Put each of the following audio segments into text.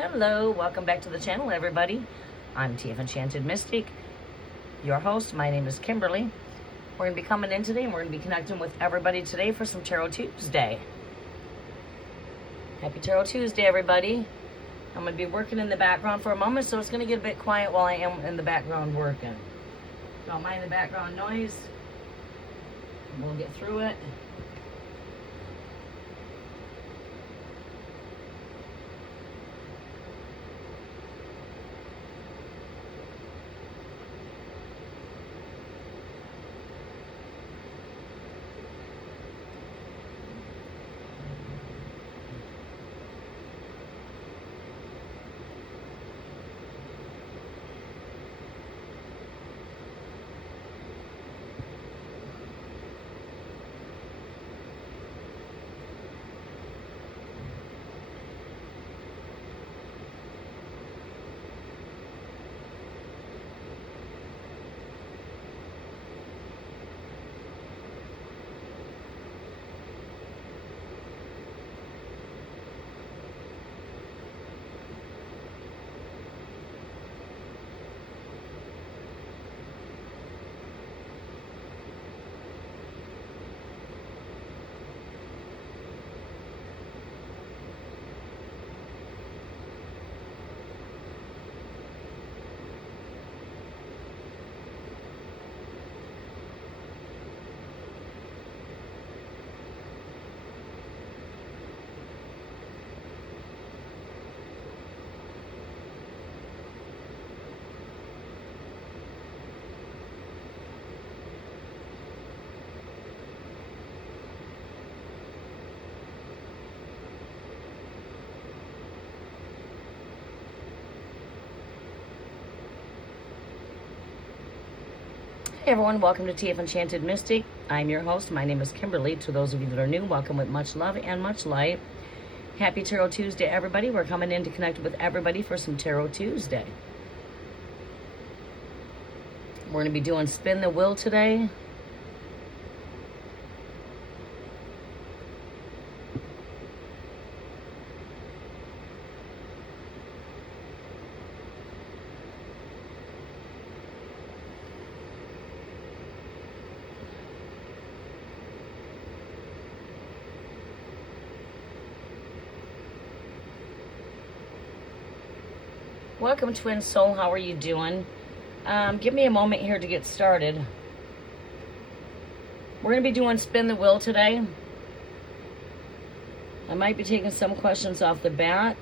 Hello, welcome back to the channel, everybody. I'm TF Enchanted Mystic, your host. My name is Kimberly. We're going to be coming in today and we're going to be connecting with everybody today for some Tarot Tuesday. Happy Tarot Tuesday, everybody. I'm going to be working in the background for a moment, so it's going to get a bit quiet while I am in the background working. Don't mind the background noise. We'll get through it. Hey everyone, welcome to TF Enchanted Mystic. I'm your host. My name is Kimberly. To those of you that are new, welcome with much love and much light. Happy Tarot Tuesday, everybody. We're coming in to connect with everybody for some Tarot Tuesday. We're going to be doing Spin the Wheel today. Welcome, Twin Soul. How are you doing? Give me a moment here to get started. We're going to be doing Spin the Wheel today. I might be taking some questions off the bat.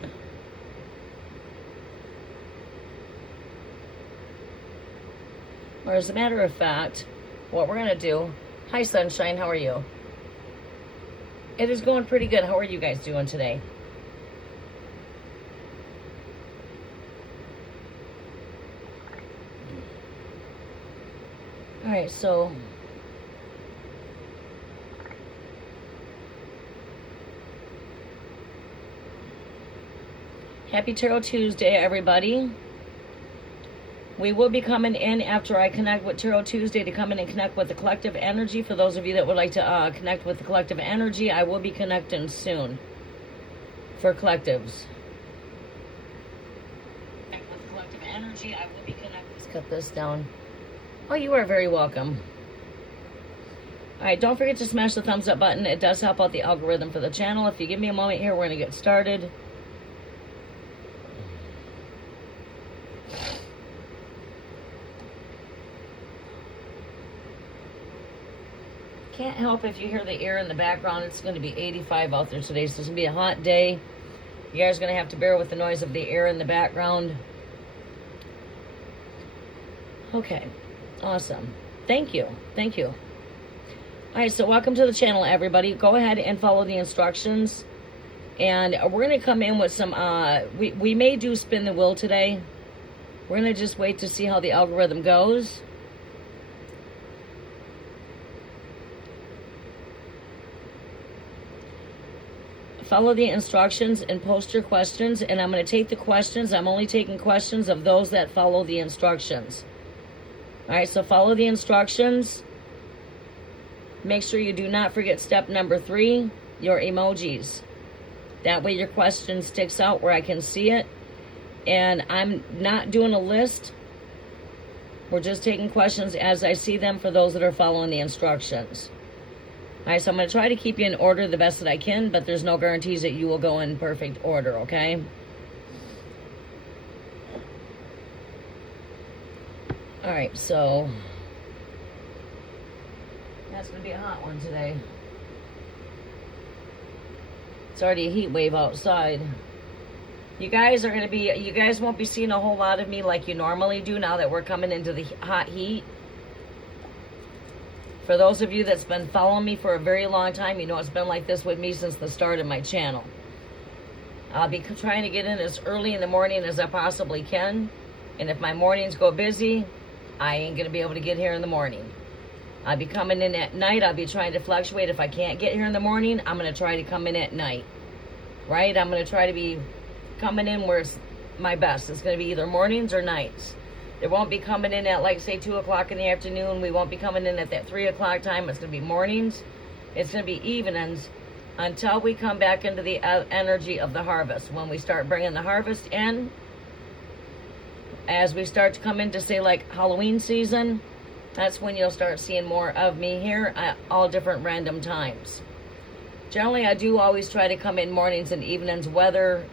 Or as a matter of fact, what we're going to do... Hi, Sunshine. How are you? It is going pretty good. How are you guys doing today? All right, so happy Tarot Tuesday, everybody. We will be coming in after I connect with Tarot Tuesday to come in and connect with the collective energy. For those of you that would like to connect with the collective energy, I will be connecting soon for collectives. Connect with the collective energy, I will be connecting. Let's cut this down. Oh, you are very welcome. All right, don't forget to smash the thumbs up button. It does help out the algorithm for the channel. If you give me a moment here, we're going to get started. Can't help if you hear the air in the background. It's going to be 85 out there today, so it's going to be a hot day. You guys are going to have to bear with the noise of the air in the background. Okay. Awesome. Thank you. Thank you. All right, so welcome to the channel, everybody. Go ahead and follow the instructions. And we're going to come in with some, we may do Spin the Wheel today. We're going to just wait to see how the algorithm goes. Follow the instructions and post your questions. And I'm going to take the questions. I'm only taking questions of those that follow the instructions. All right, so follow the instructions. Make sure you do not forget step number 3, your emojis. That way your question sticks out where I can see it. And I'm not doing a list. We're just taking questions as I see them for those that are following the instructions. All right, so I'm going to try to keep you in order the best that I can, but there's no guarantees that you will go in perfect order, okay? All right, so that's going to be a hot one today. It's already a heat wave outside. You guys won't be seeing a whole lot of me like you normally do now that we're coming into the hot heat. For those of you that's been following me for a very long time, you know it's been like this with me since the start of my channel. I'll be trying to get in as early in the morning as I possibly can. And if my mornings go busy, I ain't going to be able to get here in the morning. I'll be coming in at night. I'll be trying to fluctuate. If I can't get here in the morning, I'm going to try to come in at night. Right? I'm going to try to be coming in where it's my best. It's going to be either mornings or nights. It won't be coming in at, like, say, 2 o'clock in the afternoon. We won't be coming in at that 3 o'clock time. It's going to be mornings. It's going to be evenings until we come back into the energy of the harvest. When we start bringing the harvest in, as we start to come into, say, like Halloween season, that's when you'll start seeing more of me here at all different random times. Generally, I do always try to come in mornings and evenings, whether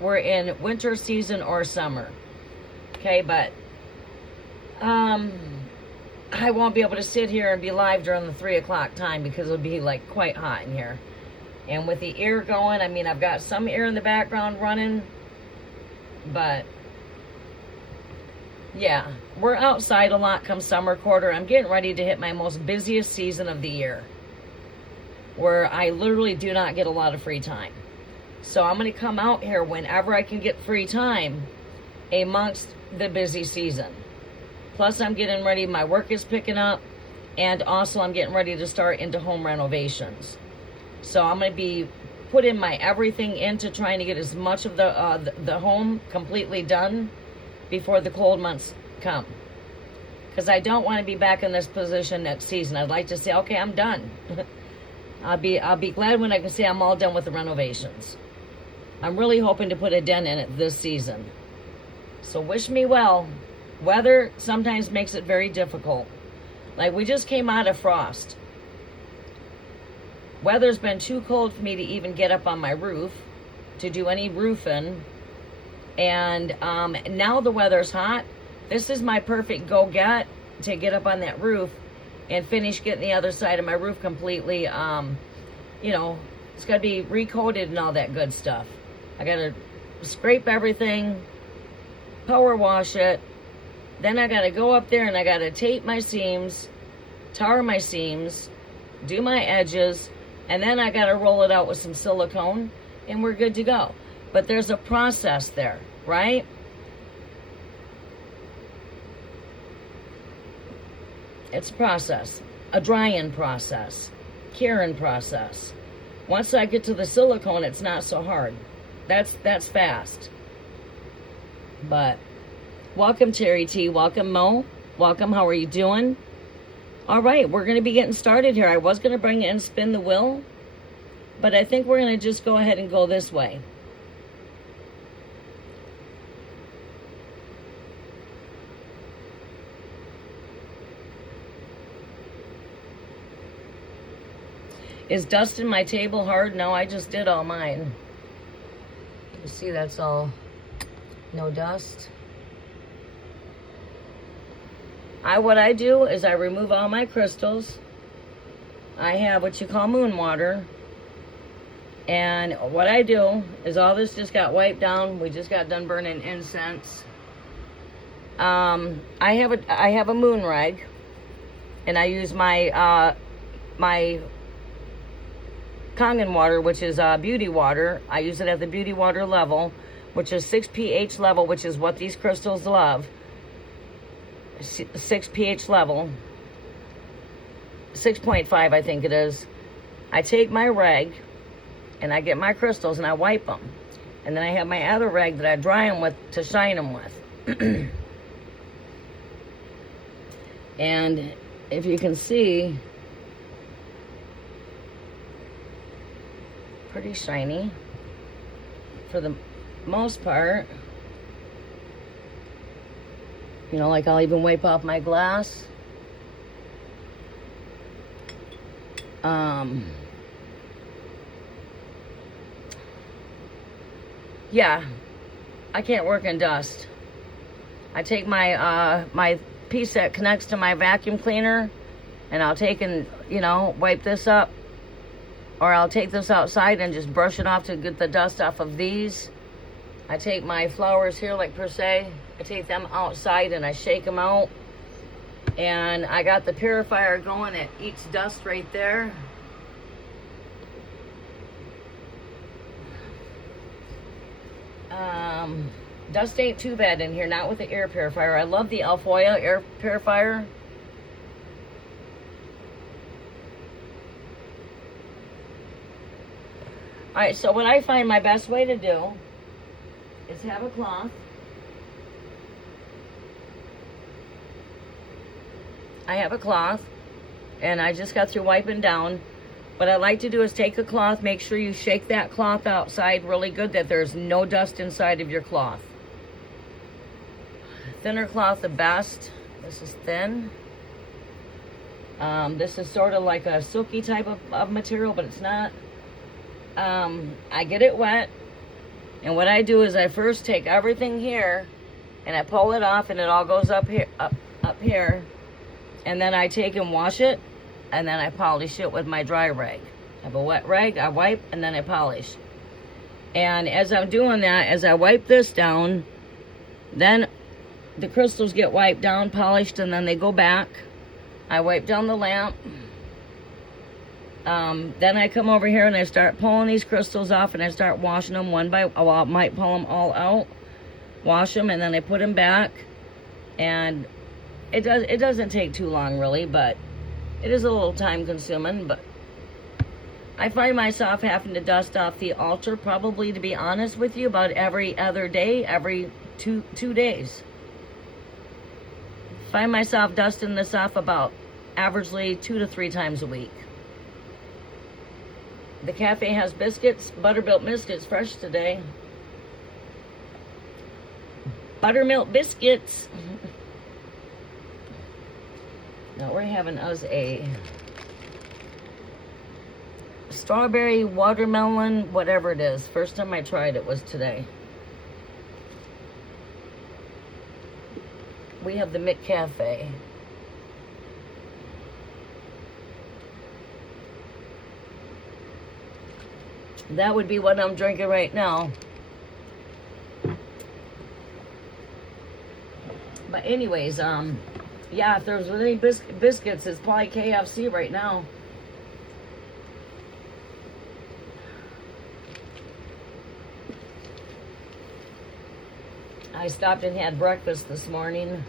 we're in winter season or summer. Okay, but I won't be able to sit here and be live during the 3 o'clock time because it'll be like quite hot in here. And with the air going, I mean, I've got some air in the background running, but yeah, we're outside a lot come summer quarter. I'm getting ready to hit my most busiest season of the year, where I literally do not get a lot of free time. So I'm going to come out here whenever I can get free time amongst the busy season. Plus I'm getting ready, my work is picking up, and also I'm getting ready to start into home renovations. So I'm going to be putting my everything into trying to get as much of the home completely done before the cold months come. Because I don't want to be back in this position next season. I'd like to say, okay, I'm done. I'll be glad when I can say I'm all done with the renovations. I'm really hoping to put a dent in it this season. So wish me well. Weather sometimes makes it very difficult. Like, we just came out of frost. Weather's been too cold for me to even get up on my roof to do any roofing. And now the weather's hot. This is my perfect go-get to get up on that roof and finish getting the other side of my roof completely, you know, it's got to be recoated and all that good stuff. I got to scrape everything, power wash it. Then I got to go up there and I got to tape my seams, tar my seams, do my edges, and then I got to roll it out with some silicone, and we're good to go. But there's a process there, right? It's a process, a drying process, curing process. Once I get to the silicone, it's not so hard. That's fast. But welcome, Terry T. Welcome, Mo. Welcome. How are you doing? All right, we're going to be getting started here. I was going to bring in Spin the Wheel, but I think we're going to just go ahead and go this way. Is dusting my table hard? No, I just did all mine. You see, that's all no dust. What I do is I remove all my crystals. I have what you call moon water. And what I do is all this just got wiped down. We just got done burning incense. I have a moon rag, and I use my my Kangen water, which is beauty water. I use it at the beauty water level, which is 6 pH level, which is what these crystals love. 6 pH level. 6.5, I think it is. I take my rag, and I get my crystals, and I wipe them. And then I have my other rag that I dry them with to shine them with. And if you can see, pretty shiny for the most part. You know, like I'll even wipe off my glass. Yeah, I can't work in dust. I take my my piece that connects to my vacuum cleaner, and I'll take and, you know, wipe this up, or I'll take this outside and just brush it off to get the dust off of these. I take my flowers here, like per se, I take them outside and I shake them out, and I got the purifier going that eats dust right there. Dust ain't too bad in here, not with the air purifier. I love the Alfoya air purifier. Alright, so what I find my best way to do is have a cloth. I have a cloth, and I just got through wiping down. What I like to do is take a cloth, make sure you shake that cloth outside really good, that there's no dust inside of your cloth. Thinner cloth the best. This is thin. This is sort of like a silky type of material, but it's not. I get it wet, and what I do is I first take everything here and I pull it off, and it all goes up here, up here, and then I take and wash it, and then I polish it with my dry rag. I have a wet rag, I wipe, and then I polish. And as I'm doing that, as I wipe this down, then the crystals get wiped down, polished, and then they go back. I wipe down the lamp. Then I come over here and I start pulling these crystals off, and I start washing them one by, well, I might pull them all out, wash them, and then I put them back. And it doesn't take too long really, but it is a little time consuming. But I find myself having to dust off the altar, probably, to be honest with you, about every other day, every two days. Find myself dusting this off about averagely 2 to 3 times a week. The cafe has biscuits, buttermilk biscuits, fresh today. Buttermilk biscuits. Now we're having us a strawberry, watermelon, whatever it is. First time I tried it was today. We have the McCafe. That would be what I'm drinking right now. But anyways, yeah, if there's any biscuits, it's probably KFC right now. I stopped and had breakfast this morning,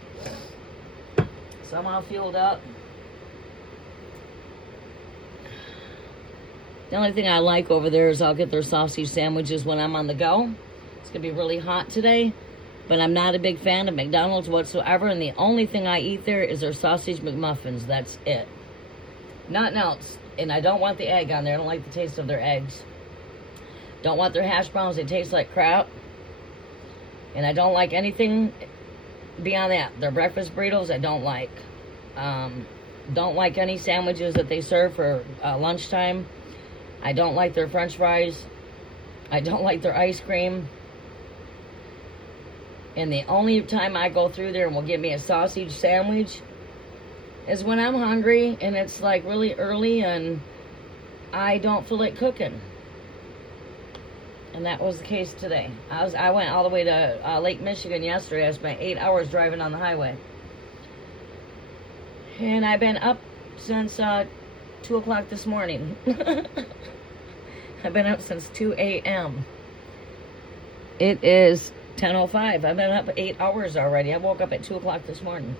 so I'm all fueled up. The only thing I like over there is I'll get their sausage sandwiches when I'm on the go. It's going to be really hot today, but I'm not a big fan of McDonald's whatsoever, and the only thing I eat there is their sausage McMuffins. That's it. Nothing else. And I don't want the egg on there. I don't like the taste of their eggs. Don't want their hash browns. They taste like crap. And I don't like anything beyond that. Their breakfast burritos, I don't like. Don't like any sandwiches that they serve for lunchtime. I don't like their french fries. I don't like their ice cream. And the only time I go through there and will get me a sausage sandwich is when I'm hungry and it's like really early and I don't feel like cooking. And that was the case today. I went all the way to Lake Michigan yesterday. I spent 8 hours driving on the highway. And I've been up since 2 o'clock this morning. I've been up since 2 a.m. It is 10:05. I've been up 8 hours already. I woke up at 2 o'clock this morning.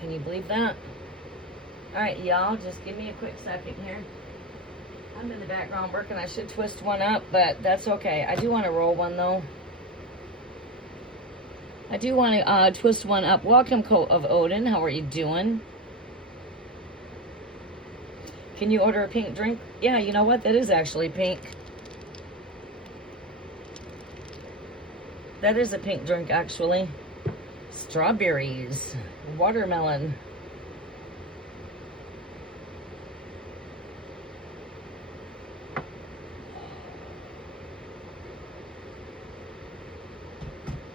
Can you believe that? Alright, y'all, just give me a quick second here. I'm in the background working. I should twist one up, but that's okay. I do want to roll one, though. I do want to twist one up. Welcome, Coat of Odin. How are you doing? Can you order a pink drink? Yeah, you know what? That is actually pink. That is a pink drink, actually. Strawberries, watermelon.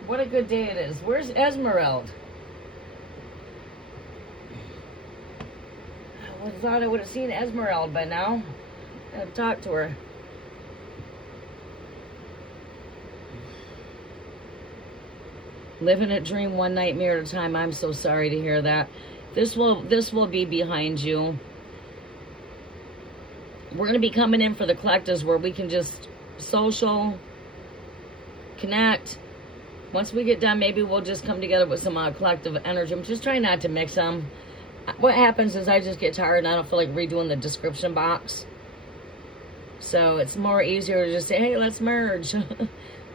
What a good day it is. Where's Esmeralda? I thought I would have seen Esmeralda by now. I've talked to her. Living a dream one nightmare at a time. I'm so sorry to hear that. This will be behind you. We're going to be coming in for the collectives where we can just social, connect. Once we get done, maybe we'll just come together with some collective energy. I'm just trying not to mix them. What happens is I just get tired and I don't feel like redoing the description box. So it's more easier to just say, hey, let's merge.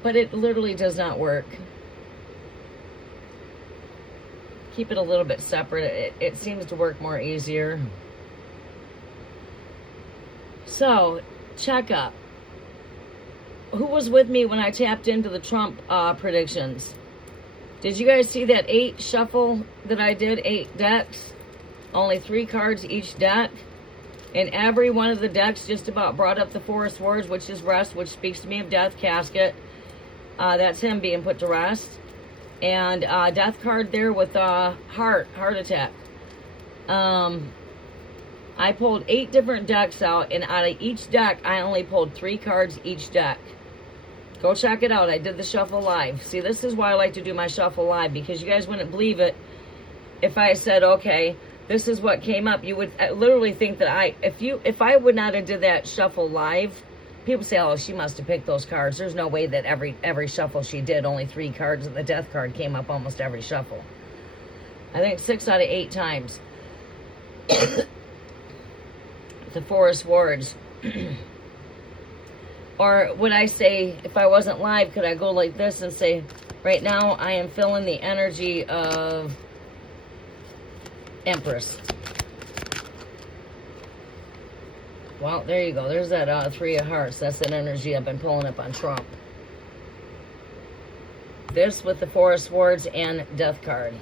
But it literally does not work. Keep it a little bit separate. It seems to work more easier. So, check up. Who was with me when I tapped into the Trump predictions? Did you guys see that 8 shuffle that I did? 8 decks? Only 3 cards each deck. And every one of the decks just about brought up the Four of Swords, which is rest, which speaks to me of death, casket. That's him being put to rest. And death card there with heart attack. I pulled 8 different decks out, and out of each deck, I only pulled 3 cards each deck. Go check it out. I did the shuffle live. See, this is why I like to do my shuffle live, because you guys wouldn't believe it if I said, okay, this is what came up. You would literally think that if I would not have did that shuffle live, people say, oh, she must have picked those cards. There's no way that every shuffle she did, only 3 cards of the death card came up almost every shuffle. I think 6 out of 8 times. The Four of Swords. Or would I say, if I wasn't live, could I go like this and say, right now I am feeling the energy of Empress. Well, there you go. There's that 3 of Hearts. That's that energy I've been pulling up on Trump. This with the Four of Swords and Death card.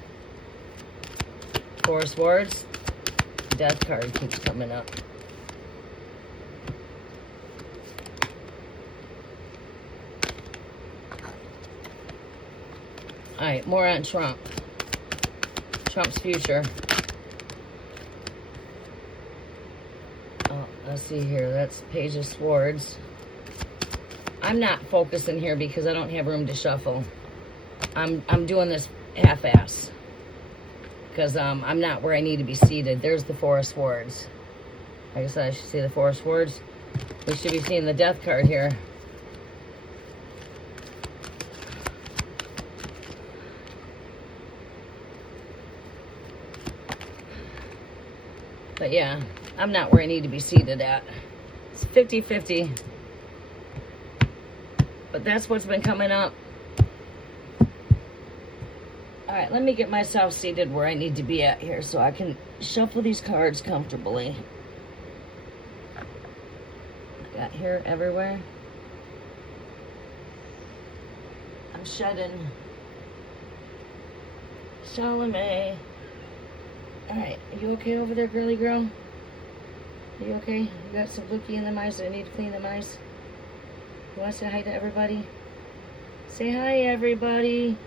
Four of Swords, Death card keeps coming up. Alright, more on Trump. Trump's future. Oh, let's see here. That's Page of Swords. I'm not focusing here because I don't have room to shuffle. I'm doing this half-ass. Because I'm not where I need to be seated. There's the Four of Swords. Like I said, I should see the Four of Swords. We should be seeing the Death card here. But yeah, I'm not where I need to be seated at. It's 50-50. But that's what's been coming up. Alright, let me get myself seated where I need to be at here so I can shuffle these cards comfortably. I got hair everywhere. I'm shedding. Charlemagne. Alright, are you okay over there, girly girl? Are you okay? You got some looky in the eyes, so I need to clean them eyes. You want to say hi to everybody? Say hi, everybody.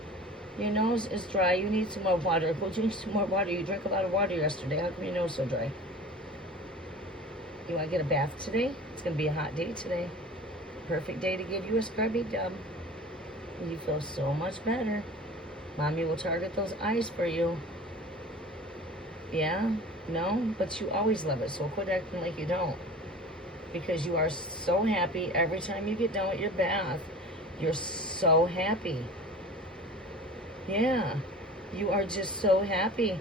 Your nose is dry. You need some more water. Go drink some more water. You drank a lot of water yesterday. How come your nose so dry? You want to get a bath today? It's going to be a hot day today. Perfect day to give you a scrubby job. And you feel so much better. Mommy will target those eyes for you. Yeah? No? But you always love it, so quit acting like you don't. Because you are so happy every time you get done with your bath. You're so happy. Yeah. You are just so happy.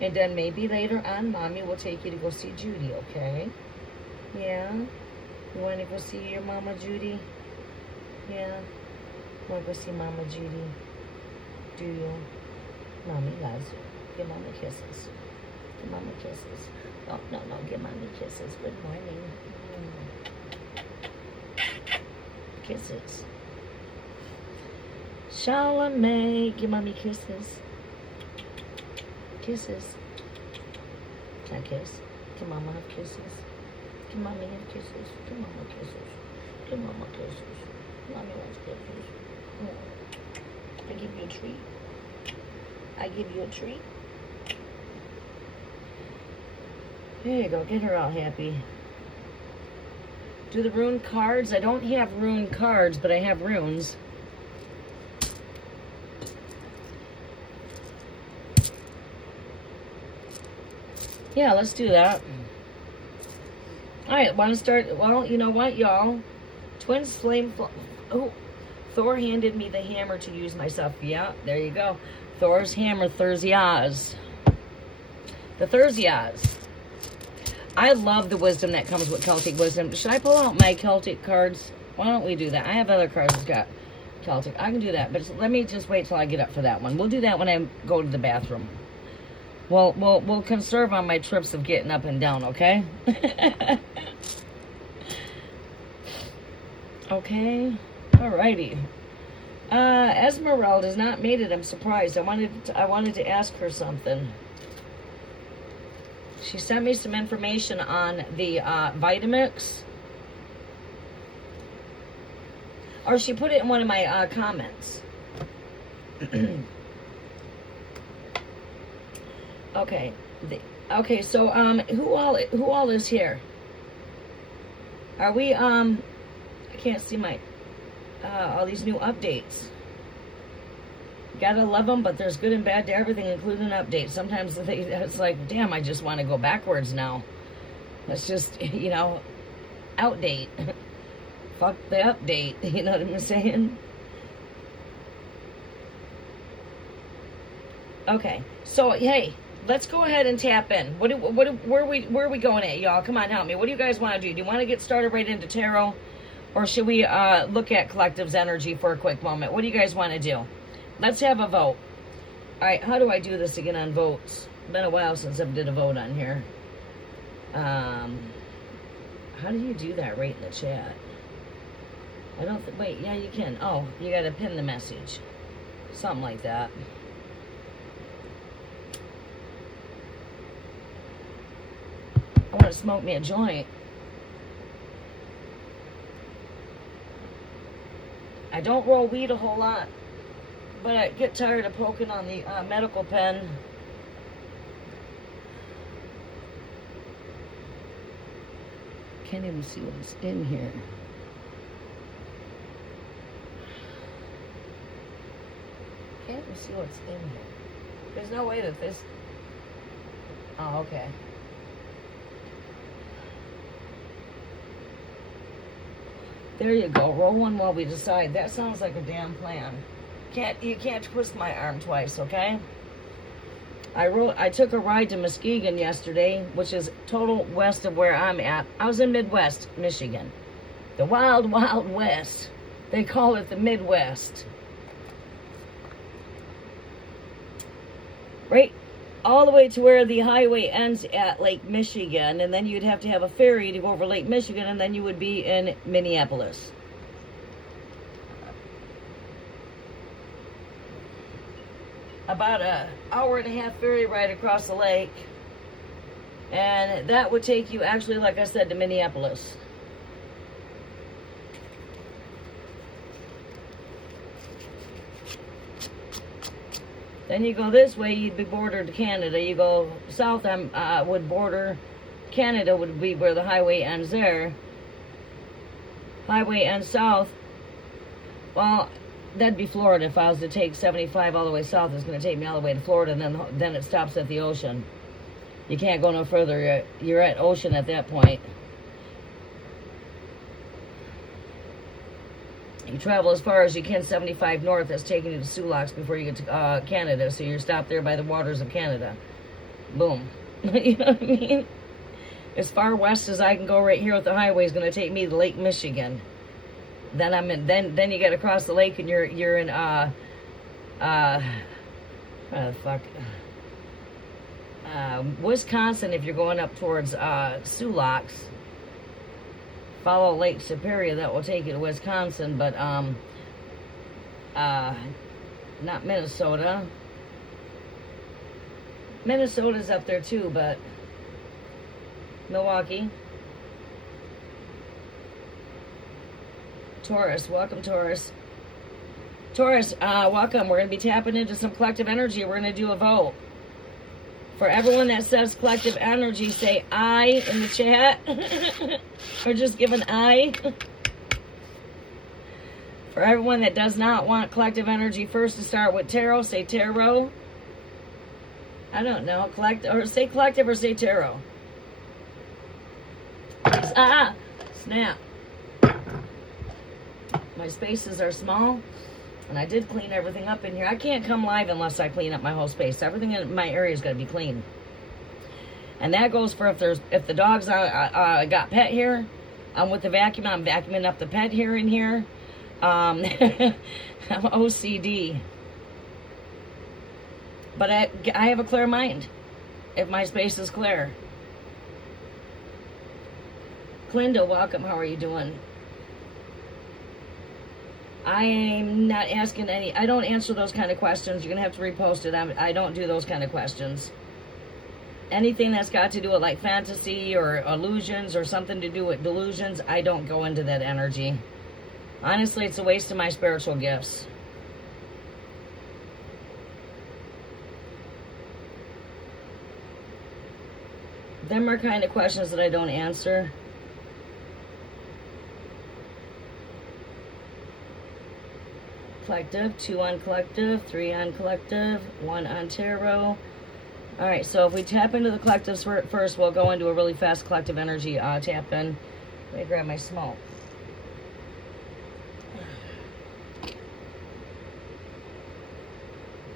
And then maybe later on, Mommy will take you to go see Judy, okay? Yeah? You want to go see your Mama Judy? Yeah? You want to go see Mama Judy? Do you? Mommy loves you. Give Mama kisses. Give Mama kisses. Oh, no, give Mommy kisses. Good morning. Kisses. Charlamagne, give mommy kisses. Kisses. Can I kiss? Give mama kisses. Give mommy kisses. Give mama kisses. Give mama kisses. Mommy wants kisses. I give you a treat. I give you a treat. There you go. Get her all happy. Do the rune cards? I don't have rune cards, but I have runes. Yeah, let's do that. Alright, want to start? Well, you know what, y'all? Twins flame... Oh, Thor handed me the hammer to use myself. Yeah, there you go. Thor's hammer, Thursiyaz. The Thursiyaz. I love the wisdom that comes with Celtic wisdom. Should I pull out my Celtic cards? Why don't we do that? I have other cards that got Celtic. I can do that, but let me just wait till I get up for that one. We'll do that when I go to the bathroom. We'll conserve on my trips of getting up and down, okay? Okay. Alrighty. Esmeralda's not made it. I'm surprised. I wanted to ask her something. She sent me some information on the Vitamix. Or she put it in one of my comments. Okay. Okay, so who all is here? Are we I can't see my all these new updates. Gotta love them, but there's good and bad to everything, including updates. Sometimes it's like, damn, I just want to go backwards now. Let's just, you know, outdate. Fuck the update. You know what I'm saying? Okay, so hey, let's go ahead and tap in. Where are we going at, y'all? Come on, help me. What do you guys want to do? Do you want to get started right into tarot, or should we look at collective's energy for a quick moment? What do you guys want to do? Let's have a vote. All right, how do I do this again on votes? Been a while since I did a vote on here. How do you do that right in the chat? I don't wait, yeah, you can. Oh, you got to pin the message. Something like that. I want to smoke me a joint. I don't roll weed a whole lot, but I get tired of poking on the medical pen. Can't even see what's in here. Can't even see what's in here. There's no way that this... Oh, okay. There you go. Roll one while we decide. That sounds like a damn plan. You can't twist my arm twice, okay? I took a ride to Muskegon yesterday, which is total west of where I'm at. I was in Midwest, Michigan. The wild, wild west. They call it the Midwest. Right all the way to where the highway ends at Lake Michigan, and then you'd have to have a ferry to go over Lake Michigan, and then you would be in Minneapolis. About an hour and a half ferry ride across the lake, and that would take you, actually, like I said, to Minneapolis. Then you go this way, you'd be bordered to Canada. You go south, would border Canada, would be where the highway ends there. Highway ends south. Well, that'd be Florida. If I was to take 75 all the way south, it's going to take me all the way to Florida, and then it stops at the ocean. You can't go no further. You're at ocean at that point. You travel as far as you can, 75 north. That's taking you to Sioux Locks before you get to Canada. So you're stopped there by the waters of Canada. Boom. You know what I mean? As far west as I can go right here with the highway is going to take me to Lake Michigan. Then I'm in. Then you get across the lake and you're in Wisconsin. If you're going up towards Sioux Locks. Follow Lake Superior, that will take you to Wisconsin, but not Minnesota. Minnesota's up there too, but Milwaukee. Taurus, welcome Taurus. Taurus, welcome. We're going to be tapping into some collective energy. We're going to do a vote. For everyone that says collective energy, say I in the chat. Or just give an I. For everyone that does not want collective energy first to start with tarot, say tarot. I don't know. Say collective or say tarot. Snap. My spaces are small. And I did clean everything up in here. I can't come live unless I clean up my whole space. Everything in my area is going to be clean. And that goes for if the dogs got pet hair. I'm with the vacuum. I'm vacuuming up the pet hair in here. I'm OCD. But I have a clear mind if my space is clear. Clinda, welcome. How are you doing? I'm not asking any. I don't answer those kind of questions. You're going to have to repost it. I don't do those kind of questions. Anything that's got to do with like fantasy or illusions or something to do with delusions, I don't go into that energy. Honestly, it's a waste of my spiritual gifts. Them are kind of questions that I don't answer. Collective, 2 on collective, 3 on collective, 1 on tarot. All right, so if we tap into the collectives first, we'll go into a really fast collective energy tap in. Let me grab my smoke.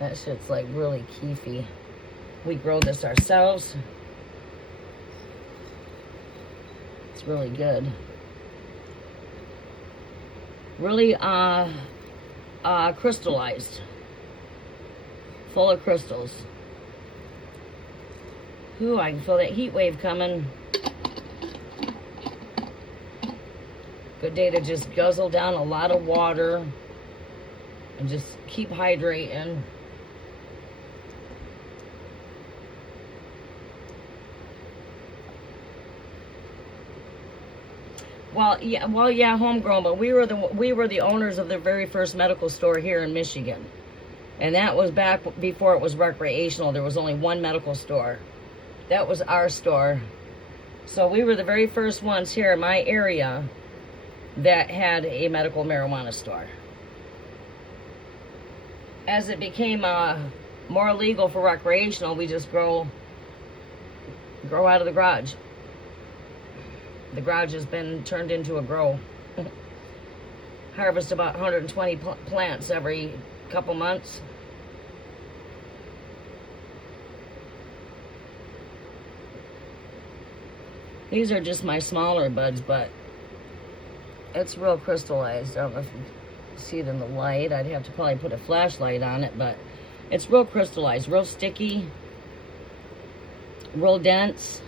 That shit's like really keefy. We grow this ourselves. It's really good. Really, crystallized, full of crystals. Ooh, I can feel that heat wave coming. Good day to just guzzle down a lot of water and just keep hydrating. Well, yeah, homegrown, but we were the owners of the very first medical store here in Michigan. And that was back before it was recreational. There was only one medical store. That was our store. So we were the very first ones here in my area that had a medical marijuana store. As it became more legal for recreational, we just grow out of the garage. The garage has been turned into a grow. Harvest about 120 plants every couple months. These are just my smaller buds, but it's real crystallized. I don't know if you see it in the light. I'd have to probably put a flashlight on it, but it's real crystallized, real sticky, real dense.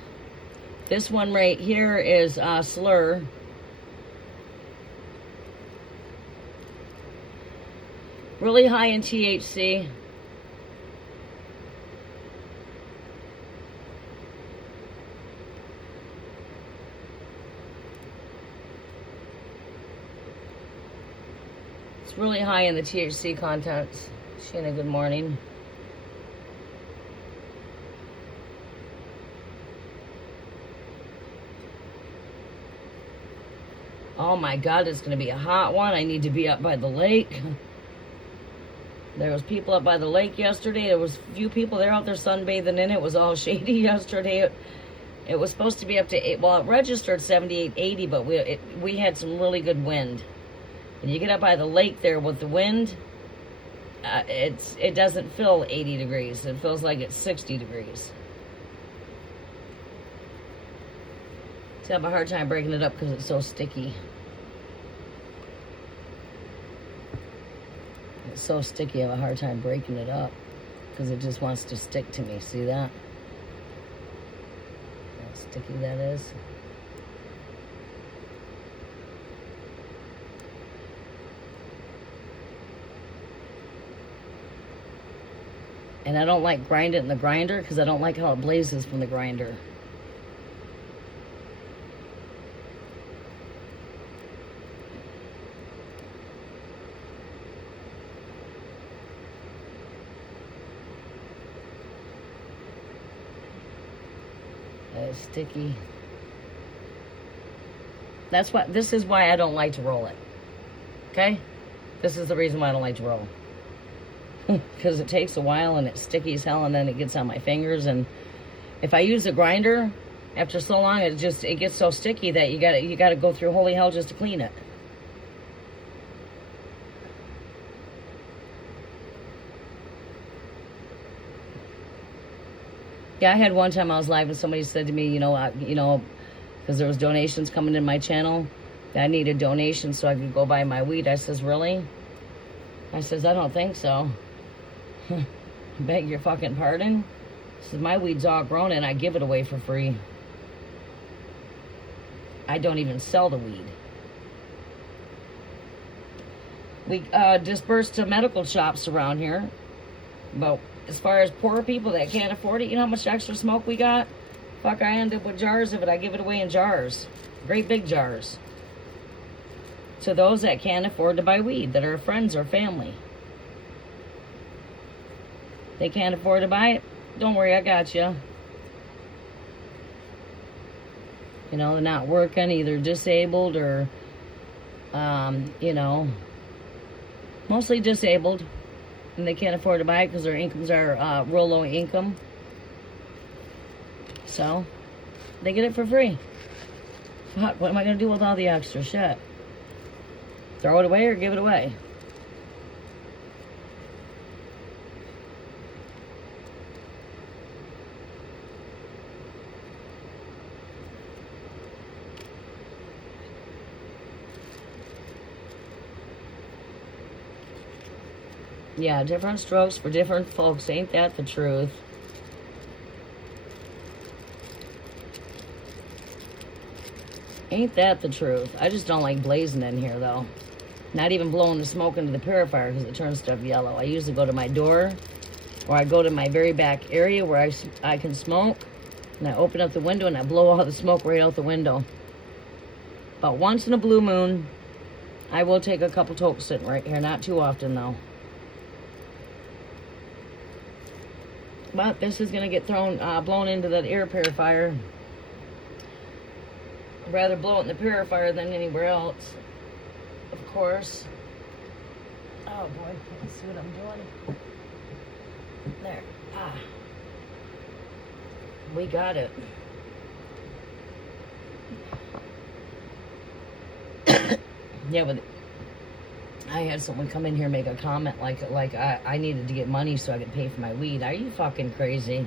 This one right here is slur. Really high in THC. It's really high in the THC contents. Sheena, good morning. Oh my God, it's going to be a hot one. I need to be up by the lake. There was people up by the lake yesterday. There was a few people there out there sunbathing in it. It was all shady yesterday. It was supposed to be up to 8. Well, it registered 78, 80, but we had some really good wind. And you get up by the lake there with the wind, it doesn't feel 80 degrees. It feels like it's 60 degrees. I have a hard time breaking it up because it's so sticky. It's so sticky, I have a hard time breaking it up because it just wants to stick to me. See that? How sticky that is. And I don't like grind it in the grinder because I don't like how it blazes from the grinder. It's sticky. This is why I don't like to roll it. Okay? This is the reason why I don't like to roll. Because it takes a while and it's sticky as hell, and then it gets on my fingers, and if I use a grinder after so long, it gets so sticky that you gotta go through holy hell just to clean it. Yeah, I had one time I was live and somebody said to me, because there was donations coming in my channel, that I needed donations so I could go buy my weed. I says, really? I says, I don't think so. Beg your fucking pardon? I says, my weed's all grown and I give it away for free. I don't even sell the weed. We disperse to medical shops around here, but as far as poor people that can't afford it, you know how much extra smoke we got? Fuck, I end up with jars of it. I give it away in jars. Great big jars. To those that can't afford to buy weed, that are friends or family. They can't afford to buy it? Don't worry, I got you. They're not working, either disabled or, mostly disabled. And they can't afford to buy it because their incomes are real low income. So, they get it for free. Fuck, what am I going to do with all the extra shit? Throw it away or give it away? Yeah, different strokes for different folks. Ain't that the truth? Ain't that the truth? I just don't like blazing in here, though. Not even blowing the smoke into the purifier because it turns stuff yellow. I usually go to my door, or I go to my very back area where I can smoke, and I open up the window and I blow all the smoke right out the window. But once in a blue moon, I will take a couple tokes sitting right here. Not too often, though. But this is going to get blown into that air purifier. I'd rather blow it in the purifier than anywhere else, of course. Oh boy, let's see what I'm doing. There. We got it. Yeah, but I had someone come in here and make a comment like I needed to get money so I could pay for my weed. Are you fucking crazy?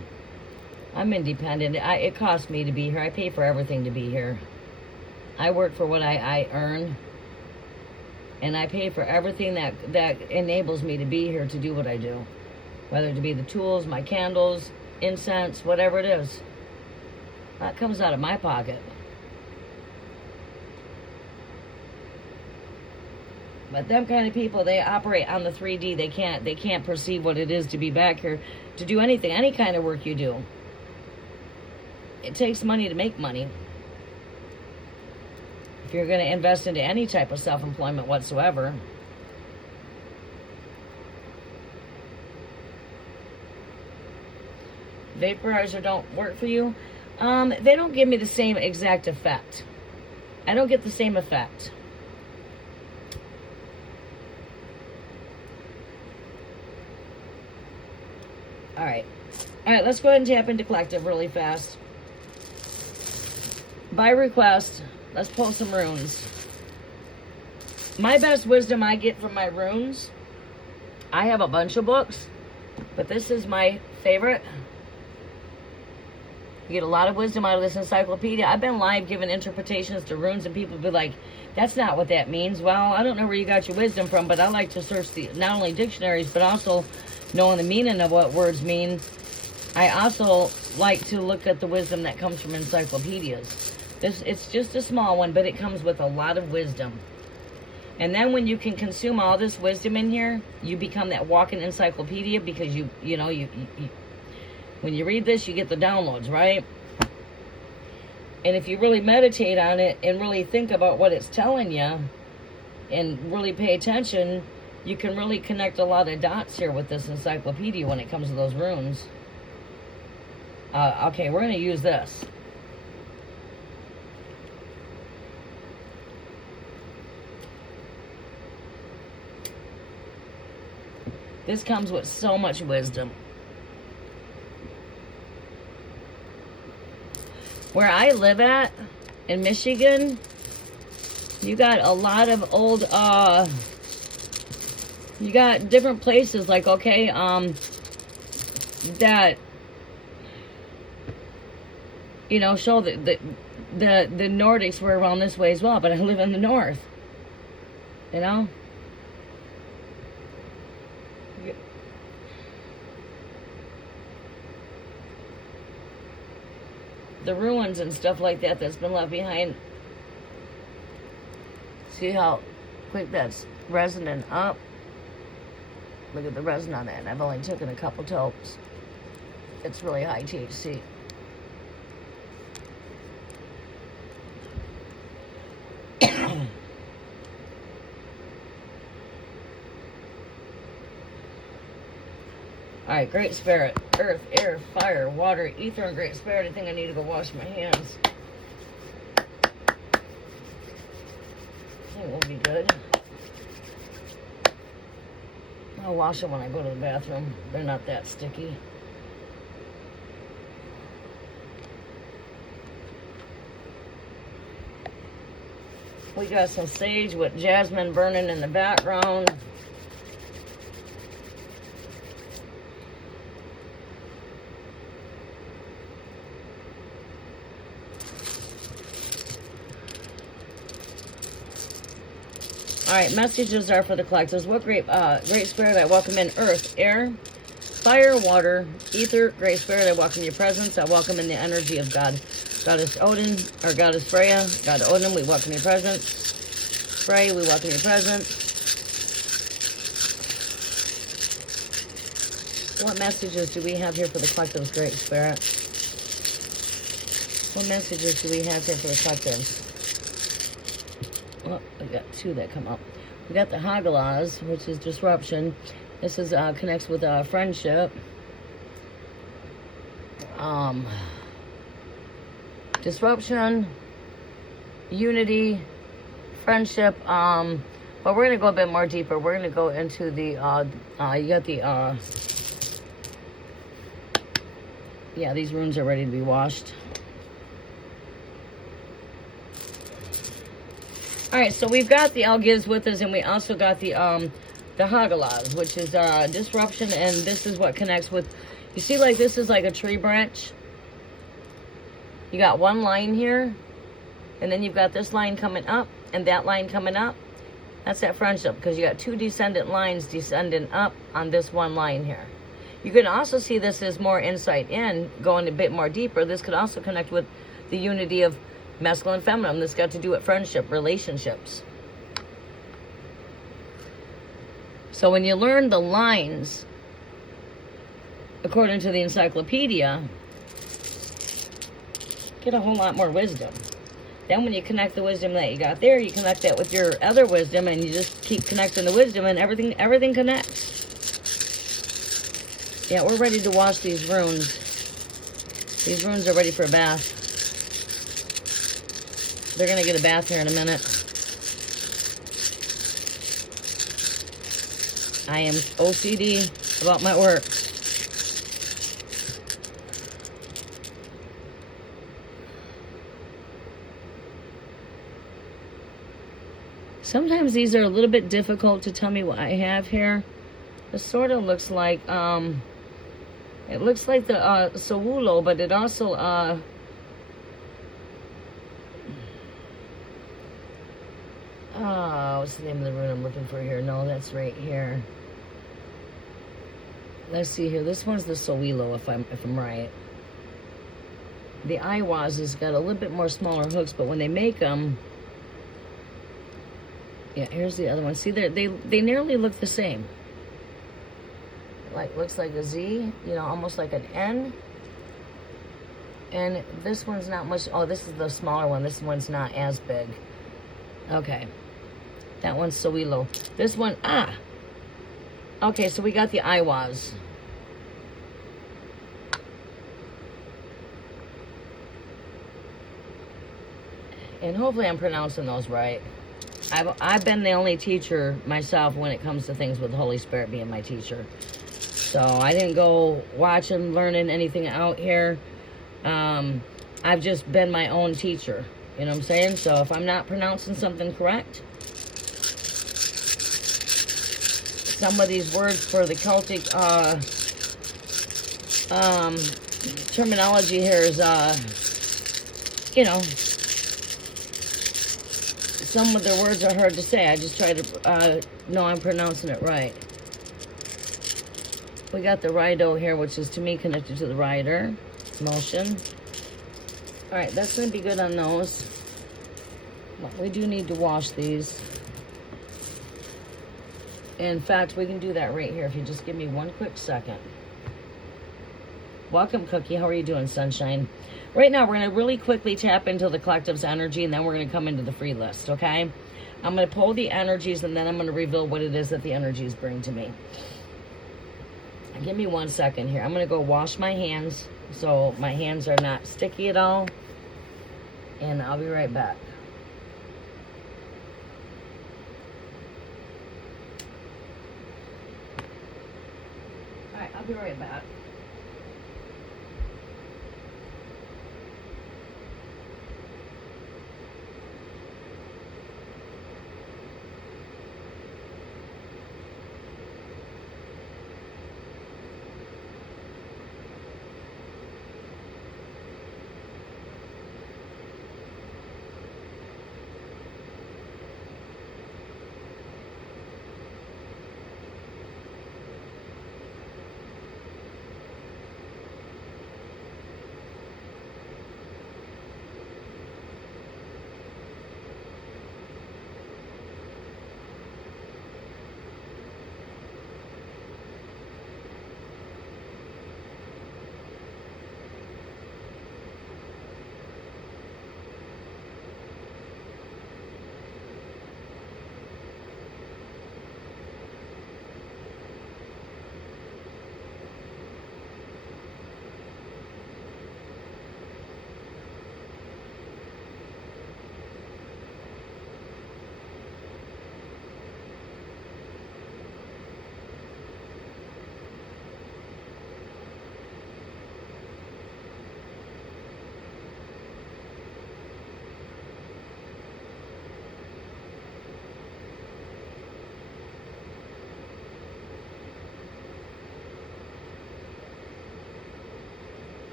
I'm independent. It costs me to be here. I pay for everything to be here. I work for what I earn. And I pay for everything that enables me to be here to do what I do. Whether it be the tools, my candles, incense, whatever it is. That comes out of my pocket. But them kind of people, they operate on the 3D. They can't perceive what it is to be back here, to do anything, any kind of work you do. It takes money to make money. If you're going to invest into any type of self-employment whatsoever. Vaporizer don't work for you. They don't give me the same exact effect. I don't get the same effect. All right, let's go ahead and tap into collective really fast. By request, let's pull some runes. My best wisdom I get from my runes, I have a bunch of books, but this is my favorite. You get a lot of wisdom out of this encyclopedia. I've been live giving interpretations to runes, and people be like, that's not what that means. Well, I don't know where you got your wisdom from, but I like to search not only dictionaries, but also knowing the meaning of what words mean. I also like to look at the wisdom that comes from encyclopedias. It's just a small one, but it comes with a lot of wisdom. And then when you can consume all this wisdom in here, you become that walking encyclopedia, because you when you read this, you get the downloads, right? And if you really meditate on it and really think about what it's telling you and really pay attention, you can really connect a lot of dots here with this encyclopedia when it comes to those runes. Okay, we're going to use this. This comes with so much wisdom. Where I live at, in Michigan, you got a lot of old, you got different places, like, okay, that, you know, show that the Nordics were around this way as well, but I live in the north, you know? The ruins and stuff like that that's been left behind. See how quick that's resonant up? Look at the resin on that. I've only taken a couple totes. It's really high THC. Alright, Great Spirit, Earth, Air, Fire, Water, Ether, and Great Spirit. I think I need to go wash my hands. I think we'll be good. I'll wash them when I go to the bathroom. They're not that sticky. We got some sage with jasmine burning in the background. All right, messages are for the collectors. What great spirit I welcome in. Earth, air, fire, water, ether. Great spirit, I welcome your presence. I welcome in the energy of God. Goddess Odin, or Goddess Freya. God Odin, we welcome your presence. Freya, we welcome your presence. What messages do we have here for the collectives, Great Spirit? What messages do we have here for the collectives? Well, we got two that come up. We got the Hagalas, which is disruption. This is connects with friendship. Disruption, unity, friendship. But we're gonna go a bit more deeper. We're gonna go into the you got the yeah, these runes are ready to be washed. All right, so we've got the Algiz with us, and we also got the Hagalas, which is disruption, and this is what connects with. You see, like this is like a tree branch. You got one line here, and then you've got this line coming up, and that line coming up. That's that friendship, because you got two descendant lines descending up on this one line here. You can also see this as more insight in, going a bit more deeper. This could also connect with the unity of masculine and feminine. This got to do with friendship, relationships. So when you learn the lines, according to the encyclopedia, get a whole lot more wisdom. Then when you connect the wisdom that you got there, you connect that with your other wisdom, and you just keep connecting the wisdom, and everything connects. Yeah, we're ready to wash these runes. These runes are ready for a bath. They're going to get a bath here in a minute. I am OCD about my work. Sometimes these are a little bit difficult to tell me what I have here. This sort of looks like, it looks like the Sawulo, but it also, what's the name of the rune I'm looking for here? No, that's right here. Let's see here. This one's the Sawilo, if I'm right. The Iwaz has got a little bit more smaller hooks, but when they make them, Yeah, here's the other one. See, they nearly look the same. Like, looks like a Z, you know, almost like an N. And this one's not much. Oh, this is the smaller one. This one's not as big. Okay. That one's Sowilo. This one, okay, so we got the Iwas. And hopefully I'm pronouncing those right. I've been the only teacher myself when it comes to things with the Holy Spirit being my teacher. So I didn't go watching, learning anything out here. I've just been my own teacher. You know what I'm saying? So if I'm not pronouncing something correct, some of these words for the Celtic terminology here is, you know, some of the words are hard to say. I just try to know I'm pronouncing it right. We got the Rido here, which is to me connected to the rider motion. All right, that's going to be good on those. But we do need to wash these. In fact, we can do that right here if you just give me one quick second. Welcome, Cookie. How are you doing, Sunshine? Right now, we're going to really quickly tap into the collective's energy, and then we're going to come into the free list, okay? I'm going to pull the energies, and then I'm going to reveal what it is that the energies bring to me. Give me 1 second here. I'm going to go wash my hands so my hands are not sticky at all. And I'll be right back. All right, I'll be right back.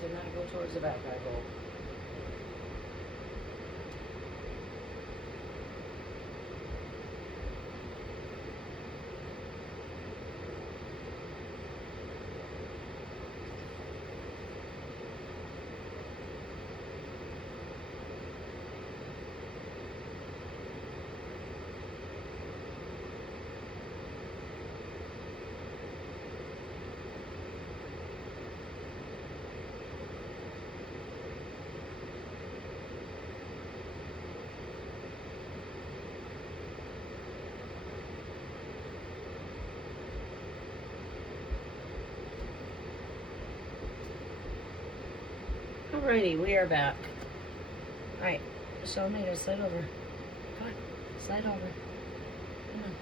Did not go towards the back, I hope. Alrighty, we are back. Alright, so I'm gonna slide over. Come on, slide over. Come on.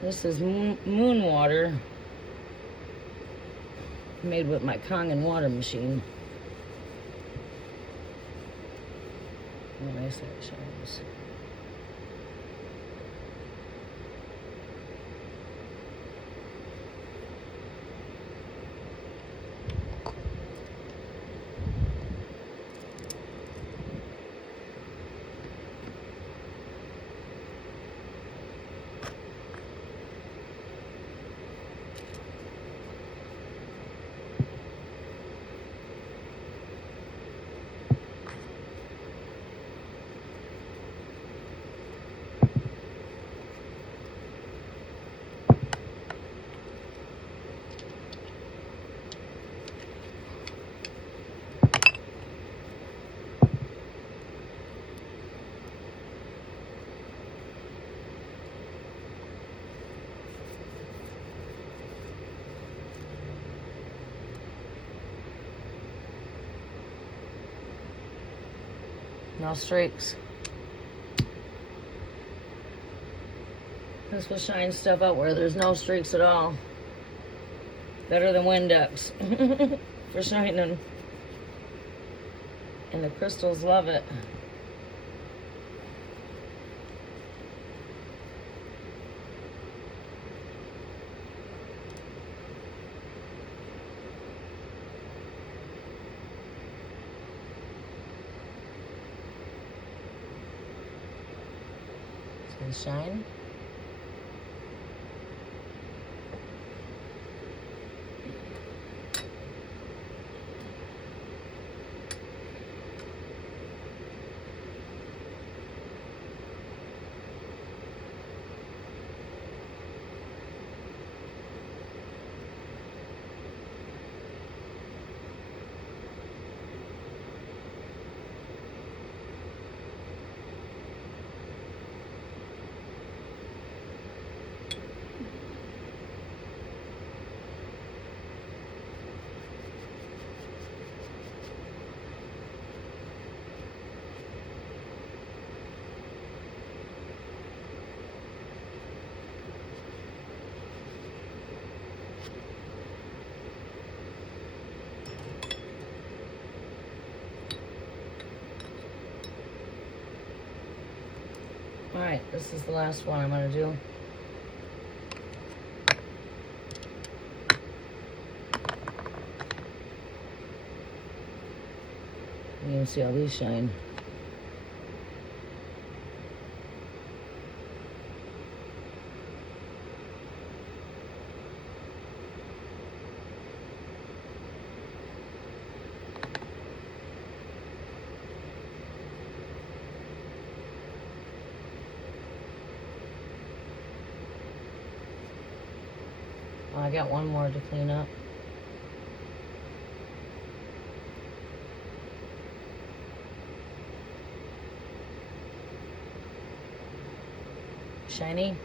This is moon water made with my Kangen water machine. Oh, nice that it shines. No streaks. This will shine stuff out where there's no streaks at all. Better than Windex for shining. And the crystals love it. Shine. Alright, this is the last one I'm going to do. You can see all these shine. I got one more to clean up. Shiny.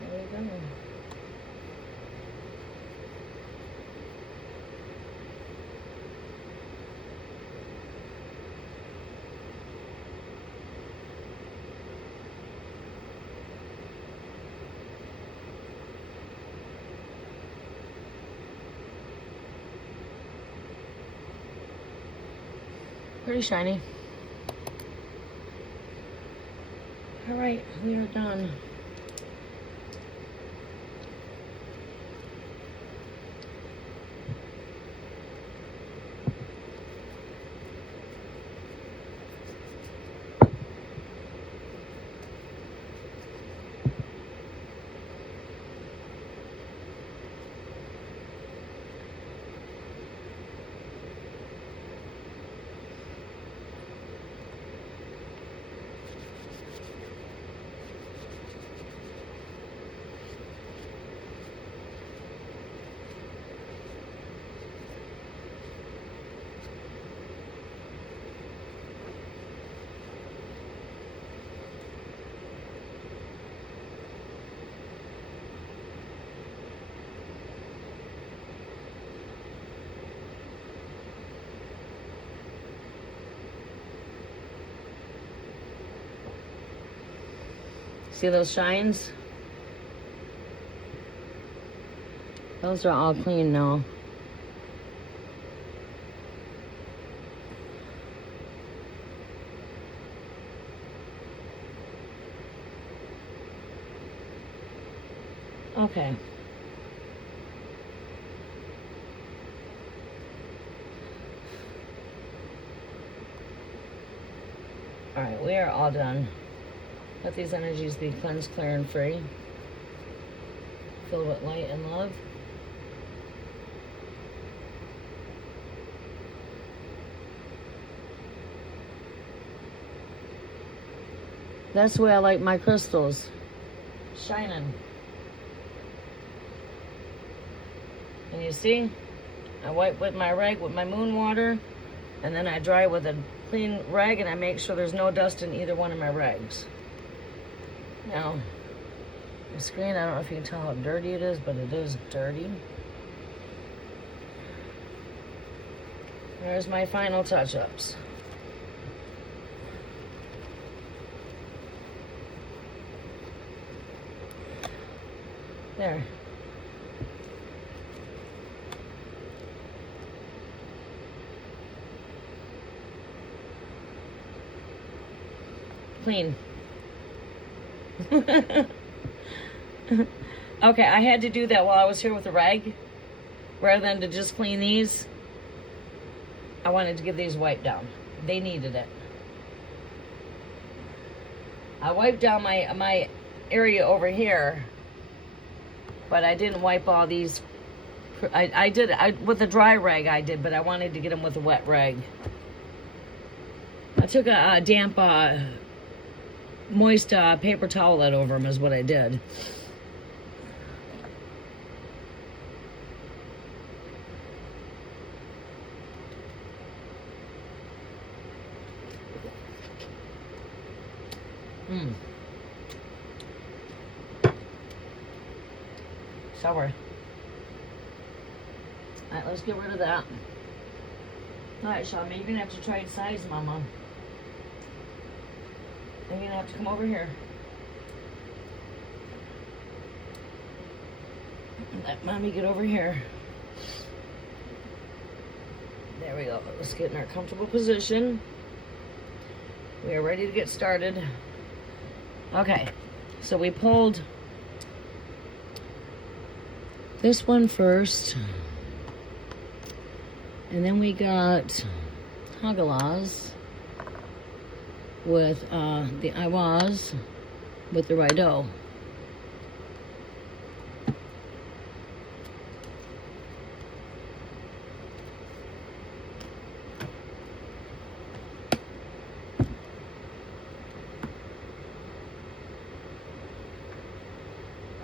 There you go. Pretty shiny. All right, we are done. See those shines? Those are all clean now. Okay. All right, we are all done. Let these energies be cleansed, clear, and free. Filled with light and love. That's the way I like my crystals. Shining. And you see, I wipe with my rag with my moon water, and then I dry with a clean rag, and I make sure there's no dust in either one of my rags. Now, the screen, I don't know if you can tell how dirty it is, but it is dirty. There's my final touch-ups. There. Clean. Okay, I had to do that while I was here with the rag. Rather than to just clean these, I wanted to give these wipe down. They needed it. I wiped down my area over here, but I didn't wipe all these. I did with a dry rag I did, but I wanted to get them with a wet rag. I took a damp, moist paper towelette over them is what I did. Sour. Alright, let's get rid of that. Alright, Shaman, you're gonna have to trade sides, Mama. And you're gonna have to come over here. Let Mommy get over here. There we go. Let's get in our comfortable position. We are ready to get started. Okay, so we pulled this one first, and then we got Hagalaz with the Iwaz with the Rideau.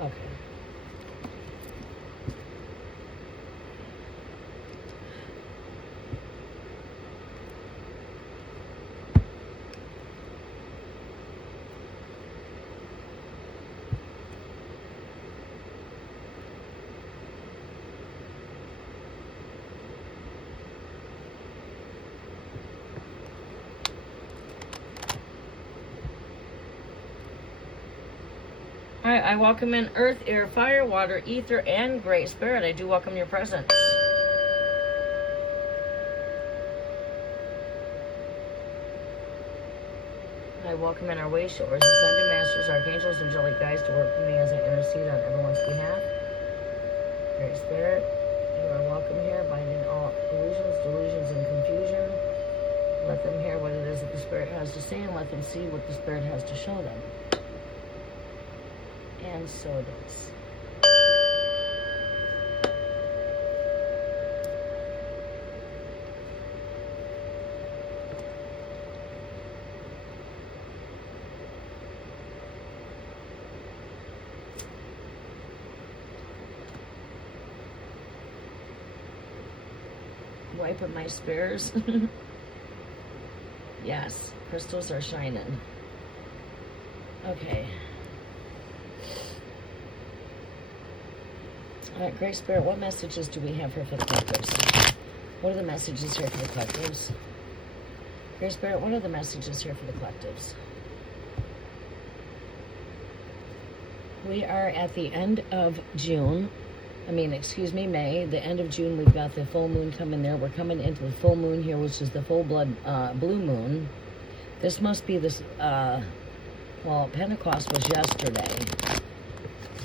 Okay. All right, I welcome in earth, air, fire, water, ether, and great spirit. I do welcome your presence. I welcome in our way shores, ascended masters, archangels, angelic guides to work for me as I intercede on everyone's behalf. Great spirit, you are welcome here, binding all illusions, delusions, and confusion. Let them hear what it is that the spirit has to say, and let them see what the spirit has to show them. And so it is. Wiping my spares. Yes, crystals are shining. Okay. All right, Great Spirit, what messages do we have here for the collectives? What are the messages here for the collectives? Great Spirit, what are the messages here for the collectives? We are at the end of June. Excuse me, May. The end of June, we've got the full moon coming there. We're coming into the full moon here, which is the full blood blue moon. This must be this, well, Pentecost was yesterday,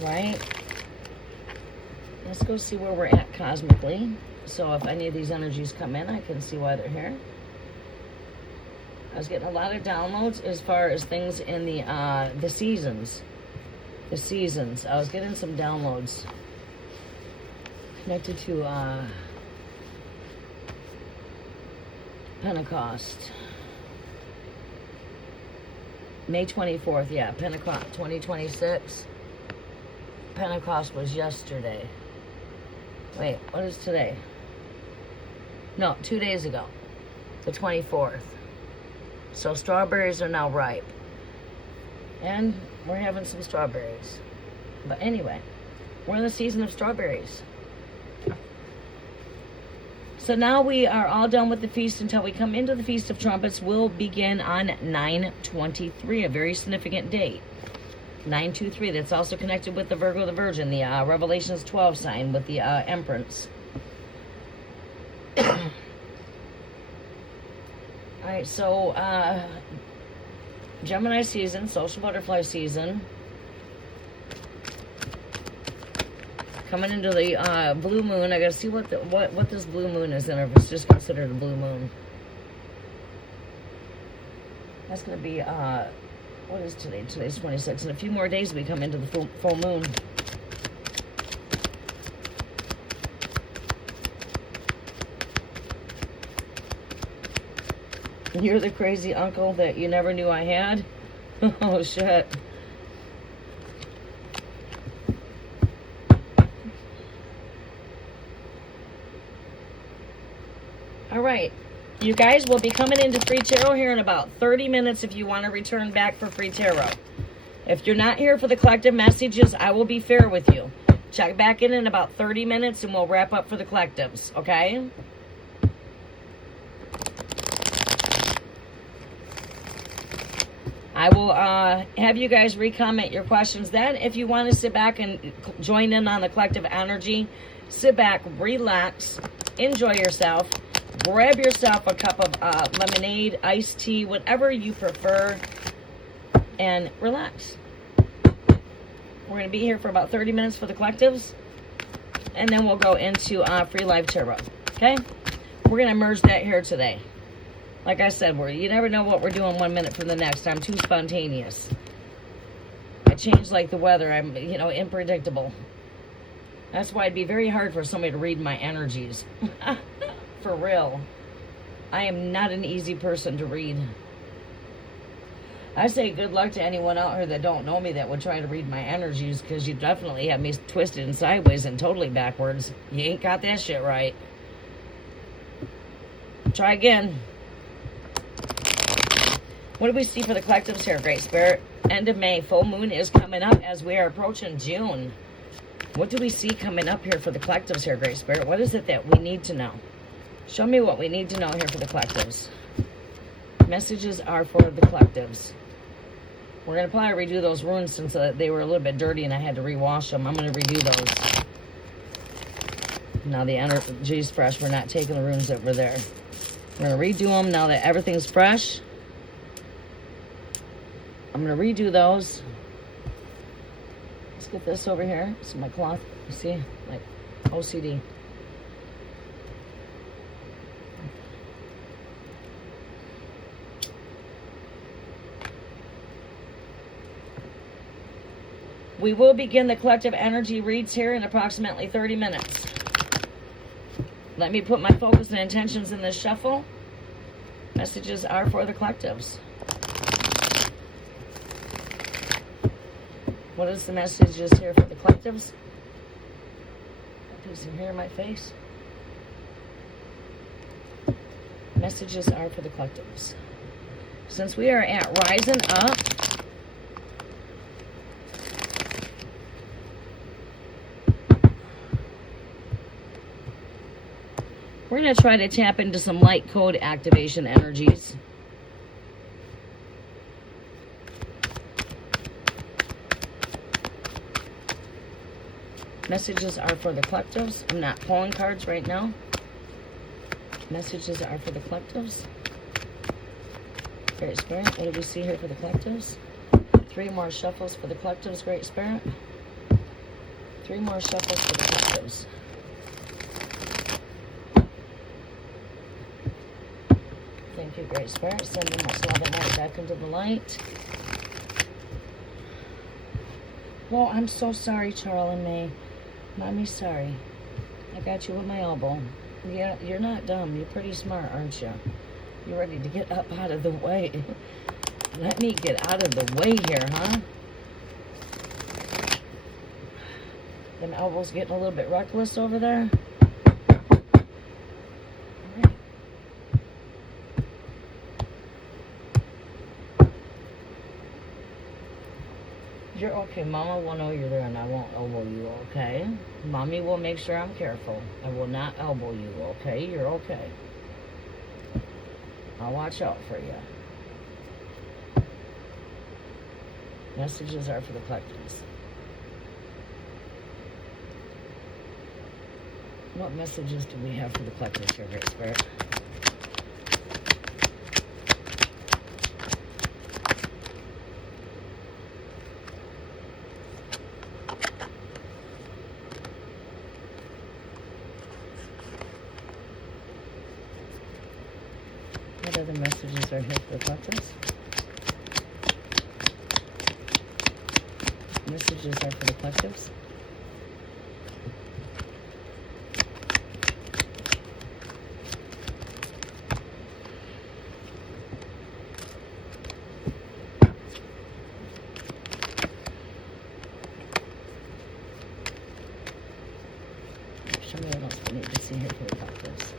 right? Let's go see where we're at cosmically. So if any of these energies come in, I can see why they're here. I was getting a lot of downloads as far as things in the seasons. The seasons. I was getting some downloads connected to Pentecost. May 24th, yeah, Pentecost 2026. Pentecost was yesterday. Wait, what is today? No, 2 days ago, the 24th. So strawberries are now ripe. And we're having some strawberries. But anyway, we're in the season of strawberries. So now we are all done with the feast until we come into the Feast of Trumpets. We'll begin on 9/23, a very significant date. 9/23, that's also connected with the Virgo the Virgin, the Revelations 12 sign with the Empress. All right, so Gemini season, social butterfly season. Coming into the blue moon. I gotta see what this blue moon is in, or if it's just considered a blue moon. That's gonna be what is today? Today's 26. In a few more days we come into the full moon. You're the crazy uncle that you never knew I had? Oh shit. All right, you guys will be coming into free tarot here in about 30 minutes if you want to return back for free tarot. If you're not here for the collective messages, I will be fair with you. Check back in about 30 minutes and we'll wrap up for the collectives, okay? I will have you guys re-comment your questions then. If you want to sit back and join in on the collective energy, sit back, relax, enjoy yourself. Grab yourself a cup of lemonade, iced tea, whatever you prefer, and relax. We're going to be here for about 30 minutes for the collectives, and then we'll go into free live tarot, okay? We're going to merge that here today. Like I said, you never know what we're doing 1 minute from the next. I'm too spontaneous. I change like the weather. I'm, unpredictable. That's why it'd be very hard for somebody to read my energies. For real. I am not an easy person to read. I say good luck to anyone out here that don't know me that would try to read my energies, because you definitely have me twisted and sideways and totally backwards. You ain't got that shit right. Try again. What do we see for the collectives here, Great Spirit? End of May. Full moon is coming up as we are approaching June. What do we see coming up here for the collectives here, Great Spirit? What is it that we need to know? Show me what we need to know here for the collectives. Messages are for the collectives. We're going to probably redo those runes since they were a little bit dirty and I had to rewash them. I'm going to redo those. Now the energy's fresh. We're not taking the runes that were there. We're going to redo them now that everything's fresh. I'm going to redo those. Let's get this over here. This is my cloth. You see? Like OCD. We will begin the collective energy reads here in approximately 30 minutes. Let me put my focus and intentions in this shuffle. Messages are for the collectives. What is the messages here for the collectives? Put some hair in my face. Messages are for the collectives. Since we are at Rising Up, we're going to try to tap into some light code activation energies. Messages are for the collectives. I'm not pulling cards right now. Messages are for the collectives. Great Spirit, what do we see here for the collectives? 3 more shuffles for the collectives, Great Spirit. 3 more shuffles for the collectives. Thank you, Great Spirit. Sending much love and light back into the light. Well, I'm so sorry, Charles and May. Mommy's sorry. I got you with my elbow. Yeah, you're not dumb. You're pretty smart, aren't you? You're ready to get up out of the way. Let me get out of the way here, huh? Them elbows getting a little bit reckless over there. You're okay. Mama will know you're there and I won't elbow you, okay? Mommy will make sure I'm careful. I will not elbow you, okay? You're okay. I'll watch out for you. Messages are for the collectives. What messages do we have for the collectives here, Great Spirit? What other messages are here for the collectives? Messages are for the collectives. Show me what else we need to see here for the collectives.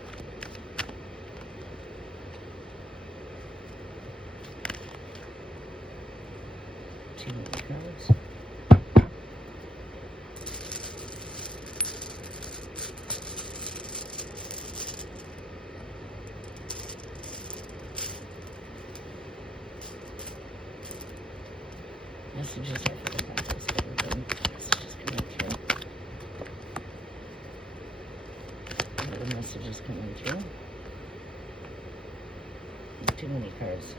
Too many cards. Messages are for the collectives. Messages coming through. What are the messages coming through? There's too many cards.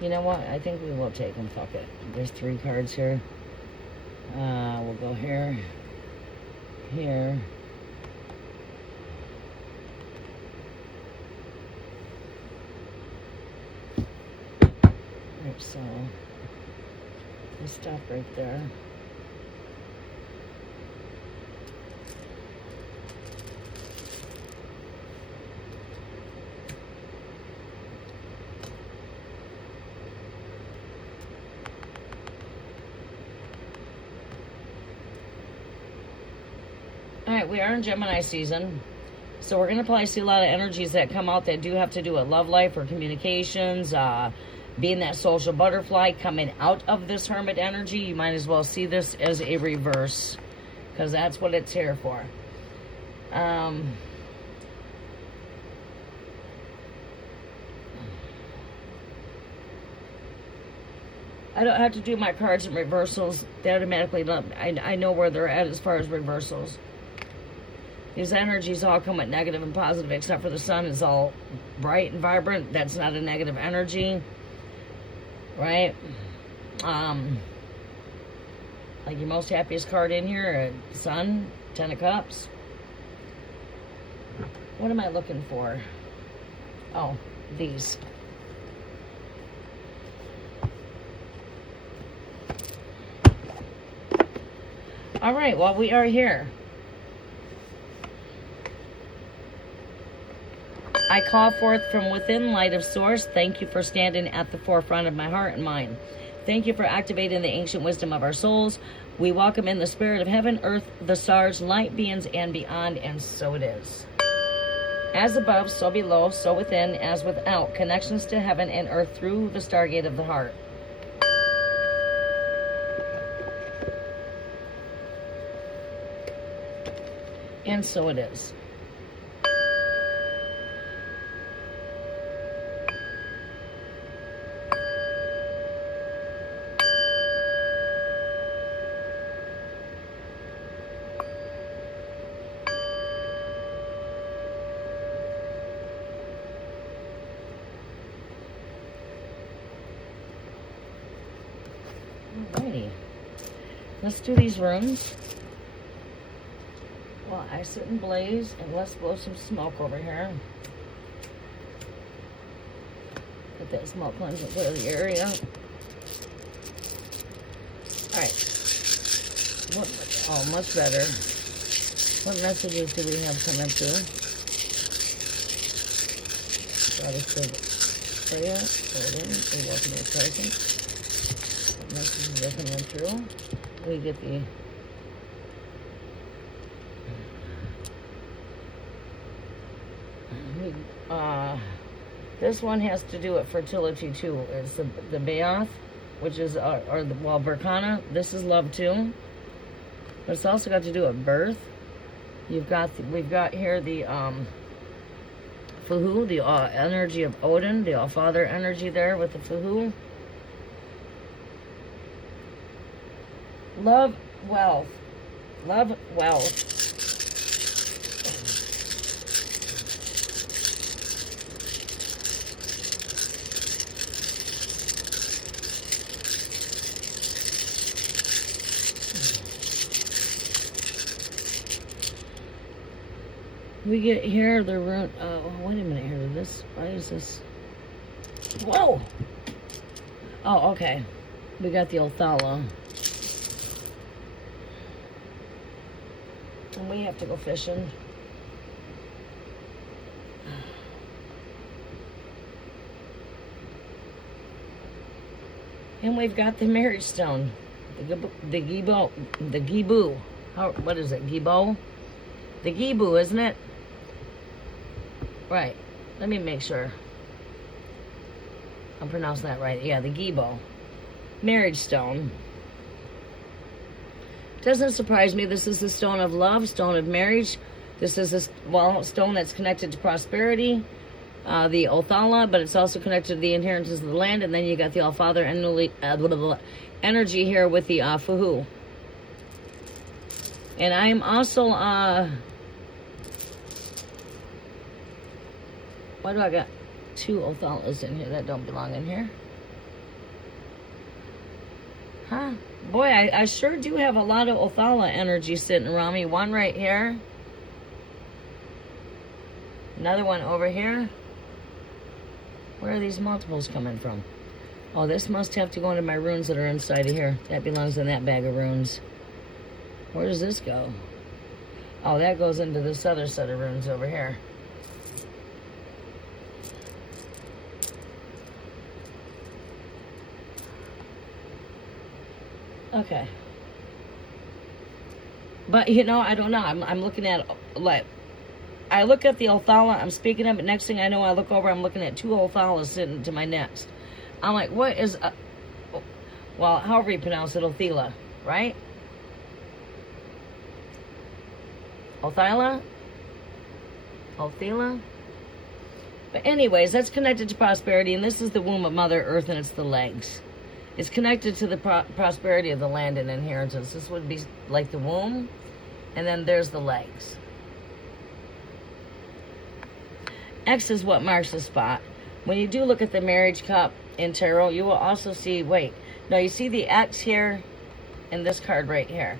You know what? I think we will take them. Fuck it. There's 3 cards here. We'll go here. Here. Right, so we'll stop right there. Alright, we are in Gemini season. So we're going to probably see a lot of energies that come out that do have to do with love life or communications, being that social butterfly coming out of this hermit energy. You might as well see this as a reverse, because that's what it's here for. I don't have to do my cards in reversals. They automatically, I know where they're at as far as reversals. These energies all come with negative and positive, except for the sun is all bright and vibrant. That's not a negative energy, right? Like your most happiest card in here, Sun, 10 of Cups. What am I looking for? Oh, these. All right, well, we are here. I call forth from within, light of source. Thank you for standing at the forefront of my heart and mind. Thank you for activating the ancient wisdom of our souls. We welcome in the spirit of heaven, earth, the stars, light beings, and beyond, and so it is. As above, so below, so within, as without. Connections to heaven and earth through the stargate of the heart. And so it is. let's do these runes. Well, I sit and blaze, and let's blow some smoke over here. Get that smoke cleanse and clear the area. Alright. Oh, much better. What messages do we have coming through? God is good. Prayer, Odin, we welcome your presence. What messages are coming through? We get the this one has to do with fertility too. It's the Baoth, which is well, Verkana. This is love too, but it's also got to do with birth. We've got here the Fuhu, the energy of Odin, the All-Father energy there with the Fuhu. Love, wealth. Love, wealth. We get here the rune. Oh, wait a minute here. Why is this? Whoa! Oh, okay. We got the Othala. And we have to go fishing. And we've got the marriage stone. The Gibu. What is it? Gibo? The Gibu, isn't it? Right. Let me make sure I'm pronouncing that right. Yeah, the Gibo. Marriage stone. Doesn't surprise me. This is the stone of love, stone of marriage. This is a stone that's connected to prosperity, the Othala, but it's also connected to the inheritance of the land. And then you got the All-Father energy here with the Fuhu. And I'm also, why do I got two Othalas in here that don't belong in here? Huh? Boy, I sure do have a lot of Othala energy sitting around me. One right here. Another one over here. Where are these multiples coming from? Oh, this must have to go into my runes that are inside of here. That belongs in that bag of runes. Where does this go? Oh, that goes into this other set of runes over here. Okay. But, you know, I don't know. I'm looking at, like, I look at the Othala, I'm speaking of it. Next thing I know, I look over, I'm looking at two Othalas sitting to my next. I'm like, what is, well, however you pronounce it, Othila, right? Othila? Othila? But anyways, that's connected to prosperity, and this is the womb of Mother Earth, and it's the legs. It's connected to the prosperity of the land and inheritance. This would be like the womb, and then there's the legs. X is what marks the spot. When you do look at the marriage cup in tarot, you will also see, you see the X here and this card right here.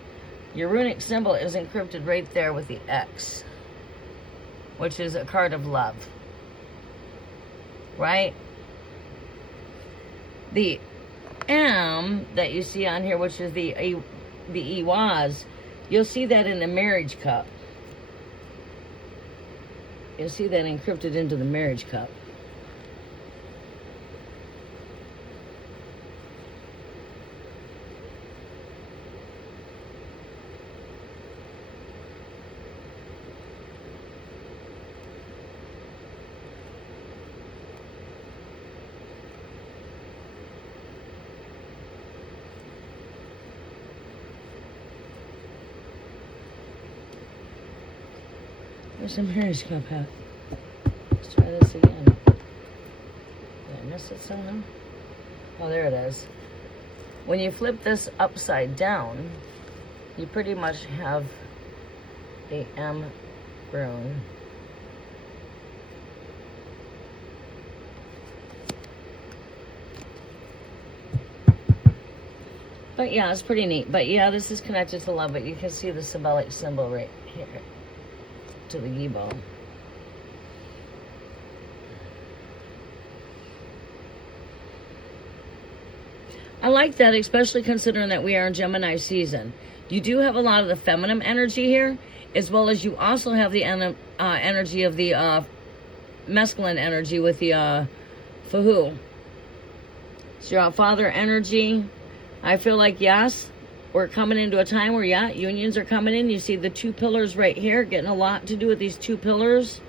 Your runic symbol is encrypted right there with the X, which is a card of love, right? The M that you see on here, which is the Iwaz, you'll see that in the marriage cup. You'll see that encrypted into the marriage cup. Where's the marriage cup at? Let's try this again. Did I miss it somehow? Oh, there it is. When you flip this upside down, you pretty much have the M rune. But yeah, it's pretty neat. But yeah, this is connected to love, but you can see the symbolic symbol right here to the Gibo. I like that, especially considering that we are in Gemini season. You do have a lot of the feminine energy here, as well as you also have the energy of the masculine energy with the Fahu. It's your father energy. I feel like, yes, we're coming into a time where, yeah, unions are coming in. You see the two pillars right here, getting a lot to do with these two pillars.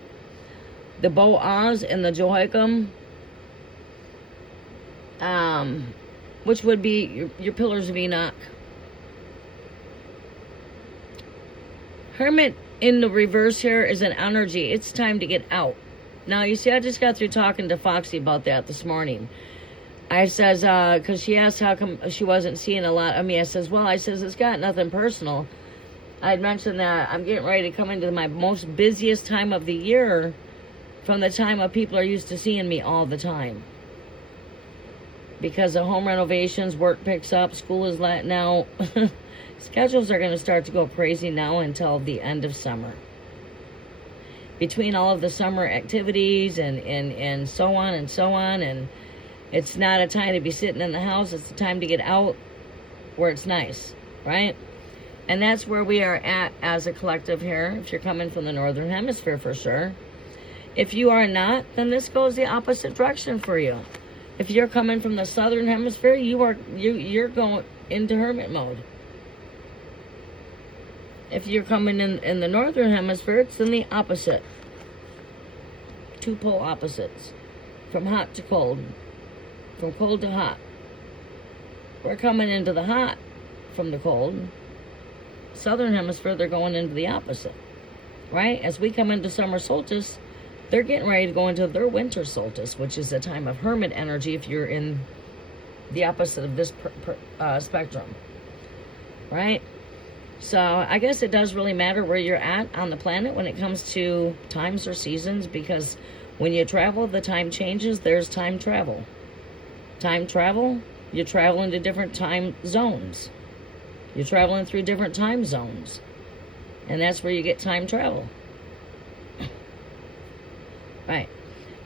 The Boaz and the Jehoiakim. Which would be your pillars of Enoch. Hermit in the reverse here is an energy. It's time to get out. Now, you see, I just got through talking to Foxy about that this morning. I says, because she asked how come she wasn't seeing a lot of me. I says, well, I says, it's got nothing personal. I'd mentioned that I'm getting ready to come into my most busiest time of the year from the time of people are used to seeing me all the time. Because of home renovations, work picks up, school is letting out. Schedules are going to start to go crazy now until the end of summer. Between all of the summer activities and so on and so on, and it's not a time to be sitting in the house. It's a time to get out where it's nice, right? And that's where we are at as a collective here, if you're coming from the Northern Hemisphere for sure. If you are not, then this goes the opposite direction for you. If you're coming from the Southern Hemisphere, you're going into hermit mode. If you're coming in the Northern Hemisphere, it's in the opposite. Two pole opposites. From hot to cold. From cold to hot. We're coming into the hot from the cold. Southern Hemisphere, they're going into the opposite. Right? As we come into summer solstice, they're getting ready to go into their winter solstice, which is a time of hermit energy if you're in the opposite of this spectrum. Right? So I guess it does really matter where you're at on the planet when it comes to times or seasons, because when you travel, the time changes. There's time travel. Time travel, you're traveling to different time zones. You're traveling through different time zones. And that's where you get time travel. Right.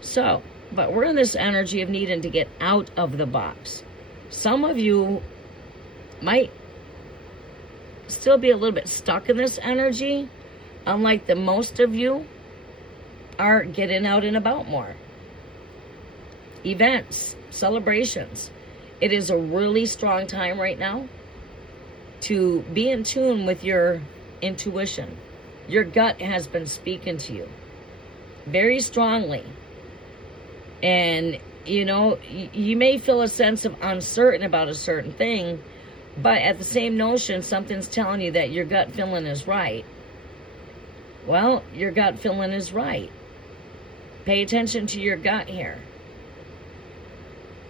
So, but we're in this energy of needing to get out of the box. Some of you might still be a little bit stuck in this energy, unlike the most of you are getting out and about more. Events, celebrations. It is a really strong time right now to be in tune with your intuition. Your gut has been speaking to you very strongly. And, you know, you may feel a sense of uncertain about a certain thing, but at the same notion, something's telling you that your gut feeling is right. Well, your gut feeling is right. Pay attention to your gut here.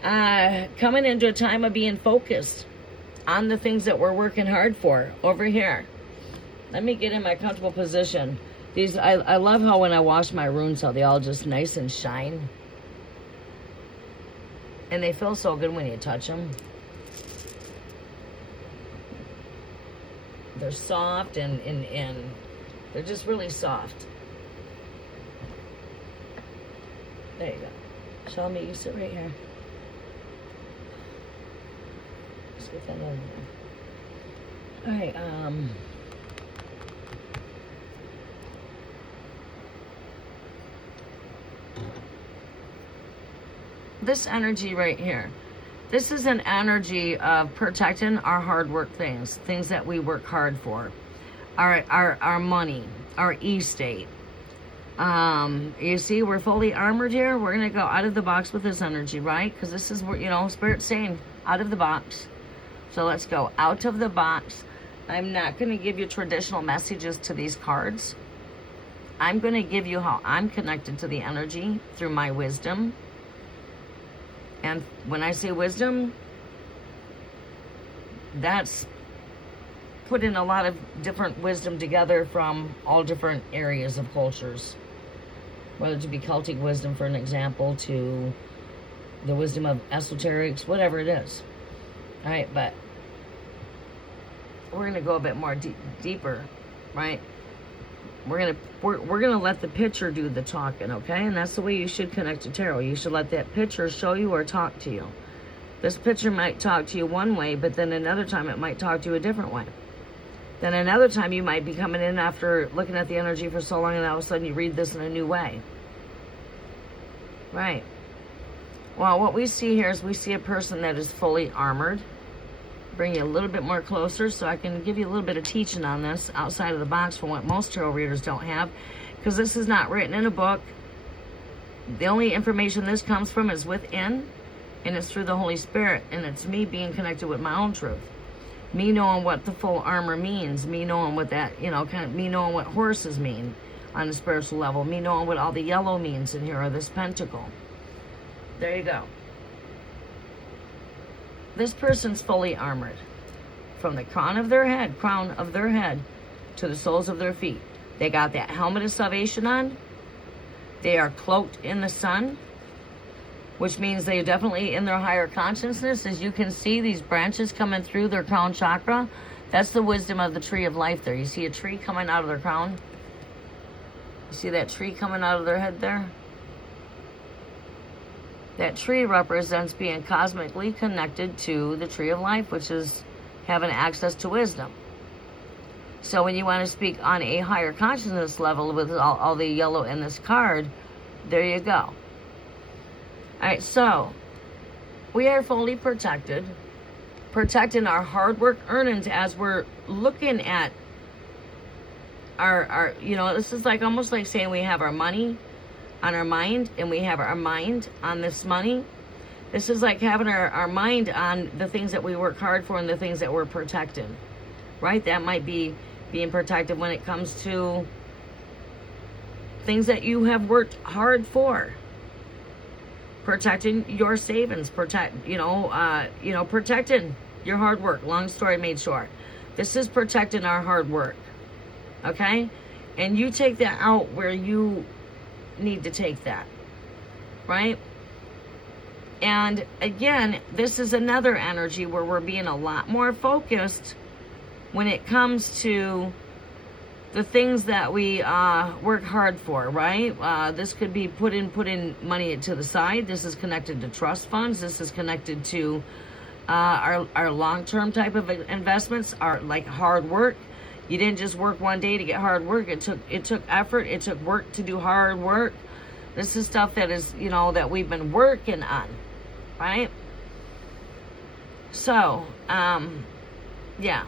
Coming into a time of being focused on the things that we're working hard for over here. Let me get in my comfortable position. These, I love how when I wash my runes, how they all just nice and shine. And they feel so good when you touch them. They're soft and they're just really soft. There you go. Shalom, you sit right here. Let's get that over there. Alright, this energy right here. This is an energy of protecting our hard work things that we work hard for. Our money, our estate. You see, we're fully armored here. We're going to go out of the box with this energy, right? Because this is what, you know, Spirit's saying, out of the box. So let's go out of the box. I'm not going to give you traditional messages to these cards. I'm going to give you how I'm connected to the energy through my wisdom. And when I say wisdom, that's putting a lot of different wisdom together from all different areas of cultures. Whether it be Celtic wisdom, for an example, to the wisdom of esoterics, whatever it is. All right, but we're gonna go a bit more deeper, right? We're gonna let the picture do the talking, okay? And that's the way you should connect to tarot. You should let that picture show you or talk to you. This picture might talk to you one way, but then another time it might talk to you a different way. Then another time you might be coming in after looking at the energy for so long, and all of a sudden you read this in a new way. Right. Well, what we see here is we see a person that is fully armored. Bring you a little bit more closer so I can give you a little bit of teaching on this outside of the box from what most tarot readers don't have, because this is not written in a book. The only information this comes from is within, and it's through the Holy Spirit, and it's me being connected with my own truth. Me knowing what the full armor means, me knowing what that, kind of me knowing what horses mean on a spiritual level, me knowing what all the yellow means in here, or this pentacle. There you go. This person's fully armored from the crown of their head to the soles of their feet. They got that helmet of salvation on. They are cloaked in the sun, which means they're definitely in their higher consciousness. As you can see, these branches coming through their crown chakra, that's the wisdom of the tree of life there. You see a tree coming out of their crown? You see that tree coming out of their head there? That tree represents being cosmically connected to the tree of life, which is having access to wisdom. So when you want to speak on a higher consciousness level with all the yellow in this card, there you go. All right, so we are fully protected, protecting our hard work earnings as we're looking at our this is like almost like saying we have our money on our mind and we have our mind on this money. This is like having our mind on the things that we work hard for and the things that we're protecting, right? That might be being protected when it comes to things that you have worked hard for. Protecting your savings, protecting your hard work. Long story made short. This is protecting our hard work, okay? And you take that out where you need to take that, right? And again, this is another energy where we're being a lot more focused when it comes to the things that we work hard for, right? This could be putting money to the side. This is connected to trust funds. This is connected to our long-term type of investments, our like hard work. You didn't just work one day to get hard work. It took effort. It took work to do hard work. This is stuff that is, that we've been working on, right? So, yeah.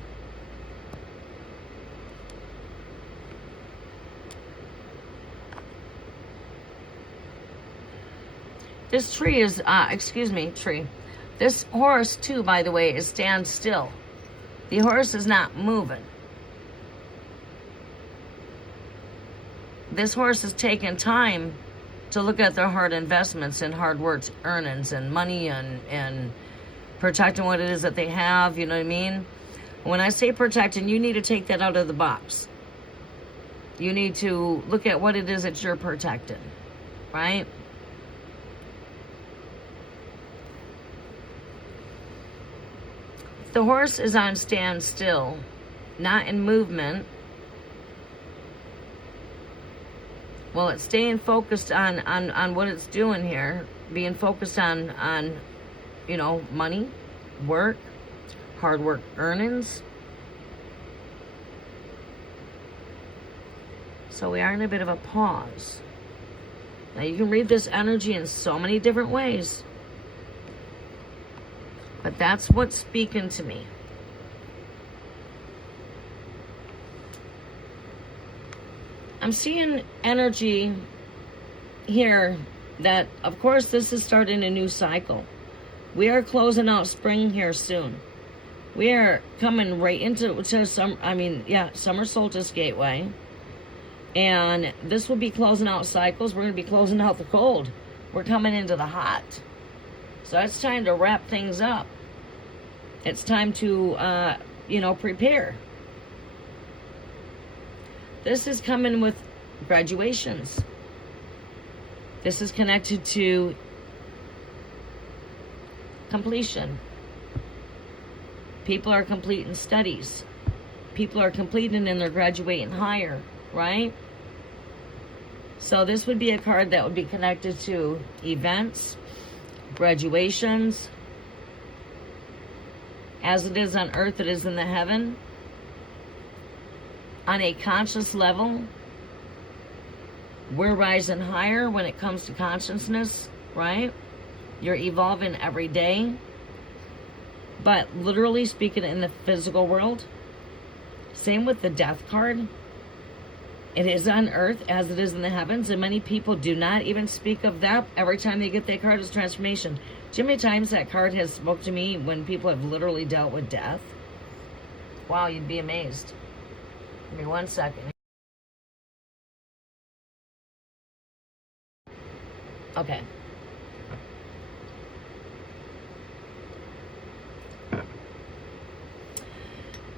This tree is, tree. This horse, too, by the way, is stand still. The horse is not moving. This horse is taking time to look at their hard investments and hard work earnings and money and protecting what it is that they have, you know what I mean? When I say protecting, you need to take that out of the box. You need to look at what it is that you're protecting, right? The horse is on standstill, not in movement. Well, it's staying focused on what it's doing here, being focused on money, work, hard work earnings. So we are in a bit of a pause. Now you can read this energy in so many different ways. But that's what's speaking to me. I'm seeing energy here that, of course, this is starting a new cycle. We are closing out spring here soon. We are coming right into summer solstice gateway. And this will be closing out cycles. We're going to be closing out the cold. We're coming into the hot. So it's time to wrap things up. It's time to, prepare. This is coming with graduations. This is connected to completion. People are completing studies. people are completing and they're graduating higher, right? So this would be a card that would be connected to events, graduations. As it is on earth, it is in the heaven. On a conscious level, we're rising higher when it comes to consciousness, right? You're evolving every day. But literally speaking in the physical world, same with the death card. It is on earth as it is in the heavens, and many people do not even speak of that. Every time they get that card is transformation. Do you know how many times that card has spoke to me when people have literally dealt with death? Wow, you'd be amazed. Give me 1 second. Okay.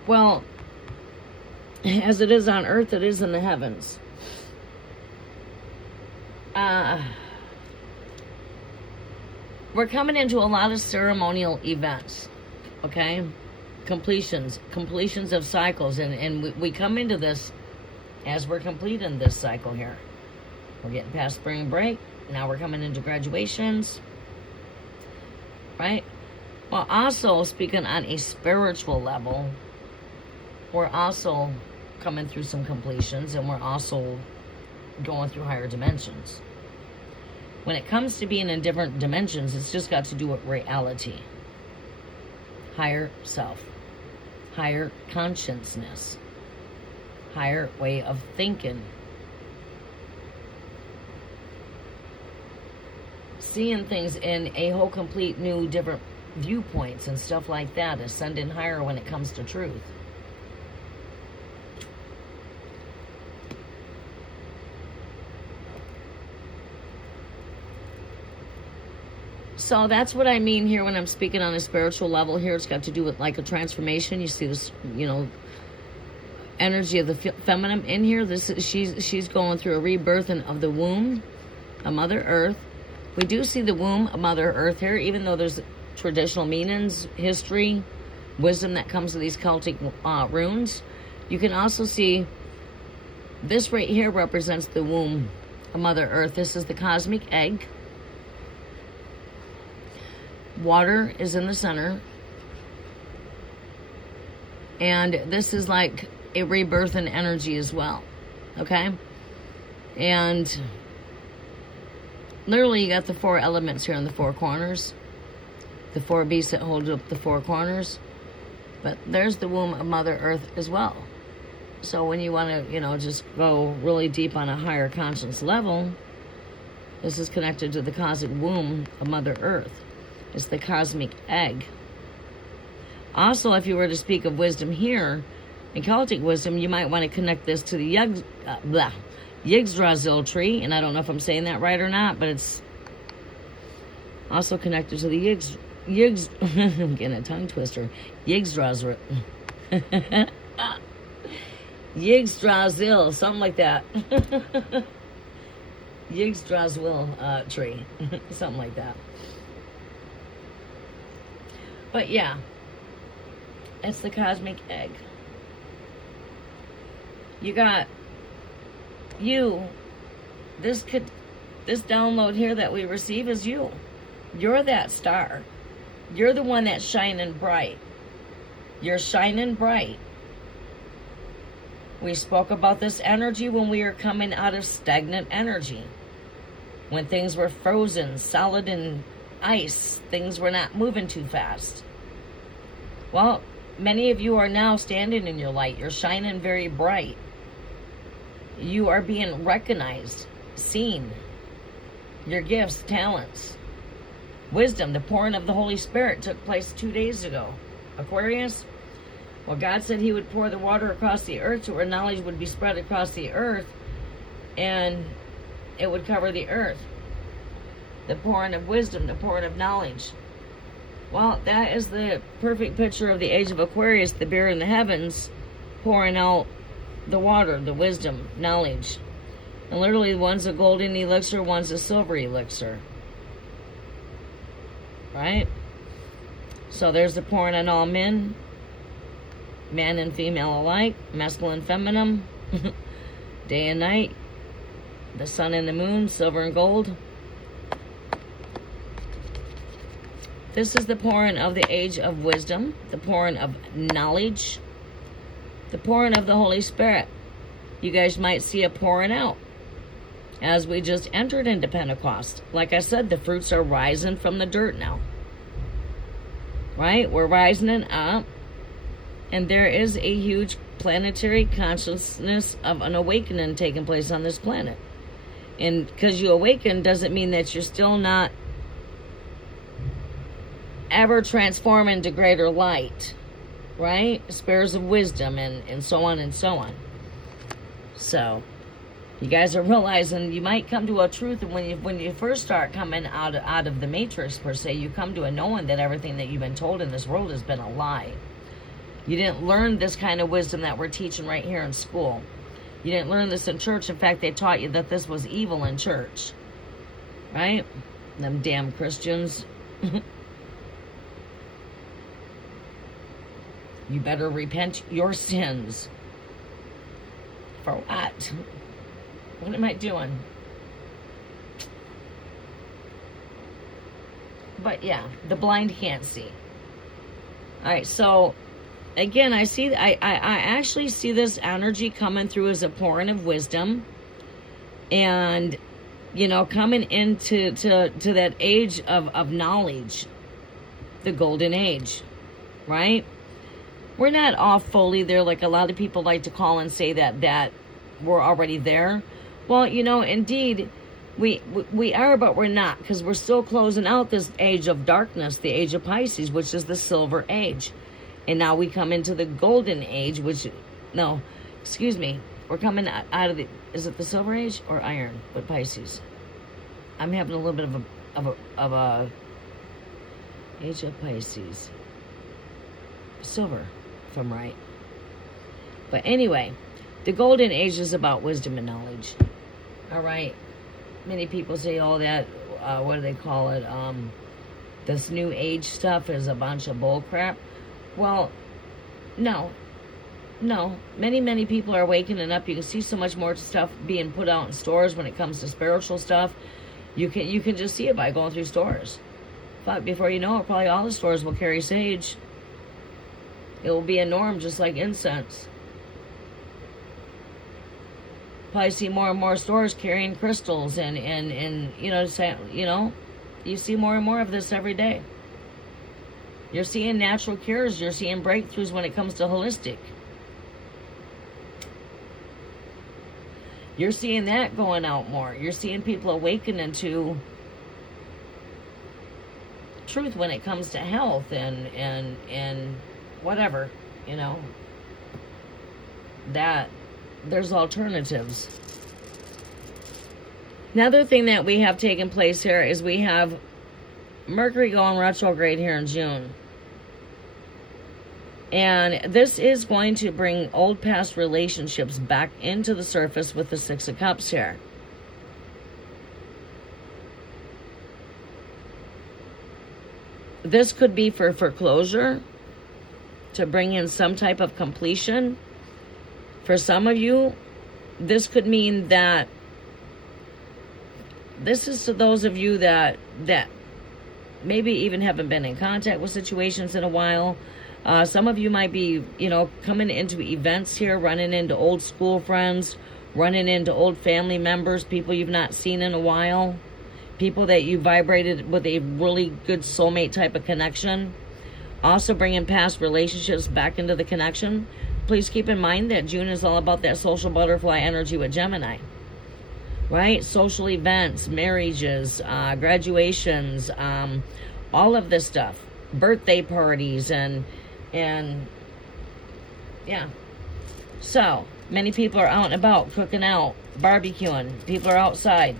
Well, as it is on earth, it is in the heavens. We're coming into a lot of ceremonial events, okay? Completions of cycles. And we come into this as we're completing this cycle here. We're getting past spring break. Now we're coming into graduations, right? Well, also speaking on a spiritual level, we're also coming through some completions, and we're also going through higher dimensions. When it comes to being in different dimensions, it's just got to do with reality. Higher self, higher consciousness, higher way of thinking. Seeing things in a whole complete new different viewpoints and stuff like that, ascending higher when it comes to truth. So that's what I mean here when I'm speaking on a spiritual level here. It's got to do with like a transformation. You see this, you know, energy of the feminine in here. This is, she's going through a rebirthing of the womb, a Mother Earth. We do see the womb, a Mother Earth here, even though there's traditional meanings, history, wisdom that comes to these Celtic runes. You can also see this right here represents the womb, a Mother Earth. This is the cosmic egg. Water is in the center. And this is like a rebirth in energy as well. Okay? And literally you got the 4 elements here in the 4 corners. The 4 beasts that hold up the 4 corners. But there's the womb of Mother Earth as well. So when you want to, you know, just go really deep on a higher conscience level, this is connected to the cosmic womb of Mother Earth. It's the cosmic egg. Also, if you were to speak of wisdom here, in Celtic wisdom, you might want to connect this to the Yggdrasil tree, and I don't know if I'm saying that right or not, but it's also connected to the I'm getting a tongue twister. Yggdrasil. Yggdrasil, something like that. Yggdrasil tree, something like that. But yeah, it's the cosmic egg. You got you. This download here that we receive is you. You're that star. You're the one that's shining bright. You're shining bright. We spoke about this energy when we were coming out of stagnant energy. When things were frozen, solid and ice, things were not moving too fast. Well, many of you are now standing in your light. You're shining very bright. You are being recognized, seen. Your gifts, talents, wisdom, the pouring of the Holy Spirit took place 2 days ago. Aquarius, well, God said he would pour the water across the earth so where knowledge would be spread across the earth and it would cover the earth. The pouring of wisdom, the pouring of knowledge. Well, that is the perfect picture of the age of Aquarius, the bear in the heavens, pouring out the water, the wisdom, knowledge. And literally, one's a golden elixir, one's a silver elixir. Right? So there's the pouring on all men. Man and female alike, masculine, feminine, day and night, the sun and the moon, silver and gold. This is the pouring of the age of wisdom, the pouring of knowledge, the pouring of the Holy Spirit. You guys might see a pouring out as we just entered into Pentecost. Like I said, the fruits are rising from the dirt now. Right? We're rising up. And there is a huge planetary consciousness of an awakening taking place on this planet. And because you awaken doesn't mean that you're still not ever transform into greater light. Right? Spheres of wisdom and so on and so on. So, you guys are realizing you might come to a truth, and when you first start coming out of the matrix, per se, you come to a knowing that everything that you've been told in this world has been a lie. You didn't learn this kind of wisdom that we're teaching right here in school. You didn't learn this in church. In fact, they taught you that this was evil in church. Right? Them damn Christians. You better repent your sins. For what? What am I doing? But yeah, the blind can't see. All right, so again, I actually see this energy coming through as a pouring of wisdom, and coming into to that age of knowledge, the golden age, right? We're not all fully there, like a lot of people like to call and say that we're already there. Well, indeed, we are, but we're not, because we're still closing out this age of darkness, the age of Pisces, which is the silver age. And now we come into the golden age, we're coming out of is it the silver age or iron with Pisces? I'm having a little bit of a age of Pisces. Silver, if I'm right. But anyway, the golden age is about wisdom and knowledge. All right. Many people say, that, what do they call it? This new age stuff is a bunch of bull crap. Well, no. Many people are waking up. You can see so much more stuff being put out in stores when it comes to spiritual stuff. You can just see it by going through stores. But before you know it, probably all the stores will carry sage. It will be a norm, just like incense. Probably see more and more stores carrying crystals and you see more and more of this every day. You're seeing natural cures. You're seeing breakthroughs when it comes to holistic. You're seeing that going out more. You're seeing people awakening to truth when it comes to health and whatever, that there's alternatives. Another thing that we have taken place here is we have Mercury going retrograde here in June. And this is going to bring old past relationships back into the surface with the Six of Cups here. This could be for foreclosure, to bring in some type of completion. For some of you, this could mean that this is to those of you that maybe even haven't been in contact with situations in a while. Some of you might be, coming into events here, running into old school friends, running into old family members, people you've not seen in a while, people that you vibrated with a really good soulmate type of connection. Also bringing past relationships back into the connection. Please keep in mind that June is all about that social butterfly energy with Gemini. Right? Social events, marriages, graduations, all of this stuff. Birthday parties and yeah. So, many people are out and about, cooking out, barbecuing. People are outside.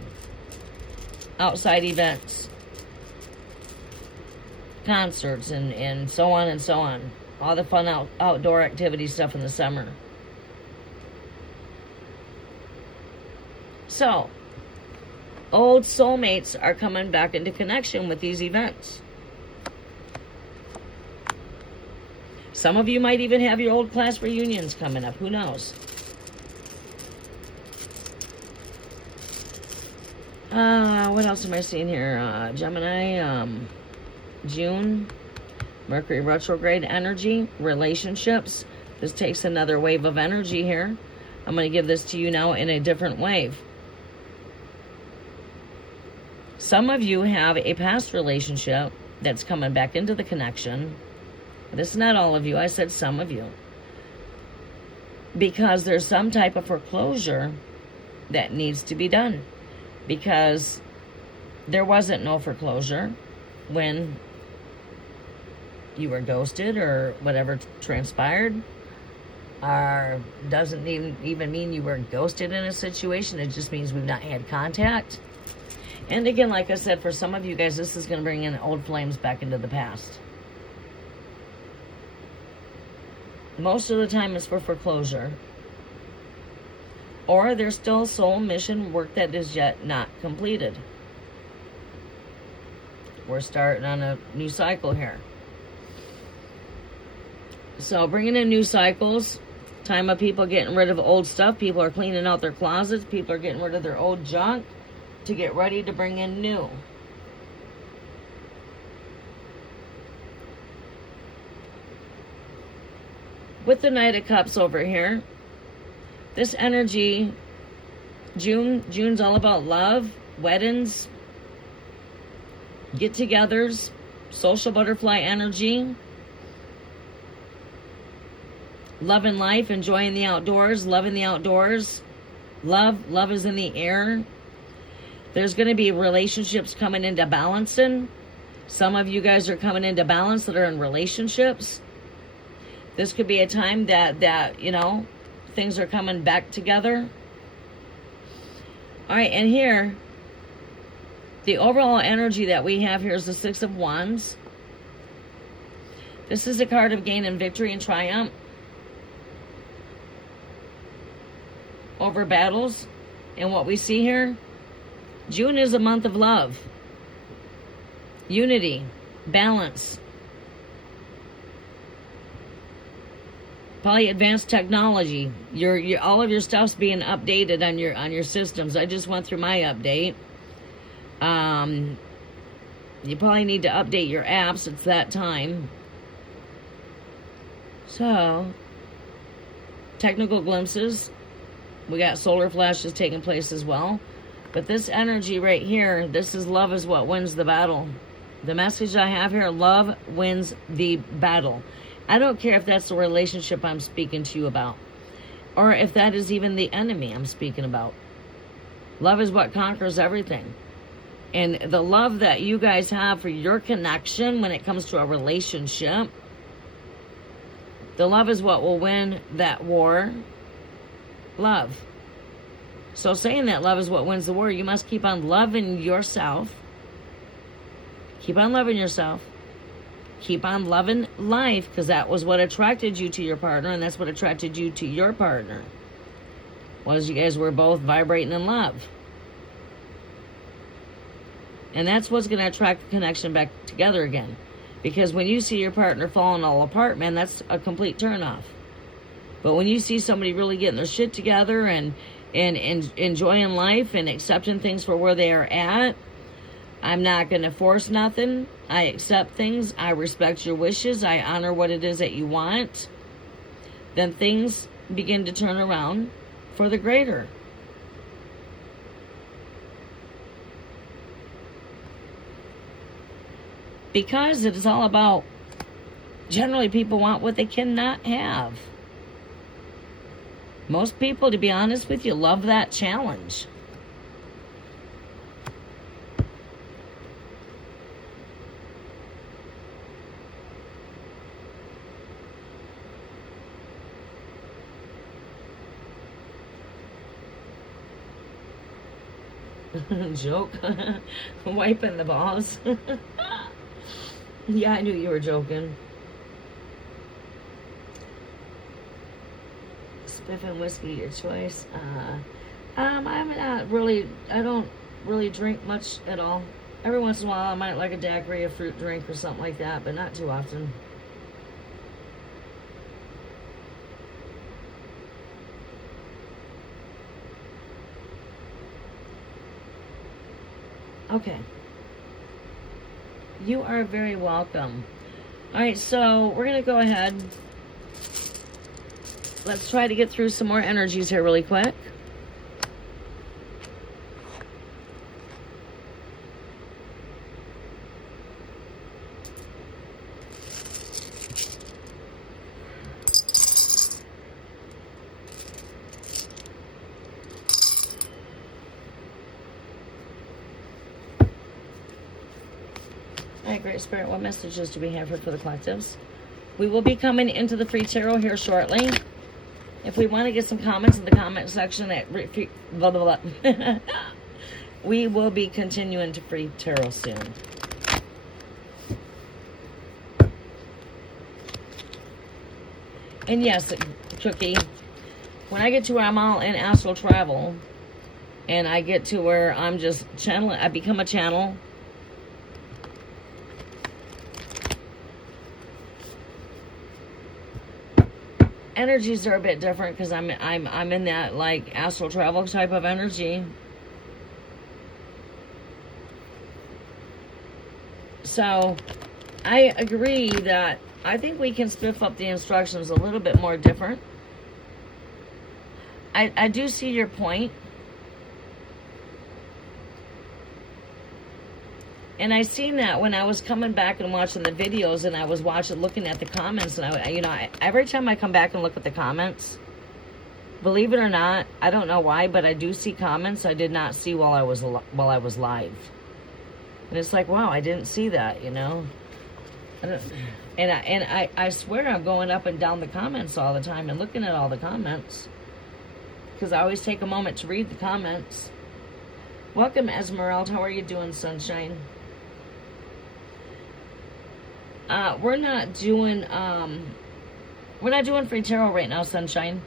Outside events. Concerts and so on and so on. All the fun outdoor activity stuff in the summer. So, old soulmates are coming back into connection with these events. Some of you might even have your old class reunions coming up. Who knows? What else am I seeing here? Gemini, June, Mercury retrograde energy, relationships. This takes another wave of energy here. I'm going to give this to you now in a different wave. Some of you have a past relationship that's coming back into the connection. This is not all of you. I said some of you. Because there's some type of foreclosure that needs to be done. Because there wasn't no foreclosure when you were ghosted or whatever transpired. Or doesn't even mean you were ghosted in a situation. It just means we've not had contact. And again, like I said, for some of you guys, this is going to bring in old flames back into the past. Most of the time it's for foreclosure. Or there's still soul mission work that is yet not completed. We're starting on a new cycle here. So bringing in new cycles, time of people getting rid of old stuff. People are cleaning out their closets. People are getting rid of their old junk to get ready to bring in new. With the Knight of Cups over here, this energy, June's all about love, weddings, get-togethers, social butterfly energy, loving life, enjoying the outdoors, loving the outdoors. Love is in the air. There's going to be relationships coming into balancing. Some of you guys are coming into balance that are in relationships. This could be a time that you know, things are coming back together. All right, and here, the overall energy that we have here is the Six of Wands. This is a card of gain and victory and triumph over battles. And what we see here, June is a month of love, unity, balance, probably advanced technology. Your all of your stuff's being updated on your systems. I just went through my update. You probably need to update your apps. It's that time. So, technical glimpses. We got solar flashes taking place as well. But this energy right here, this is love is what wins the battle. The message I have here, love wins the battle. I don't care if that's the relationship I'm speaking to you about, or if that is even the enemy I'm speaking about. Love is what conquers everything. And the love that you guys have for your connection when it comes to a relationship, the love is what will win that war. Love. So saying that love is what wins the war, you must keep on loving yourself. Keep on loving yourself. Keep on loving life, because that was what attracted you to your partner, and that's what attracted you to your partner, was you guys were both vibrating in love. And that's what's going to attract the connection back together again. Because when you see your partner falling all apart, man, that's a complete turnoff. But when you see somebody really getting their shit together and enjoying life and accepting things for where they are at, I'm not going to force nothing. I accept things. I respect your wishes. I honor what it is that you want. Then things begin to turn around for the greater. Because it is all about, generally people want what they cannot have. Most people, to be honest with you, love that challenge. Joke. Wiping the balls. Yeah, I knew you were joking. Spiff and whiskey, your choice. I'm not really, I don't really drink much at all. Every once in a while I might like a daiquiri, a fruit drink or something like that, but not too often. Okay. You are very welcome. All right, so we're going to go ahead. Let's try to get through some more energies here really quick. All right, Great Spirit, what messages do we have here for the collectives? We will be coming into the free tarot here shortly. If we want to get some comments in the comment section, blah, blah, blah. We will be continuing to free tarot soon. And yes, Cookie, when I get to where I'm all in astral travel, and I get to where I'm just channeling, I become a channel. Energies are a bit different because I'm in that like astral travel type of energy. So I agree that I think we can spiff up the instructions a little bit more different. I do see your point. And I seen that when I was coming back and watching the videos, and I was looking at the comments, and every time I come back and look at the comments, believe it or not, I don't know why, but I do see comments I did not see while I was live, and it's like, wow, I didn't see that, I swear I'm going up and down the comments all the time and looking at all the comments because I always take a moment to read the comments. Welcome, Esmeralda. How are you doing, sunshine? We're not doing free tarot right now, sunshine.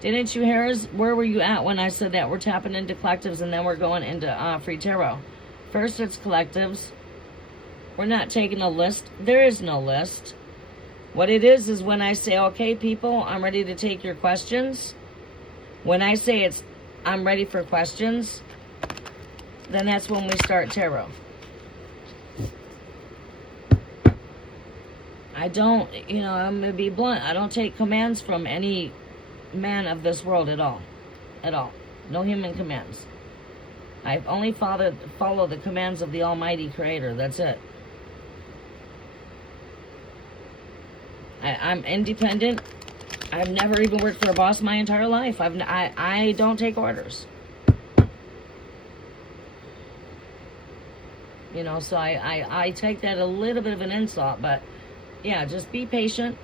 Didn't you hear us? Where were you at when I said that? We're tapping into collectives and then we're going into free tarot. First it's collectives. We're not taking a list. There is no list. What it is when I say, okay, people, I'm ready to take your questions. When I say I'm ready for questions, then that's when we start tarot. I don't, I'm going to be blunt. I don't take commands from any man of this world at all. At all. No human commands. I only follow the commands of the Almighty Creator. That's it. I'm independent. I've never even worked for a boss my entire life. I don't take orders. So I take that a little bit of an insult, but yeah, just be patient.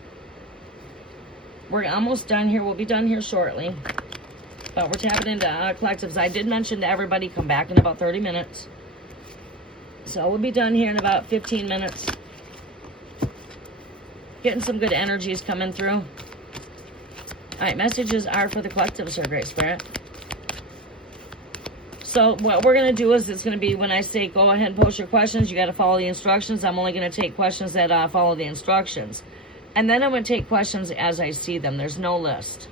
We're almost done here. We'll be done here shortly. But we're tapping into collectives. I did mention to everybody, come back in about 30 minutes. So we'll be done here in about 15 minutes. Getting some good energies coming through. All right, messages are for the collectives here, Great Spirit. So what we're going to do is it's going to be when I say go ahead and post your questions, you got to follow the instructions. I'm only going to take questions that follow the instructions. And then I'm going to take questions as I see them. There's no list.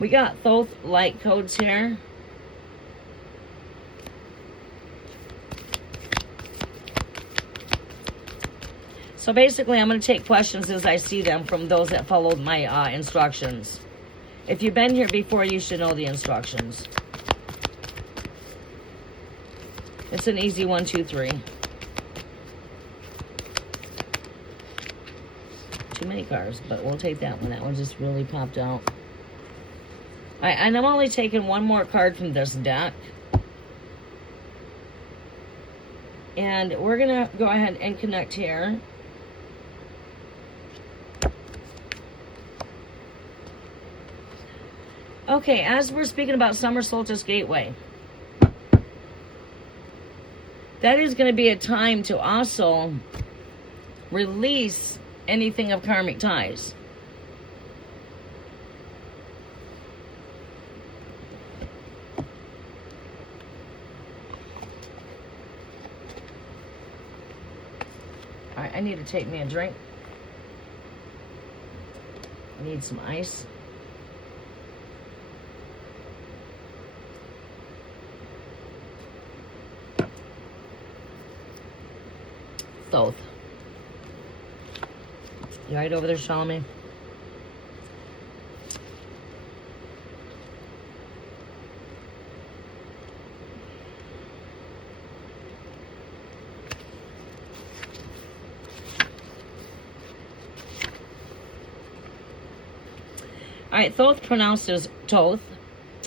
We got both light codes here. So basically I'm going to take questions as I see them from those that followed my instructions. If you've been here before, you should know the instructions. It's an easy 1, 2, 3. Too many cards, but we'll take that one. That one just really popped out. All right, and I'm only taking one more card from this deck. And we're going to go ahead and connect here. Okay, as we're speaking about Summer Solstice Gateway, that is going to be a time to also release anything of karmic ties. All right, I need to take me a drink. I need some ice. Thoth. You right over there, Shalome? All right, Thoth, pronounced as Toth,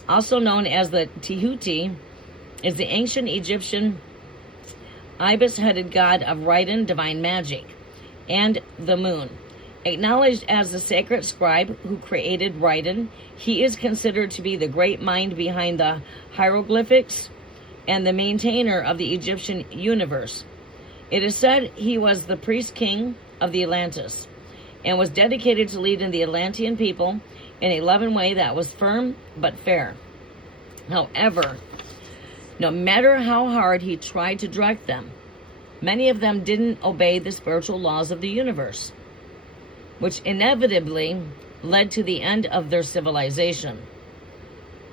also known as the Tehuti, is the ancient Egyptian ibis-headed god of Riden, divine magic, and the moon. Acknowledged as the sacred scribe who created Riden, he is considered to be the great mind behind the hieroglyphics and the maintainer of the Egyptian universe. It is said he was the priest king of the Atlantis and was dedicated to leading the Atlantean people in a loving way that was firm but fair. However, no matter how hard he tried to direct them, many of them didn't obey the spiritual laws of the universe, which inevitably led to the end of their civilization.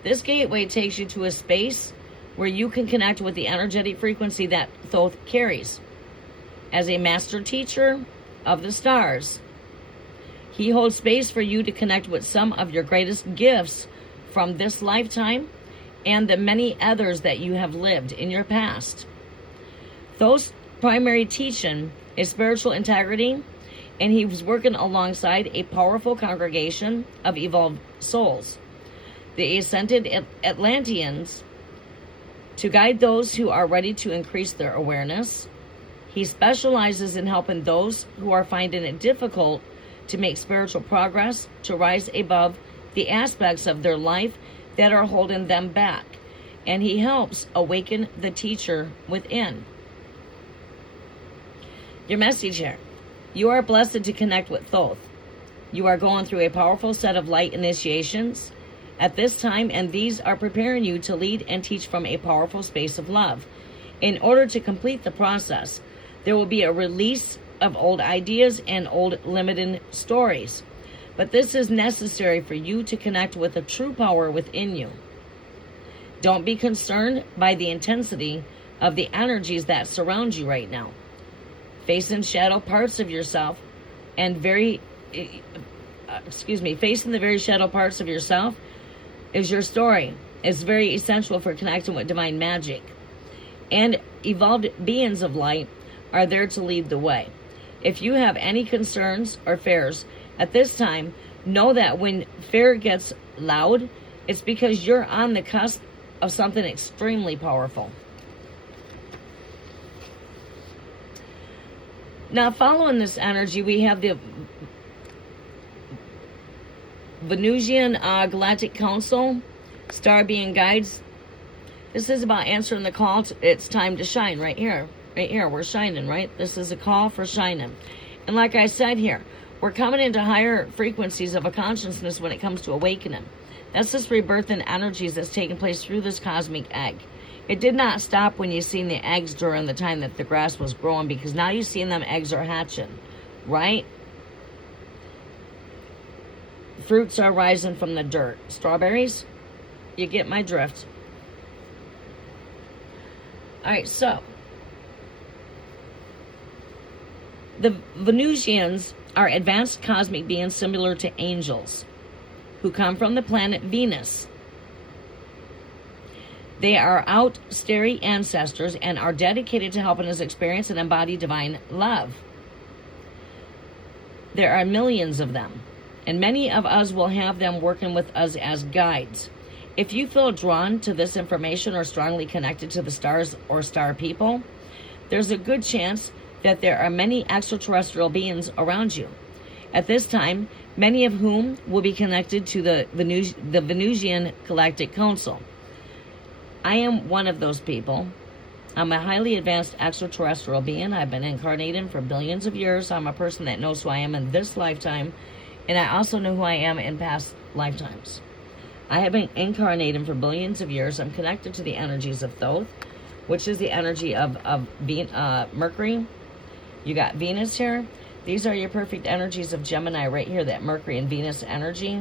This gateway takes you to a space where you can connect with the energetic frequency that Thoth carries. As a master teacher of the stars, he holds space for you to connect with some of your greatest gifts from this lifetime and the many others that you have lived in your past. Thoth's primary teaching is spiritual integrity, and he was working alongside a powerful congregation of evolved souls, the ascended Atlanteans, to guide those who are ready to increase their awareness. He specializes in helping those who are finding it difficult to make spiritual progress, to rise above the aspects of their life that are holding them back. And he helps awaken the teacher within. Your message here. You are blessed to connect with Thoth. You are going through a powerful set of light initiations at this time, and these are preparing you to lead and teach from a powerful space of love. In order to complete the process, there will be a release of old ideas and old limiting stories. But this is necessary for you to connect with the true power within you. Don't be concerned by the intensity of the energies that surround you right now. Facing shadow parts of yourself and facing the very shadow parts of yourself is your story. It's very essential for connecting with divine magic. And evolved beings of light are there to lead the way. If you have any concerns or fears at this time, know that when fear gets loud, it's because you're on the cusp of something extremely powerful. Now, following this energy, we have the Venusian Galactic Council, Star Being Guides. This is about answering the call. It's time to shine right here. Right here, we're shining, right? This is a call for shining. And like I said here, we're coming into higher frequencies of a consciousness when it comes to awakening. That's this rebirthing energies that's taking place through this cosmic egg. It did not stop when you seen the eggs during the time that the grass was growing, because now you're seeing them eggs are hatching, right? Fruits are rising from the dirt. Strawberries? You get my drift. All right, so the Venusians are advanced cosmic beings similar to angels who come from the planet Venus. They are out-starry ancestors and are dedicated to helping us experience and embody divine love. There are millions of them, and many of us will have them working with us as guides. If you feel drawn to this information or strongly connected to the stars or star people, there's a good chance that there are many extraterrestrial beings around you. At this time, many of whom will be connected to the Venusian Galactic Council. I am one of those people. I'm a highly advanced extraterrestrial being. I've been incarnated for billions of years. I'm a person that knows who I am in this lifetime, and I also know who I am in past lifetimes. I have been incarnated for billions of years. I'm connected to the energies of Thoth, which is the energy of Mercury. You got Venus here. These are your perfect energies of Gemini right here, that Mercury and Venus energy.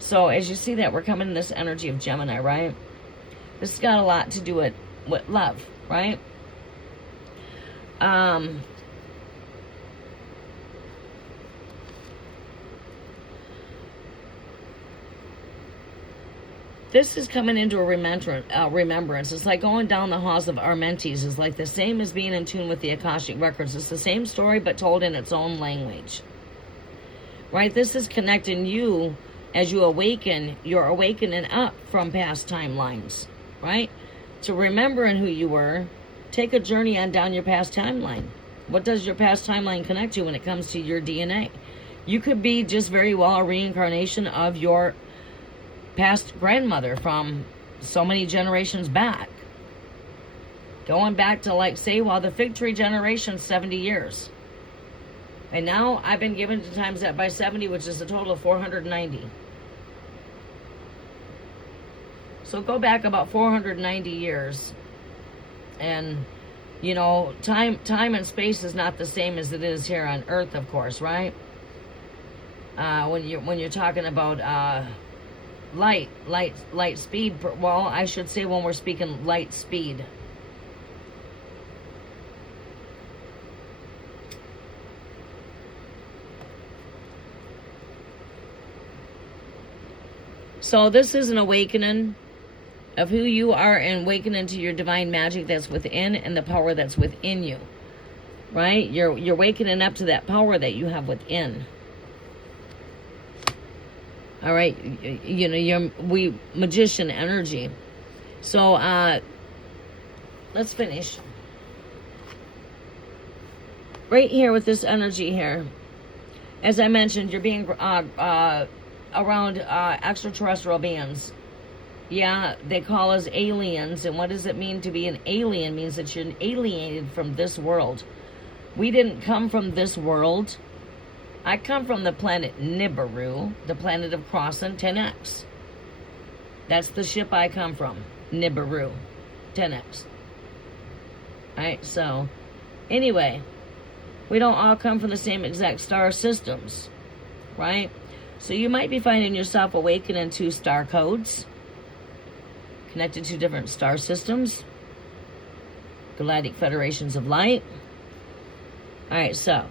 So as you see that, we're coming in this energy of Gemini, right? This has got a lot to do with love, right? This is coming into a remembrance. It's like going down the halls of Armentes. It's like the same as being in tune with the Akashic records. It's the same story, but told in its own language. Right? This is connecting you as you awaken. You're awakening up from past timelines. Right? To remembering who you were, take a journey on down your past timeline. What does your past timeline connect to when it comes to your DNA? You could be just very well a reincarnation of your past grandmother from so many generations back. Going back to, like, say, well, the fig tree generation, 70 years. And now I've been given to times that by 70, which is a total of 490. So go back about 490 years. And, you know, time and space is not the same as it is here on Earth, of course, right? When you're talking about light speed, well, I should say when we're speaking light speed. So this is an awakening of who you are and awakening to your divine magic that's within and the power that's within you. Right? You're wakening up to that power that you have within. All right, you know, we magician energy. So let's finish right here with this energy here. As I mentioned, you're being around extraterrestrial beings. Yeah, they call us aliens. And what does it mean to be an alien? It means that you're alienated from this world. We didn't come from this world. I come from the planet Nibiru, the planet of crossing 10X. That's the ship I come from, Nibiru, 10X. Alright, so, anyway, we don't all come from the same exact star systems, right? So you might be finding yourself awakening to star codes, connected to different star systems, galactic federations of light. Alright, so,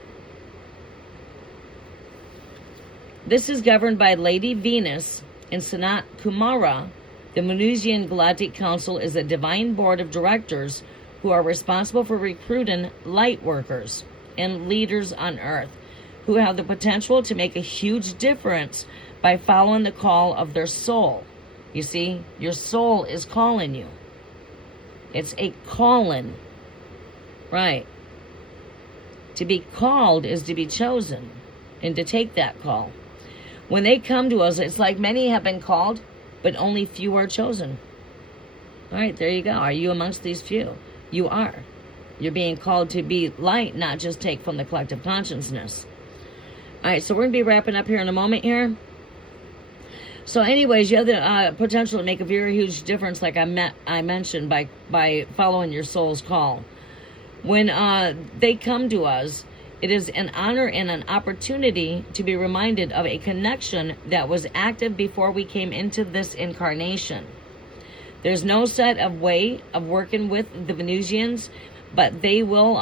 this is governed by Lady Venus and Sanat Kumara. The Venusian Galactic Council is a divine board of directors who are responsible for recruiting light workers and leaders on Earth who have the potential to make a huge difference by following the call of their soul. You see, your soul is calling you. It's a calling. Right. To be called is to be chosen and to take that call. When they come to us, it's like many have been called, but only few are chosen. All right, there you go. Are you amongst these few? You are. You're being called to be light, not just take from the collective consciousness. All right, so we're going to be wrapping up here in a moment here. So anyways, you have the potential to make a very huge difference, like I mentioned, by following your soul's call. When they come to us, it is an honor and an opportunity to be reminded of a connection that was active before we came into this incarnation. There's no set of way of working with the Venusians, but they will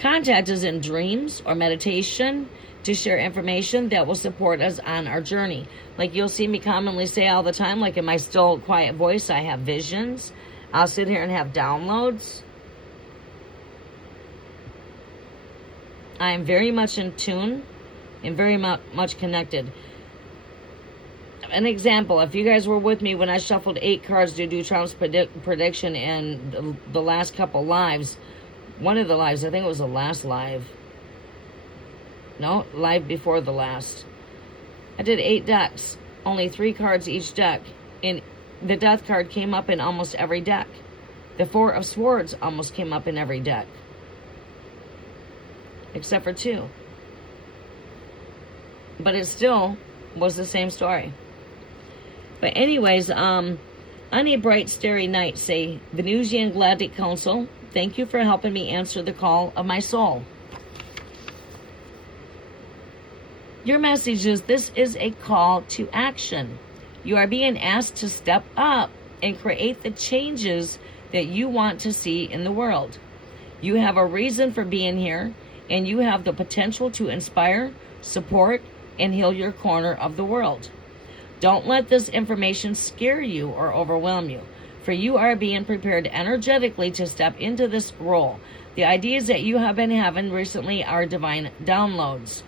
contact us in dreams or meditation to share information that will support us on our journey. Like you'll see me commonly say all the time, like in my still quiet voice, I have visions. I'll sit here and have downloads. I am very much in tune and very much connected. An example, if you guys were with me when I shuffled 8 cards to do Trump's prediction in the last couple lives, one of the lives, I think it was the last live. No, live before the last. I did 8 decks, only 3 cards each deck. And the death card came up in almost every deck. The 4 of Swords almost came up in every deck. Except for 2. But it still was the same story. But anyways, on a bright, starry night, say, Venusian Galactic Council, thank you for helping me answer the call of my soul. Your message is, this is a call to action. You are being asked to step up and create the changes that you want to see in the world. You have a reason for being here, and you have the potential to inspire, support, and heal your corner of the world. Don't let this information scare you or overwhelm you, for you are being prepared energetically to step into this role. The ideas that you have been having recently are divine downloads,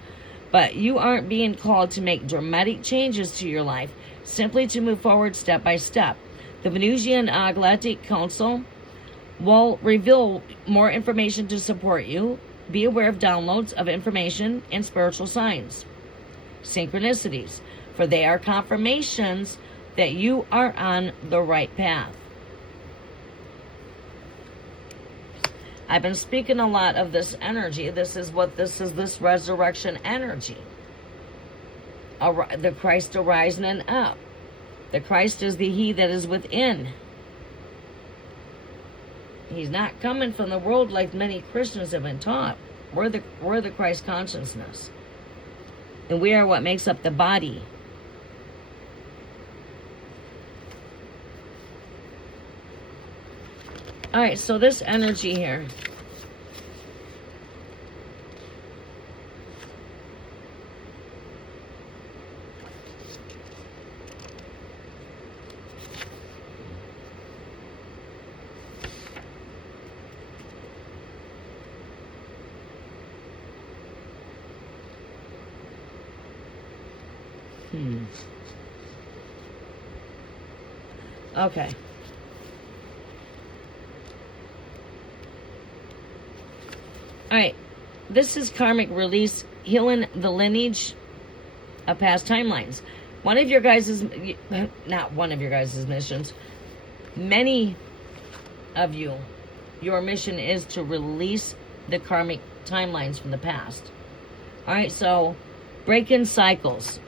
but you aren't being called to make dramatic changes to your life, simply to move forward step by step. The Venusian Galactic Council will reveal more information to support you. Be aware of downloads of information and spiritual signs, synchronicities, for they are confirmations that you are on the right path. I've been speaking a lot of this energy. This is this resurrection energy. The Christ arising up. The Christ is the He that is within. He's not coming from the world like many Christians have been taught. We're the Christ consciousness. And we are what makes up the body. All right, so this energy here. Okay. All right. This is karmic release, healing the lineage of past timelines. One of your guys' not one of your guys' missions. Many of you, your mission is to release the karmic timelines from the past. All right, so break-in cycles.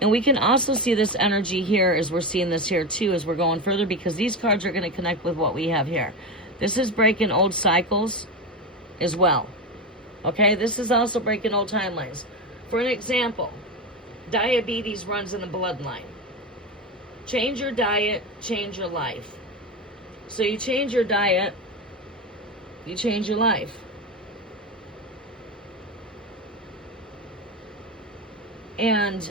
And we can also see this energy here as we're seeing this here too as we're going further, because these cards are going to connect with what we have here. This is breaking old cycles as well. Okay, this is also breaking old timelines. For an example, diabetes runs in the bloodline. Change your diet, change your life. So you change your diet, you change your life. And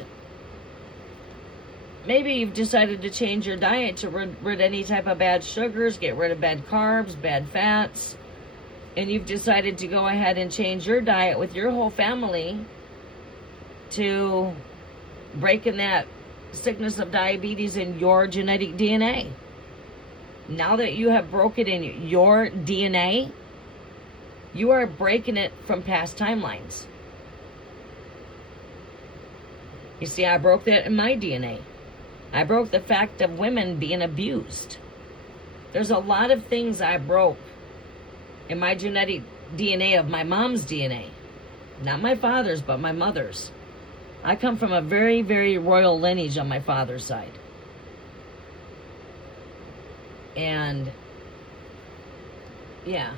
maybe you've decided to change your diet to rid any type of bad sugars, get rid of bad carbs, bad fats. And you've decided to go ahead and change your diet with your whole family to breaking that sickness of diabetes in your genetic DNA. Now that you have broken in your DNA, you are breaking it from past timelines. You see, I broke that in my DNA. I broke the fact of women being abused. There's a lot of things I broke in my genetic DNA of my mom's DNA. Not my father's, but my mother's. I come from a very, very royal lineage on my father's side. And, yeah.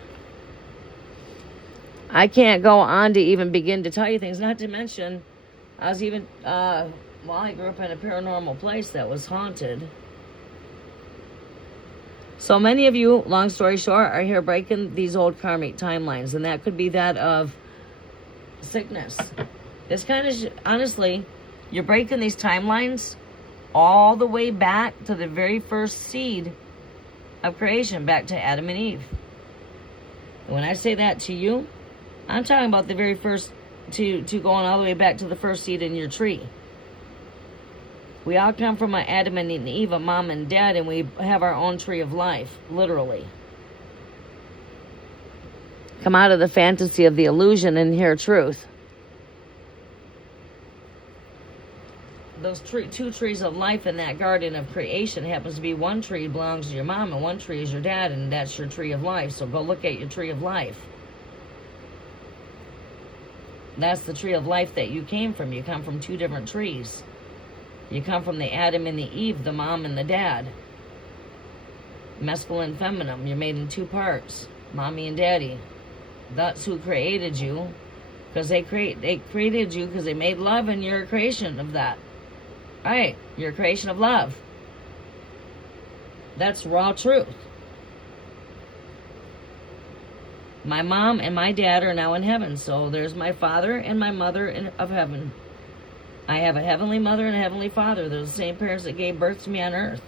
I can't go on to even begin to tell you things, not to mention, I was even, I grew up in a paranormal place that was haunted. So many of you, long story short, are here breaking these old karmic timelines, and that could be that of sickness. This kind of, honestly, you're breaking these timelines all the way back to the very first seed of creation, back to Adam and Eve. And when I say that to you, I'm talking about the very first, to going all the way back to the first seed in your tree. We all come from an Adam and an Eve, a mom and dad, and we have our own tree of life, literally. Come out of the fantasy of the illusion and hear truth. Those two trees of life in that garden of creation happens to be one tree belongs to your mom and one tree is your dad, and that's your tree of life. So go look at your tree of life. That's the tree of life that you came from. You come from two different trees. You come from the Adam and the Eve, the mom and the dad. Masculine, feminine. You're made in two parts. Mommy and daddy. That's who created you. Because they created you because they made love, and you're a creation of that. Right. You're a creation of love. That's raw truth. My mom and my dad are now in heaven. So there's my father and my mother of heaven. I have a heavenly mother and a heavenly father. They're the same parents that gave birth to me on earth.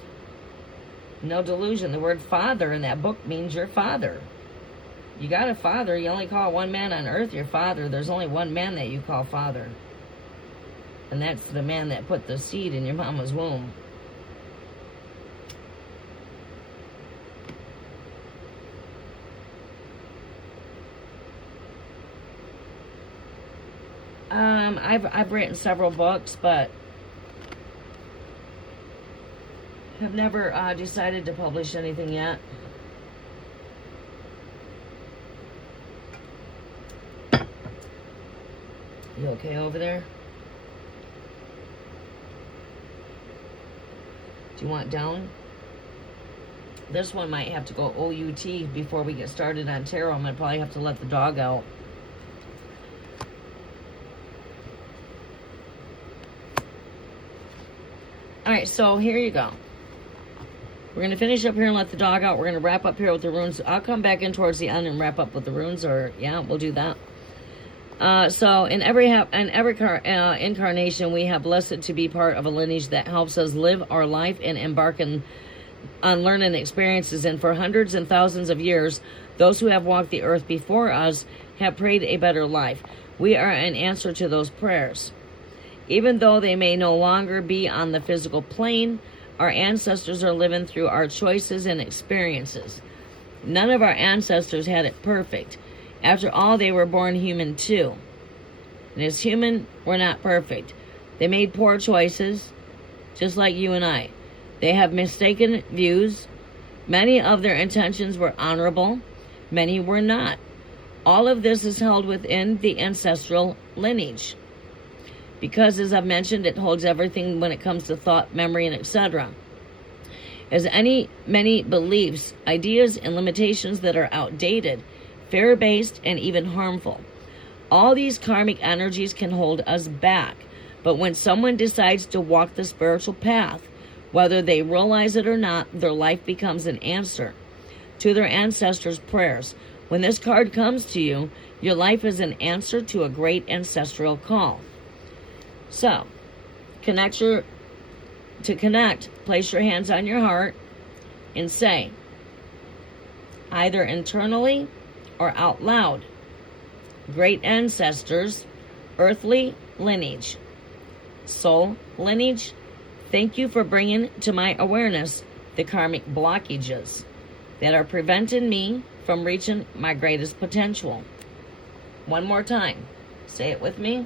No delusion. The word father in that book means your father. You got a father. You only call one man on earth your father. There's only one man that you call father. And that's the man that put the seed in your mama's womb. I've written several books, but have never decided to publish anything yet. You okay over there? Do you want down? This one might have to go OUT before we get started on tarot. I'm going to probably have to let the dog out. Alright, so here you go. We're going to finish up here and let the dog out. We're going to wrap up here with the runes. I'll come back in towards the end and wrap up with the runes, or yeah, we'll do that. So in every incarnation, we have blessed to be part of a lineage that helps us live our life and embark on learning experiences. And for hundreds and thousands of years, those who have walked the earth before us have prayed a better life. We are an answer to those prayers. Even though they may no longer be on the physical plane, our ancestors are living through our choices and experiences. None of our ancestors had it perfect. After all, they were born human too. And as human, we're not perfect. They made poor choices, just like you and I. They have mistaken views. Many of their intentions were honorable. Many were not. All of this is held within the ancestral lineage. Because, as I've mentioned, it holds everything when it comes to thought, memory, and etc. As many beliefs, ideas, and limitations that are outdated, fear-based, and even harmful. All these karmic energies can hold us back. But when someone decides to walk the spiritual path, whether they realize it or not, their life becomes an answer to their ancestors' prayers. When this card comes to you, your life is an answer to a great ancestral call. So, place your hands on your heart and say, either internally or out loud, great ancestors, earthly lineage, soul lineage, thank you for bringing to my awareness the karmic blockages that are preventing me from reaching my greatest potential. One more time. Say it with me.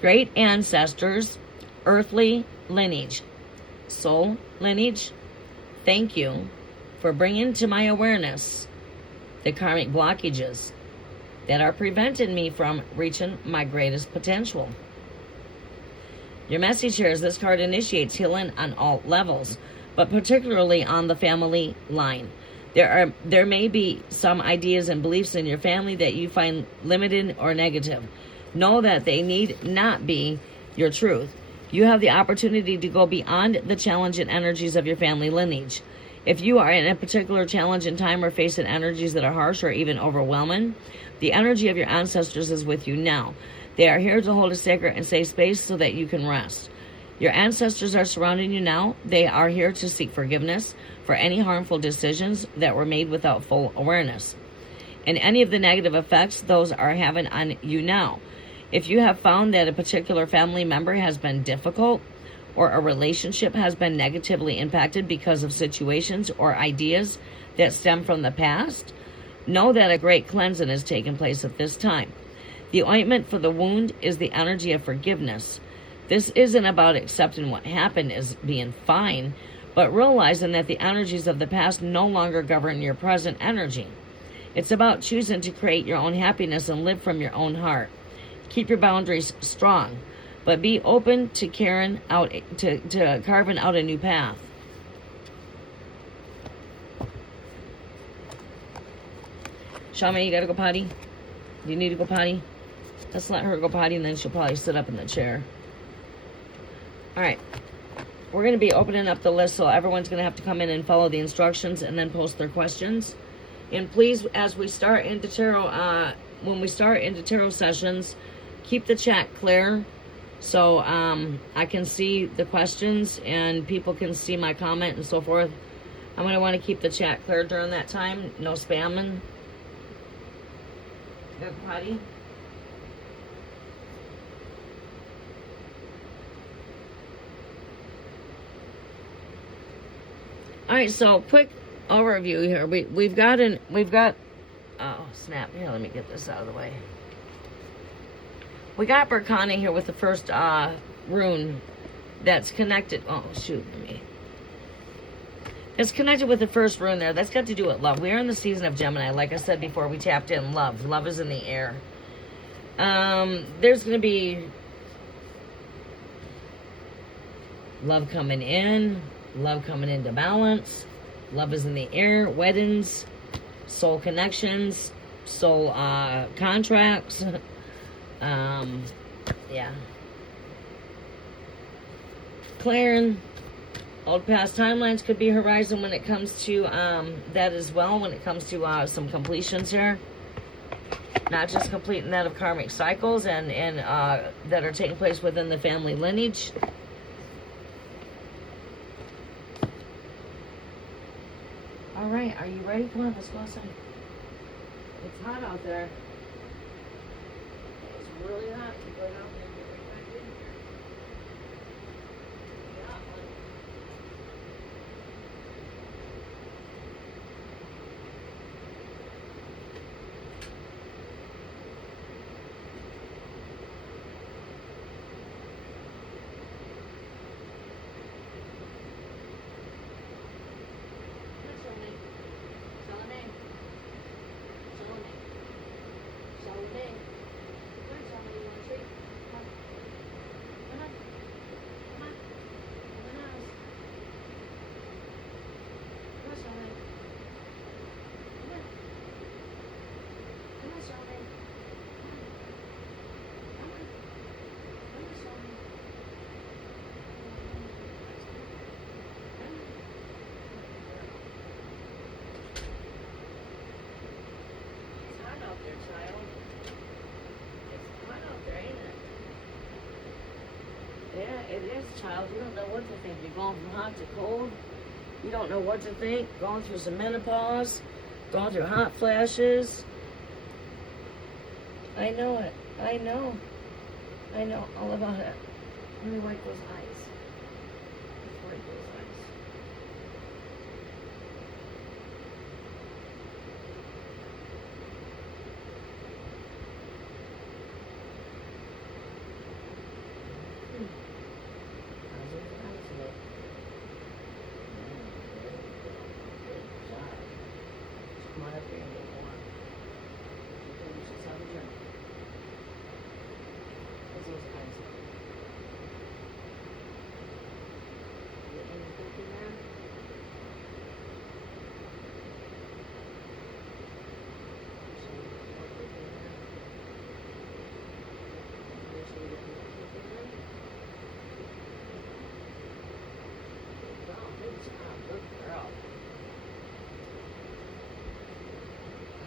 Great ancestors, earthly lineage, soul lineage, thank you for bringing to my awareness the karmic blockages that are preventing me from reaching my greatest potential. Your message here is this card initiates healing on all levels, but particularly on the family line. There may be some ideas and beliefs in your family that you find limited or negative. Know that they need not be your truth. You have the opportunity to go beyond the challenge and energies of your family lineage. If you are in a particular challenge in time or facing energies that are harsh or even overwhelming, the energy of your ancestors is with you now. They are here to hold a sacred and safe space so that you can rest. Your ancestors are surrounding you now. They are here to seek forgiveness for any harmful decisions that were made without full awareness, and any of the negative effects those are having on you now. If you have found that a particular family member has been difficult, or a relationship has been negatively impacted because of situations or ideas that stem from the past, know that a great cleansing has taken place at this time. The ointment for the wound is the energy of forgiveness. This isn't about accepting what happened as being fine, but realizing that the energies of the past no longer govern your present energy. It's about choosing to create your own happiness and live from your own heart. Keep your boundaries strong, but be open to carving out a new path. Shama, you gotta go potty? Do you need to go potty? Let's let her go potty, and then she'll probably sit up in the chair. All right. We're going to be opening up the list, so everyone's going to have to come in and follow the instructions and then post their questions. And please, as we start into tarot, when we start into tarot sessions, keep the chat clear so I can see the questions and people can see my comment and so forth. I'm going to want to keep the chat clear during that time. No spamming. Everybody. All right, so quick overview here. We've got oh snap, here, let me get this out of the way. We got Berkane here with the first rune that's connected. Oh shoot, it's connected with the first rune there. That's got to do with love. We are in the season of Gemini. Like I said before, we tapped in love. Love is in the air. There's going to be love coming in, love coming into balance. Love is in the air. Weddings, soul connections, soul contracts. Yeah. Clearing old past timelines could be horizon when it comes to that as well, when it comes to some completions here. Not just completing that of karmic cycles and that are taking place within the family lineage. All right, are you ready? Come on, let's go outside. It's hot out there. It's really hot. You go out there and get right back in here. Yeah, honey. Yeah, it is, child. You don't know what to think. You're going from hot to cold. You don't know what to think. Going through some menopause. Going through hot flashes. I know it. I know. I know all about it. Let me wipe those eyes. Wipe those eyes.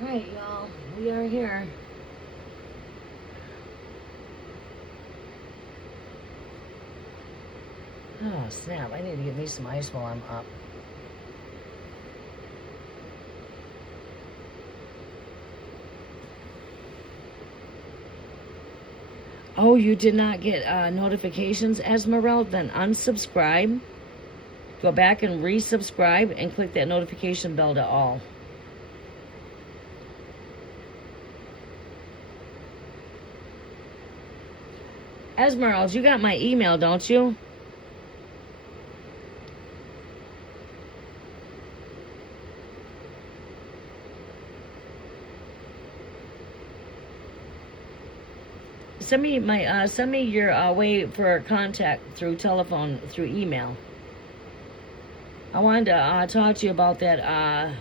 All right, y'all, we are here. Oh, snap. I need to get me some ice while I'm up. Oh, you did not get notifications, Esmeralda? Then unsubscribe. Go back and resubscribe and click that notification bell to all. Esmeralda, you got my email, don't you? Send me your way for contact through telephone, through email. I wanted to talk to you about that.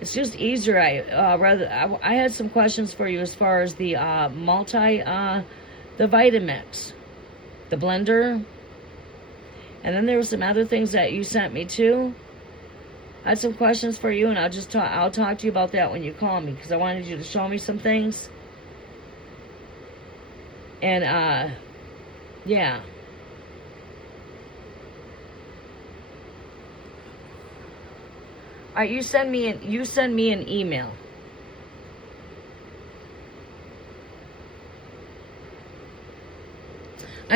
It's just easier. I had some questions for you as far as the the Vitamix, the blender, and then there were some other things that you sent me too. I had some questions for you, and I'll talk to you about that when you call me, because I wanted you to show me some things. And yeah. All right, you send me an email. All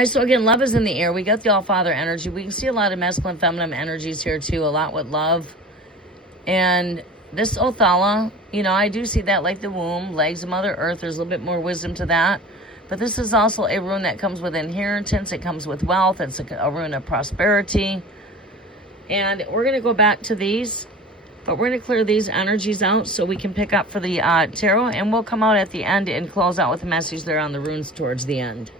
right, so again, love is in the air. We got the All-Father energy. We can see a lot of masculine, feminine energies here too, a lot with love. And this Othala, you know, I do see that like the womb, legs of Mother Earth. There's a little bit more wisdom to that. But this is also a rune that comes with inheritance. It comes with wealth. It's a rune of prosperity. And we're going to go back to these. But we're going to clear these energies out so we can pick up for the tarot. And we'll come out at the end and close out with a message there on the runes towards the end.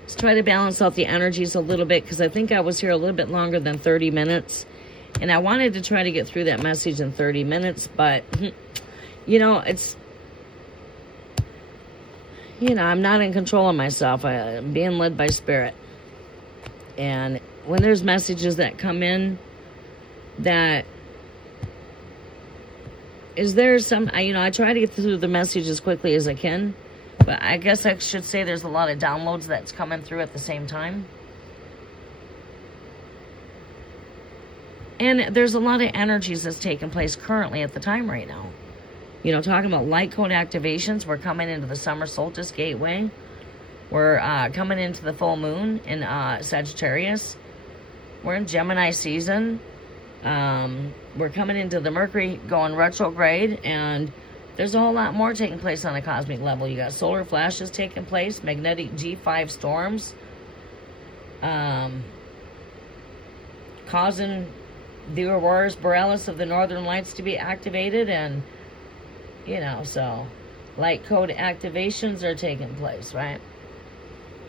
Let's try to balance out the energies a little bit because I think I was here a little bit longer than 30 minutes. And I wanted to try to get through that message in 30 minutes. But, you know, it's... You know, I'm not in control of myself. I'm being led by spirit. And when there's messages that come in that... Is there some... You know, I try to get through the message as quickly as I can. But I guess I should say there's a lot of downloads that's coming through at the same time. And there's a lot of energies that's taking place currently at the time right now. You know, talking about light code activations. We're coming into the summer solstice gateway. We're coming into the full moon in Sagittarius. We're in Gemini season. We're coming into the Mercury going retrograde. And there's a whole lot more taking place on a cosmic level. You got solar flashes taking place. Magnetic G5 storms. Causing the auroras borealis of the northern lights to be activated. And... You know, so light code activations are taking place, right?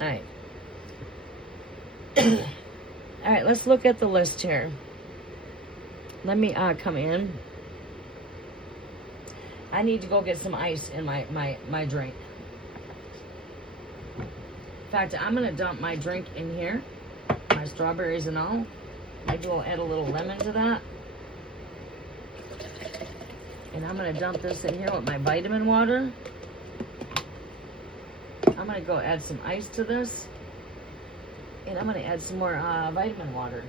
All right. All right, let's look at the list here. Let me come in. I need to go get some ice in my drink. In fact, I'm going to dump my drink in here. My strawberries and all. Maybe we'll add a little lemon to that. And I'm going to dump this in here with my vitamin water. I'm going to go add some ice to this. And I'm going to add some more vitamin water.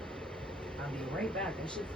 I'll be right back. I should...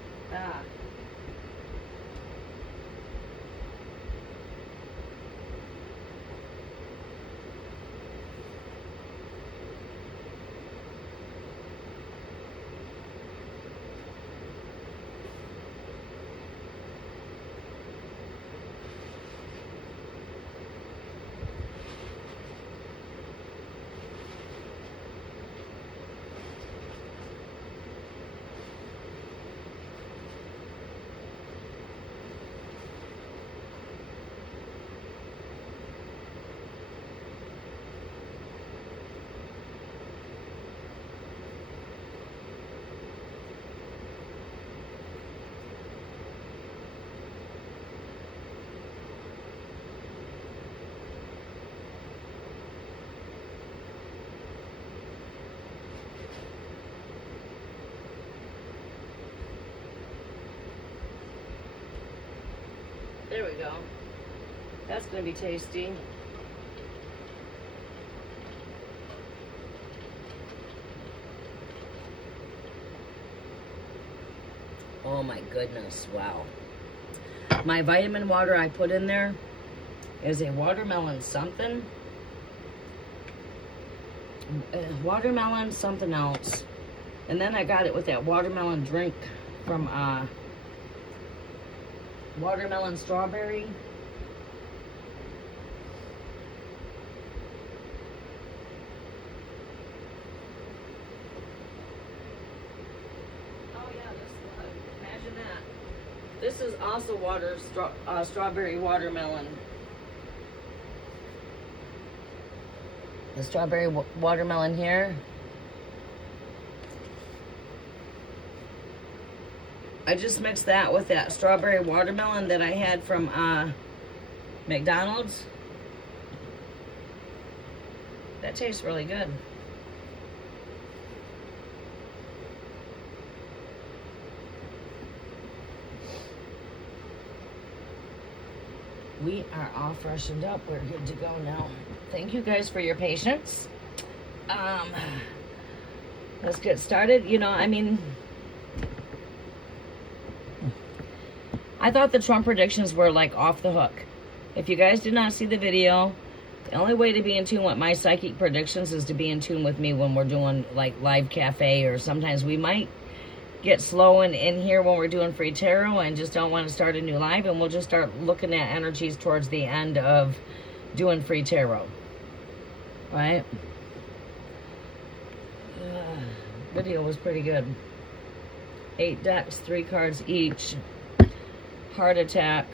There we go. That's going to be tasty. Oh my goodness, wow. My vitamin water I put in there is a watermelon something. Watermelon something else. And then I got it with that watermelon drink from watermelon strawberry. Oh yeah, imagine that. This is also strawberry watermelon. The strawberry watermelon here. I just mixed that with that strawberry watermelon that I had from McDonald's. That tastes really good. We are all freshened up. We're good to go now. Thank you guys for your patience. Let's get started. You know, I mean, I thought the Trump predictions were like off the hook. If you guys did not see the video, the only way to be in tune with my psychic predictions is to be in tune with me when we're doing like live cafe, or sometimes we might get slow in here when we're doing free tarot and just don't want to start a new live, and we'll just start looking at energies towards the end of doing free tarot. Right? Video was pretty good. 8 decks, 3 cards each. Heart attack.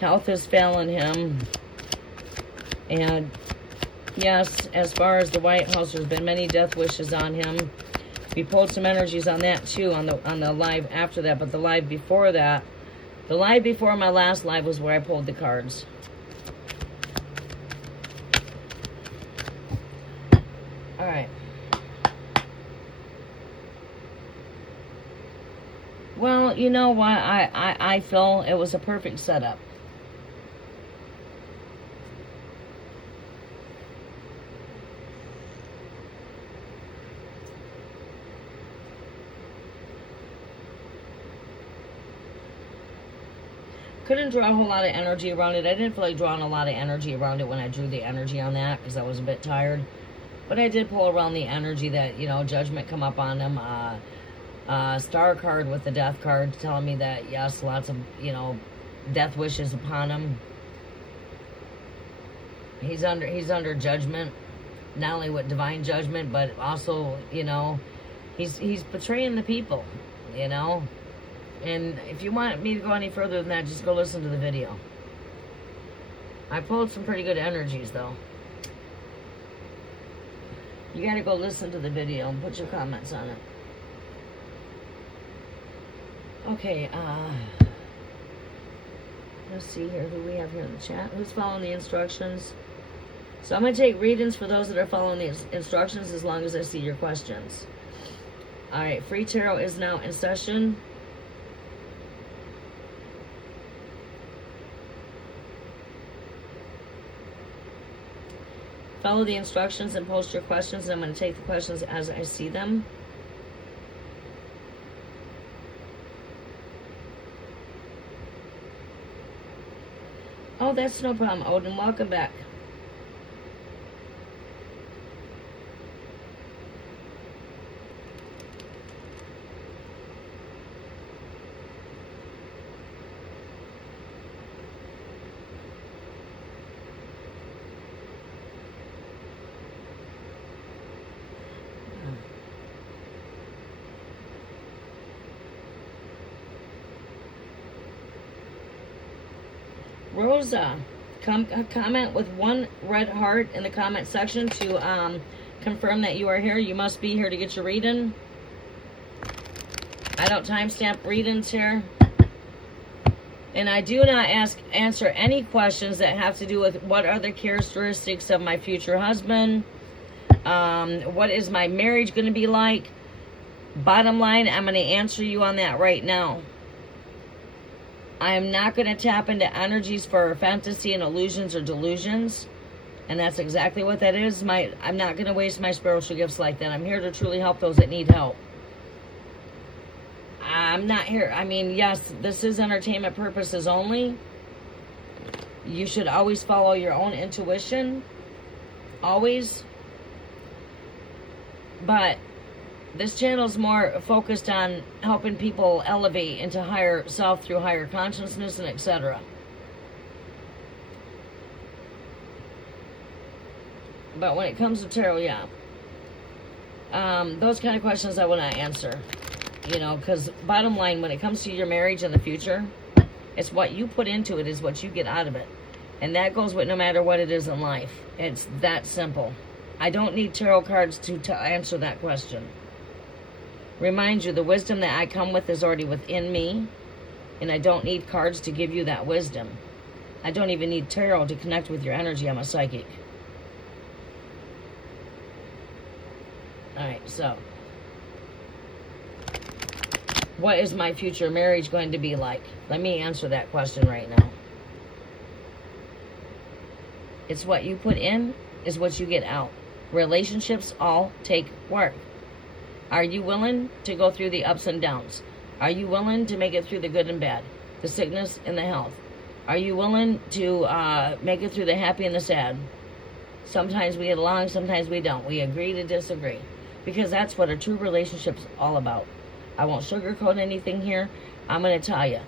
Health is failing him. And yes, as far as the White House, there's been many death wishes on him. We pulled some energies on that too on the live after that, but the live before that, the live before my last live was where I pulled the cards. All right. Well, you know what? I feel it was a perfect setup. Couldn't draw a whole lot of energy around it. I didn't feel like drawing a lot of energy around it when I drew the energy on that because I was a bit tired. But I did pull around the energy that, you know, judgment come up on him. Star card with the death card telling me that, yes, lots of, you know, death wishes upon him. He's under judgment. Not only with divine judgment, but also, you know, he's betraying the people, you know. And if you want me to go any further than that, just go listen to the video. I pulled some pretty good energies, though. You gotta go listen to the video and put your comments on it. Okay, let's see here who we have here in the chat. Who's following the instructions? So I'm gonna take readings for those that are following the instructions as long as I see your questions. All right, free tarot is now in session. Follow the instructions and post your questions, and I'm going to take the questions as I see them. Oh, that's no problem, Odin. Welcome back. Rosa, comment with 1 red heart in the comment section to confirm that you are here. You must be here to get your reading. I don't timestamp readings here. And I do not answer any questions that have to do with what are the characteristics of my future husband. What is my marriage going to be like? Bottom line, I'm going to answer you on that right now. I am not going to tap into energies for fantasy and illusions or delusions. And that's exactly what that is. I'm not going to waste my spiritual gifts like that. I'm here to truly help those that need help. I'm not here. I mean, yes, this is entertainment purposes only. You should always follow your own intuition. Always. But this channel is more focused on helping people elevate into higher self through higher consciousness and etc. But when it comes to tarot, yeah. Those kind of questions I will not answer. You know, because bottom line, when it comes to your marriage in the future, it's what you put into it is what you get out of it. And that goes with no matter what it is in life. It's that simple. I don't need tarot cards to answer that question. Remind you, the wisdom that I come with is already within me, and I don't need cards to give you that wisdom. I don't even need tarot to connect with your energy. I'm a psychic. All right, so What is my future marriage going to be like? Let me answer that question right now. It's what you put in is what you get out. Relationships all take work. Are you willing to go through the ups and downs? Are you willing to make it through the good and bad, the sickness and the health? Are you willing to make it through the happy and the sad? Sometimes we get along, sometimes we don't. We agree to disagree. Because that's what a true relationship's all about. I won't sugarcoat anything here. I'm going to tell you.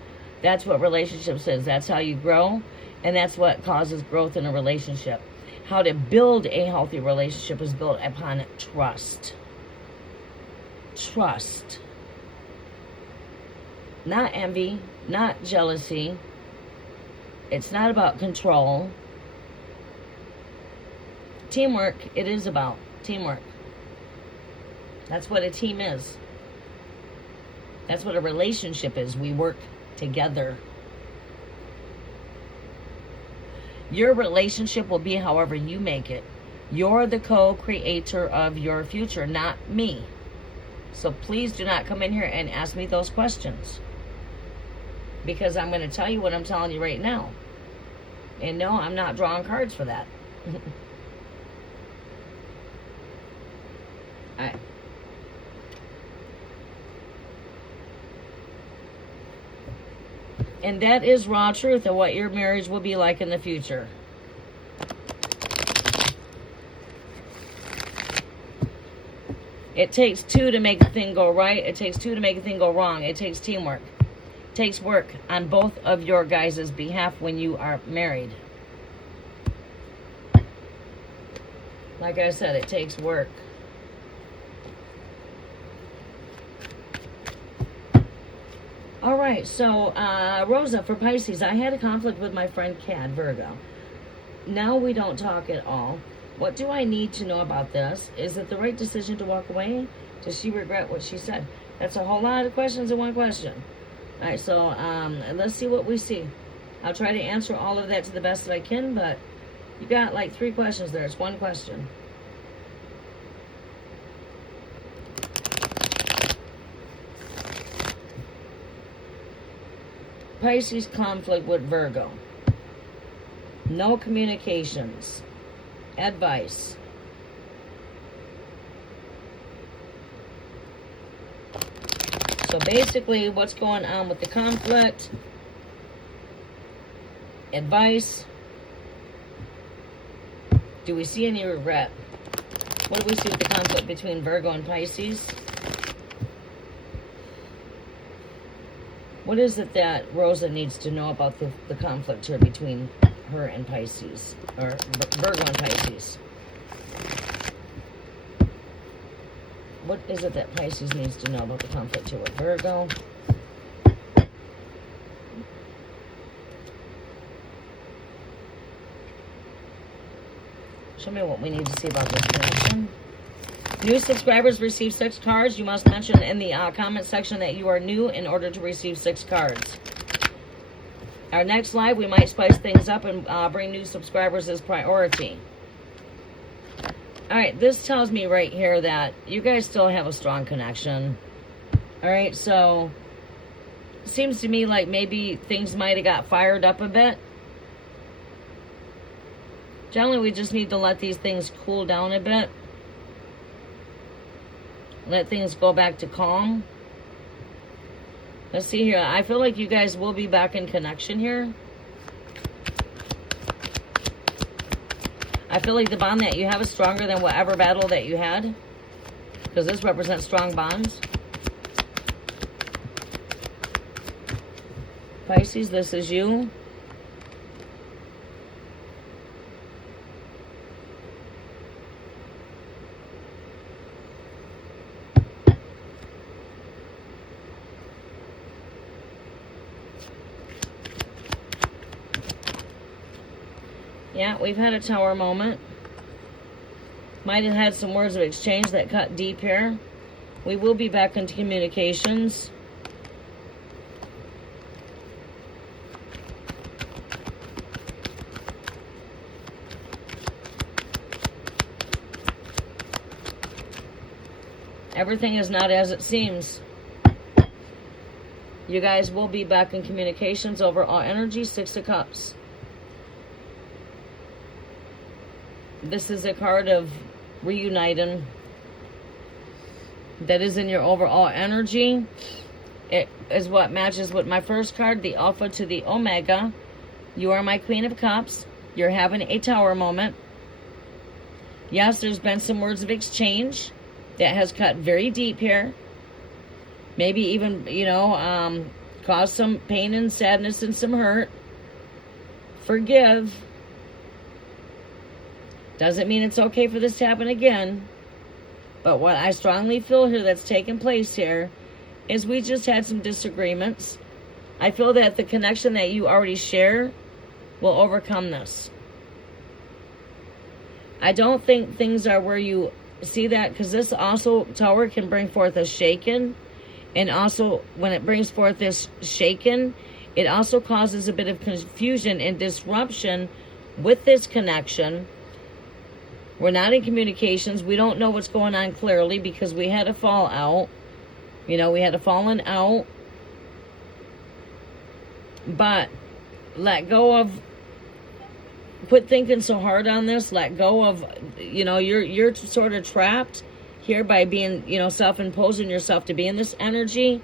That's what relationships is. That's how you grow, and that's what causes growth in a relationship. How to build a healthy relationship is built upon trust. Trust. Not envy, not jealousy. It's not about control. Teamwork, it is about teamwork. That's what a team is. That's what a relationship is. We work together. Your relationship will be however you make it. You're the co-creator of your future, not me. So please do not come in here and ask me those questions. Because I'm going to tell you what I'm telling you right now. And no, I'm not drawing cards for that. Alright. And that is raw truth of what your marriage will be like in the future. It takes two to make a thing go right. It takes two to make a thing go wrong. It takes teamwork. It takes work on both of your guys' behalf when you are married. Like I said, it takes work. All right, so Rosa, for Pisces, I had a conflict with my friend Cad, Virgo. Now we don't talk at all. What do I need to know about this? Is it the right decision to walk away? Does she regret what she said? That's a whole lot of questions in one question. All right, so let's see what we see. I'll try to answer all of that to the best that I can, but you got like 3 questions there. It's one question. Pisces conflict with Virgo. No communications. Advice. So basically, what's going on with the conflict? Advice. Do we see any regret? What do we see with the conflict between Virgo and Pisces? What is it that Rosa needs to know about the conflict here between her and Pisces? Or Virgo and Pisces? What is it that Pisces needs to know about the conflict here with Virgo? Show me what we need to see about this connection. New subscribers receive 6 cards. You must mention in the comment section that you are new in order to receive 6 cards. Our next live, we might spice things up and bring new subscribers as priority. Alright, this tells me right here that you guys still have a strong connection. Alright, so it seems to me like maybe things might have got fired up a bit. Generally, we just need to let these things cool down a bit. Let things go back to calm. Let's see here. I feel like you guys will be back in connection here. I feel like the bond that you have is stronger than whatever battle that you had. Because this represents strong bonds. Pisces, this is you. Yeah, we've had a tower moment. Might have had some words of exchange that cut deep here. We will be back into communications. Everything is not as it seems. You guys will be back in communications. Overall energy, Six of Cups. This is a card of reuniting. That is in your overall energy. It is what matches with my first card, the Alpha to the Omega. You are my Queen of Cups. You're having a Tower moment. Yes, there's been some words of exchange that has cut very deep here. Maybe even, caused some pain and sadness and some hurt. Forgive. Doesn't mean it's okay for this to happen again. But what I strongly feel here that's taking place here is we just had some disagreements. I feel that the connection that you already share will overcome this. I don't think things are where you see that, because this also, Tower can bring forth a shaken. And also, when it brings forth this shaken, it also causes a bit of confusion and disruption with this connection. We're not in communications. We don't know what's going on clearly because we had a fallout. We had a falling out. But let go of, quit thinking so hard on this. Let go of, you're sort of trapped here by being, self-imposing yourself to be in this energy.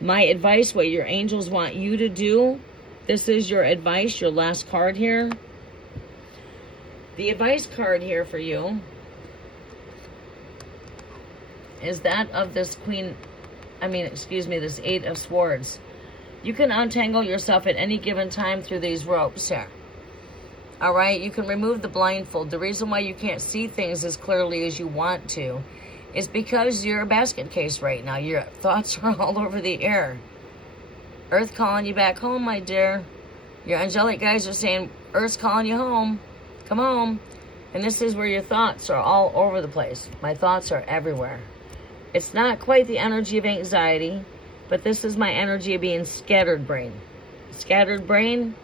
My advice, what your angels want you to do, this is your advice, your last card here. The advice card here for you is that of this this Eight of Swords. You can untangle yourself at any given time through these ropes here. All right, you can remove the blindfold. The reason why you can't see things as clearly as you want to is because you're a basket case right now. Your thoughts are all over the air. Earth calling you back home, my dear. Your angelic guides are saying, Earth's calling you home. Come home. And this is where your thoughts are all over the place. My thoughts are everywhere. It's not quite the energy of anxiety, but this is my energy of being scattered brain. Scattered brain.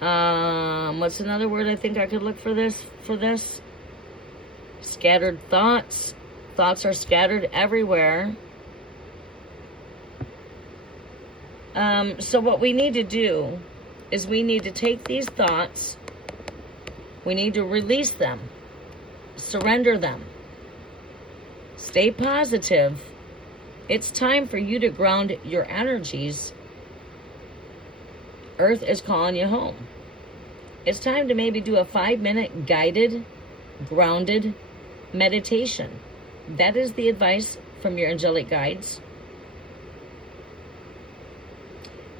What's another word I think I could look for this? Scattered thoughts. Thoughts are scattered everywhere. So what we need to do is we need to take these thoughts. We need to release them. Surrender them. Stay positive. It's time for you to ground your energies. Earth is calling you home. It's time to maybe do a 5-minute guided, grounded meditation. That is the advice from your angelic guides.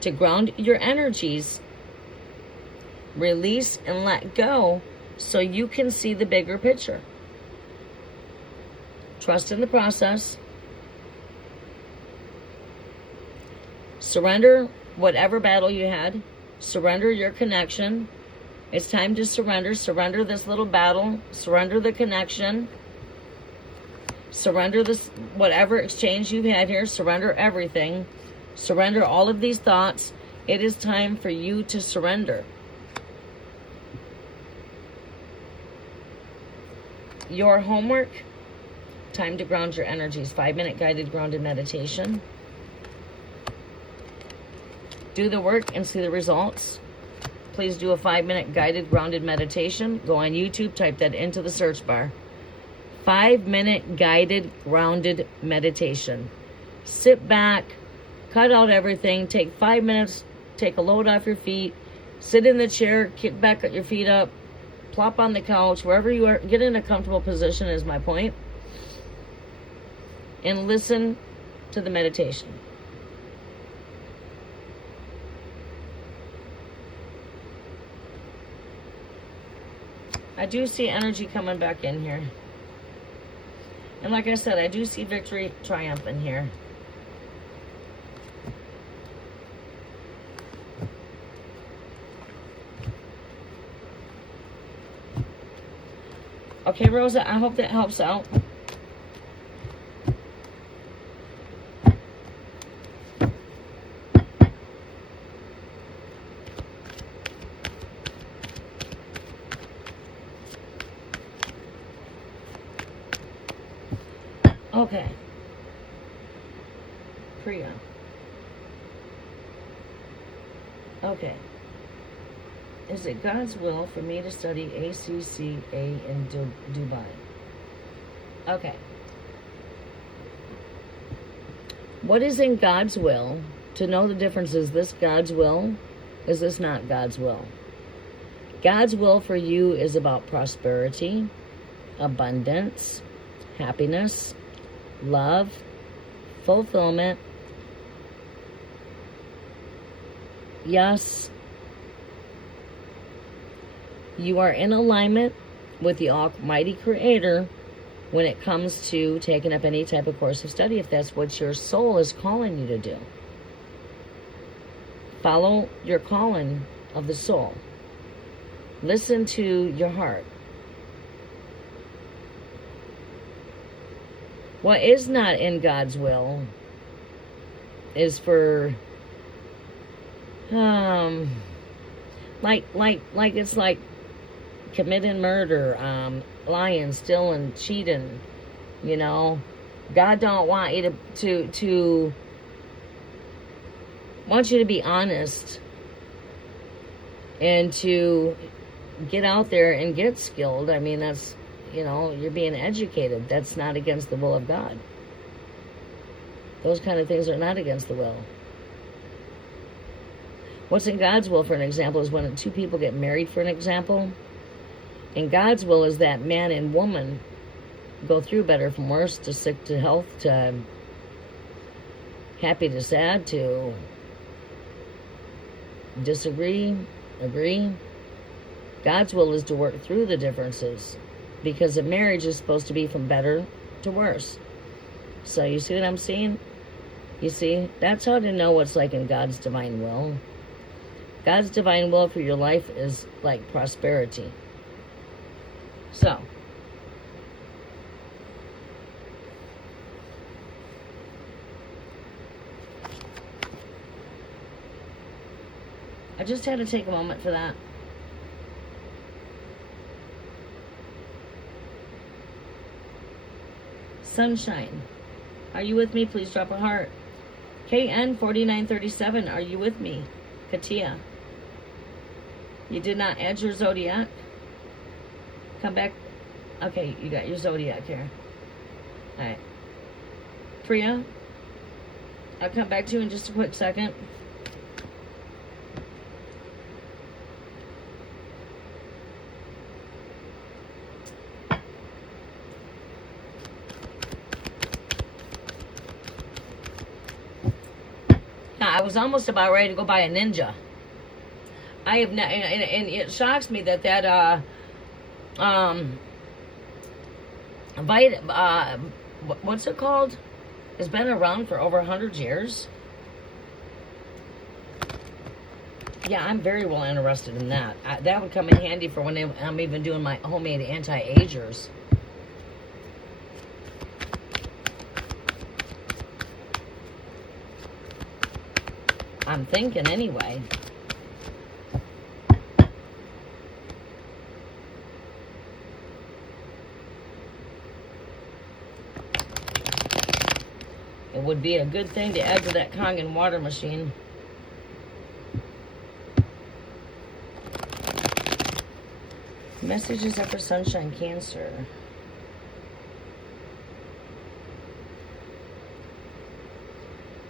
To ground your energies, release and let go so you can see the bigger picture. Trust in the process. Surrender whatever battle you had. Surrender your connection. It's time to surrender. Surrender this little battle. Surrender the connection. Surrender this, whatever exchange you've had here. Surrender everything. Surrender all of these thoughts. It is time for you to surrender. Your homework, time to ground your energies. 5-minute guided grounded meditation. Do the work and see the results. Please do a 5-minute guided grounded meditation. Go on YouTube, type that into the search bar. 5-minute guided grounded meditation. Sit back, cut out everything, take 5 minutes, take a load off your feet, sit in the chair, kick back your feet up, plop on the couch, wherever you are, get in a comfortable position is my point, and listen to the meditation. I do see energy coming back in here. And like I said, I do see victory, triumph in here. Okay, Rosa, I hope that helps out. Okay. Priya. Okay. Is it God's will for me to study ACCA in Dubai? Okay. What is in God's will? To know the difference, is this God's will? Is this not God's will? God's will for you is about prosperity, abundance, happiness, love, fulfillment. Yes, you are in alignment with the Almighty Creator when it comes to taking up any type of course of study, if that's what your soul is calling you to do. Follow your calling of the soul. Listen to your heart. What is not in God's will is for like it's like committing murder, lying, stealing, cheating. You know, God don't want you to want you to be honest and to get out there and get skilled. I mean, that's, you know, you're being educated. That's not against the will of God. Those kind of things are not against the will. What's in God's will, for an example, is when two people get married, for an example. And God's will is that man and woman go through better from worse to sick to health to happy to sad to disagree, agree. God's will is to work through the differences, because a marriage is supposed to be from better to worse. So you see what I'm saying? You see, that's how to know what's like in God's divine will. God's divine will for your life is like prosperity. So, I just had to take a moment for that. Sunshine, are you with me? Please drop a heart. KN4937, are you with me? Katia, you did not add your zodiac. Come back. Okay, you got your zodiac here. All right. Priya, I'll come back to you in just a quick second. I was almost about ready to go buy a Ninja. I have not, and it shocks me that what's it called? It's been around for over 100 years. Yeah, I'm very well interested in that. That would come in handy for when I'm even doing my homemade anti-agers. I'm thinking anyway. It would be a good thing to add to that Kangen water machine. Messages up for Sunshine Cancer.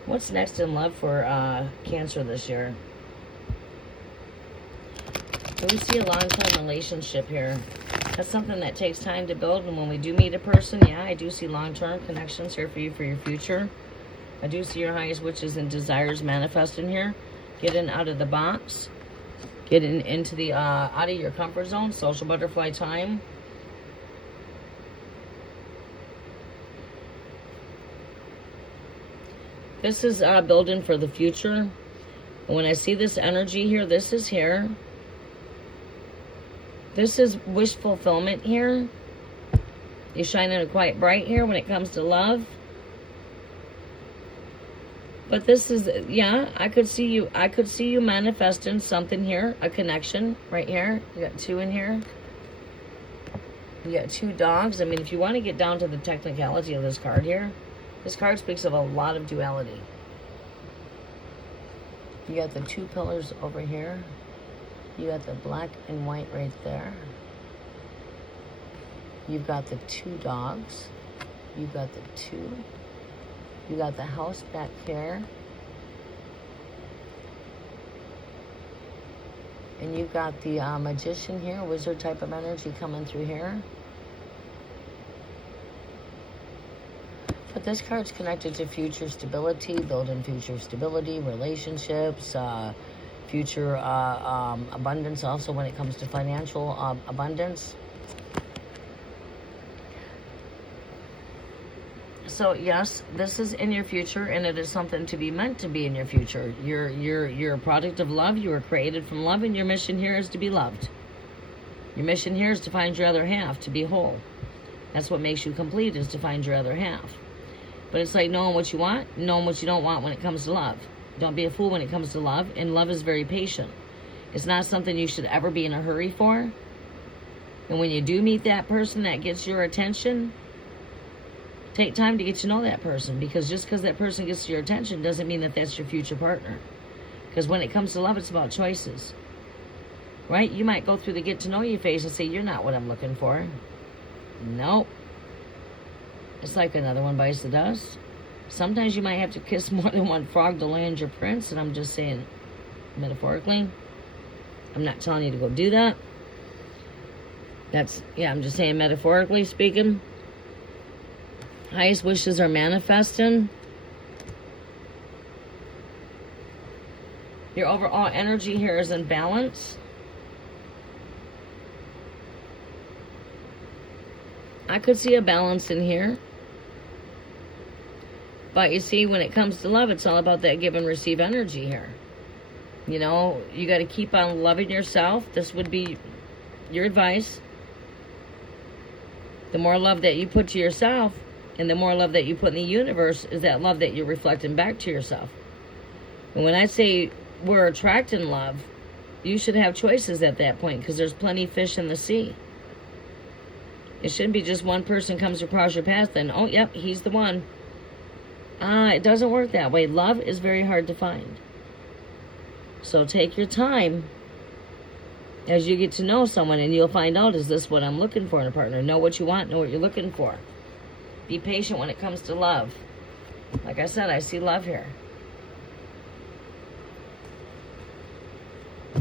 What's next in love for Cancer this year? Do we see a long-term relationship here? That's something that takes time to build, and when we do meet a person, yeah, I do see long-term connections here for you for your future. I do see your highest wishes and desires manifesting here. Getting out of the box. Getting into the out of your comfort zone. Social butterfly time. This is building for the future. And when I see this energy here, this is here. This is wish fulfillment here. You're shining quite bright here when it comes to love. But this is, yeah, I could see you manifesting something here, a connection right here. You got two in here. You got two dogs. I mean, if you want to get down to the technicality of this card here, this card speaks of a lot of duality. You got the two pillars over here. You got the black and white right there. You've got the two dogs. You got the two. You got the house back here. And you've got the magician here, wizard type of energy coming through here. But this card's connected to future stability, building future stability, relationships, future abundance, also when it comes to financial abundance. So yes, this is in your future, and it is something to be meant to be in your future. You're a product of love. You were created from love, and your mission here is to be loved. Your mission here is to find your other half, to be whole. That's what makes you complete, is to find your other half. But it's like knowing what you want, knowing what you don't want when it comes to love. Don't be a fool when it comes to love, and love is very patient. It's not something you should ever be in a hurry for. And when you do meet that person that gets your attention, take time to get to know that person, because just because that person gets your attention doesn't mean that that's your future partner. Because when it comes to love, it's about choices. Right? You might go through the get to know you phase and say, you're not what I'm looking for. Nope. It's like another one bites the dust. Sometimes you might have to kiss more than one frog to land your prince, and I'm just saying metaphorically. I'm not telling you to go do that. I'm just saying metaphorically speaking. Highest wishes are manifesting. Your overall energy here is in balance. I could see a balance in here. But you see, when it comes to love, it's all about that give and receive energy here. You know, you got to keep on loving yourself. This would be your advice. The more love that you put to yourself, and the more love that you put in the universe, is that love that you're reflecting back to yourself. And when I say we're attracting love, you should have choices at that point, because there's plenty of fish in the sea. It shouldn't be just one person comes across your path, then, oh, yep, he's the one. It doesn't work that way. Love is very hard to find. So take your time as you get to know someone, and you'll find out, is this what I'm looking for in a partner? Know what you want, know what you're looking for. Be patient when it comes to love. Like I said, I see love here.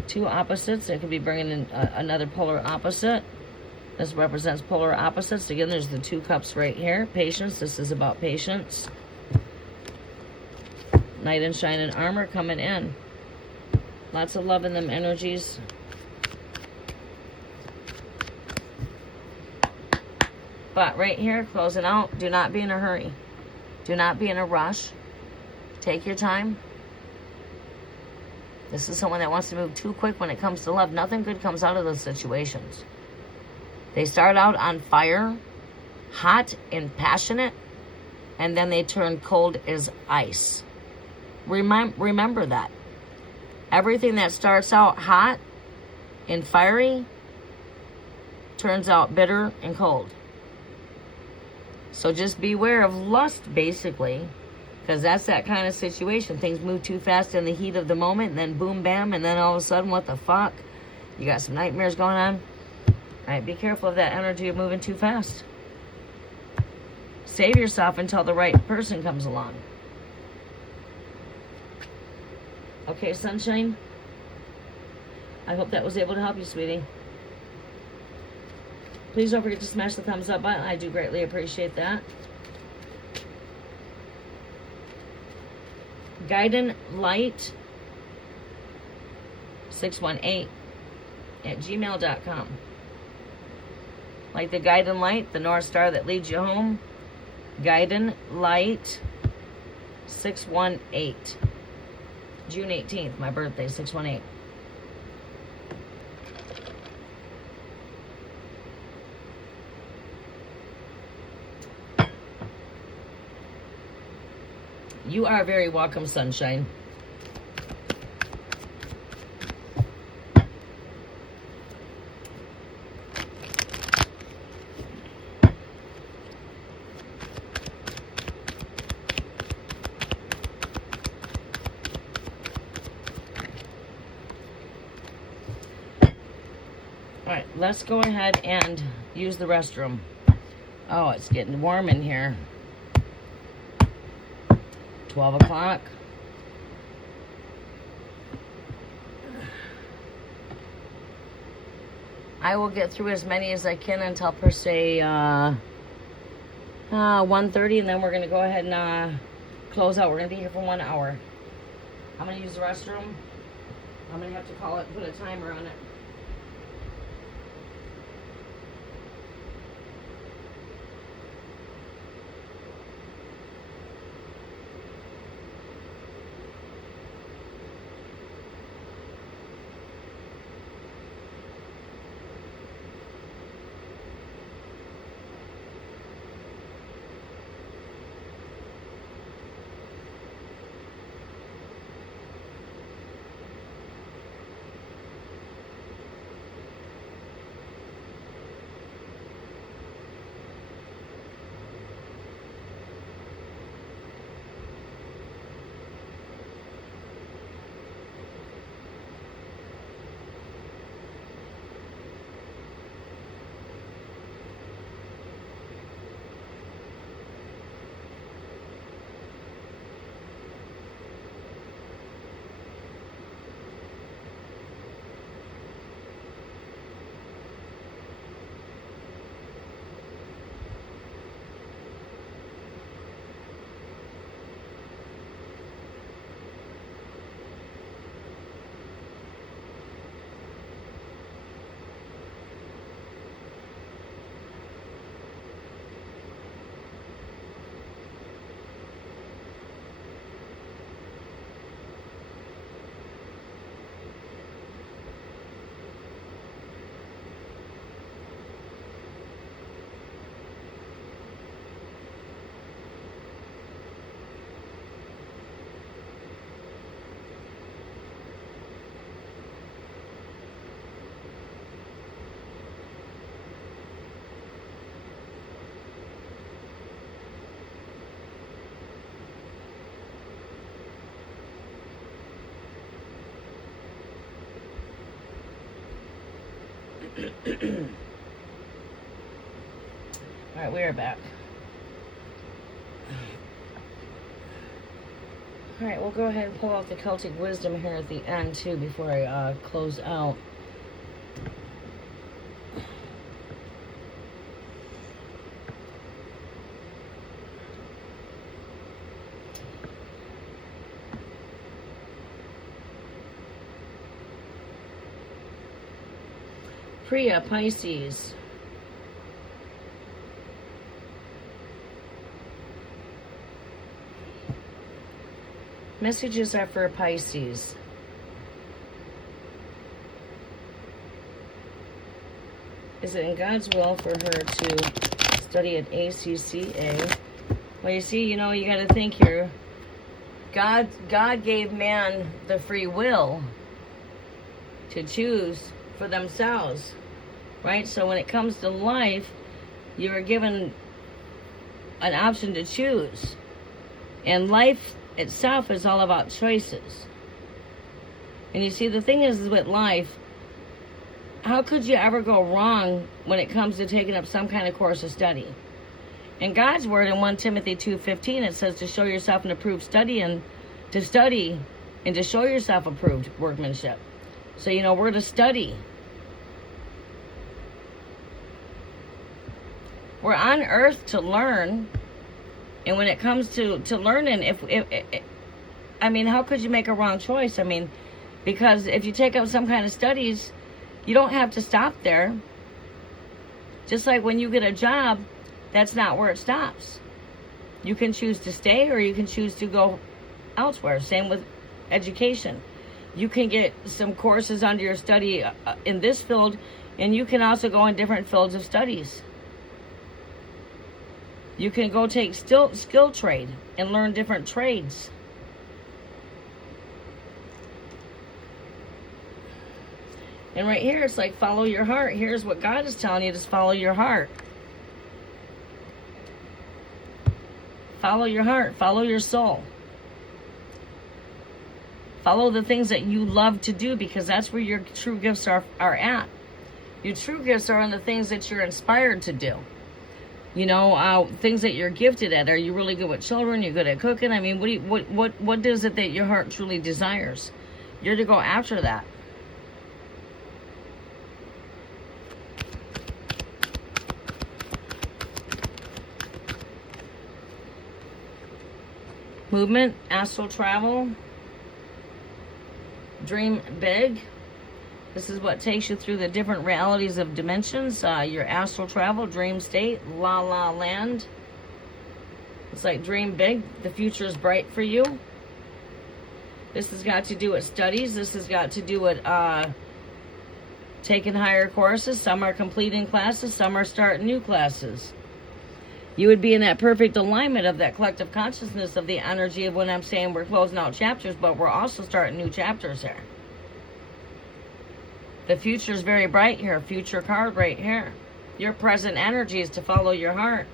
Two opposites. It could be bringing in another polar opposite. This represents polar opposites. Again, there's the two cups right here. Patience. This is about patience. Knight in shining armor coming in. Lots of love in them energies. But right here, closing out, do not be in a hurry. Do not be in a rush. Take your time. This is someone that wants to move too quick when it comes to love. Nothing good comes out of those situations. They start out on fire, hot and passionate, and then they turn cold as ice. Remember that. Everything that starts out hot and fiery turns out bitter and cold. So just beware of lust, basically, because that's that kind of situation. Things move too fast in the heat of the moment, and then boom, bam, and then all of a sudden, what the fuck? You got some nightmares going on. All right, be careful of that energy of moving too fast. Save yourself until the right person comes along. Okay, sunshine? I hope that was able to help you, sweetie. Please don't forget to smash the thumbs up button. I do greatly appreciate that. Guiding Light 618 at gmail.com. Like the guiding light, the North Star that leads you home. Guiding Light 618. June 18th, my birthday, 618. You are very welcome, sunshine. let's go ahead and use the restroom. Oh, it's getting warm in here. 12 o'clock. I will get through as many as I can until per se 1:30, and then we're going to go ahead and close out. We're going to be here for 1 hour. I'm going to use the restroom. I'm going to have to call it, put a timer on it. All right, we are back. All right, we'll go ahead and pull out the Celtic Wisdom here at the end too before I close out. Priya, Pisces. Messages are for Pisces. Is it in God's will for her to study at ACCA? Well, you see, you got to think here. God gave man the free will to choose for themselves, right? So when it comes to life, you are given an option to choose. And life itself is all about choices. And you see, the thing is with life, how could you ever go wrong when it comes to taking up some kind of course of study? In God's word in 1 Timothy 2:15, it says to show yourself an approved study and to study and to show yourself approved workmanship. So, we're to study. We're on earth to learn. And when it comes to learning, how could you make a wrong choice? Because if you take up some kind of studies, you don't have to stop there. Just like when you get a job, that's not where it stops. You can choose to stay or you can choose to go elsewhere. Same with education. You can get some courses under your study in this field, and you can also go in different fields of studies. You can go take skill trade and learn different trades. And right here, it's like follow your heart. Here's what God is telling you, just follow your heart. Follow your heart. Follow your soul. Follow the things that you love to do, because that's where your true gifts are at. Your true gifts are in the things that you're inspired to do. You know, things that you're gifted at. Are you really good with children? You're good at cooking? I mean, what is it that your heart truly desires? You're to go after that. Movement, astral travel, dream big. This is what takes you through the different realities of dimensions. Your astral travel, dream state, la la land. It's like dream big. The future is bright for you. This has got to do with studies. This has got to do with taking higher courses. Some are completing classes. Some are starting new classes. You would be in that perfect alignment of that collective consciousness of the energy of when I'm saying we're closing out chapters, but we're also starting new chapters here. The future is very bright here. Future card right here. Your present energy is to follow your heart.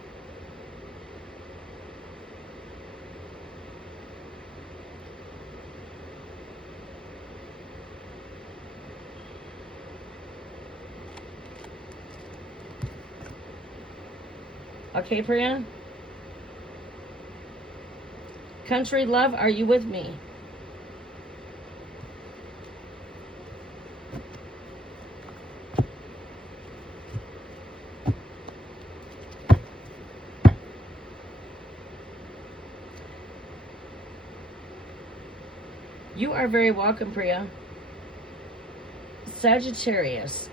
Okay, Priya? Country love, are you with me? You are very welcome, Priya. Sagittarius.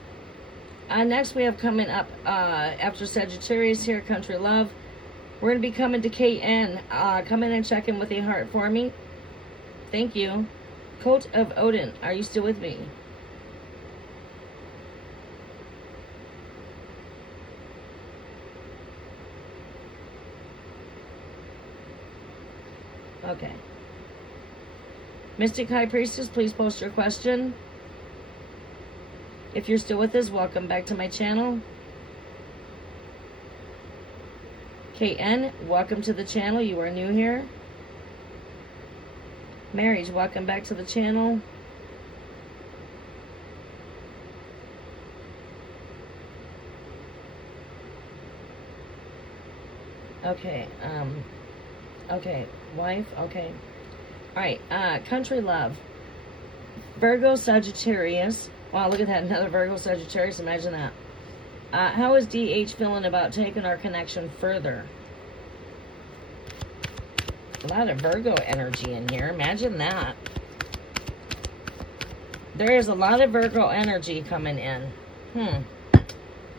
Next we have coming up after Sagittarius here, Country Love. We're going to be coming to KN. Come in and check in with a heart for me. Thank you. Coat of Odin. Are you still with me? Okay. Mystic High Priestess, please post your question. If you're still with us, welcome back to my channel. KN, welcome to the channel. You are new here. Marriage, welcome back to the channel. Okay, okay, wife, okay. All right, Country Love. Virgo, Sagittarius. Wow, look at that, another Virgo, Sagittarius, imagine that. How is DH feeling about taking our connection further? A lot of Virgo energy in here, imagine that. There is a lot of Virgo energy coming in.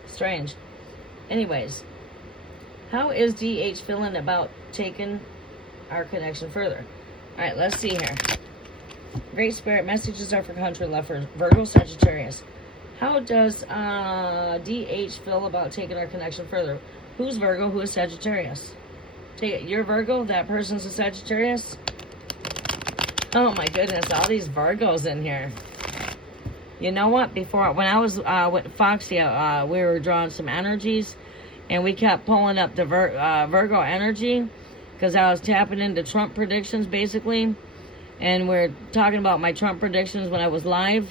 Strange. Anyways, how is DH feeling about taking our connection further? All right, let's see here. Great Spirit messages are for Country Love for Virgo, Sagittarius. How does DH feel about taking our connection further? Who's Virgo? Who is Sagittarius? Take it. You're Virgo. That person's a Sagittarius. Oh my goodness! All these Virgos in here. You know what? Before, when I was with Foxy, we were drawing some energies, and we kept pulling up the Virgo energy because I was tapping into Trump predictions basically, and we're talking about my Trump predictions when I was live.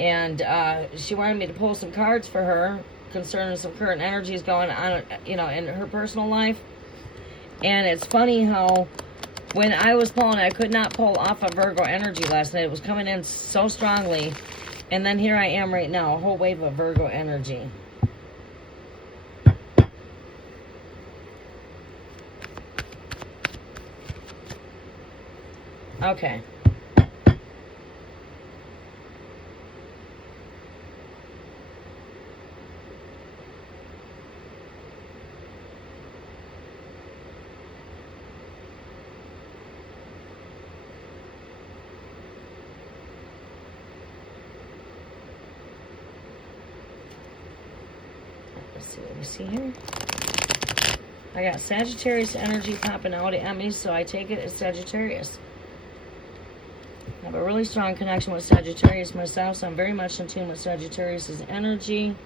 And she wanted me to pull some cards for her concerning some current energies going on, you know, in her personal life. And it's funny how when I was pulling, I could not pull off a Virgo energy last night. It was coming in so strongly. And then here I am right now, a whole wave of Virgo energy. Okay. Let's see what we see here. I got Sagittarius energy popping out at me, so I take it as Sagittarius. I have a really strong connection with Sagittarius myself, so I'm very much in tune with Sagittarius' energy.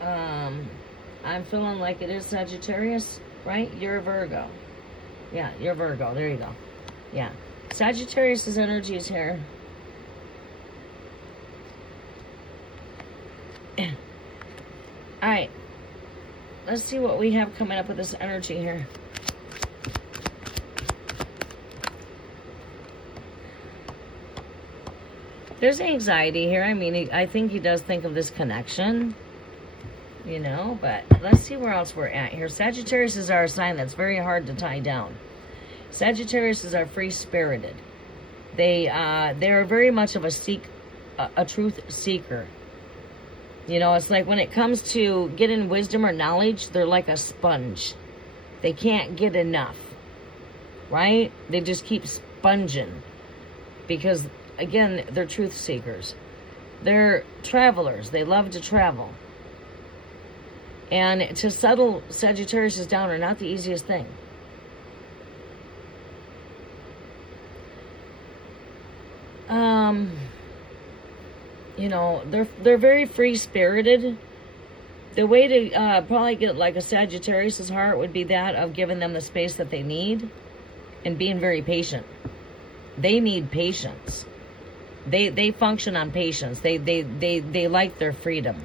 I'm feeling like it is Sagittarius, right? You're a Virgo. Yeah, you're Virgo. There you go. Yeah. Sagittarius' energy is here. All right. Let's see what we have coming up with this energy here. There's anxiety here. I mean, I think he does think of this connection, you know, but let's see where else we're at here. Sagittarius is our sign that's very hard to tie down. Sagittarius is our free-spirited. They're very much of a truth seeker. You know, it's like when it comes to getting wisdom or knowledge, they're like a sponge. They can't get enough, right? They just keep sponging because, again, they're truth seekers. They're travelers. They love to travel. And to settle Sagittarius down are not the easiest thing. You know, they're very free-spirited. The way to probably get like a Sagittarius' heart would be that of giving them the space that they need and being very patient. They need patience. They function on patience. They like their freedom.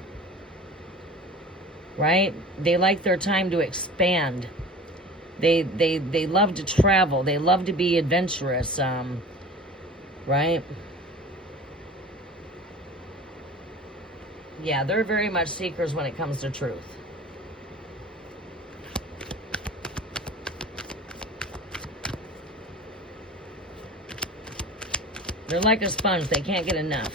Right? They like their time to expand. They love to travel. They love to be adventurous. Right? Yeah, they're very much seekers when it comes to truth. They're like a sponge. They can't get enough.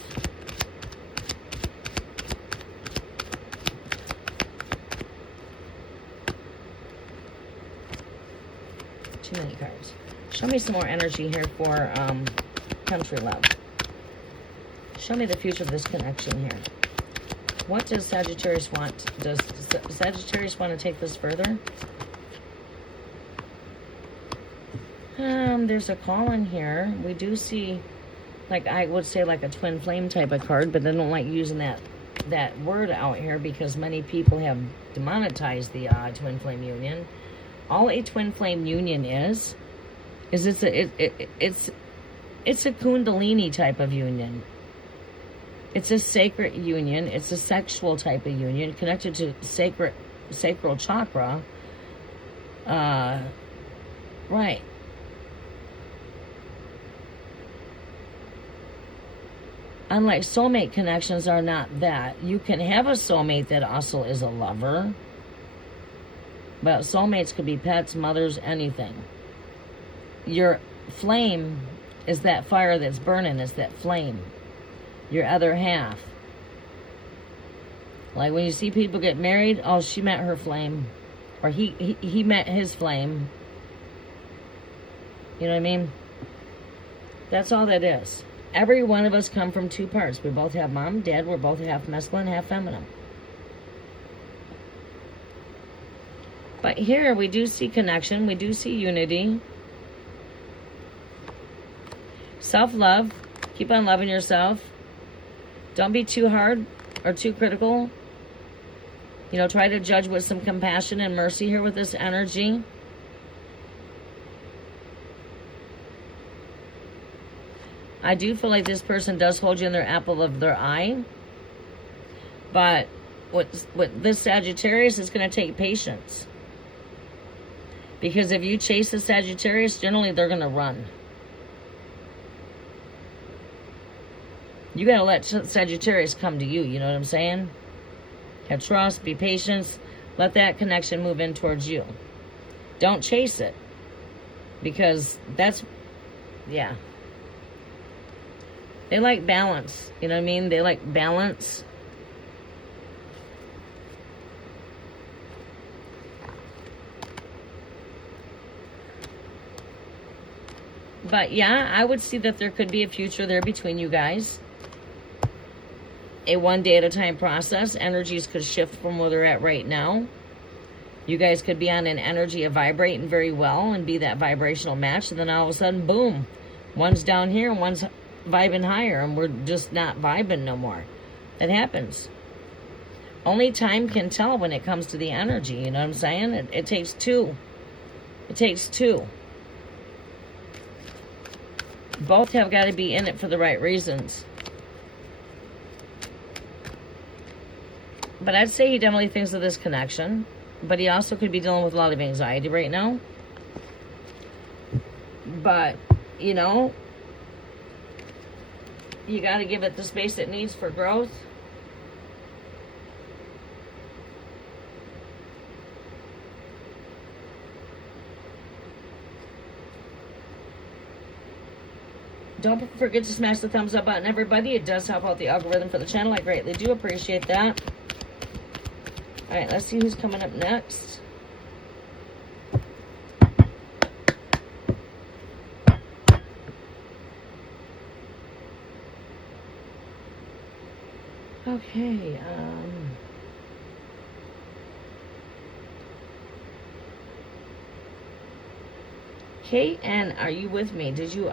Too many cards. Show me some more energy here for country love. Show me the future of this connection here. What does Sagittarius want? Does Sagittarius want to take this further? There's a call in here. We do see, like, I would say like a twin flame type of card, but I don't like using that word out here because many people have demonetized the twin flame union. All a twin flame union is it's a kundalini type of union. It's a sacred union. It's a sexual type of union connected to sacral chakra. Right. Unlike soulmate connections are not that. You can have a soulmate that also is a lover. But soulmates could be pets, mothers, anything. Your flame is that fire that's burning. It's that flame. Your other half. Like when you see people get married, oh, she met her flame. Or he met his flame. You know what I mean? That's all that is. Every one of us come from two parts. We both have mom, dad. We're both half masculine, half feminine. But here we do see connection. We do see unity. Self-love. Keep on loving yourself. Don't be too hard or too critical. You know, try to judge with some compassion and mercy here with this energy. I do feel like this person does hold you in their apple of their eye. But with this Sagittarius, it's going to take patience. Because if you chase the Sagittarius, generally they're going to run. You got to let Sagittarius come to you. You know what I'm saying? Have trust, be patient. Let that connection move in towards you. Don't chase it. Because that's, yeah. They like balance. You know what I mean? They like balance. But yeah, I would see that there could be a future there between you guys. A one day at a time process. Energies could shift from where they're at right now. You guys could be on an energy of vibrating very well and be that vibrational match. And then all of a sudden, boom. One's down here and one's vibing higher. And we're just not vibing no more. That happens. Only time can tell when it comes to the energy. You know what I'm saying? It takes two. It takes two. Both have got to be in it for the right reasons. But I'd say he definitely thinks of this connection. But he also could be dealing with a lot of anxiety right now. But, you know, you got to give it the space it needs for growth. Don't forget to smash the thumbs up button, everybody. It does help out the algorithm for the channel. I greatly do appreciate that. All right, let's see who's coming up next. Okay, KN, are you with me? Did you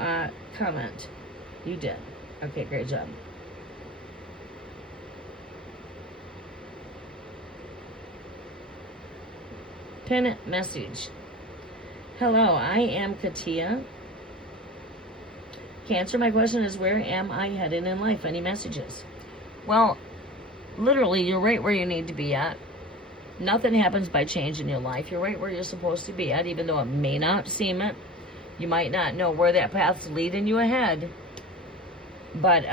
comment? You did. Okay, great job. Pin message. Hello, I am Katia. Cancer, my question is, where am I headed in life? Any messages? Well, literally, you're right where you need to be at. Nothing happens by change in your life. You're right where you're supposed to be at, even though it may not seem it. You might not know where that path's leading you ahead. But,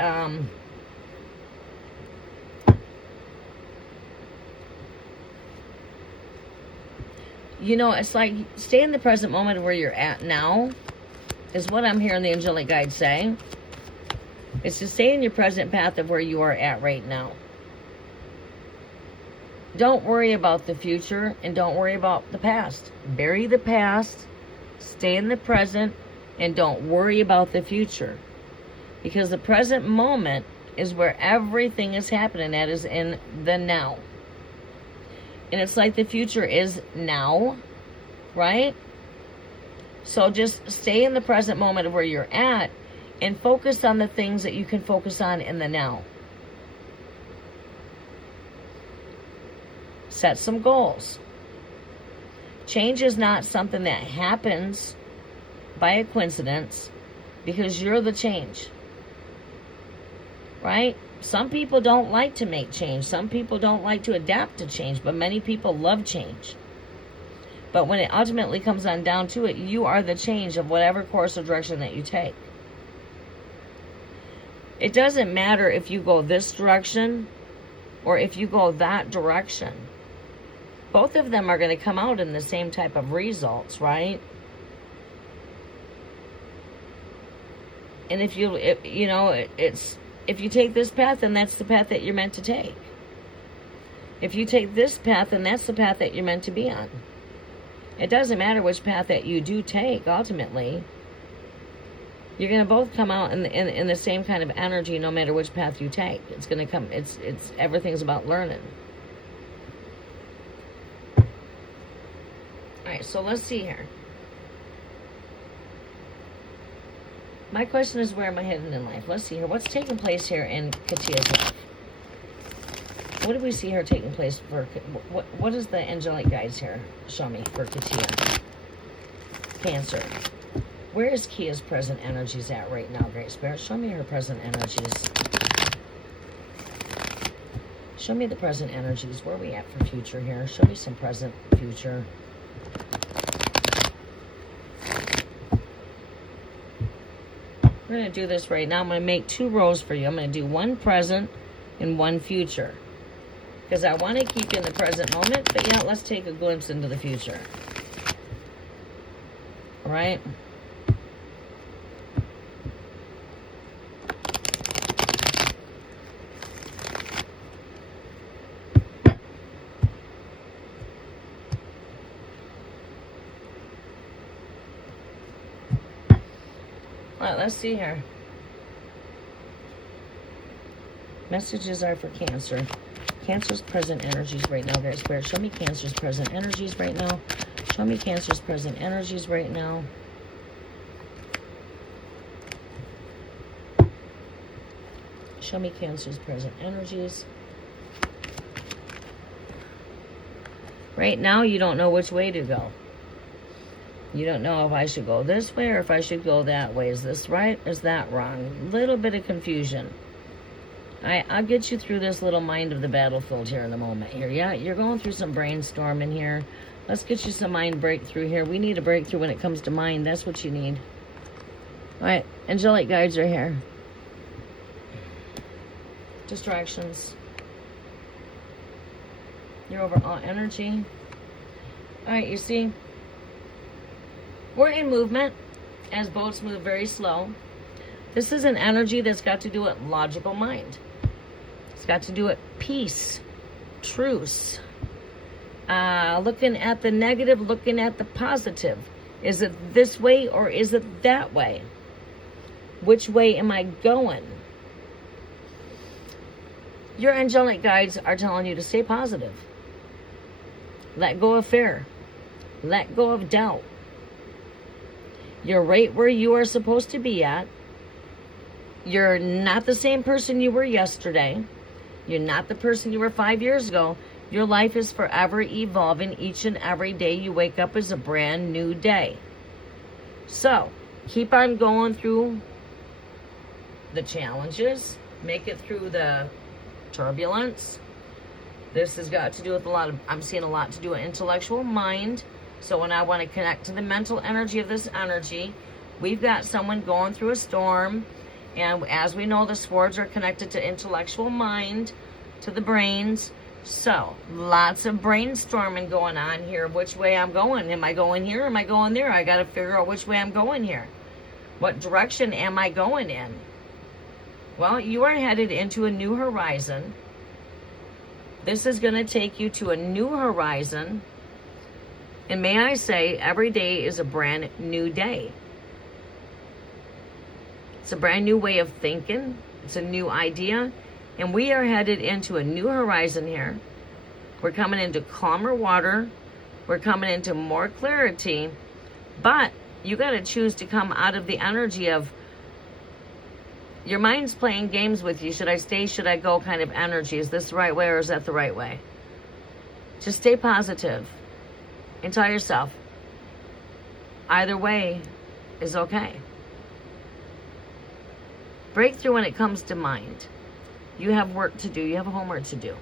you know, it's like stay in the present moment of where you're at now is what I'm hearing the angelic guides say. It's to stay in your present path of where you are at right now. Don't worry about the future and don't worry about the past. Bury the past, stay in the present, and don't worry about the future. Because the present moment is where everything is happening. That is in the now. And it's like the future is now, right? So just stay in the present moment of where you're at and focus on the things that you can focus on in the now. Set some goals. Change is not something that happens by a coincidence because you're the change. Right? Some people don't like to make change. Some people don't like to adapt to change, but many people love change. But when it ultimately comes on down to it, you are the change of whatever course or direction that you take. It doesn't matter if you go this direction or if you go that direction. Both of them are going to come out in the same type of results, right? And if you take this path, then that's the path that you're meant to take. If you take this path, then that's the path that you're meant to be on. It doesn't matter which path that you do take, ultimately. You're going to both come out in the same kind of energy no matter which path you take. It's going to come, it's everything's about learning. Alright, so let's see here. My question is, where am I headed in life? Let's see here. What's taking place here in Katia's life? What do we see here taking place for... What is the angelic guides here show me for Katia? Cancer. Where is Kia's present energies at right now, Great Spirit? Show me her present energies. Show me the present energies. Where are we at for future here? Show me some present, future. We're going to do this right now. I'm going to make 2 rows for you. I'm going to do one present and one future. Because I want to keep you in the present moment, but yeah, let's take a glimpse into the future. All right? Alright, let's see here. Messages are for Cancer. Cancer's present energies right now, guys. Spirit, show me Cancer's present energies right now. Show me Cancer's present energies right now. Show me Cancer's present energies. Right now, you don't know which way to go. You don't know if I should go this way or if I should go that way. Is this right? Is that wrong? Little bit of confusion. I'll get you through this little mind of the battlefield here in a moment here. Yeah, you're going through some brainstorming here. Let's get you some mind breakthrough here. We need a breakthrough when it comes to mind. That's what you need. All right, angelic guides are here. Distractions. Your overall energy. All right, you see, we're in movement as boats move very slow. This is an energy that's got to do with logical mind. It's got to do with peace, truce, looking at the negative, looking at the positive. Is it this way or is it that way? Which way am I going? Your angelic guides are telling you to stay positive. Let go of fear. Let go of doubt. You're right where you are supposed to be at. You're not the same person you were yesterday. You're not the person you were 5 years ago. Your life is forever evolving. Each and every day you wake up is a brand new day. So, keep on going through the challenges. Make it through the turbulence. This has got to do with I'm seeing a lot to do with intellectual mind. So when I want to connect to the mental energy of this energy, we've got someone going through a storm. And as we know, the swords are connected to intellectual mind, to the brains. So lots of brainstorming going on here. Which way I'm going? Am I going here? Am I going there? I got to figure out which way I'm going here. What direction am I going in? Well, you are headed into a new horizon. This is going to take you to a new horizon. And may I say, every day is a brand new day. It's a brand new way of thinking. It's a new idea. And we are headed into a new horizon here. We're coming into calmer water. We're coming into more clarity. But you got to choose to come out of the energy of your mind's playing games with you. Should I stay? Should I go? Kind of energy. Is this the right way or is that the right way? Just stay positive and tell yourself, either way is okay. Breakthrough when it comes to mind. You have work to do. You have homework to do.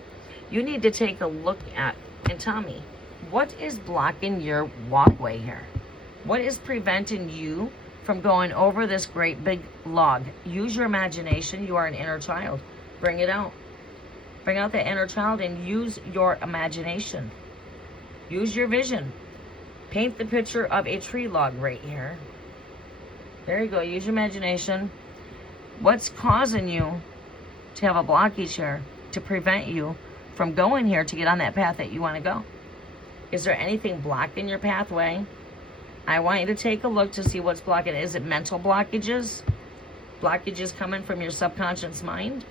You need to take a look at and tell me, what is blocking your walkway here? What is preventing you from going over this great big log? Use your imagination. You are an inner child. Bring it out. Bring out the inner child and use your imagination. Use your vision. Paint the picture of a tree log right here. There you go. Use your imagination. What's causing you to have a blockage here to prevent you from going here to get on that path that you want to go? Is there anything blocking your pathway? I want you to take a look to see what's blocking. Is it mental blockages? Blockages coming from your subconscious mind?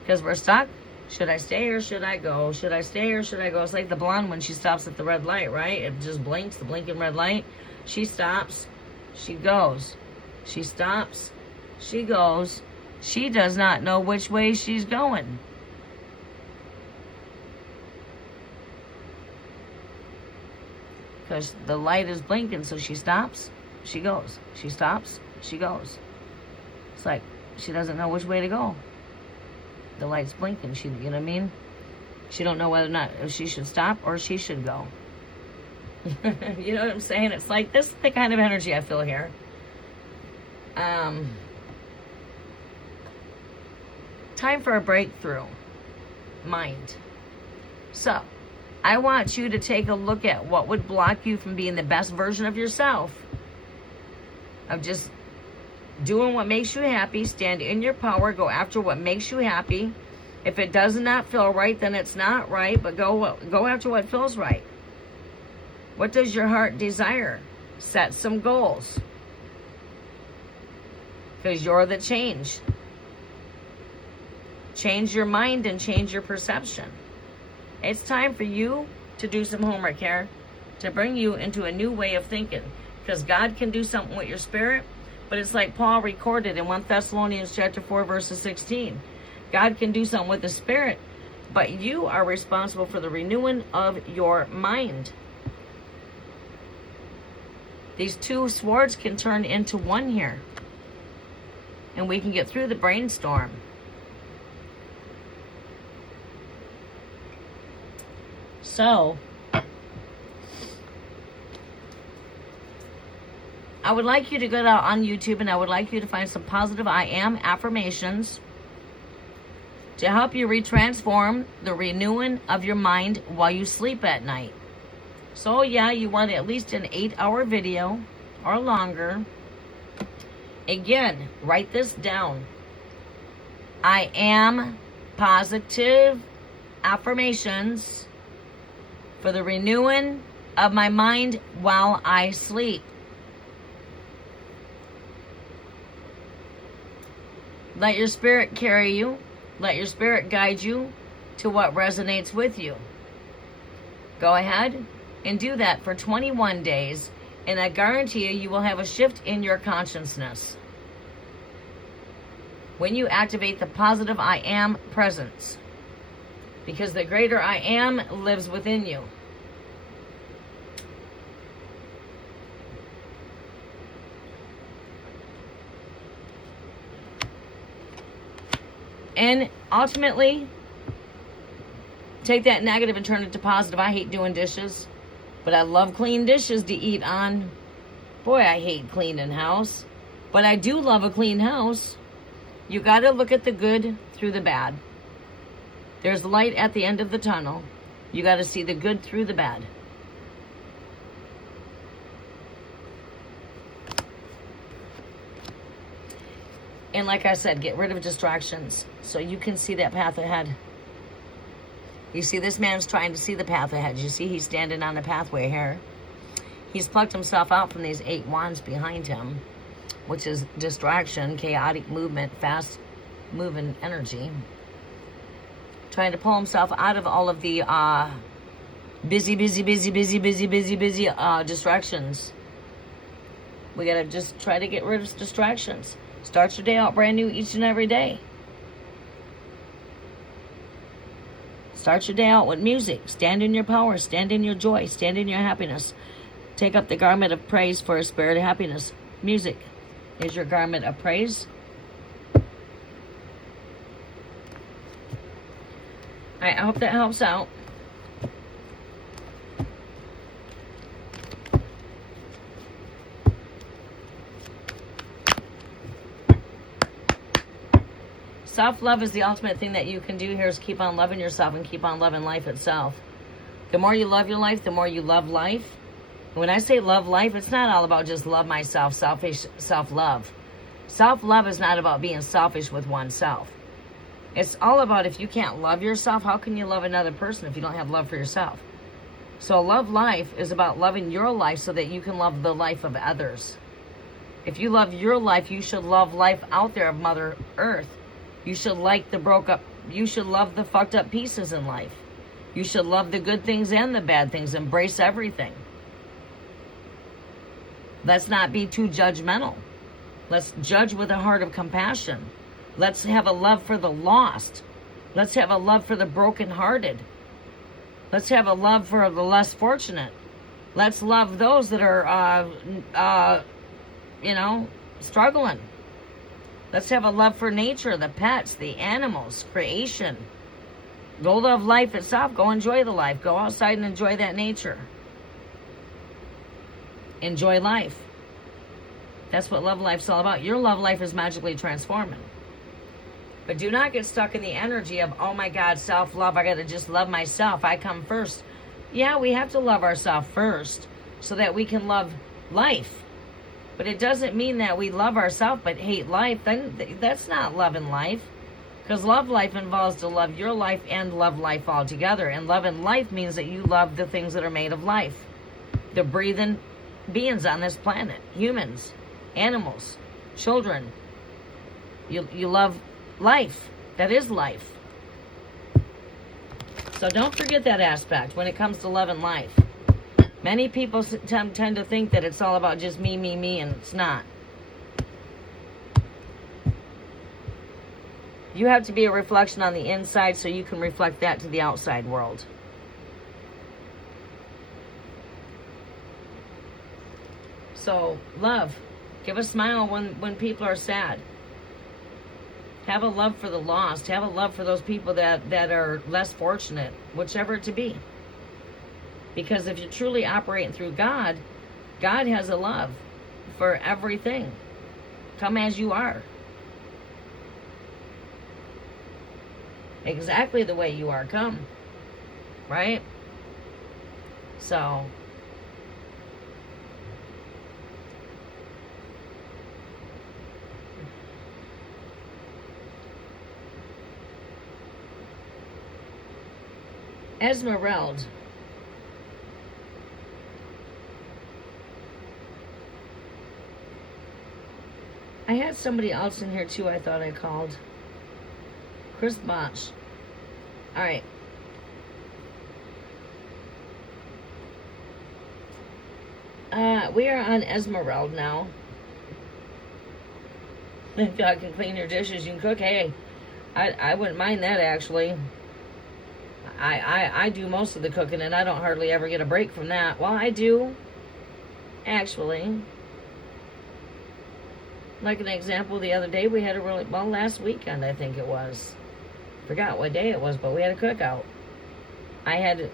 Because we're stuck. Should I stay or should I go? Should I stay or should I go? It's like the blonde when she stops at the red light, right? It just blinks, the blinking red light. She stops. She goes. She stops. She goes. She does not know which way she's going. Because the light is blinking, so she stops. She goes. She stops. She goes. It's like she doesn't know which way to go. The light's blinking. You know what I mean? She don't know whether or not she should stop or she should go. You know what I'm saying? It's like this is the kind of energy I feel here. Time for a breakthrough. Mind. So, I want you to take a look at what would block you from being the best version of yourself. Of just doing what makes you happy, stand in your power, go after what makes you happy. If it does not feel right, then it's not right, but go after what feels right. What does your heart desire? Set some goals. Because you're the change. Change your mind and change your perception. It's time for you to do some homework here, to bring you into a new way of thinking. Because God can do something with your spirit. But it's like Paul recorded in 1 Thessalonians chapter 4, verses 16. God can do something with the spirit, but you are responsible for the renewing of your mind. These two swords can turn into one here. And we can get through the brainstorm. So, I would like you to go out on YouTube and I would like you to find some positive I am affirmations to help you retransform the renewing of your mind while you sleep at night. So yeah, you want at least an 8-hour video or longer. Again, write this down. I am positive affirmations for the renewing of my mind while I sleep. Let your spirit carry you. Let your spirit guide you to what resonates with you. Go ahead and do that for 21 days, and I guarantee you will have a shift in your consciousness when you activate the positive I am presence, because the greater I am lives within you. And ultimately, take that negative and turn it to positive. I hate doing dishes, but I love clean dishes to eat on. Boy, I hate cleaning house, but I do love a clean house. You got to look at the good through the bad. There's light at the end of the tunnel. You got to see the good through the bad. And like I said, get rid of distractions so you can see that path ahead. You see, this man's trying to see the path ahead. You see, he's standing on the pathway here. He's plucked himself out from these 8 wands behind him, which is distraction, chaotic movement, fast moving energy. Trying to pull himself out of all of the busy distractions. We got to just try to get rid of distractions. Start your day out brand new each and every day. Start your day out with music. Stand in your power. Stand in your joy. Stand in your happiness. Take up the garment of praise for a spirit of happiness. Music is your garment of praise. All right, I hope that helps out. Self-love is the ultimate thing that you can do here, is keep on loving yourself and keep on loving life itself. The more you love your life, the more you love life. When I say love life, it's not all about just love myself, selfish self-love. Self-love is not about being selfish with oneself. It's all about, if you can't love yourself, how can you love another person if you don't have love for yourself? So love life is about loving your life so that you can love the life of others. If you love your life, you should love life out there of Mother Earth. You should like the broke up, you should love the fucked up pieces in life. You should love the good things and the bad things. Embrace everything. Let's not be too judgmental. Let's judge with a heart of compassion. Let's have a love for the lost. Let's have a love for the brokenhearted. Let's have a love for the less fortunate. Let's love those that are, struggling. Let's have a love for nature, the pets, the animals, creation. Go love life itself. Go enjoy the life. Go outside and enjoy that nature. Enjoy life. That's what love life's all about. Your love life is magically transforming. But do not get stuck in the energy of, oh my God, self-love. I got to just love myself. I come first. Yeah, we have to love ourselves first so that we can love life. But it doesn't mean that we love ourselves but hate life. Then that's not loving life. Because love life involves to love your life and love life all together. And loving life means that you love the things that are made of life. The breathing beings on this planet. Humans, animals, children. You love life. That is life. So don't forget that aspect when it comes to loving life. Many people tend to think that it's all about just me, and it's not. You have to be a reflection on the inside so you can reflect that to the outside world. So, love. Give a smile when people are sad. Have a love for the lost. Have a love for those people that are less fortunate, whichever it to be. Because if you're truly operating through God, God has a love for everything. Come as you are. Exactly the way you are, come. Right? So, Esmeralda. I had somebody else in here too I thought I called. Chris Bosch. Alright. We are on Esmeralda now. If God can clean your dishes, you can cook. Hey, I wouldn't mind that actually. I do most of the cooking and I don't hardly ever get a break from that. Well, I do, actually. Like an example, the other day we had a really, well, last weekend I think it was. Forgot what day it was, but we had a cookout. I had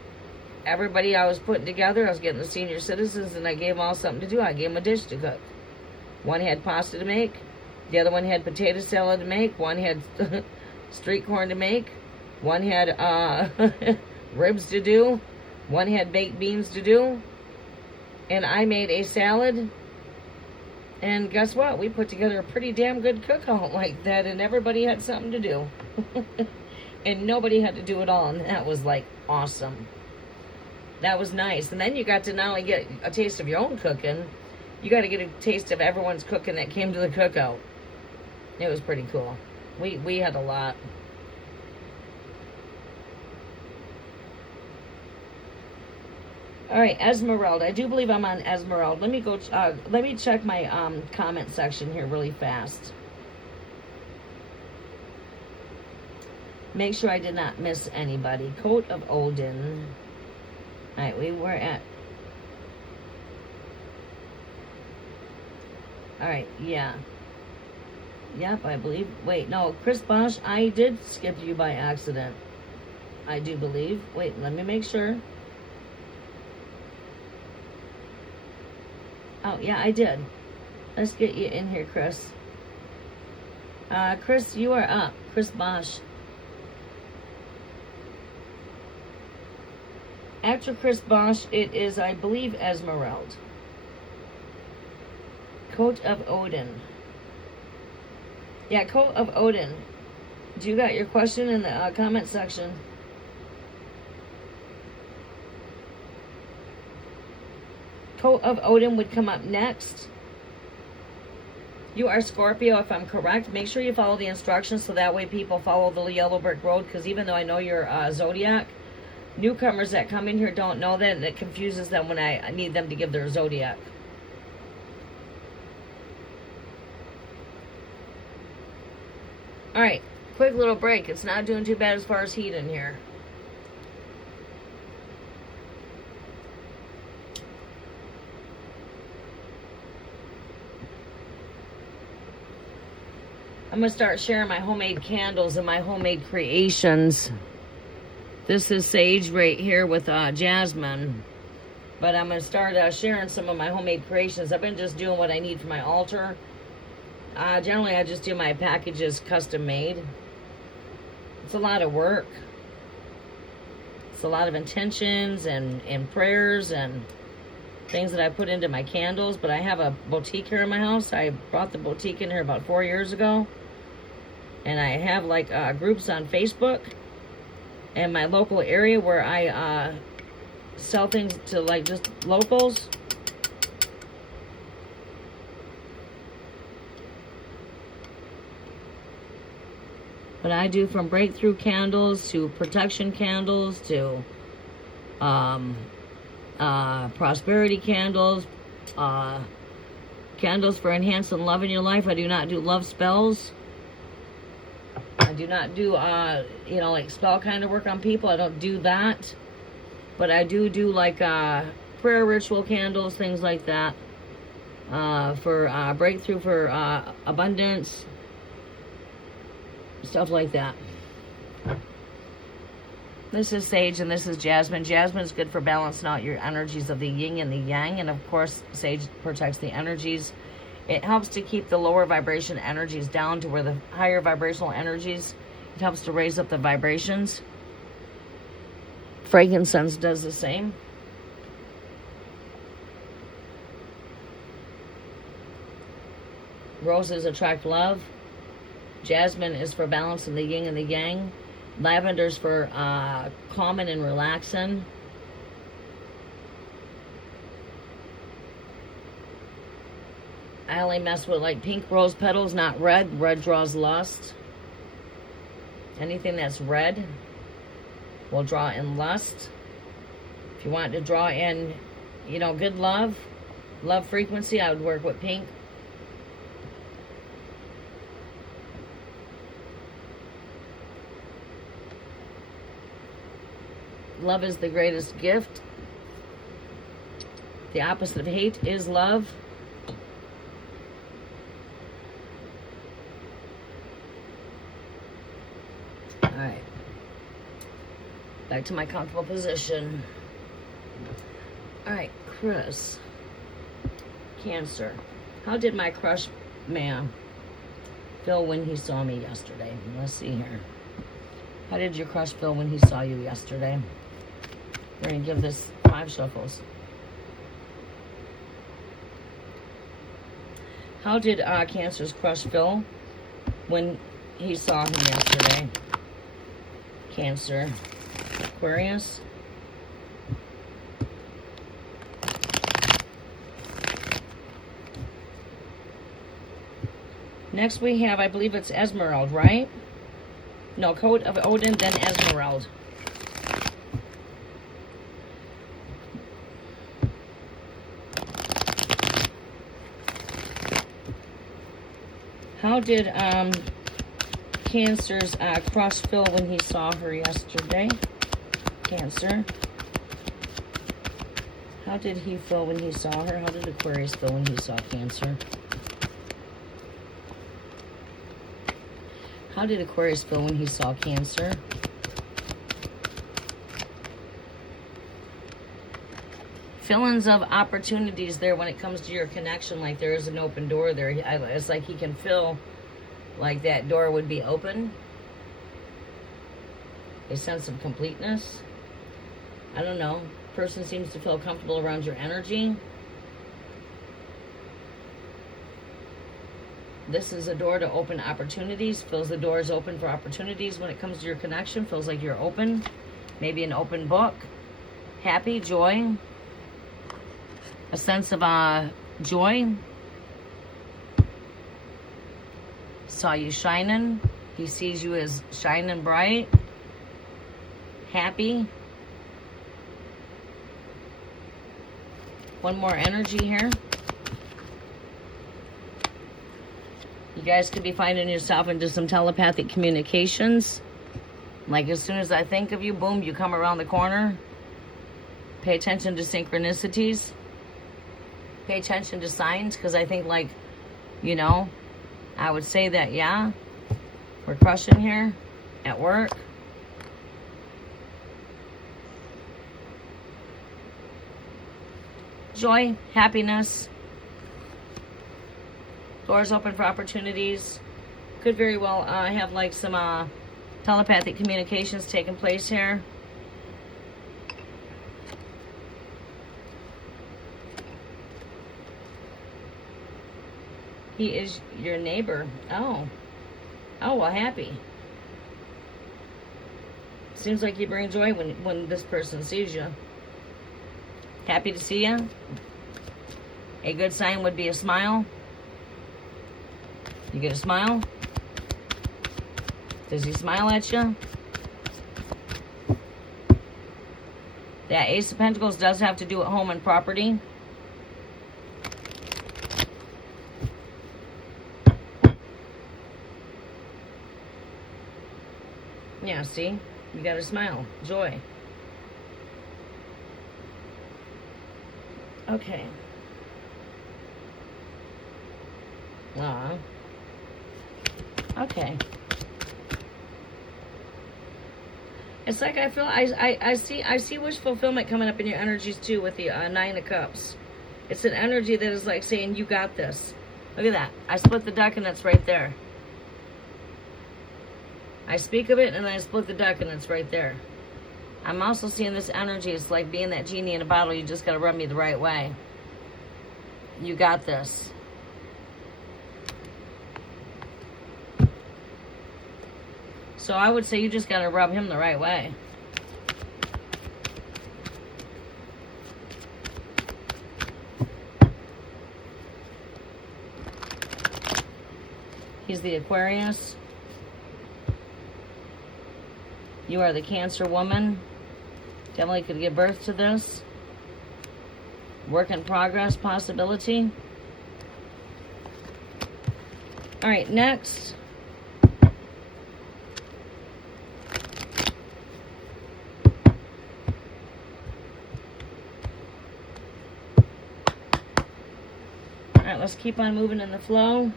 everybody I was putting together. I was getting the senior citizens and I gave them all something to do. I gave them a dish to cook. One had pasta to make. The other one had potato salad to make. One had street corn to make. One had ribs to do. One had baked beans to do. And I made a salad. And guess what? We put together a pretty damn good cookout like that. And everybody had something to do. And nobody had to do it all. And that was like awesome. That was nice. And then you got to not only get a taste of your own cooking, you got to get a taste of everyone's cooking that came to the cookout. It was pretty cool. We had a lot. All right, Esmeralda. I do believe I'm on Esmeralda. Let me go. Let me check my comment section here really fast. Make sure I did not miss anybody. Coat of Odin. All right, we were at. All right, yeah. Yep, I believe. Wait, no, Chris Bosch, I did skip you by accident. I do believe. Wait, let me make sure. Oh, yeah, I did. Let's get you in here, Chris. Chris, you are up. Chris Bosch. After Chris Bosch, it is, I believe, Esmeralda. Coat of Odin. Yeah, Coat of Odin. Do you got your question in the comment section? Coat of Odin would come up next. You are Scorpio, if I'm correct. Make sure you follow the instructions so that way people follow the yellow brick road. Because even though I know you're zodiac, newcomers that come in here don't know that, and it confuses them when I need them to give their zodiac. All right, quick little break. It's not doing too bad as far as heat in here. I'm going to start sharing my homemade candles and my homemade creations. This is sage right here with jasmine. But I'm going to start sharing some of my homemade creations. I've been just doing what I need for my altar. Generally, I just do my packages custom made. It's a lot of work. It's a lot of intentions and prayers and things that I put into my candles. But I have a boutique here in my house. I brought the boutique in here about 4 years ago. And I have like groups on Facebook and my local area where I sell things to like just locals. But I do from breakthrough candles to protection candles to prosperity candles, candles for enhancing love in your life. I do not do love spells. I do not do, like spell kind of work on people. I don't do that. But I do like prayer ritual candles, things like that. For breakthrough, for abundance. Stuff like that. This is Sage and this is Jasmine. Jasmine is good for balancing out your energies of the yin and the yang. And of course, Sage protects the energies. It helps to keep the lower vibration energies down to where the higher vibrational energies, it helps to raise up the vibrations. Frankincense does the same. Roses attract love. Jasmine is for balancing the yin and the yang. Lavender's for calming and relaxing. I only mess with like pink rose petals, not red. Red draws lust. Anything that's red will draw in lust. If you want to draw in, you know, good love frequency, I would work with pink. Love is the greatest gift. The opposite of hate is love. All right. Back to my comfortable position. All right, Chris. Cancer. How did my crush man feel when he saw me yesterday? Let's see here. How did your crush feel when he saw you yesterday? We're going to give this 5 shuffles. How did Cancer's crush feel when he saw him yesterday? Cancer. Aquarius. Next we have, I believe it's Esmeralda, right? No, Code of Odin, then Esmeralda. How did Cancer's crush feel when he saw her yesterday? Cancer. How did he feel when he saw her? How did Aquarius feel when he saw Cancer? How did Aquarius feel when he saw Cancer? Feelings of opportunities there when it comes to your connection, like there is an open door there. It's like he can feel like that door would be open. A sense of completeness. I don't know. Person seems to feel comfortable around your energy. This is a door to open opportunities. Feels the door is open for opportunities when it comes to your connection. Feels like you're open. Maybe an open book. Happy, joy. A sense of joy. Saw you shining. He sees you as shining bright. Happy. One more energy here. You guys could be finding yourself into some telepathic communications. Like as soon as I think of you, boom, you come around the corner. Pay attention to synchronicities. Pay attention to signs, because I think, like, you know, I would say that, yeah, we're crushing here at work. Joy, happiness. Doors open for opportunities. Could very well have like some telepathic communications taking place here. He is your neighbor. Oh, well, happy. Seems like you bring joy when this person sees you. Happy to see you. A good sign would be a smile. You get a smile? Does he smile at you? That Ace of Pentacles does have to do with home and property. Yeah, see? You got a smile. Joy. Okay. Okay. It's like I feel I see wish fulfillment coming up in your energies too with the Nine of Cups. It's an energy that is like saying you got this. Look at that. I split the deck and it's right there. I speak of it and I split the deck and it's right there. I'm also seeing this energy. It's like being that genie in a bottle. You just got to rub me the right way. You got this. So I would say you just got to rub him the right way. He's the Aquarius. You are the Cancer woman. Definitely could give birth to this. Work in progress possibility. All right, next. All right, let's keep on moving in the flow.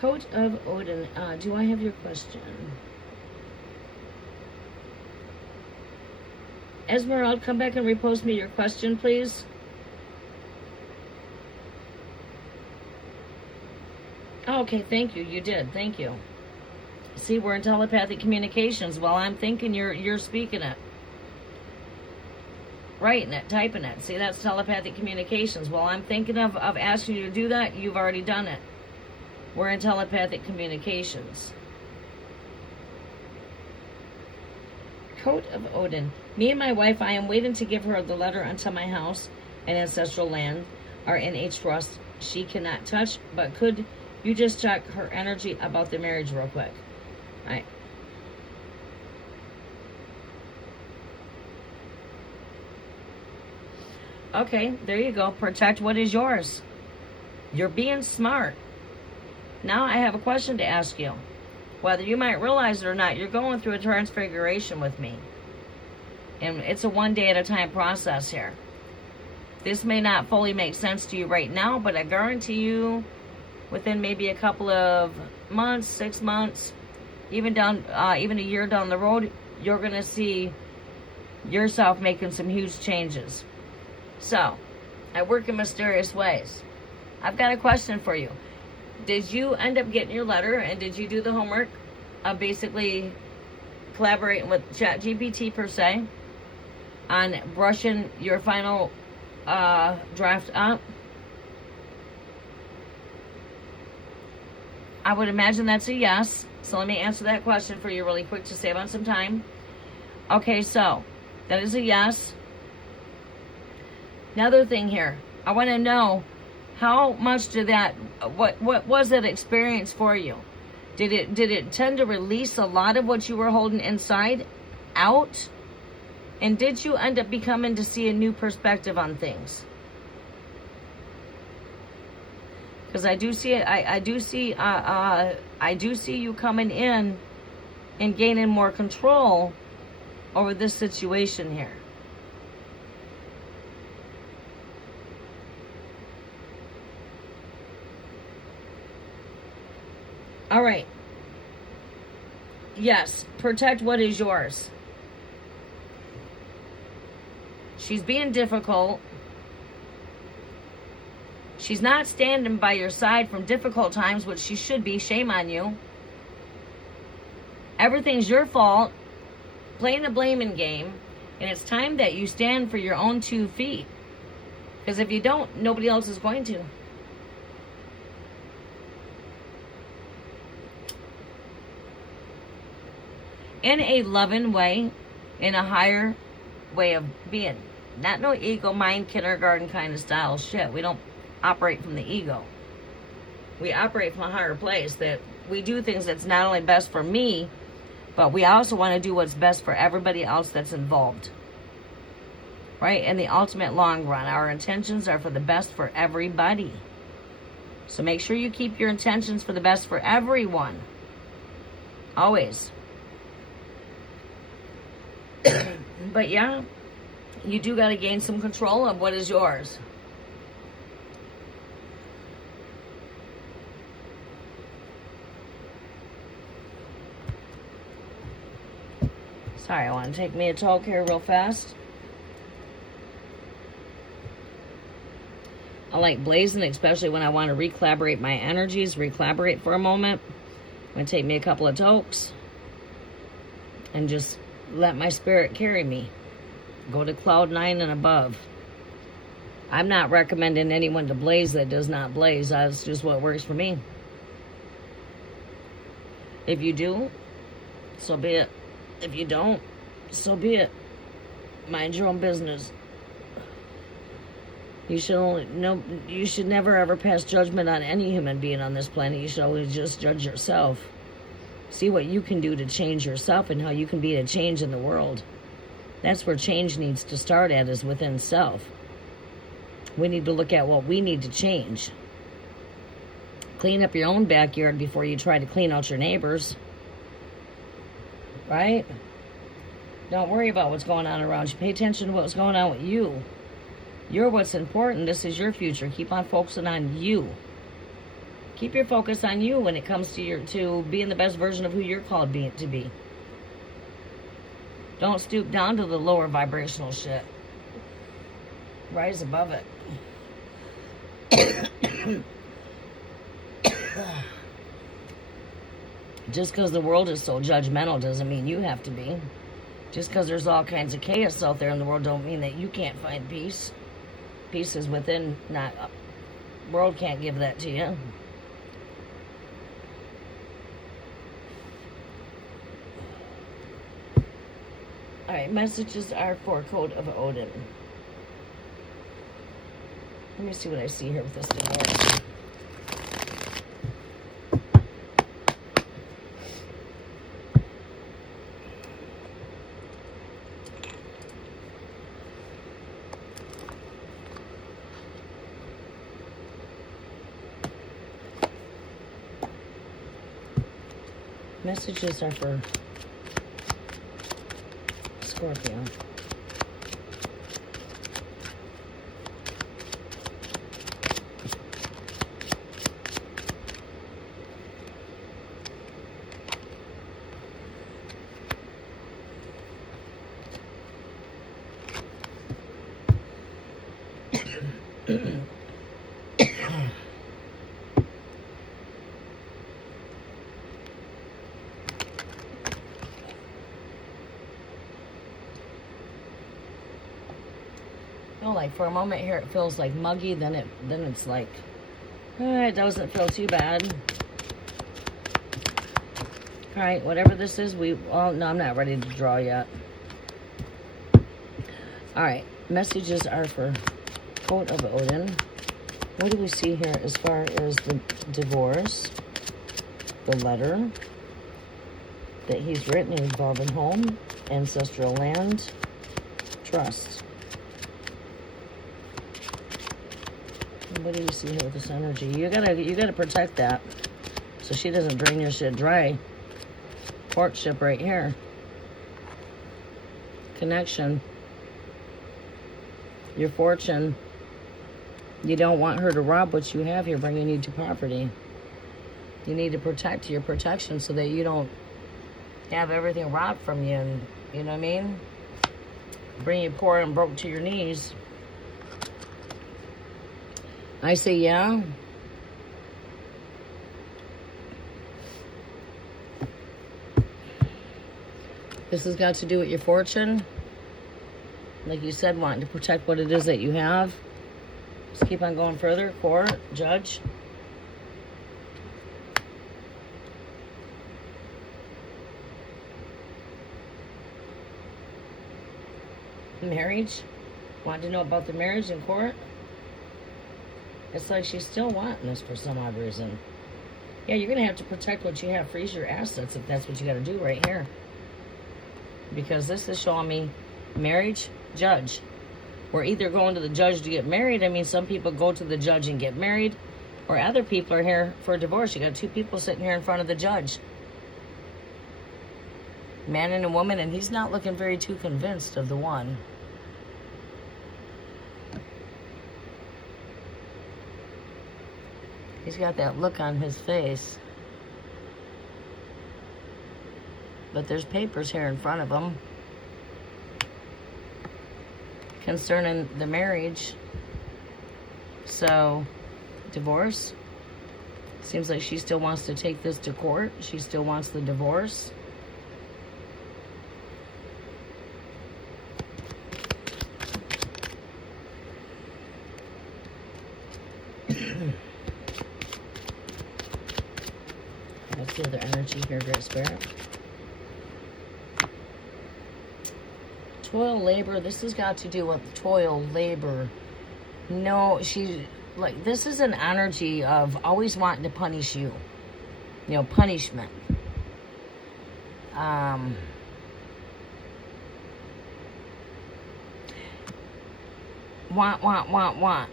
Coat of Odin. Do I have your question? Esmeralda, come back and repost me your question, please. Oh, okay, thank you. You did. Thank you. See, we're in telepathic communications. While I'm thinking, you're speaking it. Writing it, typing it. See, that's telepathic communications. While I'm thinking of asking you to do that, you've already done it. We're in telepathic communications. Coat of Odin. Me and my wife, I am waiting to give her the letter unto my house and ancestral land are in a trust she cannot touch, but could you just check her energy about the marriage real quick? All right. Okay, there you go. Protect what is yours. You're being smart. Now I have a question to ask you. Whether you might realize it or not, you're going through a transfiguration with me. And it's a one day at a time process here. This may not fully make sense to you right now, but I guarantee you within maybe a couple of months, 6 months, even a year down the road, you're going to see yourself making some huge changes. So, I work in mysterious ways. I've got a question for you. Did you end up getting your letter and did you do the homework of basically collaborating with ChatGPT per se on brushing your final draft up? I would imagine that's a yes. So let me answer that question for you really quick to save on some time. Okay, so that is a yes. Another thing here, I want to know how much did that, what was that experience for you? Did it tend to release a lot of what you were holding inside out? And did you end up becoming to see a new perspective on things? Because I do see it, I do see you coming in and gaining more control over this situation here. All right. Yes, protect what is yours. She's being difficult. She's not standing by your side from difficult times, which she should be. Shame on you. Everything's your fault. Playing the blaming game. And it's time that you stand for your own 2 feet. Because if you don't, nobody else is going to. In a loving way, in a higher way of being. Not no ego, mind, kindergarten kind of style shit. We don't operate from the ego. We operate from a higher place that we do things that's not only best for me, but we also want to do what's best for everybody else that's involved. Right? In the ultimate long run, our intentions are for the best for everybody. So make sure you keep your intentions for the best for everyone. Always. But yeah, you do got to gain some control of what is yours. Sorry, I want to take me a talk here real fast. I like blazing, especially when I want to recollaborate my energies, recollaborate for a moment. I'm going to take me a couple of tokes and just let my spirit carry me. Go to cloud 9 and above. I'm not recommending anyone to blaze that does not blaze. That's just what works for me. If you do, so be it. If you don't, so be it. Mind your own business. You should never ever pass judgment on any human being on this planet. You should always just judge yourself. See what you can do to change yourself and how you can be a change in the world. That's where change needs to start at, is within self. We need to look at what we need to change. Clean up your own backyard before you try to clean out your neighbors. Right? Don't worry about what's going on around you. Pay attention to what's going on with you. You're what's important. This is your future. Keep on focusing on you. Keep your focus on you when it comes to being the best version of who you're called to be. Don't stoop down to the lower vibrational shit. Rise above it. Just because the world is so judgmental doesn't mean you have to be. Just because there's all kinds of chaos out there in the world don't mean that you can't find peace. Peace is within, not world can't give that to you. Alright, messages are for Code of Odin. Let me see what I see here with this divorce. Messages are for Scorpio. Like for a moment here it feels like muggy, then it's like it doesn't feel too bad. All right, whatever this is, no, I'm not ready to draw yet. All right, messages are for Code of Odin. What do we see here as far as the divorce, the letter that he's written involving home, ancestral land, trust? What do you see here with this energy? You gotta protect that so she doesn't drain your shit dry. Courtship right here. Connection. Your fortune. You don't want her to rob what you have here, bringing you to poverty. You need to protect your protection so that you don't have everything robbed from you, and you know what I mean? Bring you poor and broke to your knees. I say, yeah. This has got to do with your fortune. Like you said, wanting to protect what it is that you have. Just keep on going further. Court, judge. Marriage. Want to know about the marriage in court? It's like she's still wanting this for some odd reason. Yeah, you're going to have to protect what you have. Freeze your assets if that's what you got to do right here. Because this is showing me marriage, judge. We're either going to the judge to get married. I mean, some people go to the judge and get married. Or other people are here for a divorce. You got two people sitting here in front of the judge. Man and a woman, and he's not looking very too convinced of the one. He's got that look on his face. But there's papers here in front of him. concerning the marriage. So, divorce. Seems like she still wants to take this to court. She still wants the divorce. What's the other energy here, Great Spirit? Toil, labor. This has got to do with toil, labor. No, she, like, this is an energy of always wanting to punish you. You know, punishment. Want.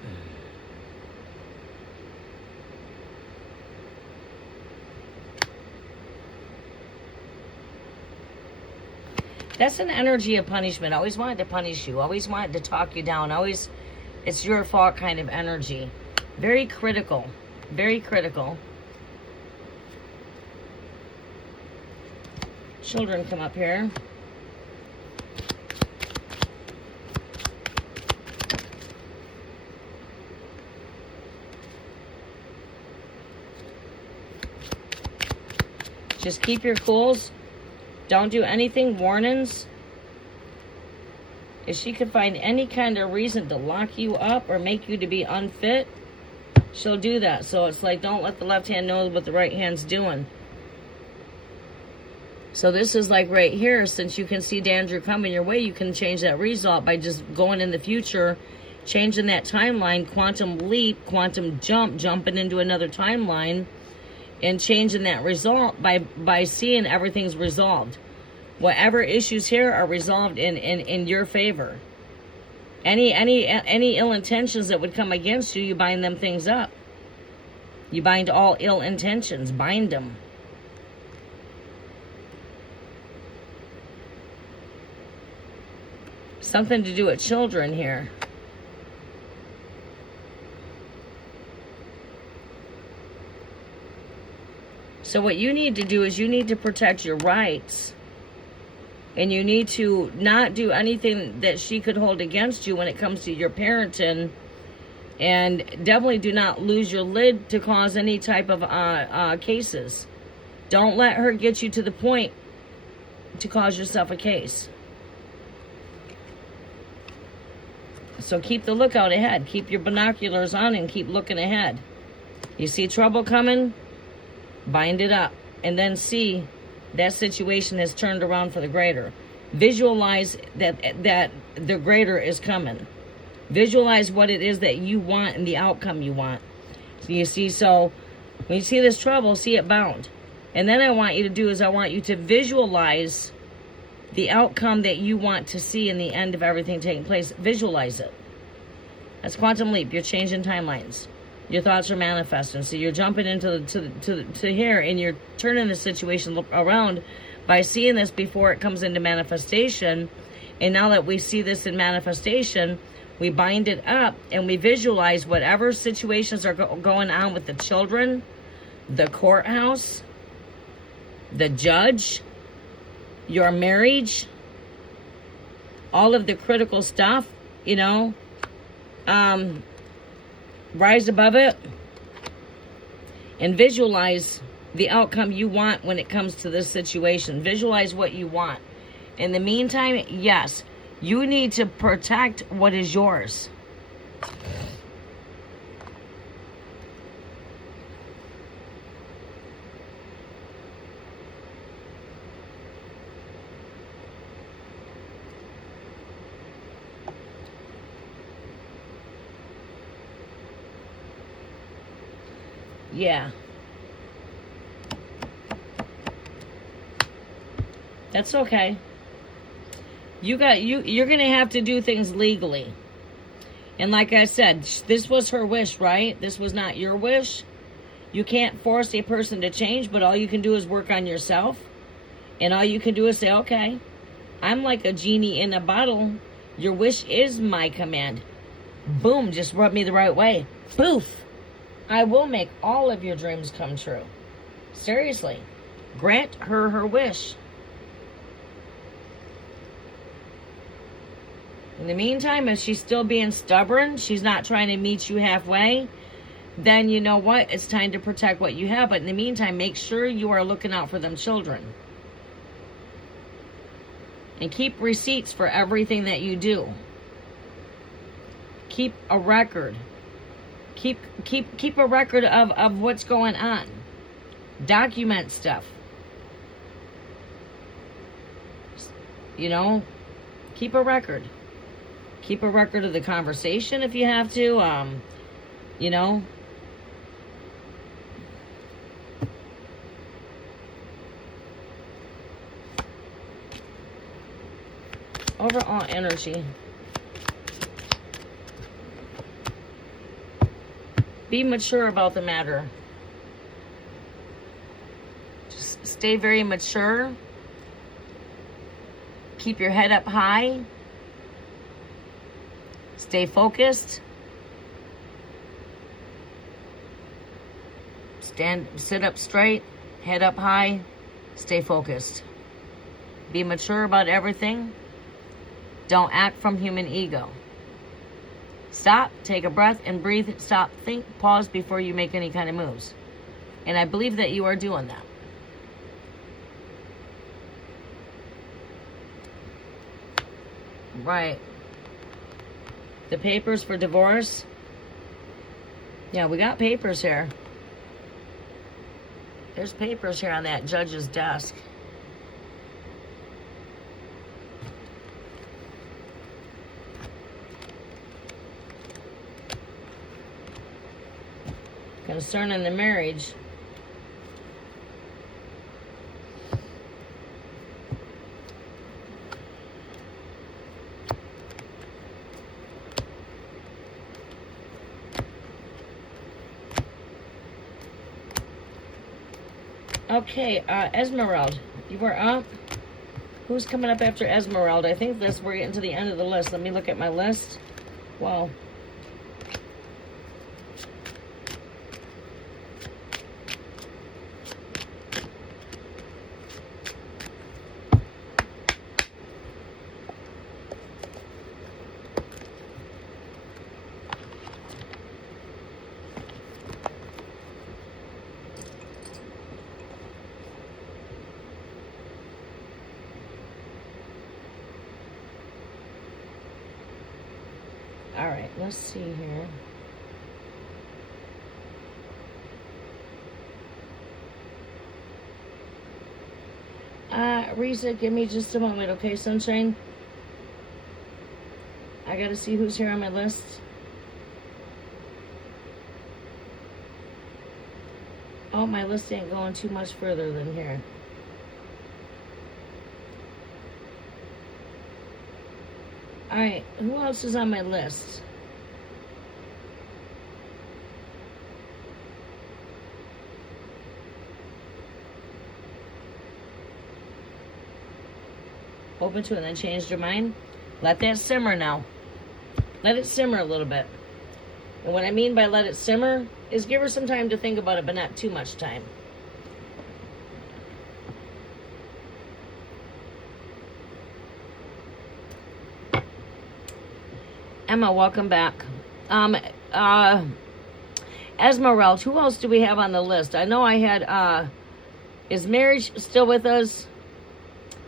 That's an energy of punishment. Always wanted to punish you. Always wanted to talk you down. Always, it's your fault kind of energy. Very critical. Very critical. Children come up here. Just keep your cools. Don't do anything. Warnings. If she could find any kind of reason to lock you up or make you to be unfit, she'll do that. So it's like, don't let the left hand know what the right hand's doing. So this is like right here, since you can see danger coming your way, you can change that result by just going in the future, changing that timeline, quantum leap, quantum jump, jumping into another timeline, and changing that result by seeing everything's resolved. Whatever issues here are resolved in your favor. Any ill intentions that would come against you, you bind them things up. You bind all ill intentions, bind them. Something to do with children here. So what you need to do is you need to protect your rights. And you need to not do anything that she could hold against you when it comes to your parenting. And definitely do not lose your lid to cause any type of cases. Don't let her get you to the point to cause yourself a case. So keep the lookout ahead. Keep your binoculars on and keep looking ahead. You see trouble coming? Bind it up. And then see that situation has turned around for the greater. Visualize that the greater is coming. Visualize what it is that you want and the outcome you want. So you see, so when you see this trouble, see it bound. And then I want you to do is I want you to visualize the outcome that you want to see in the end of everything taking place. Visualize it. That's quantum leap. You're changing timelines. Your thoughts are manifesting. So you're jumping into to here, and you're turning the situation around by seeing this before it comes into manifestation. And now that we see this in manifestation, we bind it up and we visualize whatever situations are going on with the children, the courthouse, the judge, your marriage, all of the critical stuff, you know, rise above it and visualize the outcome you want when it comes to this situation. Visualize what you want. In the meantime, yes, you need to protect what is yours. Yeah. That's okay. You're going to have to do things legally. And like I said, this was her wish, right? This was not your wish. You can't force a person to change, but all you can do is work on yourself. And all you can do is say, okay, I'm like a genie in a bottle. Your wish is my command. Boom, just rub me the right way. Boof. I will make all of your dreams come true. Seriously. Grant her her wish. In the meantime, if she's still being stubborn, she's not trying to meet you halfway, then you know what? It's time to protect what you have. But in the meantime, make sure you are looking out for them children. And keep receipts for everything that you do. Keep a record. Keep a record of what's going on. Document stuff. You know, keep a record. Keep a record of the conversation if you have to. You know. Overall energy. Be mature about the matter. Just stay very mature. Keep your head up high. Stay focused. Sit up straight, head up high, stay focused. Be mature about everything. Don't act from human ego. Stop, take a breath, and breathe. Stop, think, pause before you make any kind of moves. And I believe that you are doing that. Right. The papers for divorce. Yeah, we got papers here. There's papers here on that judge's desk. Concerning the marriage. Okay, Esmeralda, you are up. Who's coming up after Esmeralda? I think we're getting to the end of the list. Let me look at my list. Wow. All right, let's see here. Risa, give me just a moment, okay, sunshine? I gotta see who's here on my list. Oh, my list ain't going too much further than here. All right, who else is on my list? Open to it and then changed your mind? Let that simmer now. Let it simmer a little bit. And what I mean by let it simmer is give her some time to think about it, but not too much time. Emma, welcome back. Esmeralda, who else do we have on the list? I know I had, is Marriage still with us?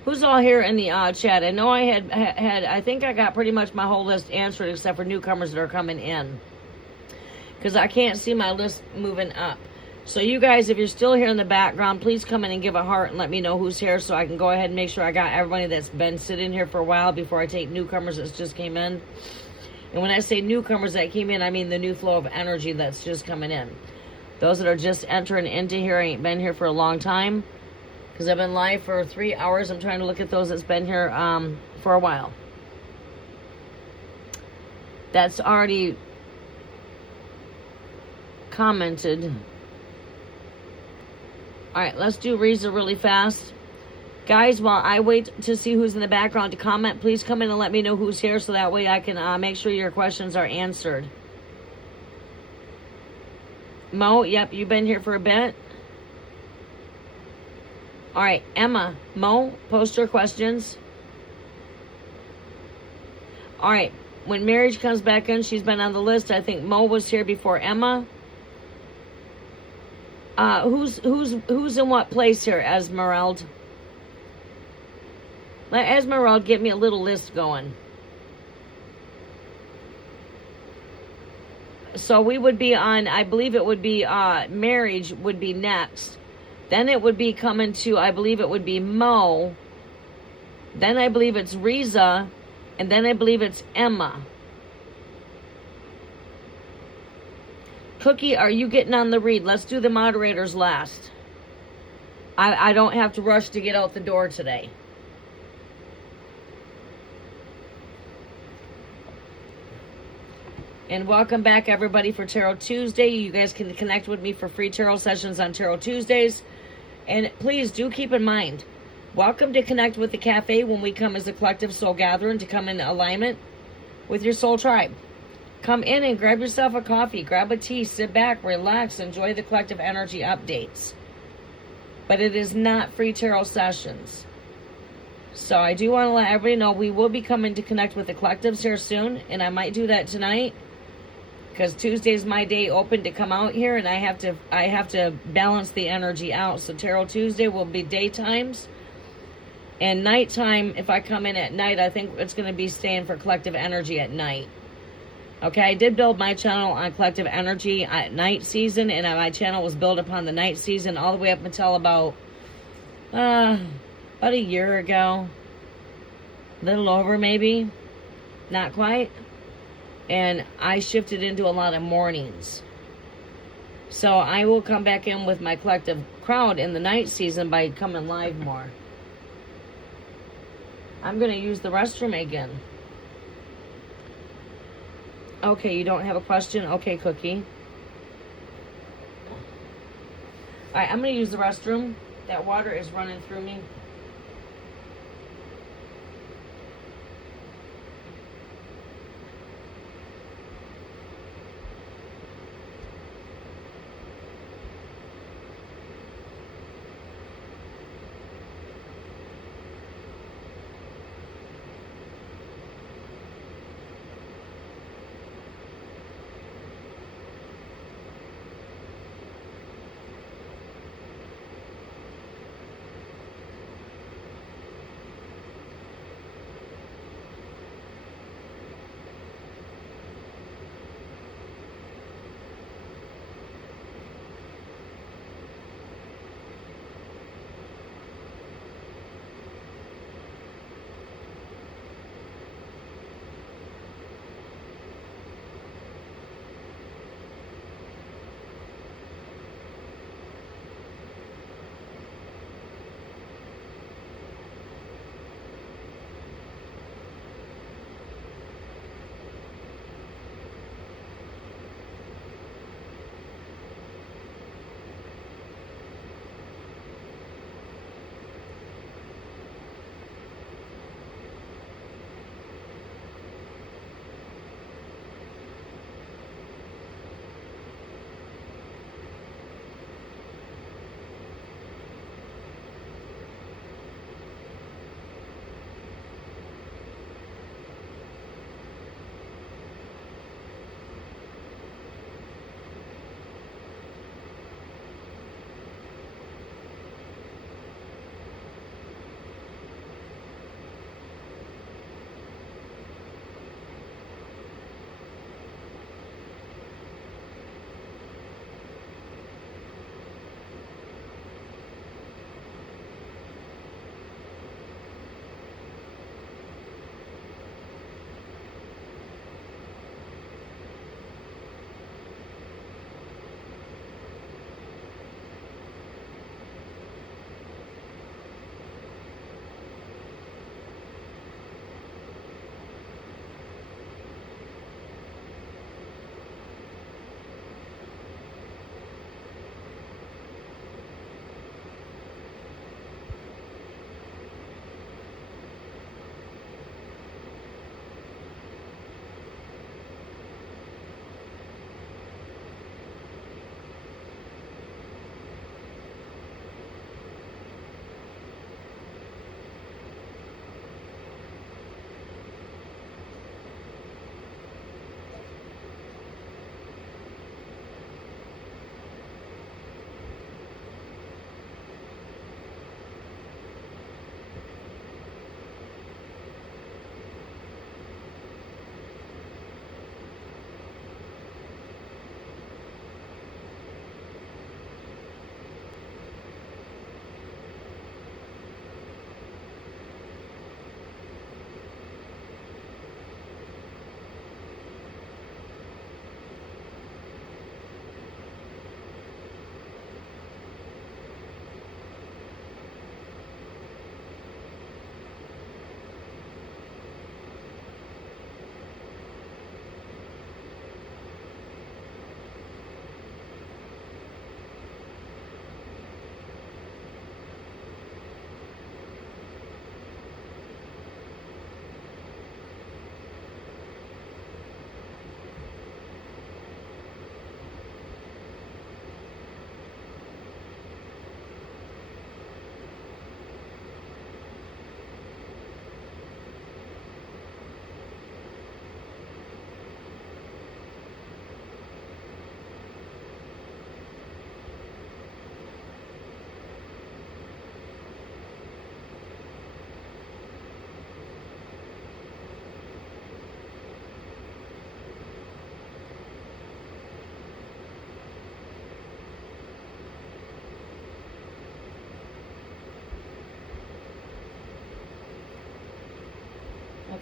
Who's all here in the chat? I know I had, I think I got pretty much my whole list answered except for newcomers that are coming in. Because I can't see my list moving up. So you guys, if you're still here in the background, please come in and give a heart and let me know who's here so I can go ahead and make sure I got everybody that's been sitting here for a while before I take newcomers that just came in. And when I say newcomers that came in, I mean the new flow of energy that's just coming in. Those that are just entering into here, ain't been here for a long time. Because I've been live for 3 hours. I'm trying to look at those that's been here for a while. That's already commented. Alright, let's do Reza really fast. Guys, while I wait to see who's in the background to comment, please come in and let me know who's here so that way I can make sure your questions are answered. Mo, yep, you've been here for a bit. Alright, Emma, Mo, post your questions. All right. When marriage comes back in, she's been on the list. I think Mo was here before Emma. Who's in what place here, Esmeralda? Let Esmeralda get me a little list going. So we would be on, I believe it would be marriage would be next. Then it would be coming to, I believe it would be Mo. Then I believe it's Riza. And then I believe it's Emma. Cookie, are you getting on the read? Let's do the moderators last. I don't have to rush to get out the door today. And welcome back, everybody, for Tarot Tuesday. You guys can connect with me for free tarot sessions on Tarot Tuesdays. And please do keep in mind, welcome to Connect with the Cafe when we come as a collective soul gathering to come in alignment with your soul tribe. Come in and grab yourself a coffee, grab a tea, sit back, relax, enjoy the collective energy updates. But it is not free tarot sessions. So I do want to let everybody know we will be coming to connect with the collectives here soon, and I might do that tonight because Tuesday's my day open to come out here, and I have to balance the energy out. So Tarot Tuesday will be daytimes, and nighttime, if I come in at night, I think it's going to be staying for collective energy at night. Okay, I did build my channel on collective energy at night season, and my channel was built upon the night season all the way up until about a year ago. A little over, maybe. Not quite. And I shifted into a lot of mornings. So I will come back in with my collective crowd in the night season by coming live more. I'm going to use the restroom again. Okay, you don't have a question? Okay, Cookie. Alright, I'm going to use the restroom. That water is running through me.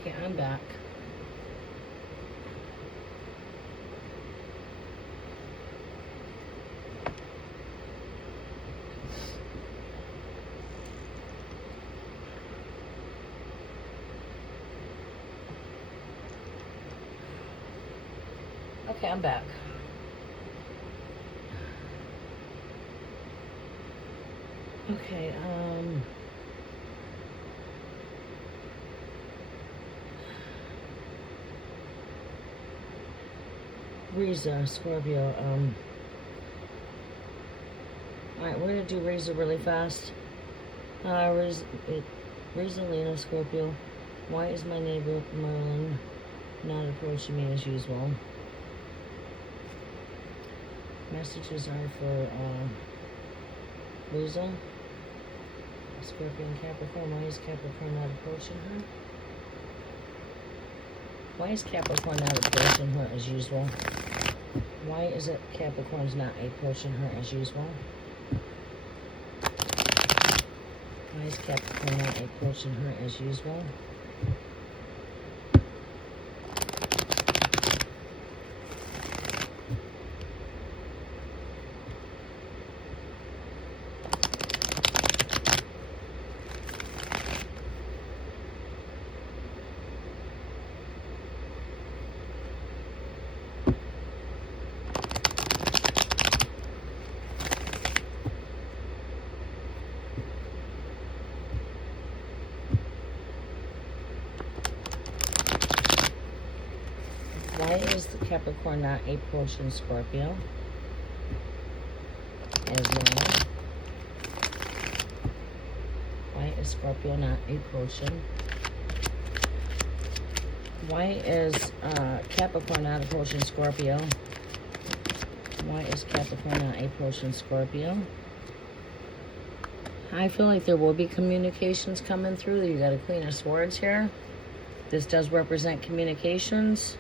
Okay, I'm back. Okay, I'm back. Okay, Riza, Scorpio, alright, we're gonna do Riza really fast. Riza, Lena, Scorpio, why is my neighbor Merlin not approaching me as usual? Messages are for, Riza, Scorpio and Capricorn. Why is Capricorn not approaching her? Why is Capricorn not approaching her as usual? Why is it Capricorn's not approaching her as usual? Why is Capricorn not approaching her as usual? Why is the Capricorn not approaching Scorpio as well? Why is Scorpio not approaching? Why is Capricorn not approaching Scorpio? Why is Capricorn not approaching Scorpio? I feel like there will be communications coming through. You got a Queen of Swords here. This does represent communications.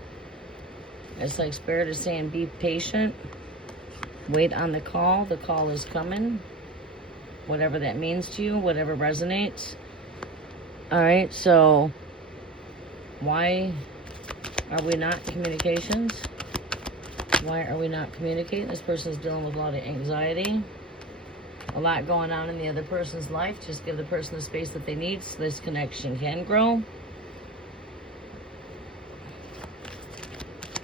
It's like Spirit is saying, be patient. Wait on the call. The call is coming. Whatever that means to you, whatever resonates. All right, so why are we not communications? Why are we not communicating? This person's dealing with a lot of anxiety. A lot going on in the other person's life. Just give the person the space that they need so this connection can grow.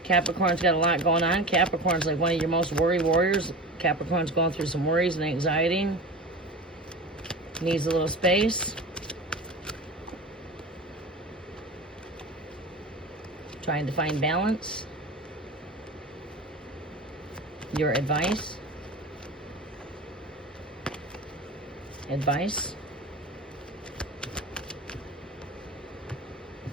Capricorn's got a lot going on. Capricorn's like one of your most worry warriors. Capricorn's going through some worries and anxiety. Needs a little space. Trying to find balance. Your advice. Advice.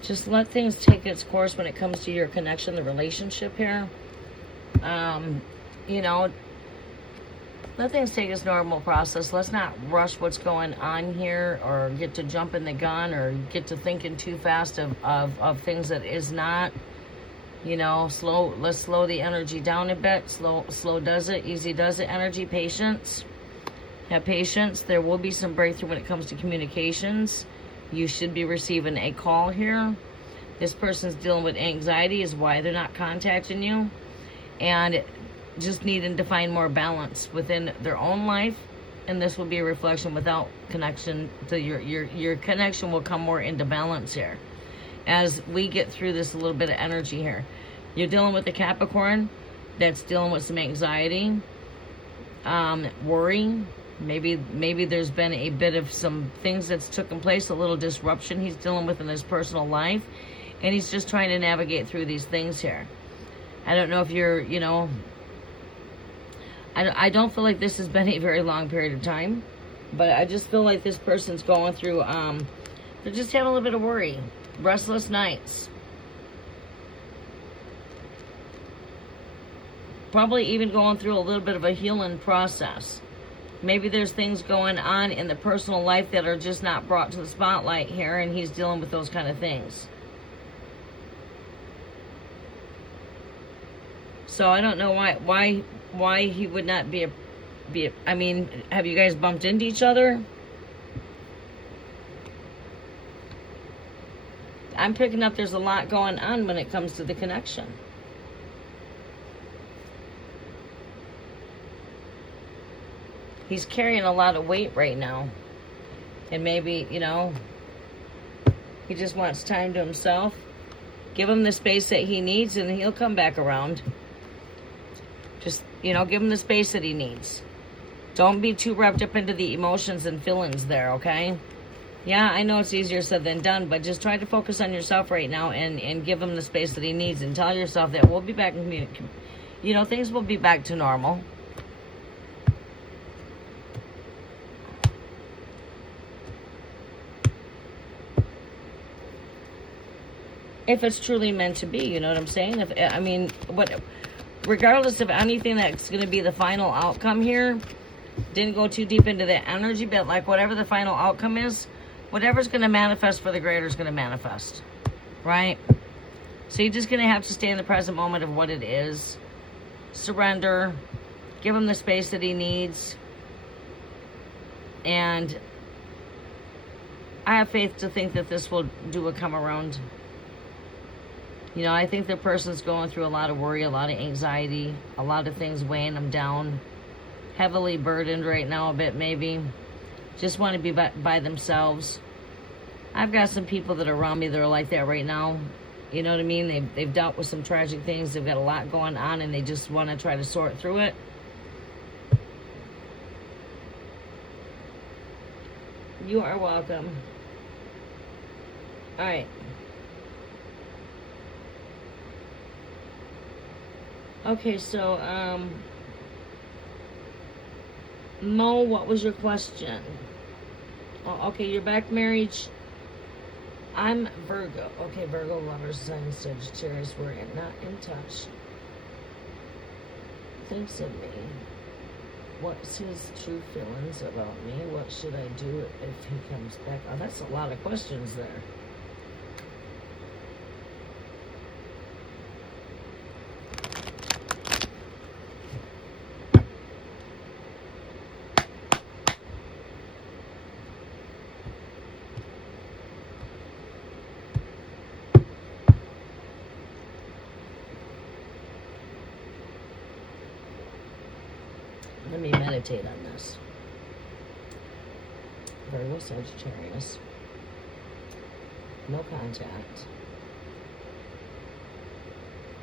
Just let things take its course when it comes to your connection, the relationship here. You know, let things take its normal process. Let's not rush what's going on here or get to jumping the gun or get to thinking too fast of things that is not. You know, let's slow the energy down a bit. Slow does it, easy does it energy, patience. Have patience. There will be some breakthrough when it comes to communications. You should be receiving a call here. This person's dealing with anxiety is why they're not contacting you. And just needing to find more balance within their own life. And this will be a reflection without connection to your connection will come more into balance here. As we get through this a little bit of energy here. You're dealing with the Capricorn that's dealing with some anxiety, worry. Maybe there's been a bit of some things that's taken place, a little disruption he's dealing with in his personal life, and he's just trying to navigate through these things here. I don't know if you're, you know, I don't feel like this has been a very long period of time, but I just feel like this person's going through, they're just having a little bit of worry, restless nights. Probably even going through a little bit of a healing process. Maybe there's things going on in the personal life that are just not brought to the spotlight here, and he's dealing with those kind of things. So I don't know why he would not be a I mean, have you guys bumped into each other? I'm picking up there's a lot going on when it comes to the connection. He's carrying a lot of weight right now. And maybe, you know, he just wants time to himself. Give him the space that he needs and he'll come back around. Just, you know, give him the space that he needs. Don't be too wrapped up into the emotions and feelings there, okay? Yeah, I know it's easier said than done, but just try to focus on yourself right now and give him the space that he needs and tell yourself that we'll be back in, you know, things will be back to normal. If it's truly meant to be, you know what I'm saying? Regardless of anything that's going to be the final outcome here, didn't go too deep into the energy, but like whatever the final outcome is, whatever's going to manifest for the greater is going to manifest, right? So you're just going to have to stay in the present moment of what it is. Surrender. Give him the space that he needs. And I have faith to think that this will do a come around. You know, I think the person's going through a lot of worry, a lot of anxiety, a lot of things weighing them down. Heavily burdened right now a bit, maybe. Just want to be by themselves. I've got some people that are around me that are like that right now. You know what I mean? They've dealt with some tragic things. They've got a lot going on, and they just want to try to sort through it. You are welcome. All right. Okay, so, Mo, what was your question? Oh, okay, you're back married. I'm Virgo. Okay, Virgo, lovers, sign, Sagittarius, we're not in touch. Thinks of me. What's his true feelings about me? What should I do if he comes back? Oh, that's a lot of questions there. Let me meditate on this. Virgo, Sagittarius. No contact.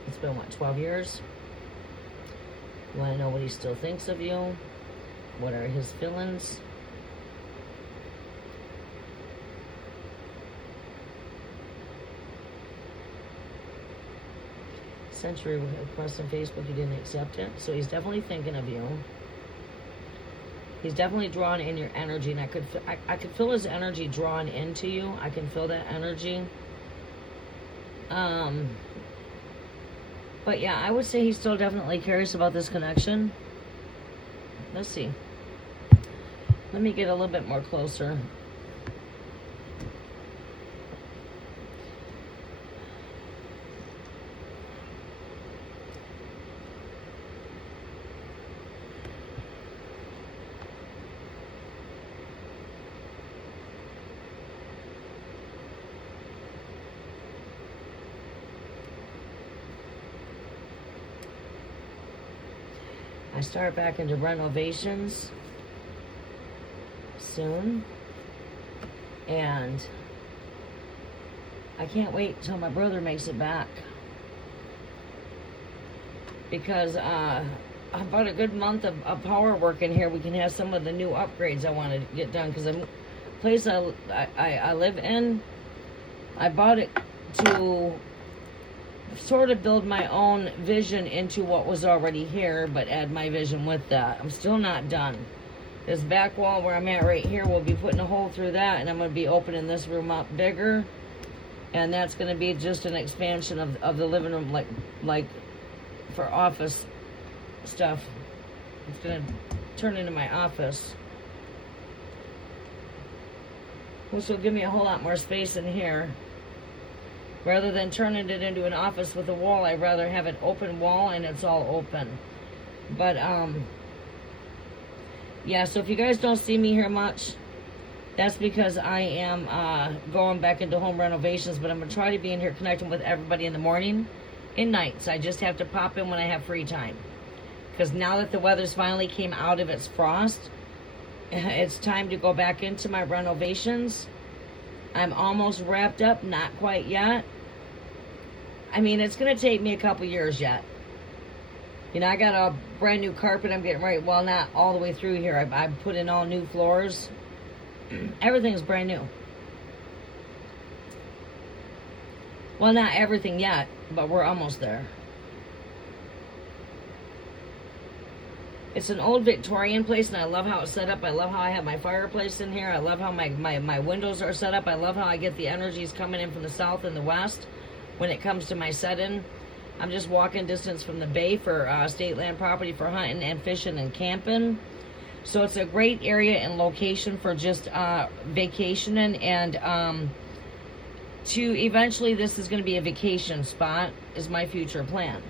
It's been, what, 12 years? You want to know what he still thinks of you? What are his feelings? Century request on Facebook, you didn't accept it. So he's definitely thinking of you. He's definitely drawn in your energy, and I could feel his energy drawn into you. I can feel that energy. But yeah, I would say he's still definitely curious about this connection. Let's see. Let me get a little bit more closer. I start back into renovations soon, and I can't wait till my brother makes it back, because about a good month of power work in here, we can have some of the new upgrades I want to get done, because the place I live in, I bought it to sort of build my own vision into what was already here, but add my vision with that. I'm still not done. This back wall where I'm at right here, we'll be putting a hole through that, and I'm going to be opening this room up bigger, and that's going to be just an expansion of the living room, like for office stuff. It's going to turn into my office, which will give me a whole lot more space in here. Rather than turning it into an office with a wall, I'd rather have an open wall and it's all open. But, yeah, so if you guys don't see me here much, That's because I am going back into home renovations, but I'm going to try to be in here connecting with everybody in the morning and nights. I just have to pop in when I have free time. Because now that the weather's finally came out of its frost, it's time to go back into my renovations. I'm almost wrapped up, not quite yet. I mean, it's going to take me a couple years yet. You know, I got a brand new carpet I'm getting right. Well, not all the way through here. I've put in all new floors. Everything's brand new. Well, not everything yet, but we're almost there. It's an old Victorian place, and I love how it's set up. I love how I have my fireplace in here. I love how my windows are set up. I love how I get the energies coming in from the south and the west when it comes to my set-in. I'm just walking distance from the bay for state land property for hunting and fishing and camping. So it's a great area and location for just vacationing, and to eventually this is going to be a vacation spot is my future plan.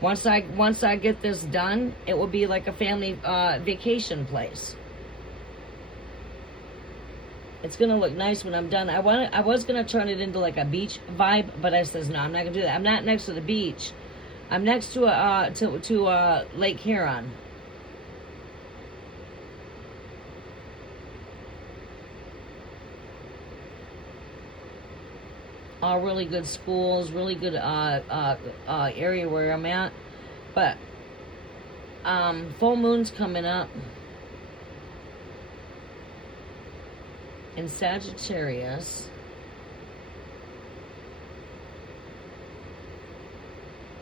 Once I get this done, it will be like a family vacation place. It's gonna look nice when I'm done. I was gonna turn it into like a beach vibe, but I says no, I'm not gonna do that. I'm not next to the beach. I'm next to a Lake Huron. All really good schools, really good area where I'm at. But full moon's coming up in Sagittarius.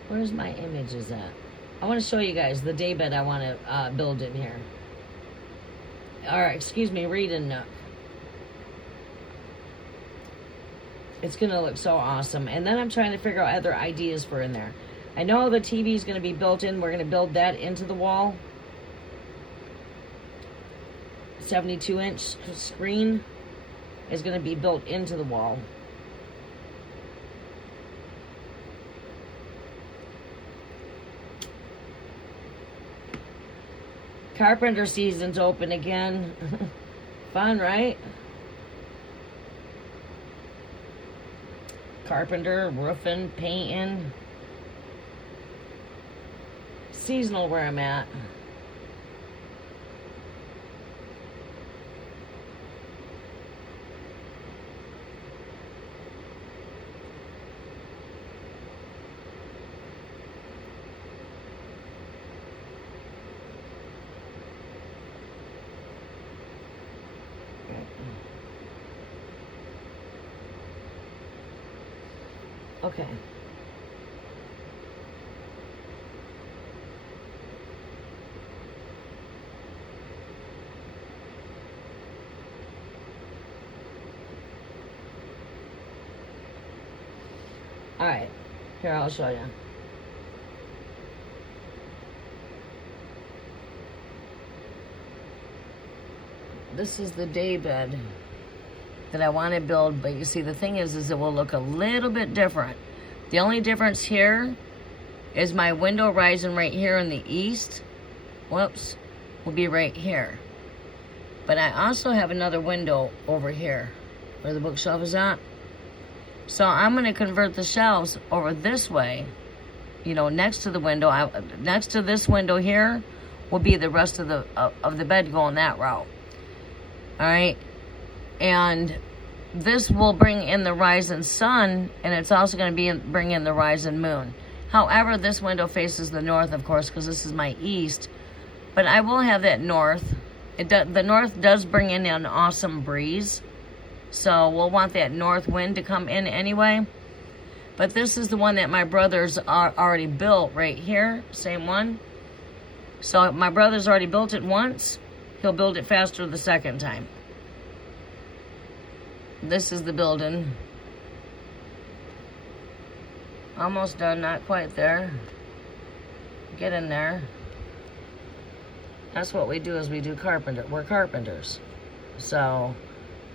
Where's my images at? I want to show you guys the daybed I want to build in here. Or excuse me, reading nook. It's going to look so awesome. And then I'm trying to figure out other ideas for in there. I know the TV is going to be built in. We're going to build that into the wall. 72-inch screen is going to be built into the wall. Carpenter season's open again. Fun, right? Carpenter, roofing, painting. Seasonal where I'm at. Okay. All right. Here, I'll show you. This is the daybed that I want to build, but you see the thing is it will look a little bit different. The only difference here is my window rising right here in the east, whoops, will be right here. But I also have another window over here where the bookshelf is at. So I'm going to convert the shelves over this way, you know, next to the window. Next to this window here will be the rest of the bed going that route. All right. And this will bring in the rising sun, and it's also going to bring in the rising moon. However, this window faces the north, of course, because this is my east. But I will have that north. The north does bring in an awesome breeze. So we'll want that north wind to come in anyway. But this is the one that my brothers are already built right here. Same one. So my brother's already built it once. He'll build it faster the second time. This is the building. Almost done, not quite there. Get in there. That's what we do, is we do carpenter. We're carpenters. So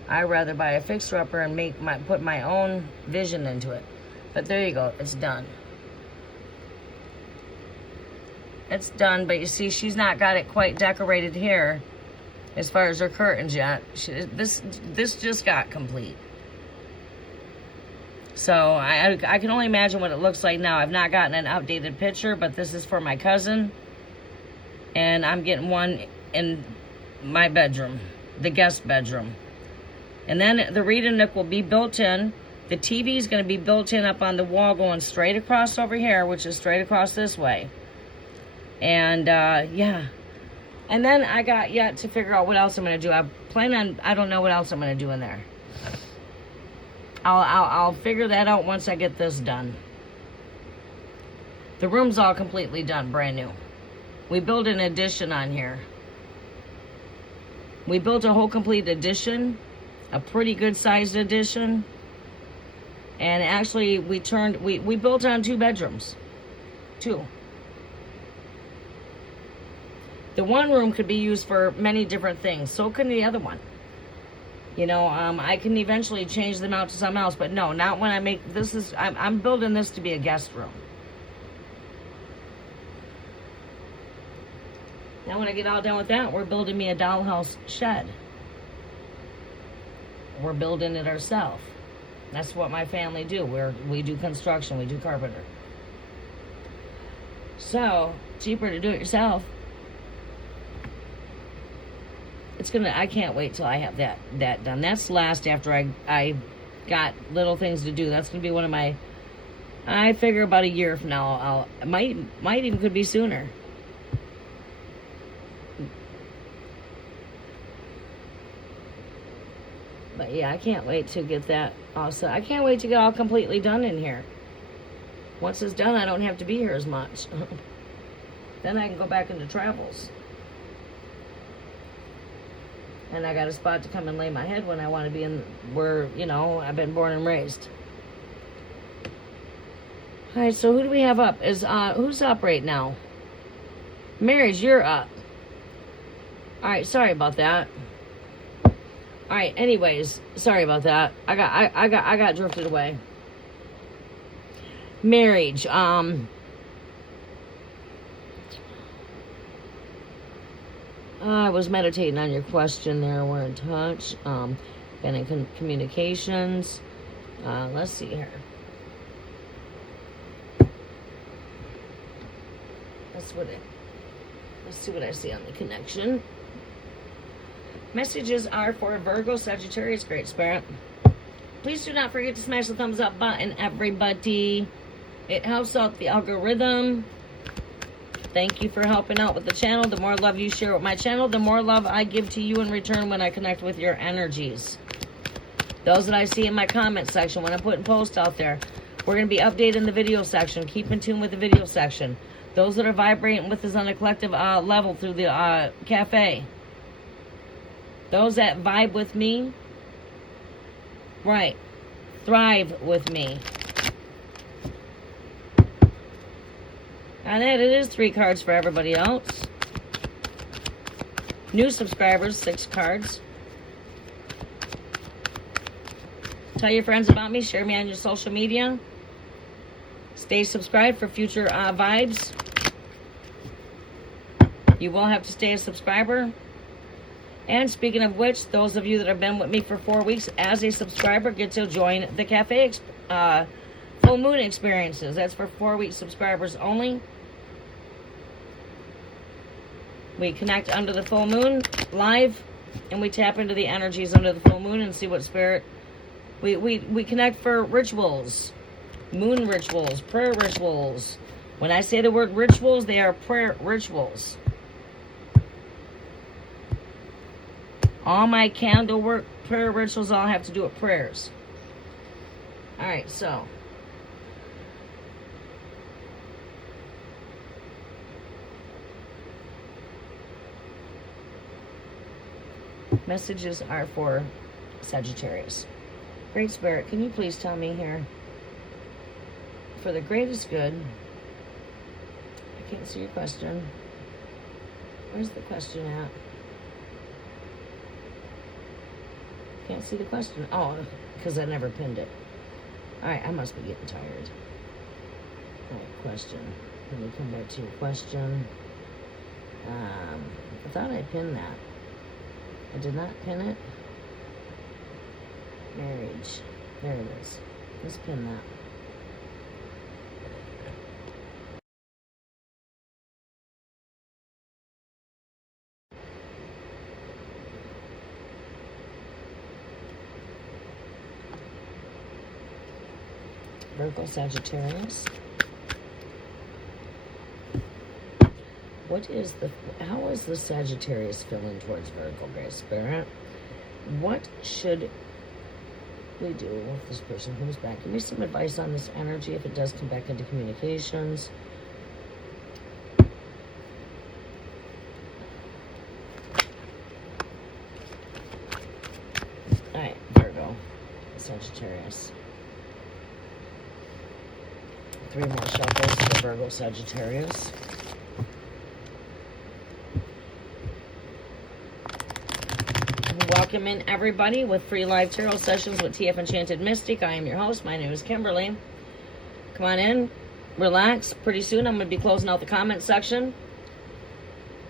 I rather buy a fixer-upper and put my own vision into it. But there you go, it's done. It's done, but you see she's not got it quite decorated here. as far as her curtains yet. This just got complete. So I can only imagine what it looks like now. I've not gotten an updated picture, but this is for my cousin. And I'm getting one in my bedroom, the guest bedroom. And then the reading nook will be built in. The TV is going to be built in up on the wall going straight across over here, which is straight across this way. And, yeah. And then I got yet to figure out what else I'm going to do. I don't know what else I'm going to do in there. I'll figure that out once I get this done. The room's all completely done, brand new. We built an addition on here. We built a whole complete addition, a pretty good sized addition. And actually we built on 2 bedrooms. 2. The one room could be used for many different things. So can the other one. You know, I can eventually change them out to something else, but no, not when I make, I'm building this to be a guest room. Now when I get all done with that, we're building me a dollhouse shed. We're building it ourselves. That's what my family do. We do construction, we do carpenter. So, cheaper to do it yourself. I can't wait till I have that done. That's last after I got little things to do. That's gonna be one of my, I figure about a year from now, might even could be sooner. But yeah, I can't wait to get that also. I can't wait to get all completely done in here. Once it's done, I don't have to be here as much. Then I can go back into travels. And I got a spot to come and lay my head when I want to be in where, you know, I've been born and raised. All right, so who do we have up? Who's up right now? Marys, you're up. All right, sorry about that. All right, anyways, sorry about that. I got drifted away. Marriage. I was meditating on your question there. We're in touch. Been in communications. Let's see here. Let's see what I see on the connection. Messages are for Virgo, Sagittarius, Great Spirit. Please do not forget to smash the thumbs up button, everybody. It helps out the algorithm. Thank you for helping out with the channel. The more love you share with my channel, the more love I give to you in return when I connect with your energies. Those that I see in my comment section when I'm putting posts out there, we're going to be updating the video section. Keep in tune with the video section. Those that are vibrating with us on a collective level through the cafe. Those that vibe with me, right, thrive with me. And it is 3 cards for everybody else. New subscribers, 6 cards. Tell your friends about me. Share me on your social media. Stay subscribed for future vibes. You will have to stay a subscriber. And speaking of which, those of you that have been with me for 4 weeks as a subscriber get to join the cafe full moon experiences. That's for 4-week subscribers only. We connect under the full moon live, and we tap into the energies under the full moon and see what spirit. We connect for rituals, moon rituals, prayer rituals. When I say the word rituals, they are prayer rituals. All my candle work, prayer rituals, all have to do with prayers. All right, so. Messages are for Sagittarius. Great Spirit, can you please tell me here, for the greatest good, I can't see your question. Where's the question at? Can't see the question. Oh, because I never pinned it. All right, I must be getting tired. All right, question. Let me come back to your question. I thought I pinned that. I did not pin it. Marriage. There it is. Let's pin that. Virgo, Sagittarius. How is the Sagittarius feeling towards Virgo, Great Spirit? What should we do with this person who's back? Give me some advice on this energy if it does come back into communications. All right, Virgo, Sagittarius. 3 more shuffles for Virgo, Sagittarius. Welcome in, everybody, with free live tarot sessions with TF Enchanted Mystic. I am your host. My name is Kimberly. Come on in, relax. Pretty soon I'm going to be closing out the comment section.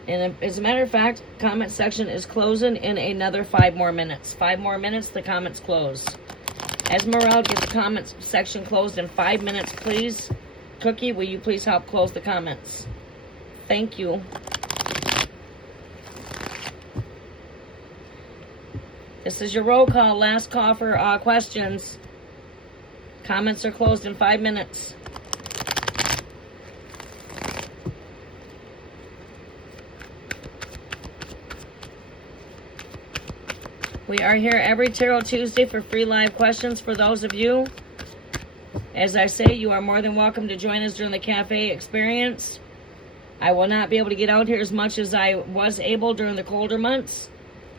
And as a matter of fact, comment section is closing in another 5 more minutes. 5 more minutes, the comments close. Esmeralda, get the comments section closed in 5 minutes, please. Cookie, will you please help close the comments? Thank you. This is your roll call. Last call for questions. Comments are closed in 5 minutes. We are here every Tarot Tuesday for free live questions for those of you. As I say, you are more than welcome to join us during the cafe experience. I will not be able to get out here as much as I was able during the colder months.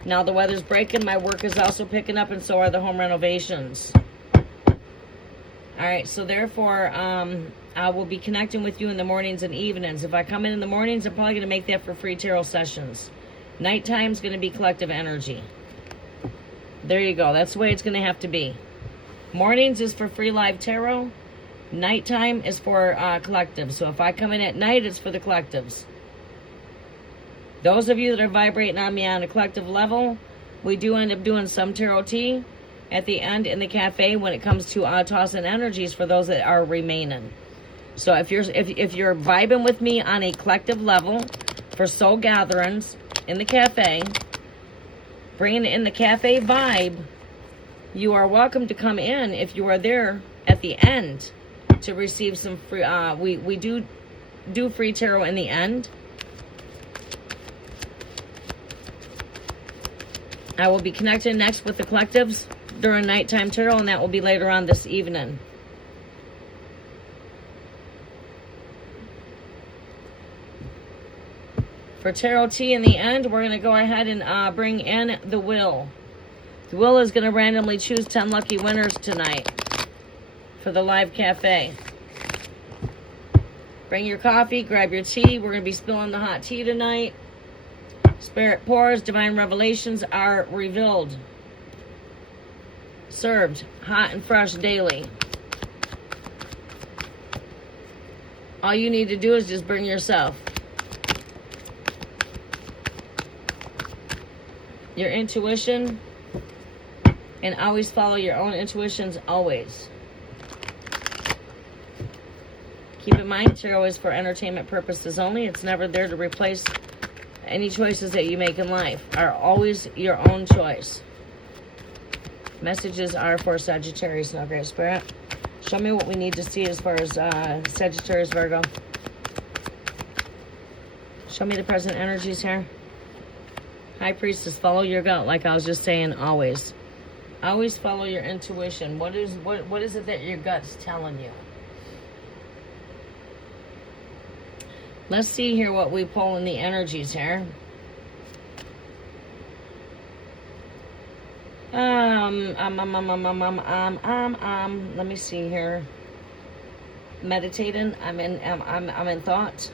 Now the weather's breaking, my work is also picking up, and so are the home renovations. Alright, so therefore, I will be connecting with you in the mornings and evenings. If I come in the mornings, I'm probably going to make that for free tarot sessions. Nighttime's going to be collective energy. There you go. That's the way it's going to have to be. Mornings is for free live tarot. Nighttime is for collectives. So if I come in at night, it's for the collectives. Those of you that are vibrating on me on a collective level, we do end up doing some tarot tea at the end in the cafe when it comes to tossing energies for those that are remaining. So if you're vibing with me on a collective level for soul gatherings in the cafe, bringing in the cafe vibe, you are welcome to come in if you are there at the end to receive some free. We do free tarot in the end. I will be connecting next with the collectives during nighttime tarot, and that will be later on this evening. For tarot tea in the end, we're going to go ahead and bring in the wheel. The wheel is going to randomly choose 10 lucky winners tonight for the live cafe. Bring your coffee, grab your tea. We're going to be spilling the hot tea tonight. Spirit pours, divine revelations are revealed. Served hot and fresh daily. All you need to do is just bring yourself. Your intuition, and always follow your own intuitions, always. Keep in mind, tarot is for entertainment purposes only. It's never there to replace any choices that you make in life. Are always your own choice. Messages are for Sagittarius now, Great Spirit. Show me what we need to see as far as Sagittarius, Virgo. Show me the present energies here. High Priestess, follow your gut, like I was just saying, always. Always follow your intuition. What is it that your gut's telling you? Let's see here what we pull in the energies here. Let me see here. Meditating. I'm in thought.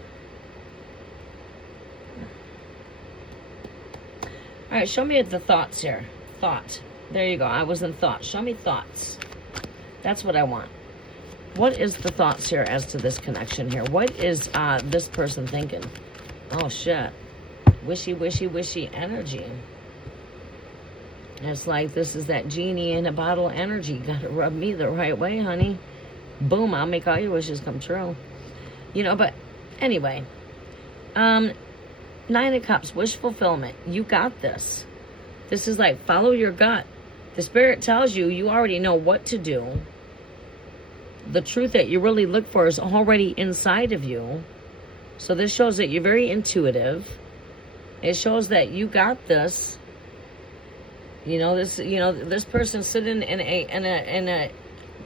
All right, show me the thoughts here. Thought. There you go. I was in thought. Show me thoughts. That's what I want. What is the thoughts here as to this connection here? What is this person thinking? Oh, shit. Wishy, wishy, wishy energy. It's like this is that genie in a bottle energy. Gotta rub me the right way, honey. Boom, I'll make all your wishes come true. You know, but anyway. Nine of Cups, wish fulfillment. You got this. This is like, follow your gut. The Spirit tells you, you already know what to do. The truth that you really look for is already inside of you. So this shows that you're very intuitive. It shows that you got this. This person sitting in a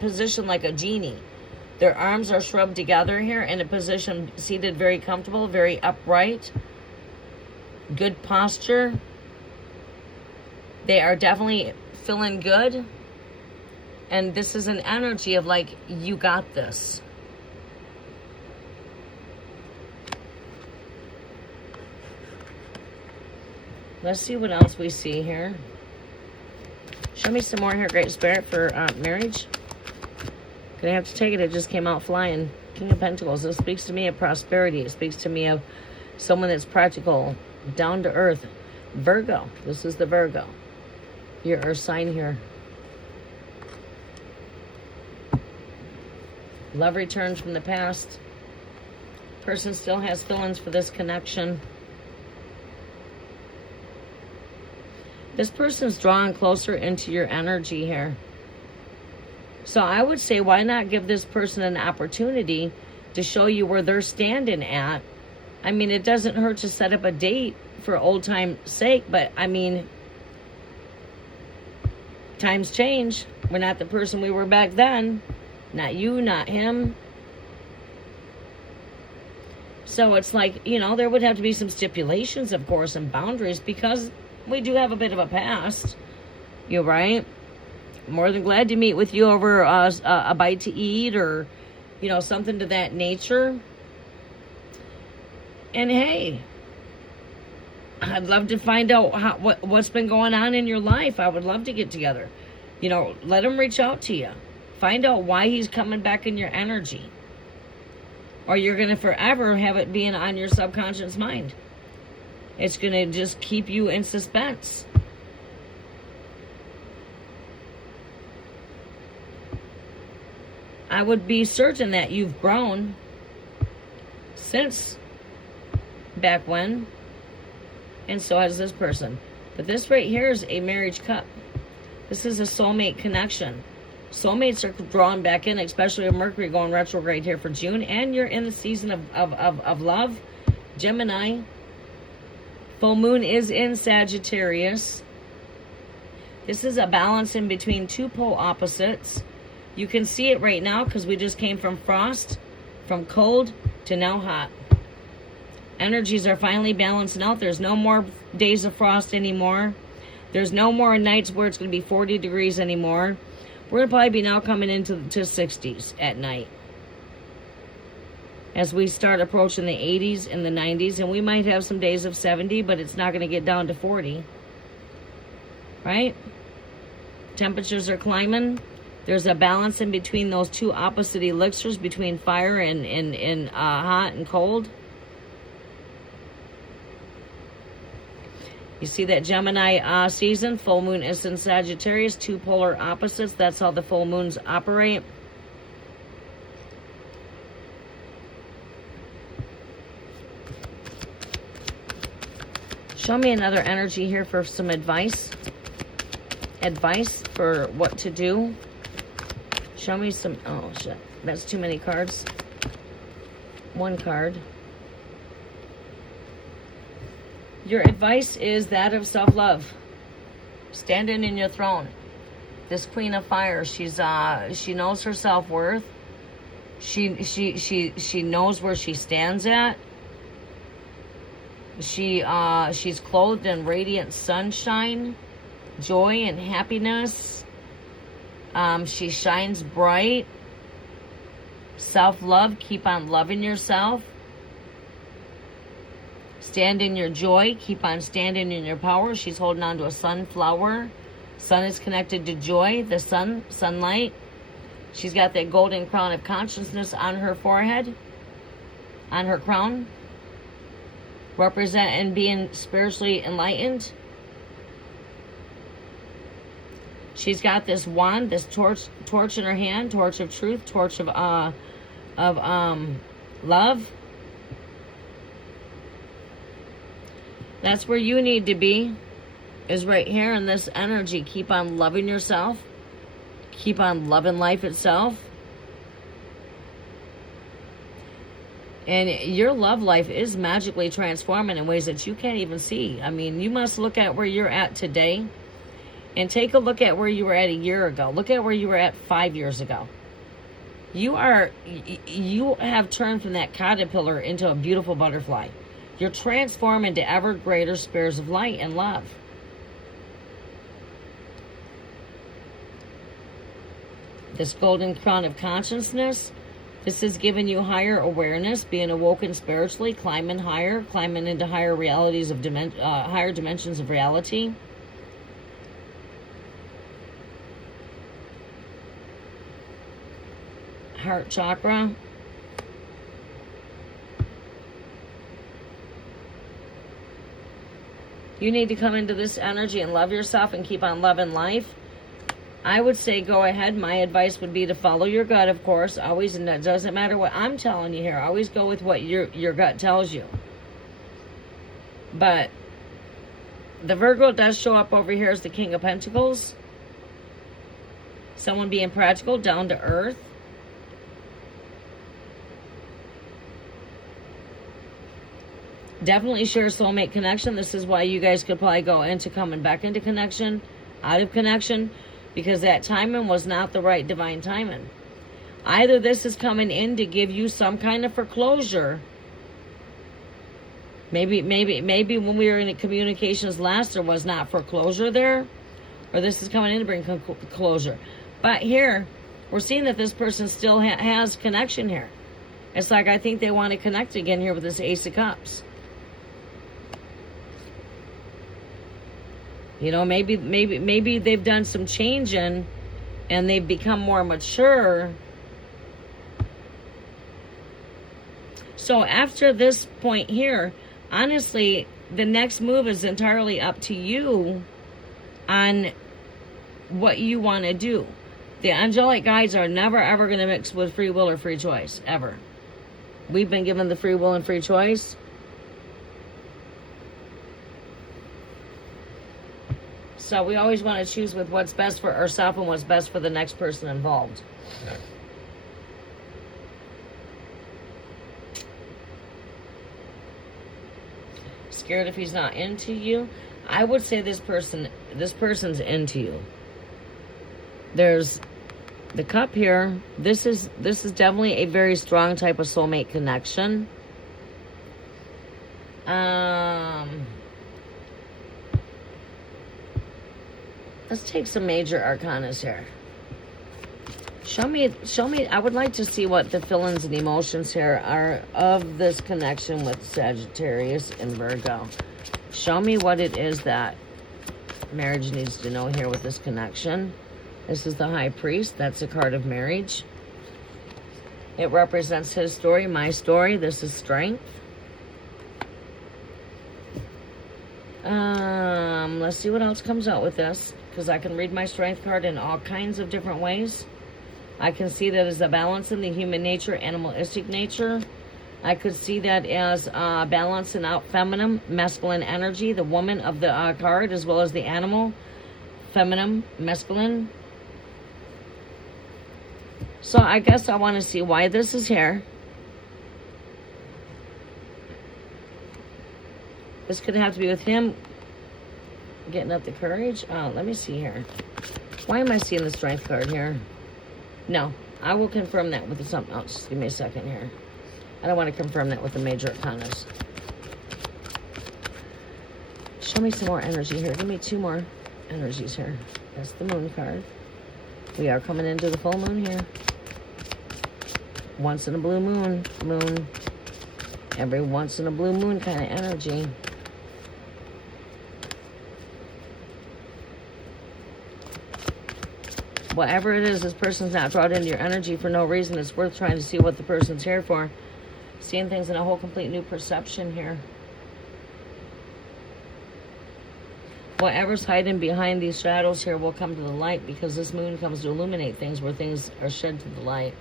position like a genie. Their arms are shrugged together here in a position, seated very comfortable, very upright. Good posture. They are definitely feeling good. And this is an energy of like, you got this. Let's see what else we see here. Show me some more here, Great Spirit, for marriage. Gonna have to take it. It just came out flying. King of Pentacles. This speaks to me of prosperity. It speaks to me of someone that's practical, down to earth. Virgo. This is the Virgo. Your earth sign here. Love returns from the past. Person still has feelings for this connection. This person's drawing closer into your energy here. So I would say, why not give this person an opportunity to show you where they're standing at? I mean, it doesn't hurt to set up a date for old time's sake, but I mean, times change. We're not the person we were back then. Not you, not him. So it's like, there would have to be some stipulations, of course, and boundaries, because we do have a bit of a past. You're right. More than glad to meet with you over a bite to eat or, something to that nature. And hey, I'd love to find out what's been going on in your life. I would love to get together. Let him reach out to you. Find out why he's coming back in your energy. Or you're going to forever have it being on your subconscious mind. It's going to just keep you in suspense. I would be certain that you've grown since back when. And so has this person. But this right here is a marriage cup. This is a soulmate connection. Soulmates are drawn back in, especially with Mercury going retrograde here for June. And you're in the season of love. Gemini. Full moon is in Sagittarius. This is a balance in between two pole opposites. You can see it right now because we just came from frost, from cold to now hot. Energies are finally balancing out. There's no more days of frost anymore. There's no more nights where it's going to be 40 degrees anymore. We're going to probably be now coming into 60s at night. As we start approaching the 80s and the 90s, and we might have some days of 70, but it's not going to get down to 40. Right? Temperatures are climbing. There's a balance in between those two opposite elixirs, between fire and hot and cold. You see that Gemini season, full moon is in Sagittarius, two polar opposites. That's how the full moons operate. Show me another energy here for some advice. Advice for what to do. Show me some, oh shit, that's too many cards. One card. Your advice is that of self-love. Standing in your throne. This Queen of Fire, she knows her self-worth. She knows where she stands at. She's clothed in radiant sunshine, joy and happiness. She shines bright. Self-love, keep on loving yourself. Stand in your joy, keep on standing in your power. She's holding on to a sunflower. Sun is connected to joy, the sun, sunlight. She's got that golden crown of consciousness on her forehead, on her crown, representing being spiritually enlightened. She's got this wand, this torch in her hand, torch of truth, torch of love. That's where you need to be, is right here in this energy. Keep on loving yourself. Keep on loving life itself. And your love life is magically transforming in ways that you can't even see. I mean, you must look at where you're at today and take a look at where you were at a year ago. Look at where you were at 5 years ago. You have turned from that caterpillar into a beautiful butterfly. You're transformed into ever greater spheres of light and love. This golden crown of consciousness, this is giving you higher awareness, being awoken spiritually, climbing higher, climbing into higher realities of higher dimensions of reality. Heart chakra. You need to come into this energy and love yourself and keep on loving life. I would say go ahead. My advice would be to follow your gut, of course. Always, and it doesn't matter what I'm telling you here. Always go with what your gut tells you. But the Virgo does show up over here as the King of Pentacles. Someone being practical, down to earth. Definitely share soulmate connection. This is why you guys could probably go into coming back into connection, out of connection, because that timing was not the right divine timing. Either this is coming in to give you some kind of foreclosure. Maybe when we were in communications last, there was not foreclosure there, or this is coming in to bring closure. But here, we're seeing that this person still has connection here. It's like I think they want to connect again here with this Ace of Cups. You know, maybe they've done some changing and they've become more mature. So after this point here, honestly, the next move is entirely up to you on what you want to do. The angelic guides are never ever going to mix with free will or free choice, ever. We've been given the free will and free choice. So we always want to choose with what's best for ourselves and what's best for the next person involved. Scared if he's not into you? I would say this person's into you. There's the cup here. This is definitely a very strong type of soulmate connection. Let's take some major arcanas here. Show me, I would like to see what the feelings and emotions here are of this connection with Sagittarius and Virgo. Show me what it is that marriage needs to know here with this connection. This is the High Priest. That's a card of marriage. It represents his story, my story. This is strength. Let's see what else comes out with this, because I can read my strength card in all kinds of different ways. I can see that as a balance in the human nature, animalistic nature. I could see that as balancing out feminine, masculine energy, the woman of the card, as well as the animal, feminine, masculine. So I guess I want to see why this is here. This could have to be with him getting up the courage. Let me see here. Why am I seeing the strength card here? No, I will confirm that with something else. Just give me a second here. I don't want to confirm that with the major arcanas. Show me some more energy here. Give me two more energies here. That's the moon card. We are coming into the full moon here. Once in a blue moon. Every once in a blue moon kind of energy. Whatever it is, this person's not brought into your energy for no reason. It's worth trying to see what the person's here for. Seeing things in a whole complete new perception here. Whatever's hiding behind these shadows here will come to the light, because this moon comes to illuminate things where things are shed to the light.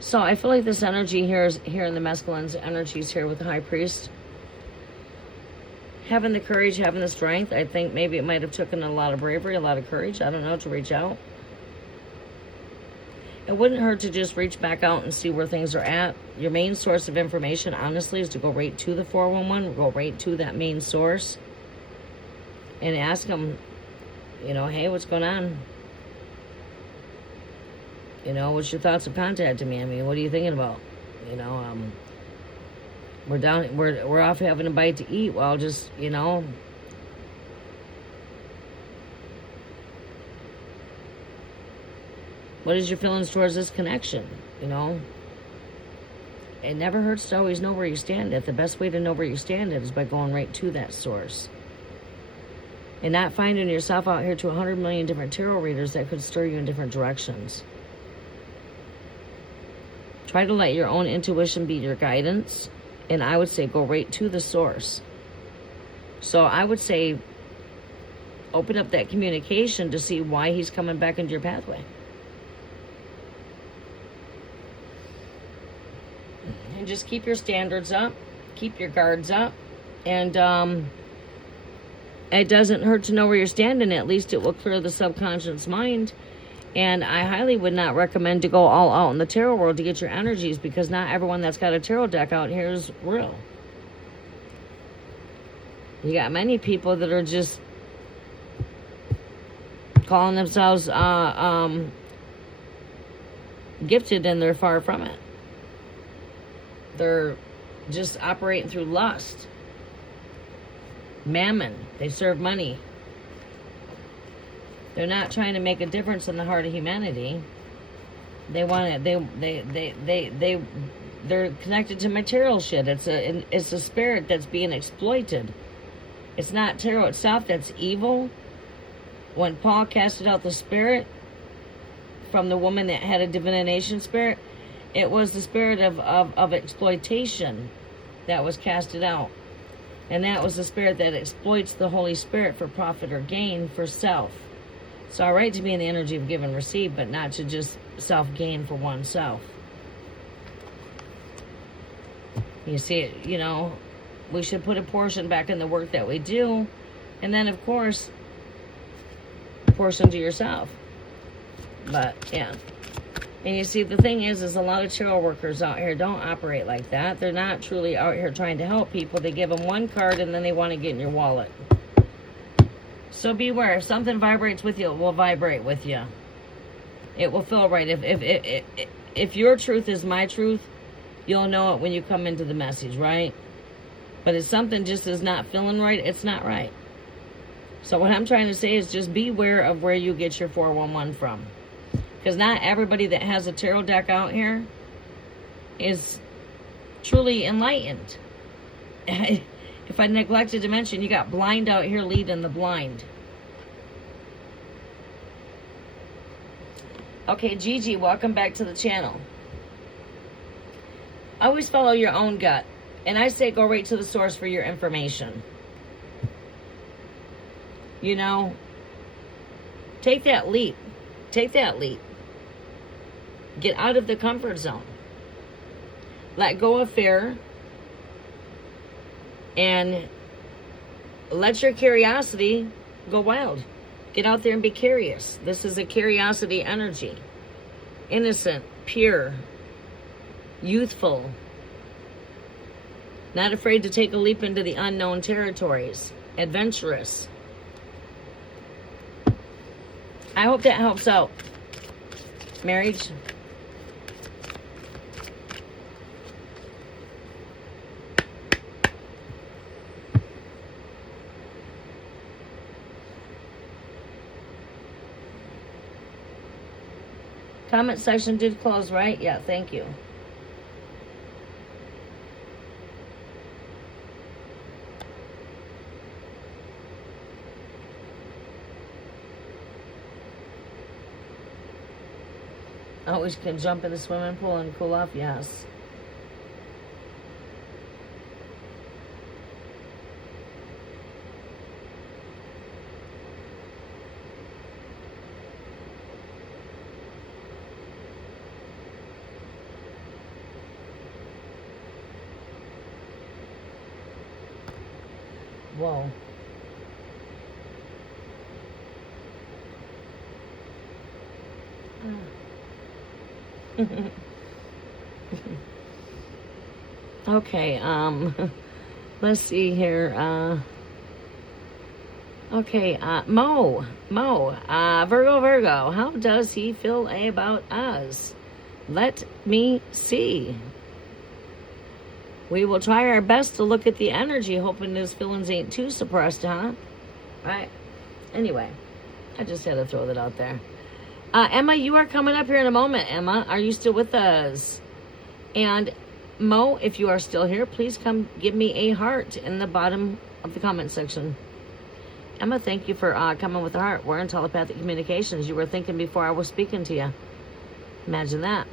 So I feel like this energy here is here in the masculine's energies here with the high priest. Having the courage, having the strength. I think maybe it might have taken a lot of bravery, a lot of courage, I don't know, to reach out. It wouldn't hurt to just reach back out and see where things are at. Your main source of information, honestly, is to go right to the 411, go right to that main source and ask them, you know, hey, what's going on? You know, what's your thoughts of contacting me? I mean, what are you thinking about? You know, we're off having a bite to eat. Well, just, you know, what is your feelings towards this connection? You know, it never hurts to always know where you stand at. The best way to know where you stand at is by going right to that source. And not finding yourself out here to 100 million different tarot readers that could steer you in different directions. Try to let your own intuition be your guidance. And I would say go right to the source. So I would say open up that communication to see why he's coming back into your pathway. And just keep your standards up. Keep your guards up. And it doesn't hurt to know where you're standing. At least it will clear the subconscious mind. And I highly would not recommend to go all out in the tarot world to get your energies, because not everyone that's got a tarot deck out here is real. You got many people that are just calling themselves gifted, and they're far from it. They're just operating through lust, mammon. They serve money. They're not trying to make a difference in the heart of humanity. They want to. They're connected to material shit. It's a spirit that's being exploited. It's not tarot itself that's evil. When Paul casted out the spirit from the woman that had a divination spirit, it was the spirit of exploitation that was casted out. And that was the spirit that exploits the Holy Spirit for profit or gain for self. It's all right to be in the energy of give and receive, but not to just self-gain for oneself. You see, you know, we should put a portion back in the work that we do, and then, of course, a portion to yourself. But, yeah. And you see, the thing is a lot of tarot workers out here don't operate like that. They're not truly out here trying to help people. They give them one card, and then they want to get in your wallet. So beware. If something vibrates with you, it will vibrate with you. It will feel right. If your truth is my truth, you'll know it when you come into the message, right? But if something just is not feeling right, it's not right. So what I'm trying to say is just beware of where you get your 411 from. Because not everybody that has a tarot deck out here is truly enlightened. If I neglected to mention, you got blind out here leading the blind. Okay, Gigi, welcome back to the channel. Always follow your own gut. And I say go right to the source for your information. You know, take that leap. Take that leap. Get out of the comfort zone. Let go of fear. And let your curiosity go wild. Get out there and be curious. This is a curiosity energy. Innocent, pure, youthful. Not afraid to take a leap into the unknown territories. Adventurous. I hope that helps out. Marriage. Comment section did close, right? Yeah, thank you. Always can jump in the swimming pool and cool off, yes. Whoa. Okay, let's see here. Okay, Virgo, how does he feel about us? Let me see. We will try our best to look at the energy, hoping his feelings ain't too suppressed, huh? Right. Anyway, I just had to throw that out there. Emma, you are coming up here in a moment. Emma, are you still with us? And Mo, if you are still here, please come give me a heart in the bottom of the comment section. Emma, thank you for coming with a heart. We're in telepathic communications. You were thinking before I was speaking to you. Imagine that.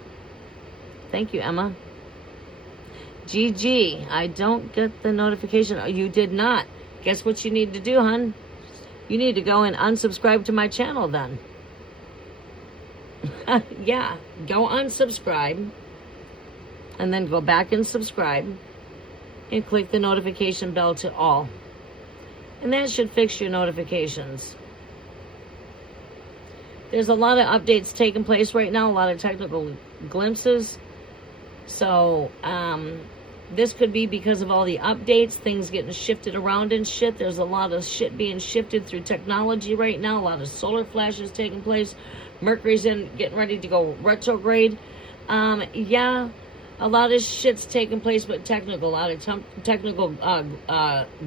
Thank you, Emma. GG, I don't get the notification. Oh, you did not. Guess what you need to do, hun? You need to go and unsubscribe to my channel then. Yeah, go unsubscribe. And then go back and subscribe. And click the notification bell to all. And that should fix your notifications. There's a lot of updates taking place right now. A lot of technical glimpses. So, this could be because of all the updates, things getting shifted around and shit. There's a lot of shit being shifted through technology right now. A lot of solar flashes taking place. Mercury's getting ready to go retrograde. Yeah, a lot of shit's taking place, but technical. A lot of technical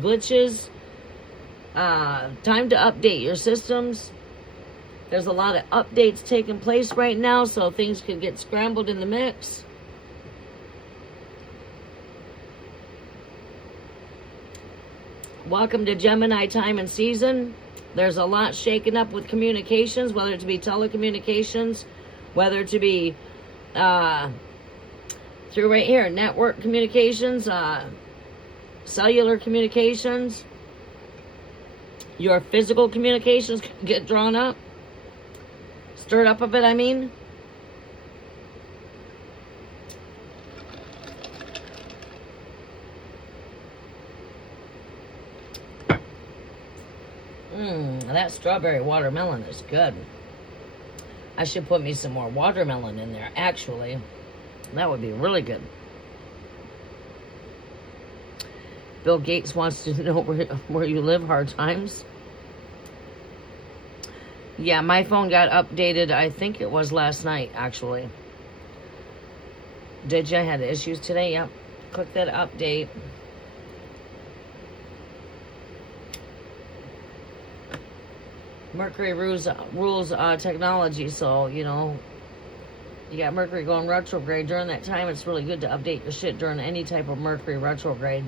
glitches. Time to update your systems. There's a lot of updates taking place right now, so things could get scrambled in the mix. Welcome to Gemini time and season. There's a lot shaken up with communications, whether it to be telecommunications, whether it to be through right here, network communications, cellular communications. Your physical communications get drawn up, stirred up a bit, I mean. That strawberry watermelon is good. I should put me some more watermelon in there, actually. That would be really good. Bill Gates wants to know where you live, hard times. Yeah, my phone got updated, I think it was last night, actually. Did you? Had issues today? Yep. Click that update. Mercury rules technology, so, you know, you got Mercury going retrograde. During that time, it's really good to update your shit during any type of Mercury retrograde.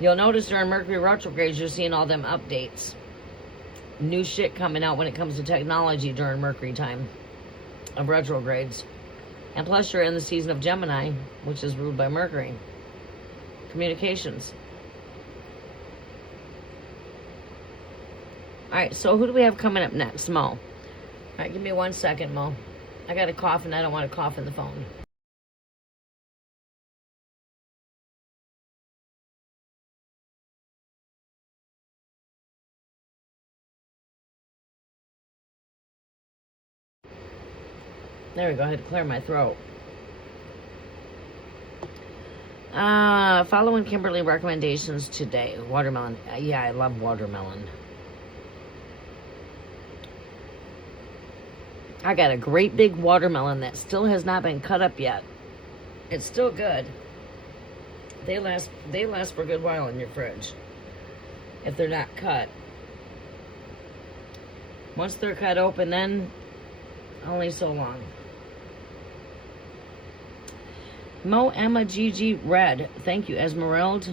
You'll notice during Mercury retrogrades, you're seeing all them updates. New shit coming out when it comes to technology during Mercury time of retrogrades. And plus, you're in the season of Gemini, which is ruled by Mercury. Communications. All right, so who do we have coming up next? Mo. All right, give me 1 second, Mo. I got a cough and I don't want to cough in the phone. There we go. I had to clear my throat. Following Kimberly recommendations today. Watermelon. Yeah, I love watermelon. I got a great big watermelon that still has not been cut up yet. It's still good. They last for a good while in your fridge. If they're not cut. Once they're cut open, then only so long. Mo, Emma, Gigi, Red. Thank you, Esmeralda.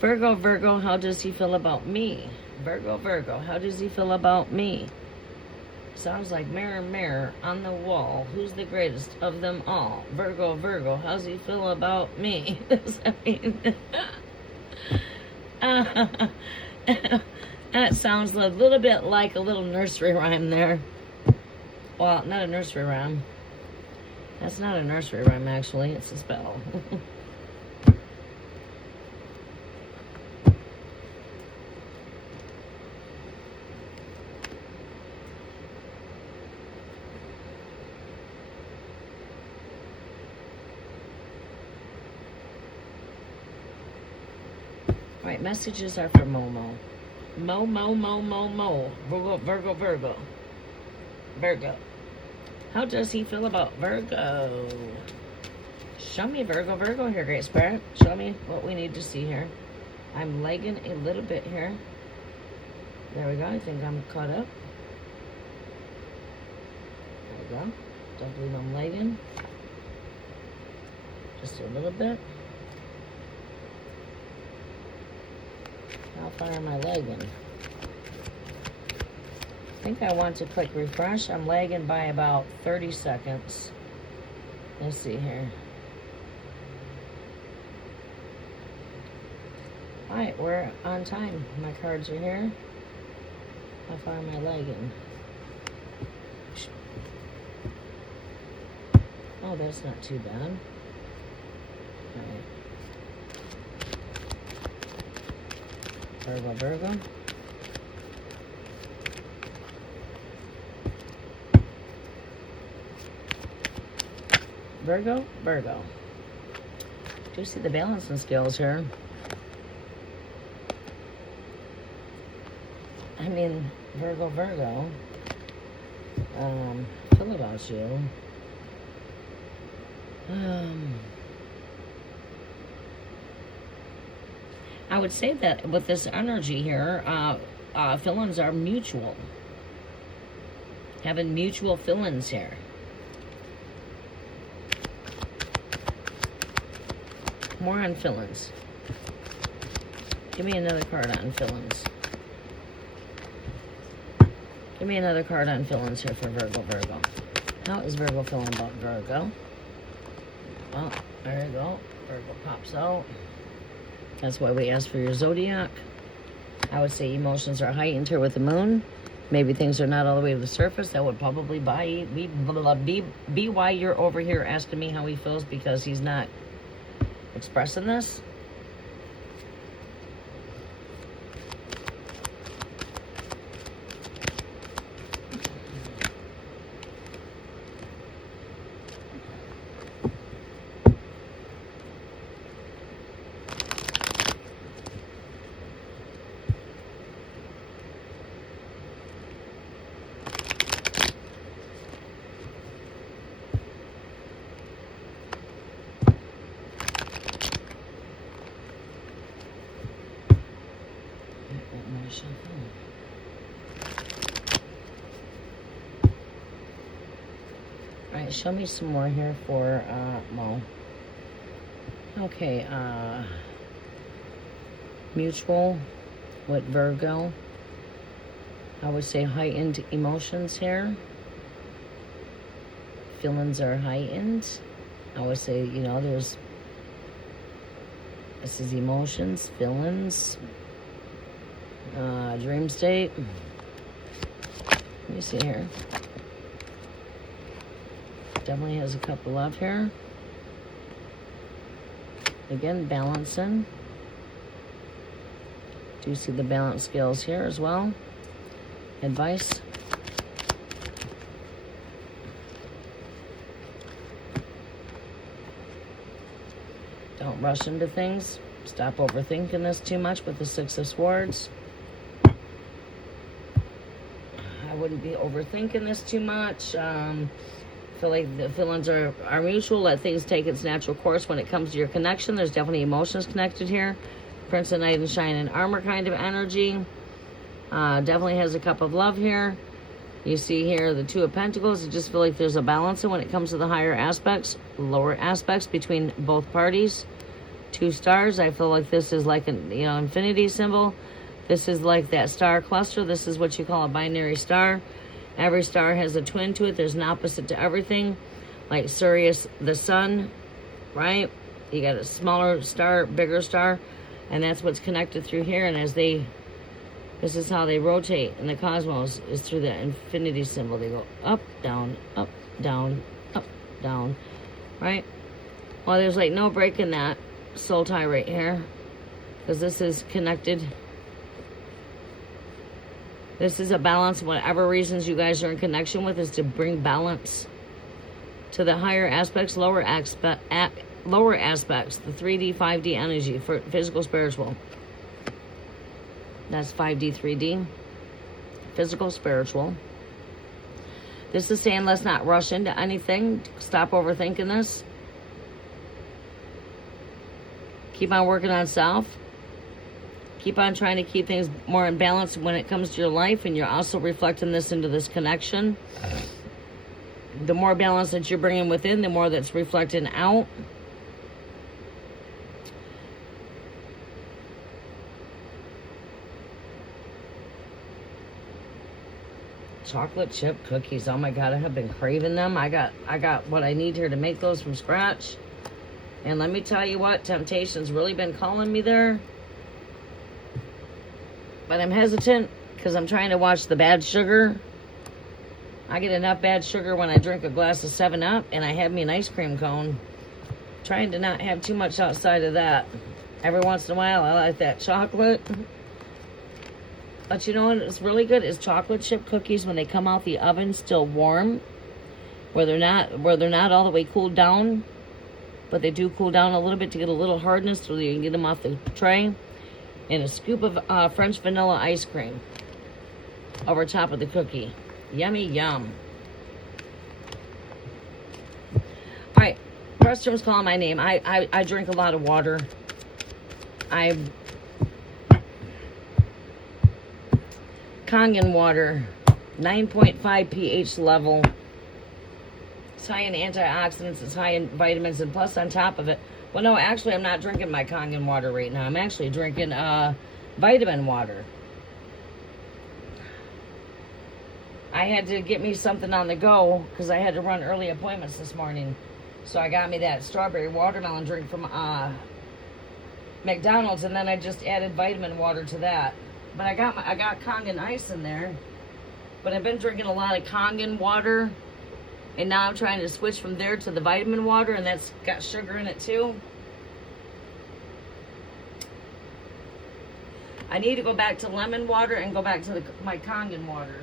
Virgo, how does he feel about me? Virgo, how does he feel about me? Sounds like mirror, mirror on the wall. Who's the greatest of them all? Virgo, Virgo, how's he feel about me? I mean, that sounds a little bit like a little nursery rhyme there. Well, not a nursery rhyme. That's not a nursery rhyme, actually. It's a spell. Alright, messages are for Momo. Mo. Virgo, Virgo, Virgo. Virgo. How does he feel about Virgo? Show me Virgo, Virgo here, Great Spirit. Show me what we need to see here. I'm lagging a little bit here. There we go. I think I'm caught up. There we go. Don't believe I'm lagging. Just a little bit. How far am I lagging? I think I want to click refresh. I'm lagging by about 30 seconds. Let's see here. Alright, we're on time. My cards are here. How far am I lagging? Oh, that's not too bad. Alright. Virgo, Virgo. Virgo, Virgo. Do you see the balancing scales here? I mean, Virgo, Virgo. Feel about you. I would say that with this energy here, feelings are mutual. Having mutual feelings here. More on feelings. Give me another card on feelings. Give me another card on feelings here for Virgo, Virgo. How is Virgo feeling about Virgo? Oh, there you go. Virgo pops out. That's why we asked for your zodiac. I would say emotions are heightened here with the moon. Maybe things are not all the way to the surface. That would probably be why you're over here asking me how he feels, because he's not expressing this. Alright, show me some more here for Mo. Okay, mutual with Virgo. I would say heightened emotions here. Feelings are heightened. I would say, you know, this is emotions, feelings, dream state. Let me see here. Definitely has a cup of love here. Again, balancing. Do you see the balance scales here as well? Advice. Don't rush into things. Stop overthinking this too much with the Six of Swords. I wouldn't be overthinking this too much. Feel like the feelings are mutual. Let things take its natural course when it comes to your connection. There's definitely emotions connected here. Prince of Knight and Shine in Armor kind of energy. Definitely has a cup of love here. You see here the Two of Pentacles. I just feel like there's a balance when it comes to the higher aspects, lower aspects between both parties. 2 stars. I feel like this is like an infinity symbol. This is like that star cluster. This is what you call a binary star. Every star has a twin to it. There's an opposite to everything. Like Sirius, the sun, right? You got a smaller star, bigger star, and that's what's connected through here. And this is how they rotate in the cosmos, is through the infinity symbol. They go up, down, right? Well, there's like no break in that soul tie right here, because this is connected. This is a balance. Whatever reasons you guys are in connection with is to bring balance to the higher aspects, lower aspects, the 3D, 5D energy, for physical, spiritual. That's 5D, 3D. Physical, spiritual. This is saying let's not rush into anything. Stop overthinking this. Keep on working on self. Keep on trying to keep things more in balance when it comes to your life, and you're also reflecting this into this connection. The more balance that you're bringing within, the more that's reflecting out. Chocolate chip cookies. Oh my God, I have been craving them. I got what I need here to make those from scratch. And let me tell you what, temptation's really been calling me there. But I'm hesitant because I'm trying to watch the bad sugar. I get enough bad sugar when I drink a glass of 7-Up and I have me an ice cream cone. Trying to not have too much outside of that. Every once in a while, I like that chocolate. But you know what is really good is chocolate chip cookies when they come out the oven still warm, where they're not all the way cooled down, but they do cool down a little bit to get a little hardness so you can get them off the tray. And a scoop of French vanilla ice cream over top of the cookie. Yummy yum. All right, restroom's calling my name. I drink a lot of water. Kangen water, 9.5 pH level. It's high in antioxidants, it's high in vitamins, and plus on top of it, well, no, actually, I'm not drinking my Kangen water right now. I'm actually drinking vitamin water. I had to get me something on the go because I had to run early appointments this morning. So I got me that strawberry watermelon drink from McDonald's, and then I just added vitamin water to that. But I got Kangen ice in there. But I've been drinking a lot of Kangen water, and now I'm trying to switch from there to the vitamin water, and that's got sugar in it too. I need to go back to lemon water and go back to my Kangen water.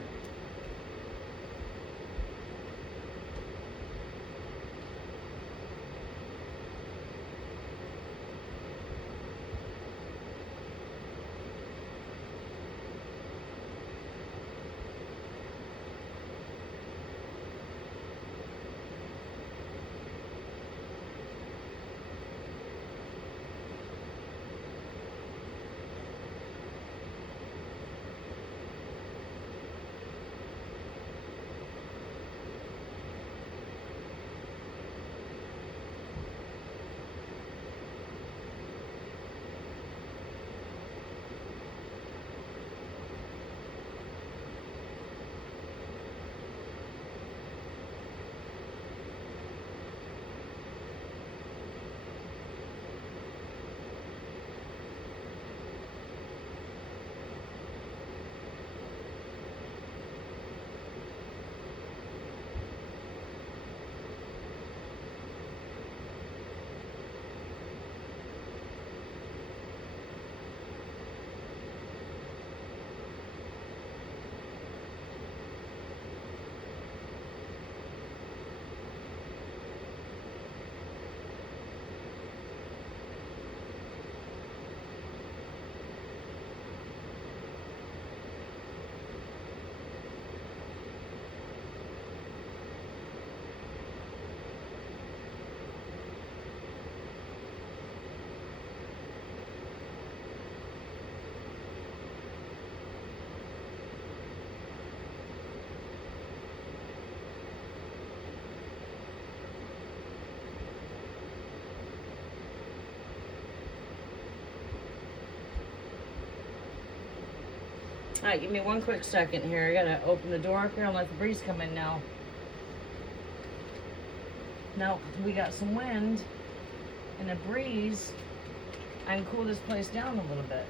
All right, give me one quick second here. I gotta open the door here and let the breeze come in now. Now we got some wind and a breeze. I can cool this place down a little bit.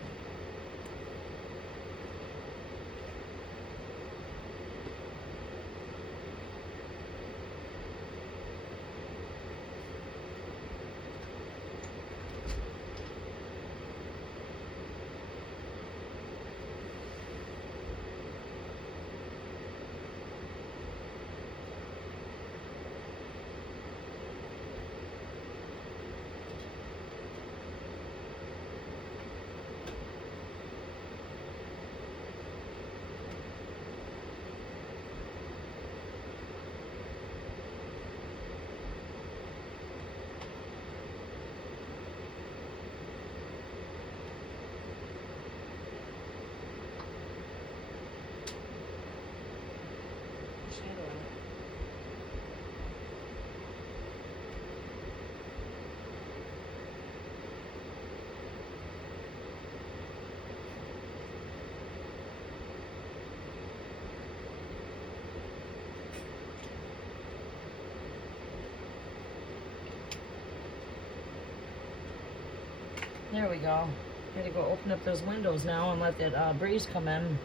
There we go. Gotta go open up those windows now and let that breeze come in,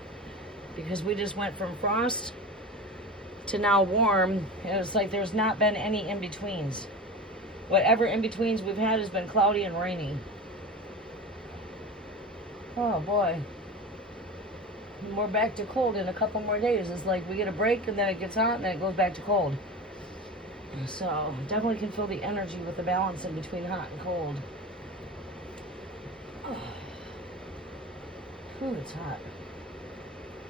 because we just went from frost to now warm. And it's like there's not been any in-betweens. Whatever in-betweens we've had has been cloudy and rainy. Oh boy. And we're back to cold in a couple more days. It's like we get a break and then it gets hot and then it goes back to cold. So definitely can feel the energy with the balance in between hot and cold. Ooh, it's hot.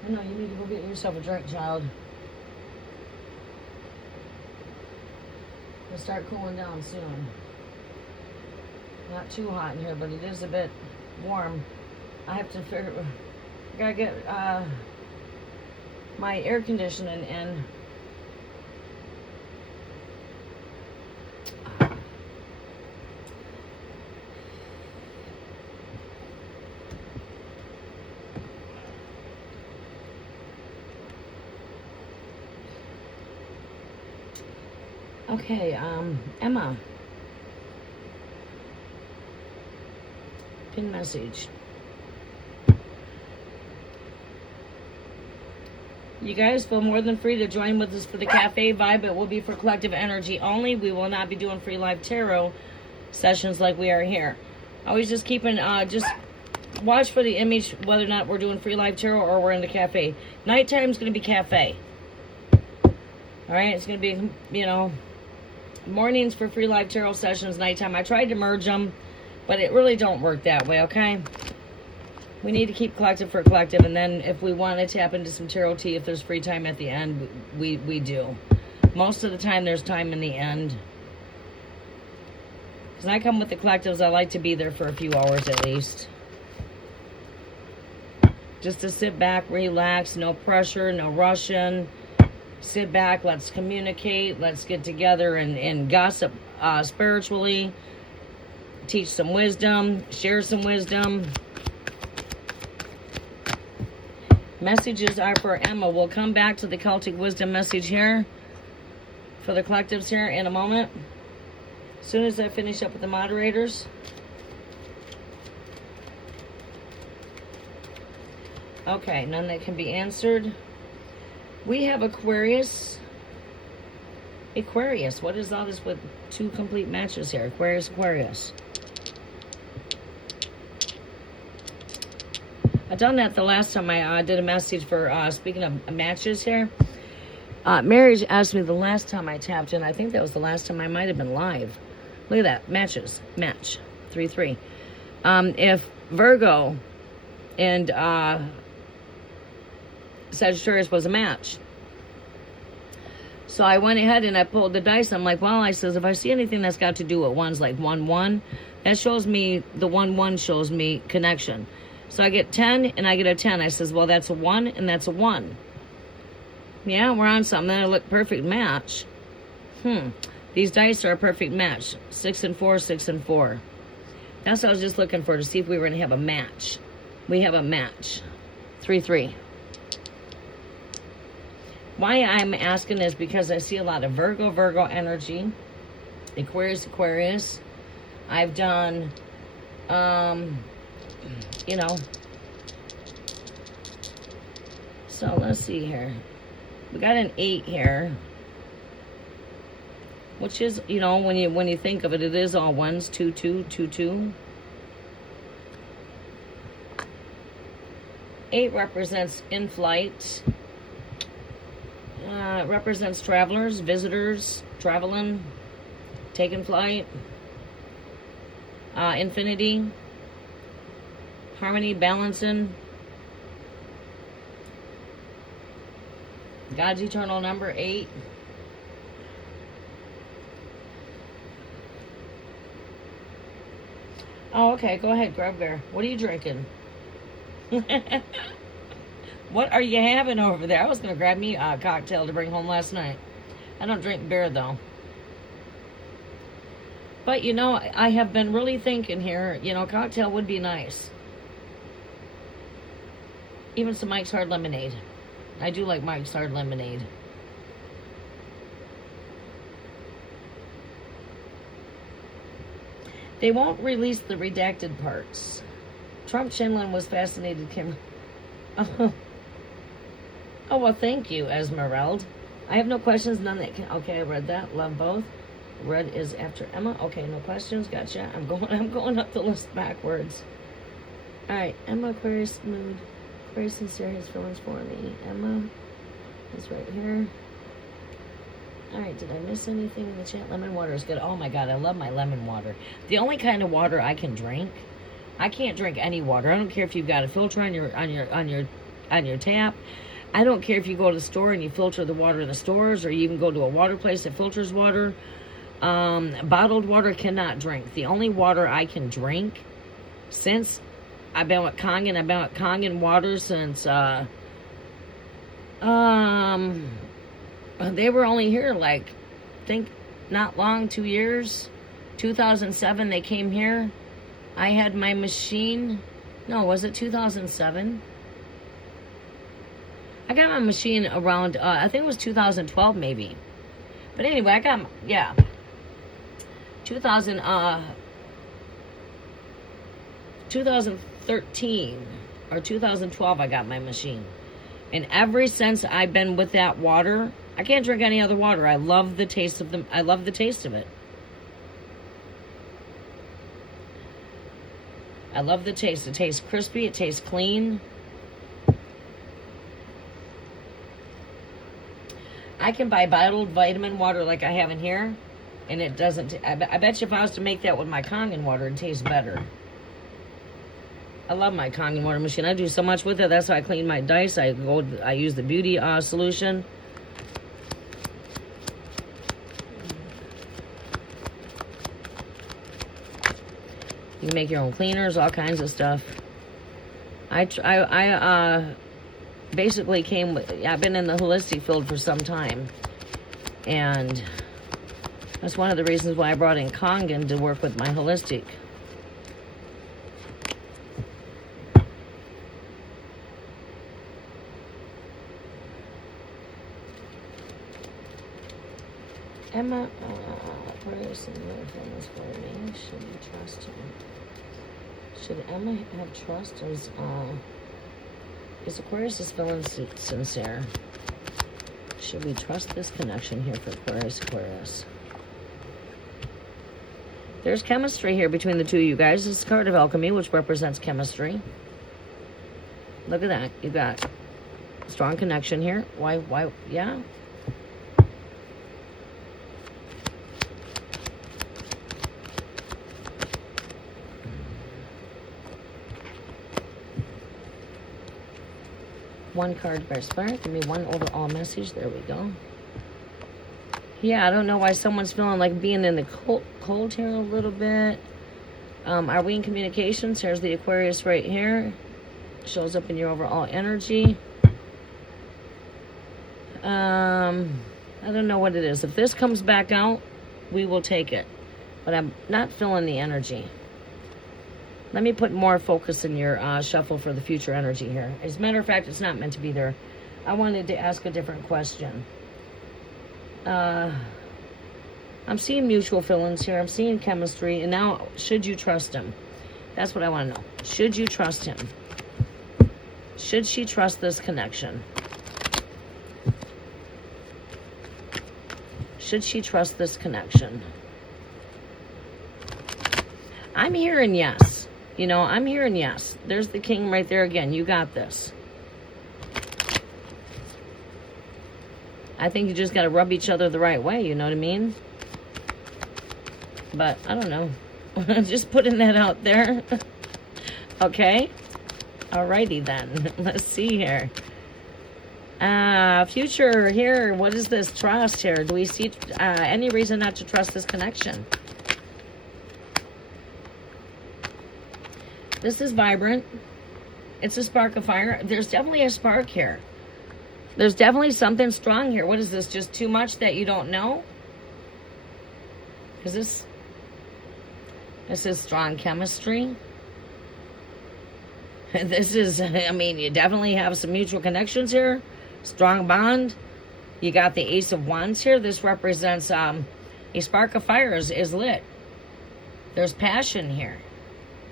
I know, you need to go get yourself a drink, child. It'll start cooling down soon. Not too hot in here, but it is a bit warm. I have to figure, I gotta get my air conditioning in. Okay, Emma. Pin message. You guys feel more than free to join with us for the cafe vibe. It will be for collective energy only. We will not be doing free live tarot sessions like we are here. Always just keeping, just watch for the image whether or not we're doing free live tarot or we're in the cafe. Nighttime is going to be cafe. Alright, it's going to be, you know, mornings for free live tarot sessions, nighttime. I tried to merge them, but it really don't work that way, okay? We need to keep collective for collective, and then if we want to tap into some tarot tea, if there's free time at the end, we do. Most of the time, there's time in the end. Because I come with the collectives, I like to be there for a few hours at least. Just to sit back, relax, no pressure, no rushing. Sit back, let's communicate, let's get together and gossip spiritually, teach some wisdom, share some wisdom. Messages are for Emma. We'll come back to the Celtic wisdom message here for the collectives here in a moment. As soon as I finish up with the moderators. Okay, none that can be answered. We have Aquarius. Aquarius. What is all this with two complete matches here? Aquarius, Aquarius. I done that the last time I did a message for, speaking of matches here. Marriage asked me the last time I tapped in. I think that was the last time I might have been live. Look at that. Matches. Match. 3-3. If Virgo and Sagittarius was a match. So I went ahead and I pulled the dice. I'm like, well, I says, if I see anything that's got to do with ones like 1-1, that shows me, the 1-1 shows me connection. So I get 10 and I get a 10. I says, well, that's a 1 and that's a 1. Yeah, we're on something. Then I look, perfect match. These dice are a perfect match. 6 and 4, 6 and 4. That's what I was just looking for, to see if we were going to have a match. We have a match. 3-3. Why I'm asking is because I see a lot of Virgo energy, Aquarius. I've done, you know, so let's see here. We got an 8 here, which is, you know, when you think of it, it is all ones, 2, 2, 2, 2. 8 represents in flight. It represents travelers, visitors, traveling, taking flight. Infinity, harmony, balancing. God's eternal number, 8. Oh, okay. Go ahead, grab bear. What are you drinking? What are you having over there? I was going to grab me a cocktail to bring home last night. I don't drink beer, though. But, you know, I have been really thinking here, you know, cocktail would be nice. Even some Mike's Hard Lemonade. I do like Mike's Hard Lemonade. They won't release the redacted parts. Trump Chinlin was fascinated, Kim. Oh, well, thank you, Esmeralda. I have no questions, none that can... Okay, I read that. Love both. Red is after Emma. Okay, no questions. Gotcha. I'm going up the list backwards. All right, Emma, Aquarius mood. Very sincere, his feelings for me. Emma is right here. All right, did I miss anything in the chat? Lemon water is good. Oh my God, I love my lemon water. The only kind of water I can drink. I can't drink any water. I don't care if you've got a filter on your tap. I don't care if you go to the store and you filter the water in the stores, or you even go to a water place that filters water. Bottled water cannot drink. The only water I can drink since I've been with Kangen, I've been with Kangen water since they were only here like, I think not long, 2 years. 2007 they came here. I had my machine. No, was it 2007? I got my machine around, I think it was 2012 maybe. But anyway, I got, yeah. 2013 or 2012 I got my machine. And ever since I've been with that water, I can't drink any other water. I love the taste of them. I love the taste of it. I love the taste. It tastes crispy. It tastes clean. I can buy bottled vitamin water like I have in here, and it doesn't. I bet you if I was to make that with my Kangen water, it tastes better. I love my Kangen water machine. I do so much with it. That's how I clean my dice. I use the beauty solution. You can make your own cleaners, all kinds of stuff. I basically came with, I've been in the holistic field for some time, and that's one of the reasons why I brought in Kangen to work with my holistic. Emma, Aquarius and feelings for me. Should you trust him? Should Emma have trust? Is Aquarius' feelings sincere? Should we trust this connection here for Aquarius? There's chemistry here between the two of you guys. This is card of alchemy, which represents chemistry. Look at that. You got strong connection here. Why, yeah. One card per spark. Give me one overall message. There we go. Yeah, I don't know why someone's feeling like being in the cold here a little bit. Are we in communications? Here's the Aquarius right here. Shows up in your overall energy. I don't know what it is. If this comes back out, we will take it. But I'm not feeling the energy. Let me put more focus in your shuffle for the future energy here. As a matter of fact, it's not meant to be there. I wanted to ask a different question. I'm seeing mutual feelings here. I'm seeing chemistry. And now, should you trust him? That's what I want to know. Should you trust him? Should she trust this connection? Should she trust this connection? I'm hearing yes. You know, I'm hearing yes. There's the king right there again. You got this. I think you just got to rub each other the right way. You know what I mean? But I don't know. Just putting that out there. Okay. Alrighty then. Let's see here. Future here. What is this trust here? Do we see any reason not to trust this connection? This is vibrant. It's a spark of fire. There's definitely a spark here. There's definitely something strong here. What is this? Just too much that you don't know? Is this is strong chemistry. This is, I mean, you definitely have some mutual connections here. Strong bond. You got the Ace of Wands here. This represents a spark of fire is lit. There's passion here.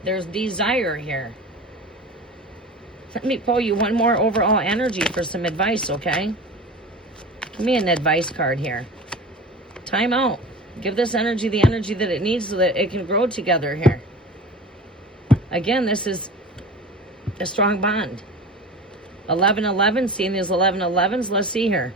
There's desire here. Let me pull you one more overall energy for some advice, okay? Give me an advice card here. Time out. Give this energy the energy that it needs so that it can grow together here. Again, this is a strong bond. 11-11, seeing these 11-11s. Let's see here.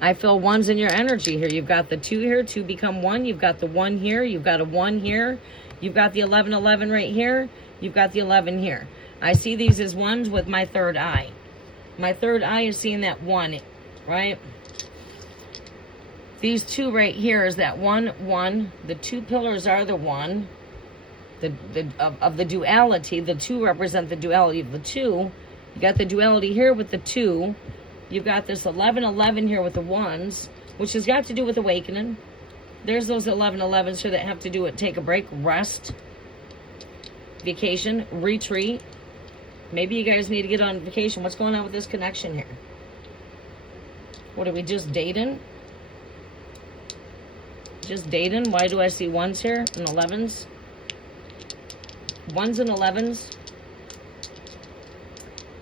I feel ones in your energy here. You've got the 2 here, 2 become 1. You've got the 1 here. You've got a 1 here. You've got the 11-11 right here. You've got the 11 here. I see these as ones with my third eye. My third eye is seeing that 1, right? These 2 right here is that 1, 1. The 2 pillars are the 1. Of the duality. The 2 represent the duality of the 2. You got the duality here with the 2. You've got this 11-11 here with the 1s, which has got to do with awakening. There's those 11-11s here that have to do with take a break, rest, vacation, retreat. Maybe you guys need to get on vacation. What's going on with this connection here? What, are we just dating? Just dating? Why do I see 1s here and 11s? 1s and 11s.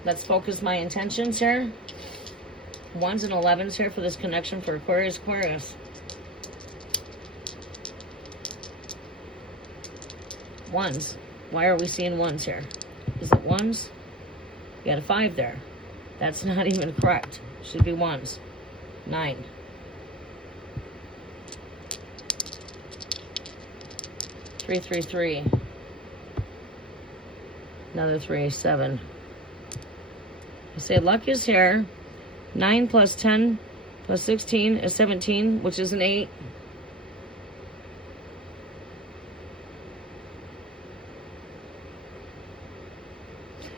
Let's focus my intentions here. 1s and 11s here for this connection for Aquarius. Aquarius. 1s. Why are we seeing 1s here? Is it 1s? You got a 5 there. That's not even correct. Should be 1s. 9. 3, 3, 3. Another 3, 7. I say luck is here. 9 plus 10 plus 16 is 17, which is an 8.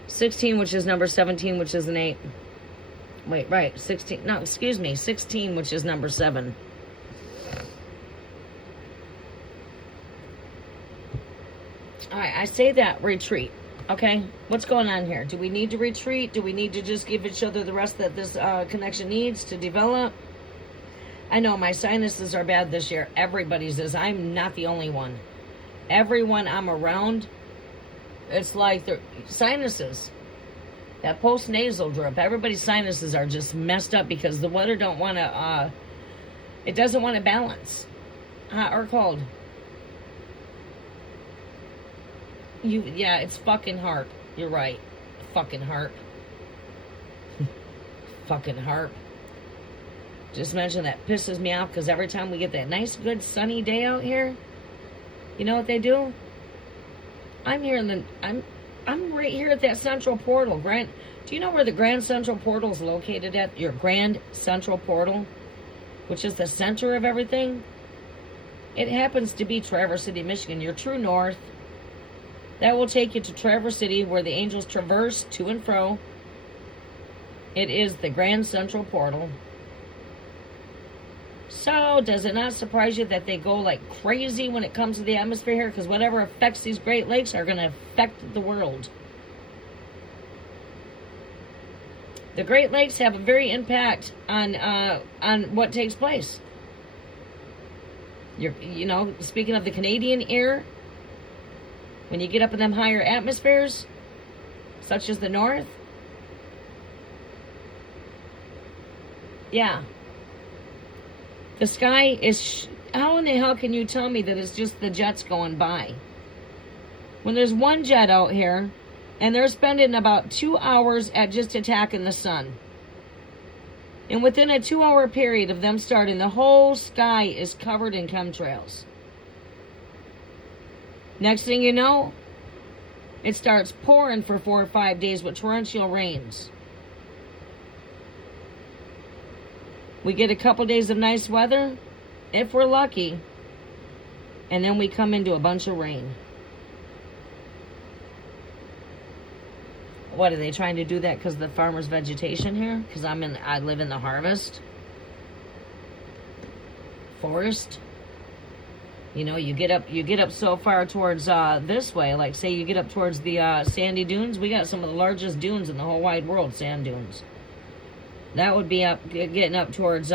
$16, which is number 17, which is an 8. Wait, right, 16. No, excuse me, 16, which is number 7. All right, I say that retreat. Okay, what's going on here? Do we need to retreat? Do we need to just give each other the rest that this connection needs to develop? I know my sinuses are bad this year. Everybody's is. I'm not the only one. Everyone I'm around, it's like their sinuses. That post-nasal drip. Everybody's sinuses are just messed up because the weather don't want to, it doesn't want to balance. Hot or cold. Yeah, it's fucking harp. You're right. Fucking harp. Fucking harp. Just mention that pisses me off because every time we get that nice, good, sunny day out here, you know what they do? I'm right here at that central portal. Do you know where the Grand Central Portal is located at? Your Grand Central Portal, which is the center of everything. It happens to be Traverse City, Michigan. Your true north. That will take you to Traverse City, where the angels traverse to and fro. It is the Grand Central Portal. So, does it not surprise you that they go like crazy when it comes to the atmosphere here? Because whatever affects these Great Lakes are going to affect the world. The Great Lakes have a very impact on what takes place. You know, speaking of the Canadian air, when you get up in them higher atmospheres, such as the north, yeah. The sky is... How in the hell can you tell me that it's just the jets going by? When there's one jet out here, and they're spending about 2 hours at just attacking the sun. And within a 2-hour period of them starting, the whole sky is covered in chemtrails. Next thing you know, it starts pouring for 4 or 5 days with torrential rains. We get a couple days of nice weather, if we're lucky, and then we come into a bunch of rain. What, are they trying to do that because of the farmer's vegetation here? Because I live in the harvest forest. You know, you get up so far towards this way, like say you get up towards the sandy dunes. We got some of the largest dunes in the whole wide world, sand dunes. That would be getting up towards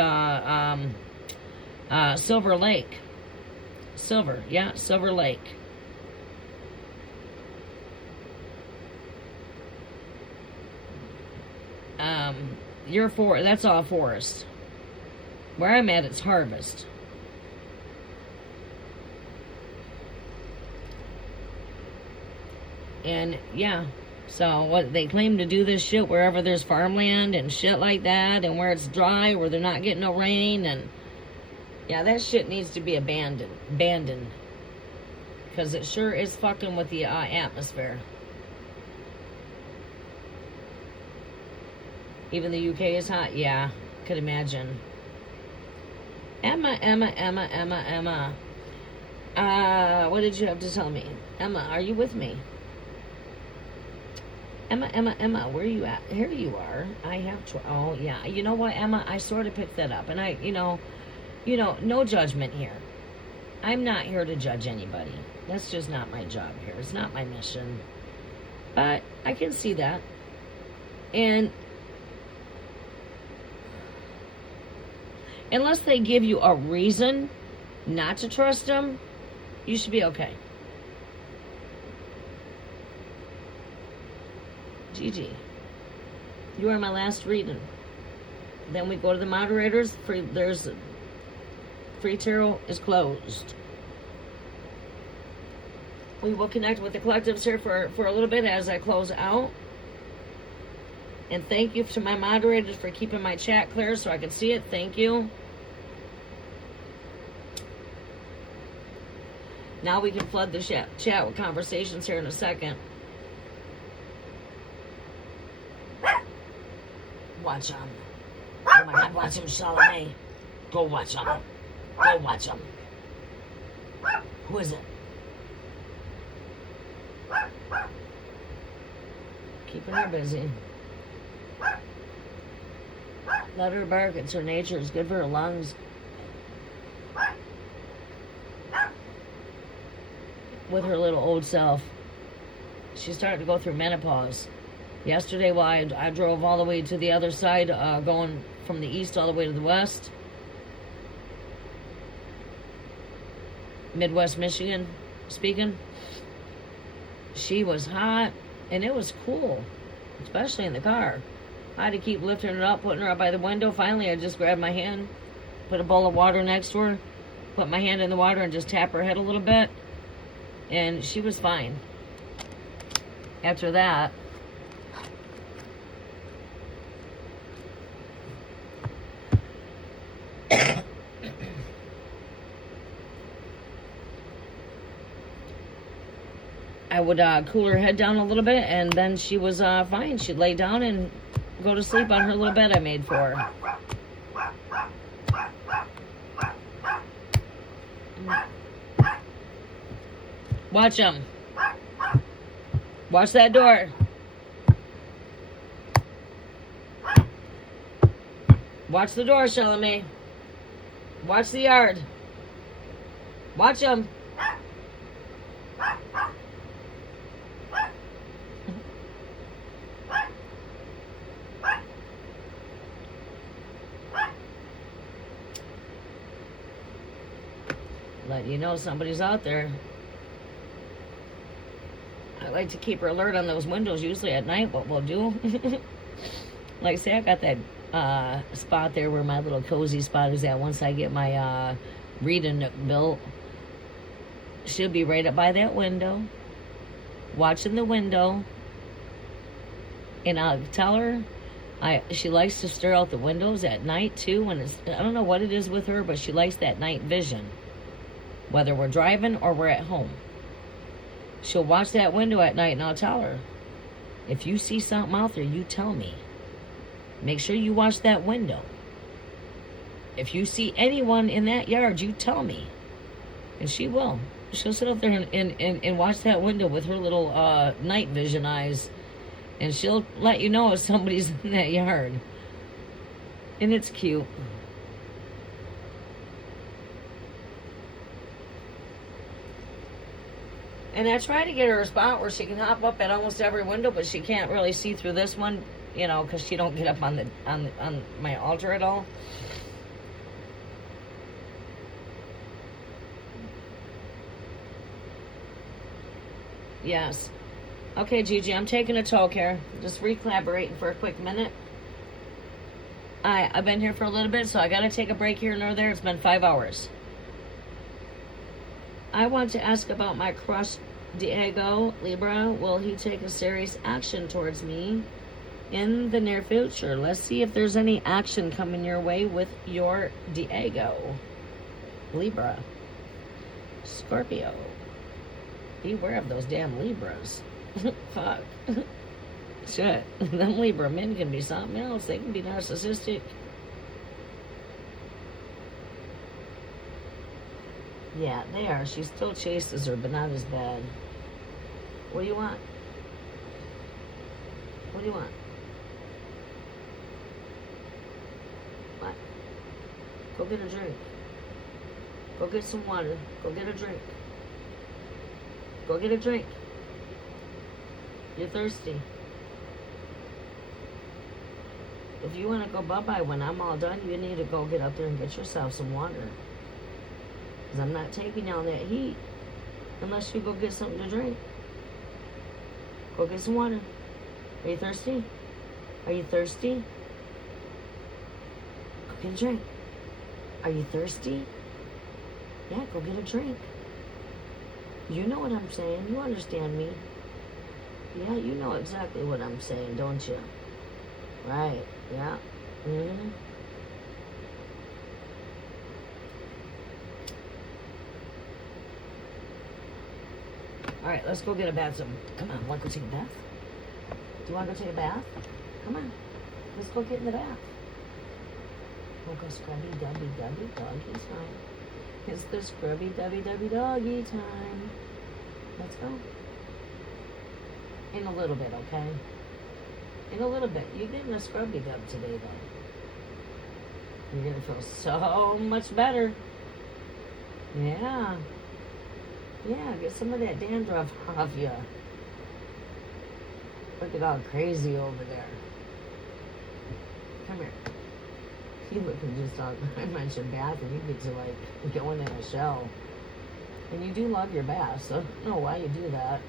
Silver Lake. Silver Lake. That's all forest. Where I'm at, it's harvest. And yeah, so what they claim to do this shit wherever there's farmland and shit like that, and where it's dry, where they're not getting no rain, and yeah, that shit needs to be abandoned, because it sure is fucking with the atmosphere. Even the UK is hot. Yeah, could imagine. Emma. What did you have to tell me? Emma, are you with me? Emma, where are you at? Here you are. I have oh, yeah. You know what, Emma? I sort of picked that up. And I, you know, no judgment here. I'm not here to judge anybody. That's just not my job here. It's not my mission. But I can see that. And unless they give you a reason not to trust them, you should be okay. Gigi, you are my last reading. Then we go to the moderators. Free tarot is closed. We will connect with the collectives here for a little bit as I close out. And thank you to my moderators for keeping my chat clear so I can see it. Thank you. Now we can flood the chat with conversations here in a second. Watch him. Oh my God, watch him, Charlamagne. Go watch him. Go watch him. Who is it? Keeping her busy. Let her bark. It's her nature. It's good for her lungs. With her little old self. She's starting to go through menopause. Yesterday, while I drove all the way to the other side, going from the east all the way to the west, Midwest Michigan, speaking, she was hot, and it was cool, especially in the car. I had to keep lifting her up, putting her up by the window. Finally, I just grabbed my hand, put a bowl of water next to her, put my hand in the water, and just tap her head a little bit, and she was fine. After that, I would cool her head down a little bit, and then she was fine. She'd lay down and go to sleep on her little bed I made for her. Watch them. Watch that door. Watch the door, Charlamagne. Watch the yard. Watch them. Let you know somebody's out there. I like to keep her alert on those windows. Usually at night, what we'll do, like say I got that spot there where my little cozy spot is at. Once I get my reading nook built, she'll be right up by that window, watching the window, and I'll tell her she likes to stare out the windows at night too. When it's, I don't know what it is with her, but she likes that night vision. Whether we're driving or we're at home, she'll watch that window at night, and I'll tell her, if you see something out there, you tell me. Make sure you watch that window. If you see anyone in that yard, you tell me. And she will. She'll sit up there and watch that window with her little night vision eyes, and she'll let you know if somebody's in that yard. And it's cute. And I try to get her a spot where she can hop up at almost every window, but she can't really see through this one, you know, because she don't get up on my altar at all. Yes. Okay, Gigi, I'm taking a talk here. Just recollaborating for a quick minute. I've been here for a little bit, so I got to take a break here and there. It's been 5 hours. I want to ask about my crush, Diego Libra. Will he take a serious action towards me in the near future? Let's see if there's any action coming your way with your Diego Libra. Scorpio. Beware of those damn Libras. Fuck. Shit. Them Libra men can be something else. They can be narcissistic. Yeah, they are. She still chases her, but not as bad. What do you want? What do you want? What? Go get a drink. Go get some water. Go get a drink. Go get a drink. You're thirsty. If you want to go bye-bye when I'm all done, you need to go get up there and get yourself some water. Because I'm not taking you on that heat unless you go get something to drink. Go get some water. Are you thirsty? Are you thirsty? Go get a drink. Are you thirsty? Yeah, go get a drink. You know what I'm saying. You understand me. Yeah, you know exactly what I'm saying, don't you? Right. Yeah. Mm-hmm. All right, let's go get a bath. Come on, want to go take a bath? Do you want to go take a bath? Come on, let's go get in the bath. We'll go scrubby dubby doggy time. It's the scrubby dubby doggy time. Let's go. In a little bit, okay? In a little bit. You're getting a scrubby dub today, though. You're gonna feel so much better. Yeah. Yeah, get some of that dandruff off you. Look at all crazy over there. Come here. You looking just all, I mentioned bath and you get to like going in a shell. And you do love your bath, so I don't know why you do that.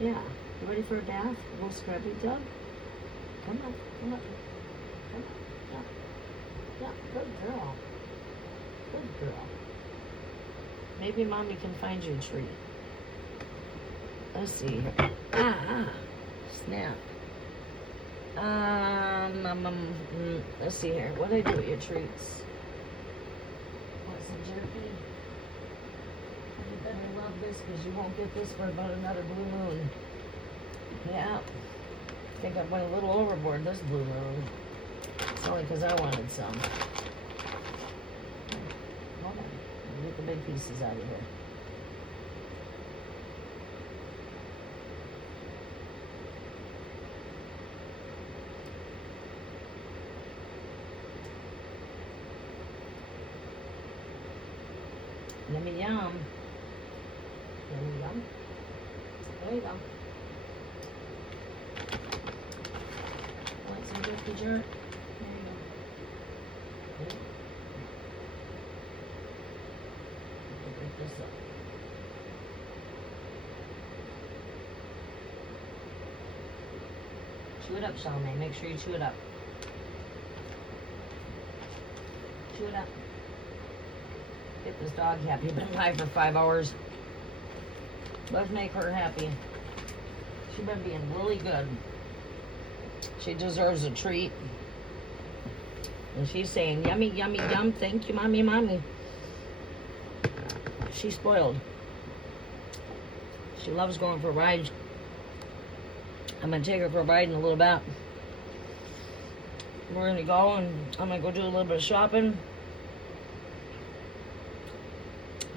Yeah. You ready for a bath? A little scrubby dub? Come on, come on. Come on. Yeah. Yeah, good girl. Good girl. Maybe mommy can find you a treat. Let's see here. Snap. Let's see here. What do I do with your treats? Want some jerky? You better love this because you won't get this for about another blue moon. Yeah. I think I went a little overboard this blue moon. It's only because I wanted some. Hold on. Let me get the big pieces out of here. Yummy yum. Yummy yum. There you go. Want some jerky jerk? There you go. Okay. Break this up. Chew it up, Charmaine. Make sure you chew it up. Chew it up. Get this dog happy. Been alive for 5 hours. Let's make her happy. She's been being really good. She deserves a treat. And she's saying, yummy, yummy, yum. Thank you, mommy, mommy. She's spoiled. She loves going for rides. I'm going to take her for a ride in a little bit. We're going to go and I'm going to go do a little bit of shopping.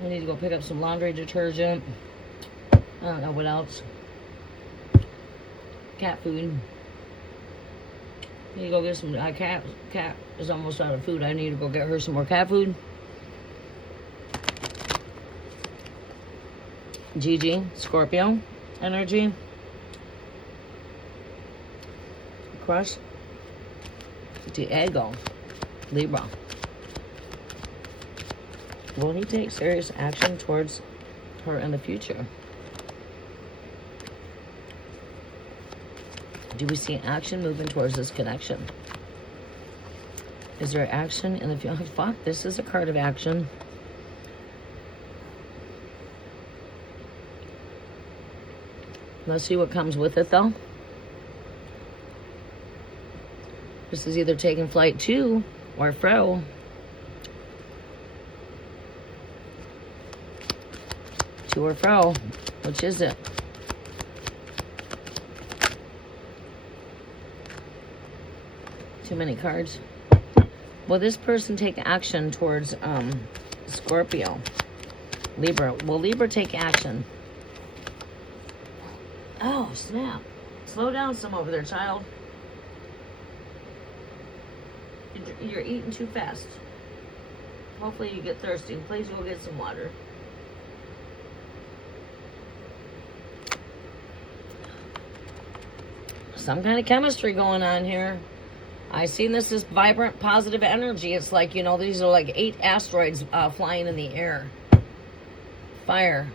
We need to go pick up some laundry detergent. I don't know what else. Cat food. Need to go get some cat is almost out of food. I need to go get her some more cat food. Gigi, Scorpio energy. Crush. Diego, Libra. Will he take serious action towards her in the future? Do we see action moving towards this connection? Is there action in the future? Oh, fuck, this is a card of action. Let's see what comes with it, though. This is either taking flight to or fro. To or fro. Which is it? Too many cards. Will this person take action towards Scorpio? Libra. Will Libra take action? Oh, snap. Slow down some over there, child. You're eating too fast. Hopefully you get thirsty. Please go get some water. Some kind of chemistry going on here. I see this as vibrant, positive energy. It's like, you know, these are like 8 asteroids flying in the air. Fire.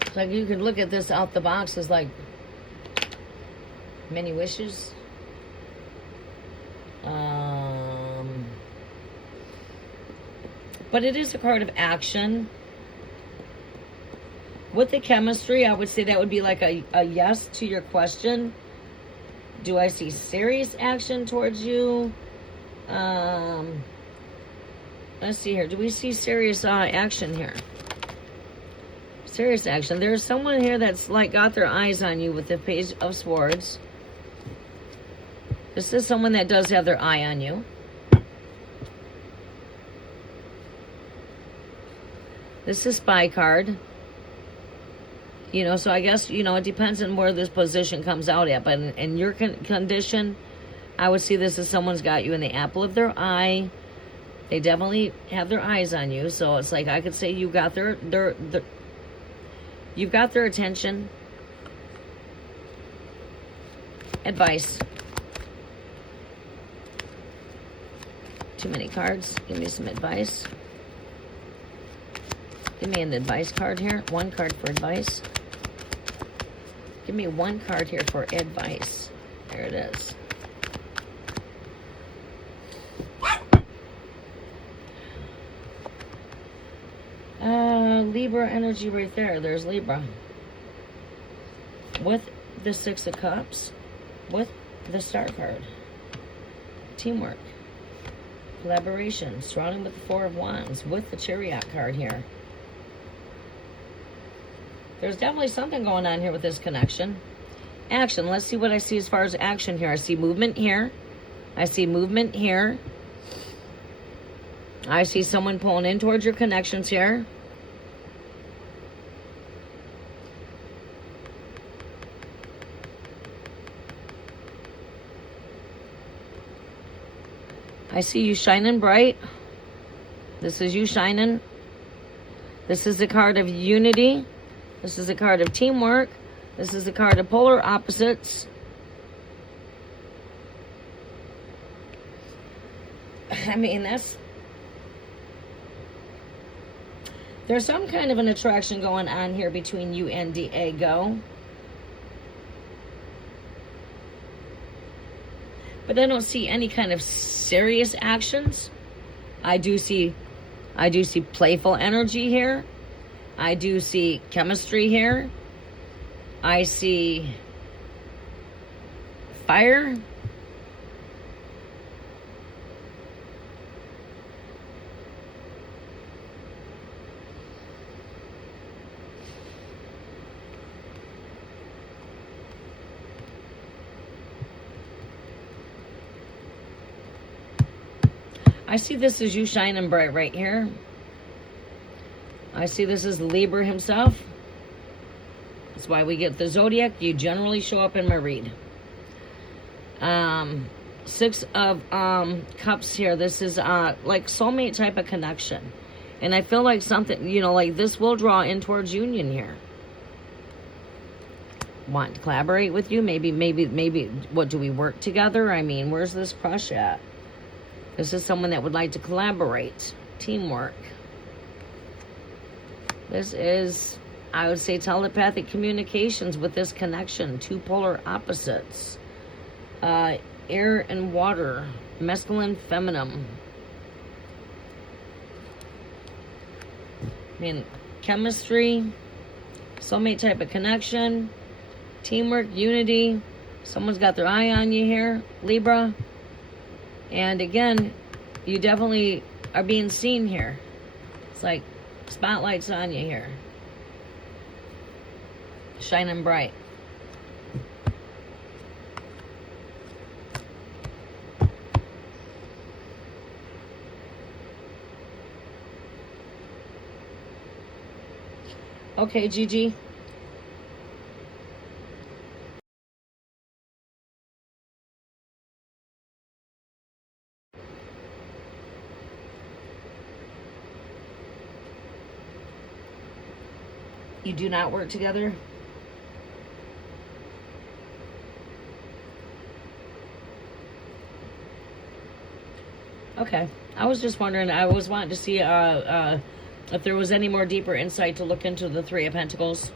It's like you can look at this out the box as like many wishes. But it is a card of action. With the chemistry, I would say that would be like a yes to your question. Do I see serious action towards you? Let's see here. Do we see serious action here? Serious action. There's someone here that's like got their eyes on you with the Page of Swords. This is someone that does have their eye on you. This is Spy card. You know, so I guess, you know, it depends on where this position comes out at. But in your condition, I would see this as someone's got you in the apple of their eye. They definitely have their eyes on you. So it's like I could say you got you've got their attention. Advice. Too many cards. Give me some advice. Give me an advice card here. One card for advice. Give me one card here for advice. There it is. Libra energy right there. There's Libra. With the 6 of Cups. With the Star card. Teamwork. Collaboration. Surrounding with the 4 of Wands. With the Chariot card here. There's definitely something going on here with this connection. Action. Let's see what I see as far as action here. I see movement here. I see movement here. I see someone pulling in towards your connections here. I see you shining bright. This is you shining. This is a card of unity. This is a card of teamwork. This is a card of polar opposites. I mean, there's some kind of an attraction going on here between you and Diego. But I don't see any kind of serious actions. I do see playful energy here. I do see chemistry here. I see fire. I see this as you shining bright right here. I see this as Libra himself. That's why we get the zodiac. You generally show up in my read. Six of Cups here. This is like soulmate type of connection. And I feel like something, you know, like this will draw in towards union here. Want to collaborate with you? Maybe, what, do we work together? I mean, where's this crush at? This is someone that would like to collaborate. Teamwork. This is, I would say, telepathic communications with this connection. Two polar opposites. Air and water. Masculine, feminine. I mean, chemistry. Soulmate type of connection. Teamwork, unity. Someone's got their eye on you here. Libra. And again, you definitely are being seen here. It's like spotlight's on you here. Shining bright. Okay, Gigi. You do not work together? Okay. I was just wondering, I was wanting to see if there was any more deeper insight to look into the Three of Pentacles.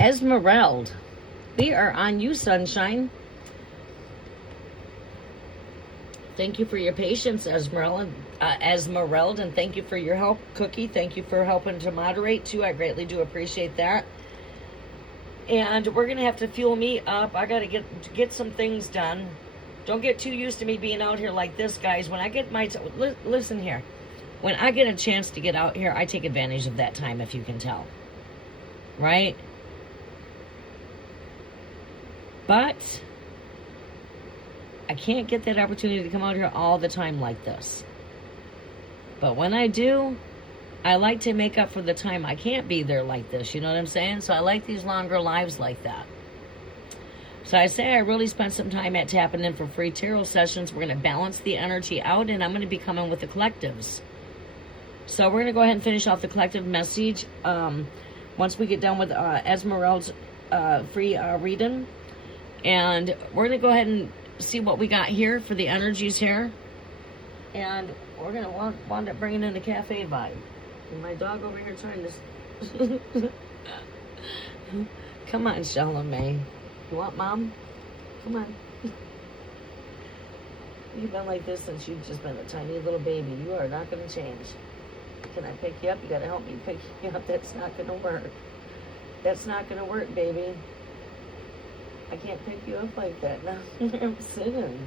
Esmeralda, we are on you, sunshine. Thank you for your patience, Esmeralda, and thank you for your help, Cookie. Thank you for helping to moderate, too. I greatly do appreciate that. And we're going to have to fuel me up. I got to get some things done. Don't get too used to me being out here like this, guys. When I get my... listen here. When I get a chance to get out here, I take advantage of that time, if you can tell. Right? But I can't get that opportunity to come out here all the time like this. But when I do, I like to make up for the time I can't be there like this. You know what I'm saying? So I like these longer lives like that. So I say I really spent some time at tapping in for free tarot sessions. We're going to balance the energy out, and I'm going to be coming with the collectives. So we're going to go ahead and finish off the collective message. Once we get done with Esmeralda's free reading. And we're going to go ahead and see what we got here for the energies here. And we're going to wind up bringing in the cafe vibe. And my dog over here trying to... Come on, Charlamagne. You want Mom? Come on. You've been like this since you've just been a tiny little baby. You are not going to change. Can I pick you up? You got to help me pick you up. That's not going to work. That's not going to work, baby. I can't pick you up like that. Now I'm sitting.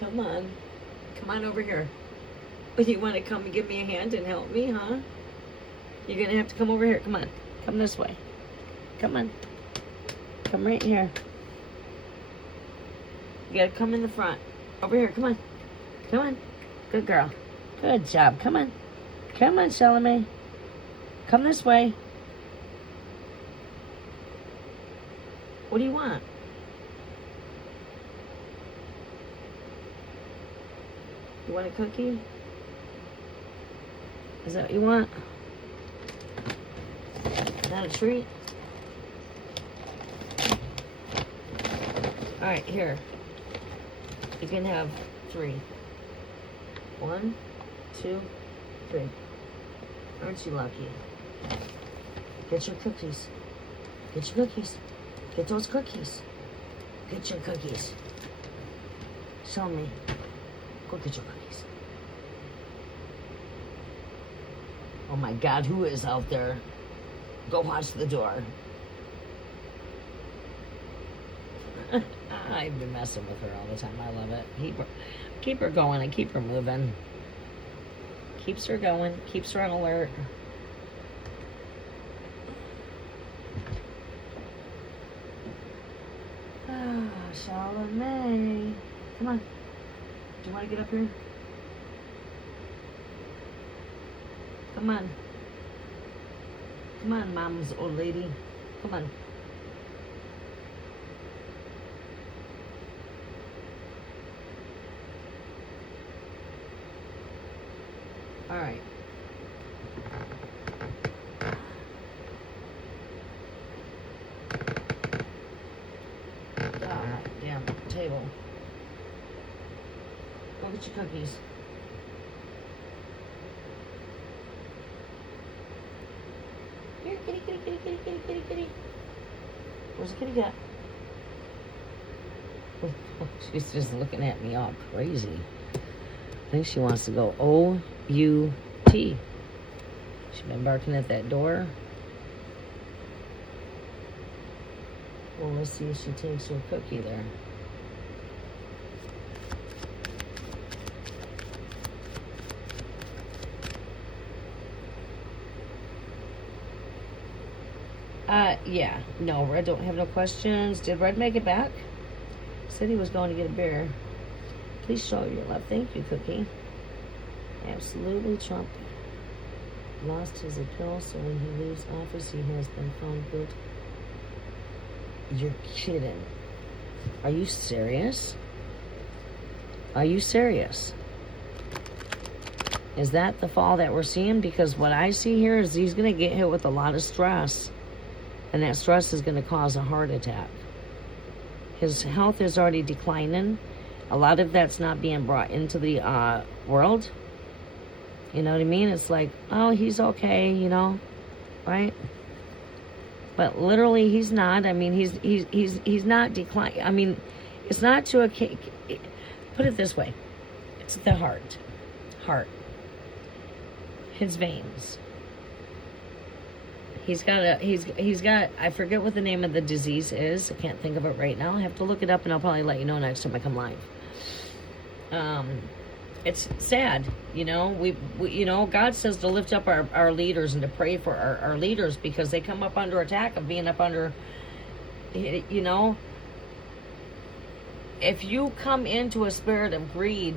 Come on. Come on over here. You want to come and give me a hand and help me, huh? You're going to have to come over here. Come on. Come this way. Come on. Come right here. You got to come in the front. Over here. Come on. Come on. Good girl. Good job. Come on. Come on, Shalome. Come this way. What do you want? You want a cookie? Is that what you want? Not a treat? Alright, here. You can have 3. 1, 2, 3. Aren't you lucky? Get your cookies. Get your cookies. Get those cookies. Get your cookies. Show me. Go get your cookies. Oh my God, who is out there? Go watch the door. I've been messing with her all the time. I love it. Keep her going and keep her moving. Keeps her going. Keeps her on alert. Ah, Charlamagne. Come on. Do you want to get up here? Come on. Come on, Mom's old lady. Come on. All right. Ah, damn table. Go get your cookies. Here, kitty, kitty, kitty, kitty, kitty, kitty, kitty. Where's the kitty cat? She's just looking at me all crazy. I think she wants to go O-U-T. She's been barking at that door. Well, let's see if she takes her cookie there. Yeah. No, Red don't have no questions. Did Red make it back? Said he was going to get a beer. Please show your love. Thank you, Cookie. Absolutely, Trump lost his appeal, so when he leaves office, he has been found guilty. You're kidding. Are you serious? Are you serious? Is that the fall that we're seeing? Because what I see here is he's going to get hit with a lot of stress. And that stress is going to cause a heart attack. His health is already declining. A lot of that's not being brought into the world. You know what I mean? It's like, oh, he's okay, you know, right? But literally, he's not. I mean, he's not declining. I mean, it's not to a cake. Put it this way: it's the heart, his veins. He's got. I forget what the name of the disease is. I can't think of it right now. I have to look it up, and I'll probably let you know next time I come live. It's sad, you know. We you know, God says to lift up our leaders and to pray for our leaders because they come up under attack of being up under, you know. If you come into a spirit of greed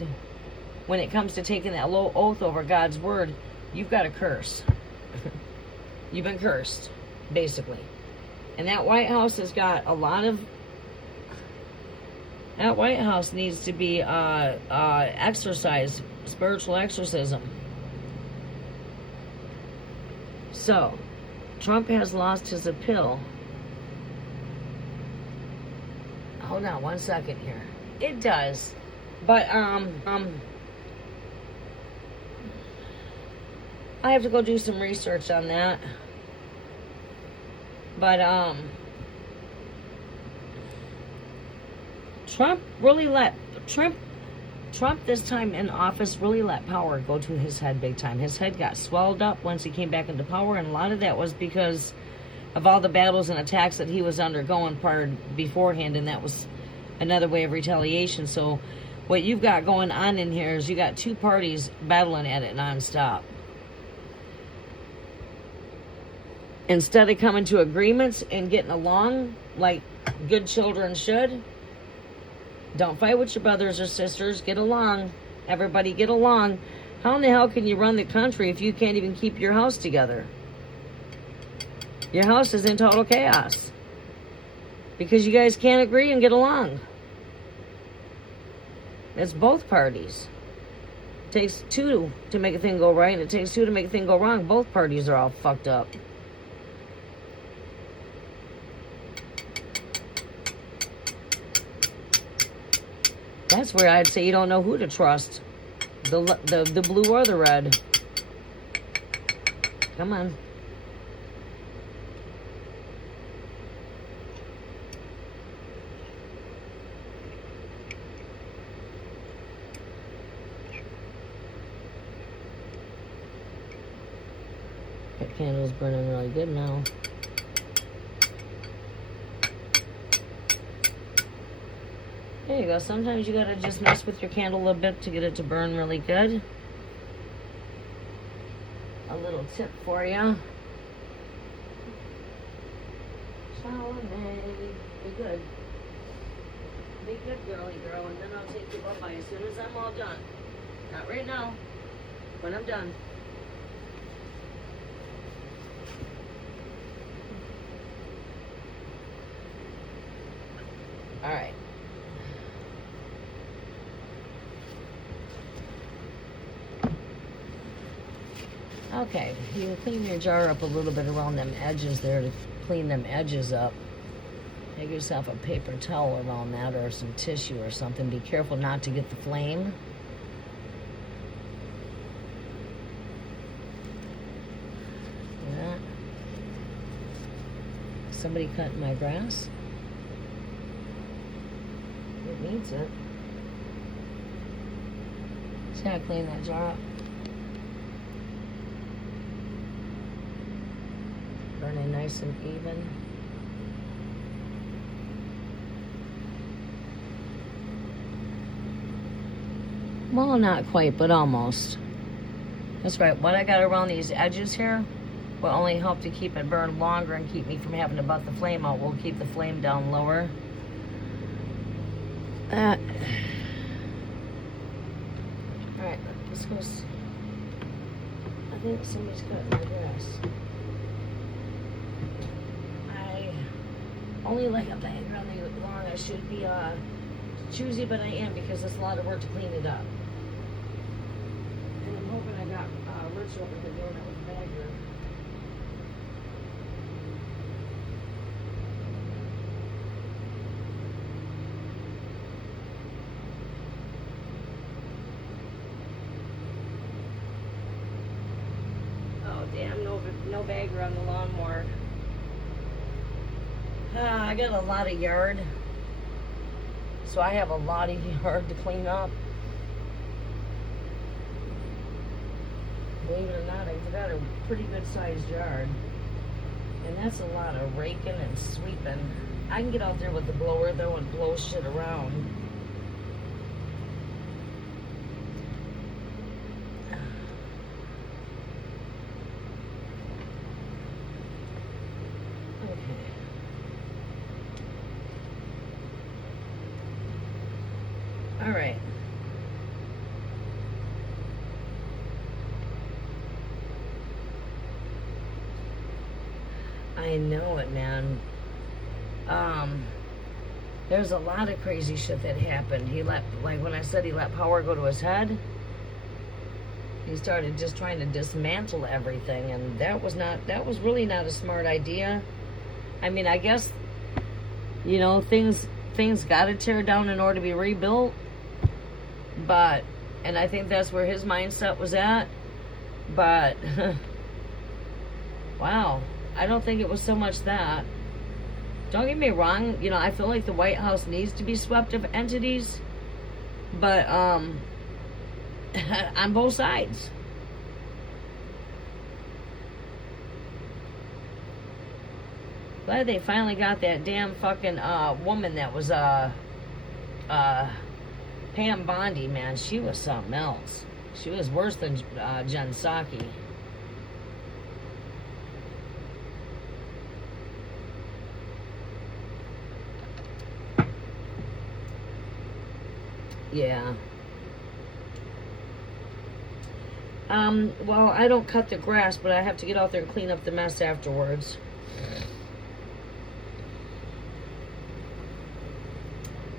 when it comes to taking that low oath over God's word, you've got a curse. You've been cursed, basically. And that White House has got a lot of... That White House needs to be exorcised, spiritual exorcism. So, Trump has lost his appeal. Hold on 1 second here. It does. But, I have to go do some research on that. But, Trump Trump this time in office really let power go to his head big time. His head got swelled up once he came back into power, and a lot of that was because of all the battles and attacks that he was undergoing beforehand, and that was another way of retaliation. So what you've got going on in here is you got two parties battling at it nonstop. Instead of coming to agreements and getting along like good children should, don't fight with your brothers or sisters. Get along. Everybody get along. How in the hell can you run the country if you can't even keep your house together? Your house is in total chaos because you guys can't agree and get along. It's both parties. It takes two to make a thing go right, and it takes two to make a thing go wrong. Both parties are all fucked up. That's where I'd say you don't know who to trust. The blue or the red. Come on. That candle's burning really good now. There you go. Sometimes you gotta just mess with your candle a little bit to get it to burn really good. A little tip for you. Be good. Be good, girly girl, and then I'll take you bye-bye as soon as I'm all done. Not right now. When I'm done. All right. Okay, you can clean your jar up a little bit around them edges there to clean them edges up. Make yourself a paper towel around that or some tissue or something. Be careful not to get the flame. Yeah. Somebody cutting my grass? It needs it. Just gotta clean that jar up. Burning nice and even. Well, not quite, but almost. That's right. What I got around these edges here will only help to keep it burn longer and keep me from having to butt the flame out. We'll keep the flame down lower. Alright, let's go. I think somebody's cutting my grass. Only like a bag around the lawn. I should be choosy, but I am because it's a lot of work to clean it up. And I'm hoping I got Rich over here doing it with the bagger. Oh damn! No bagger on the lawnmower. I got a lot of yard, so I have a lot of yard to clean up. Believe it or not, I've got a pretty good sized yard, and that's a lot of raking and sweeping. I can get out there with the blower though and blow shit around. All right. I know it, man. There's a lot of crazy shit that happened. He let, like when I said he let power go to his head, he started just trying to dismantle everything, and that was really not a smart idea. I mean, I guess, you know, things got to tear down in order to be rebuilt. But, and I think that's where his mindset was at. But, wow, I don't think it was so much that. Don't get me wrong, you know, I feel like the White House needs to be swept of entities. But on both sides. Glad they finally got that damn fucking woman that was Pam Bondi, man. She was something else. She was worse than Jen Psaki. Yeah. Well, I don't cut the grass, but I have to get out there and clean up the mess afterwards.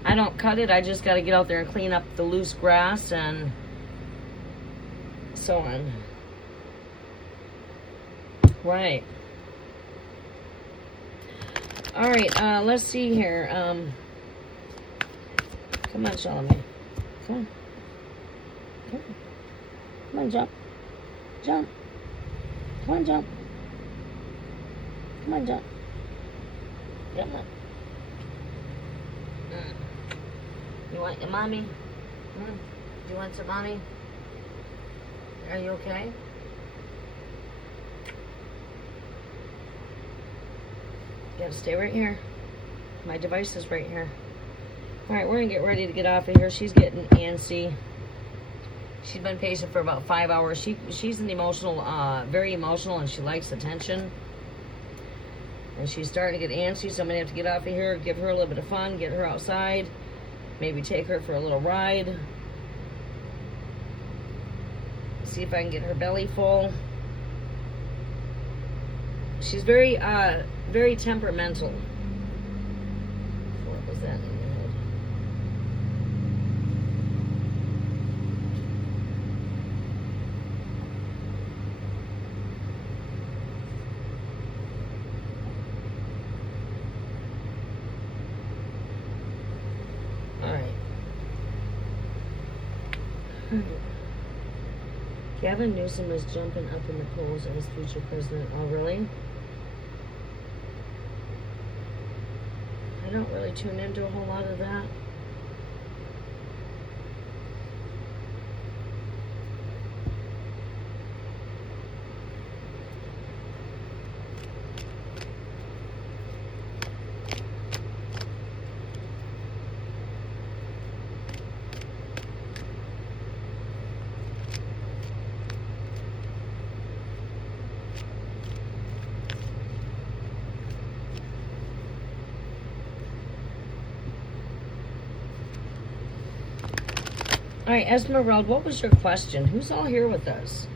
I don't cut it, I just got to get out there and clean up the loose grass and so on. Right. Alright, let's see here. Come on, Charlamagne. Come on. Come on. Come on, jump. Jump. Come on, jump. Come on, jump. Come on. You want your mommy? Do you want some mommy? Are you okay? You gotta stay right here. My device is right here. Alright, we're gonna get ready to get off of here. She's getting antsy. She's been patient for about 5 hours. She's an emotional, very emotional, and she likes attention. And she's starting to get antsy, so I'm gonna have to get off of here, give her a little bit of fun, get her outside. Maybe take her for a little ride. See if I can get her belly full. She's very, very temperamental. What was that in your head? Gavin Newsom is jumping up in the polls as future president. Oh, really? I don't really tune into a whole lot of that. All right, Esmeralda, what was your question? Who's all here with us?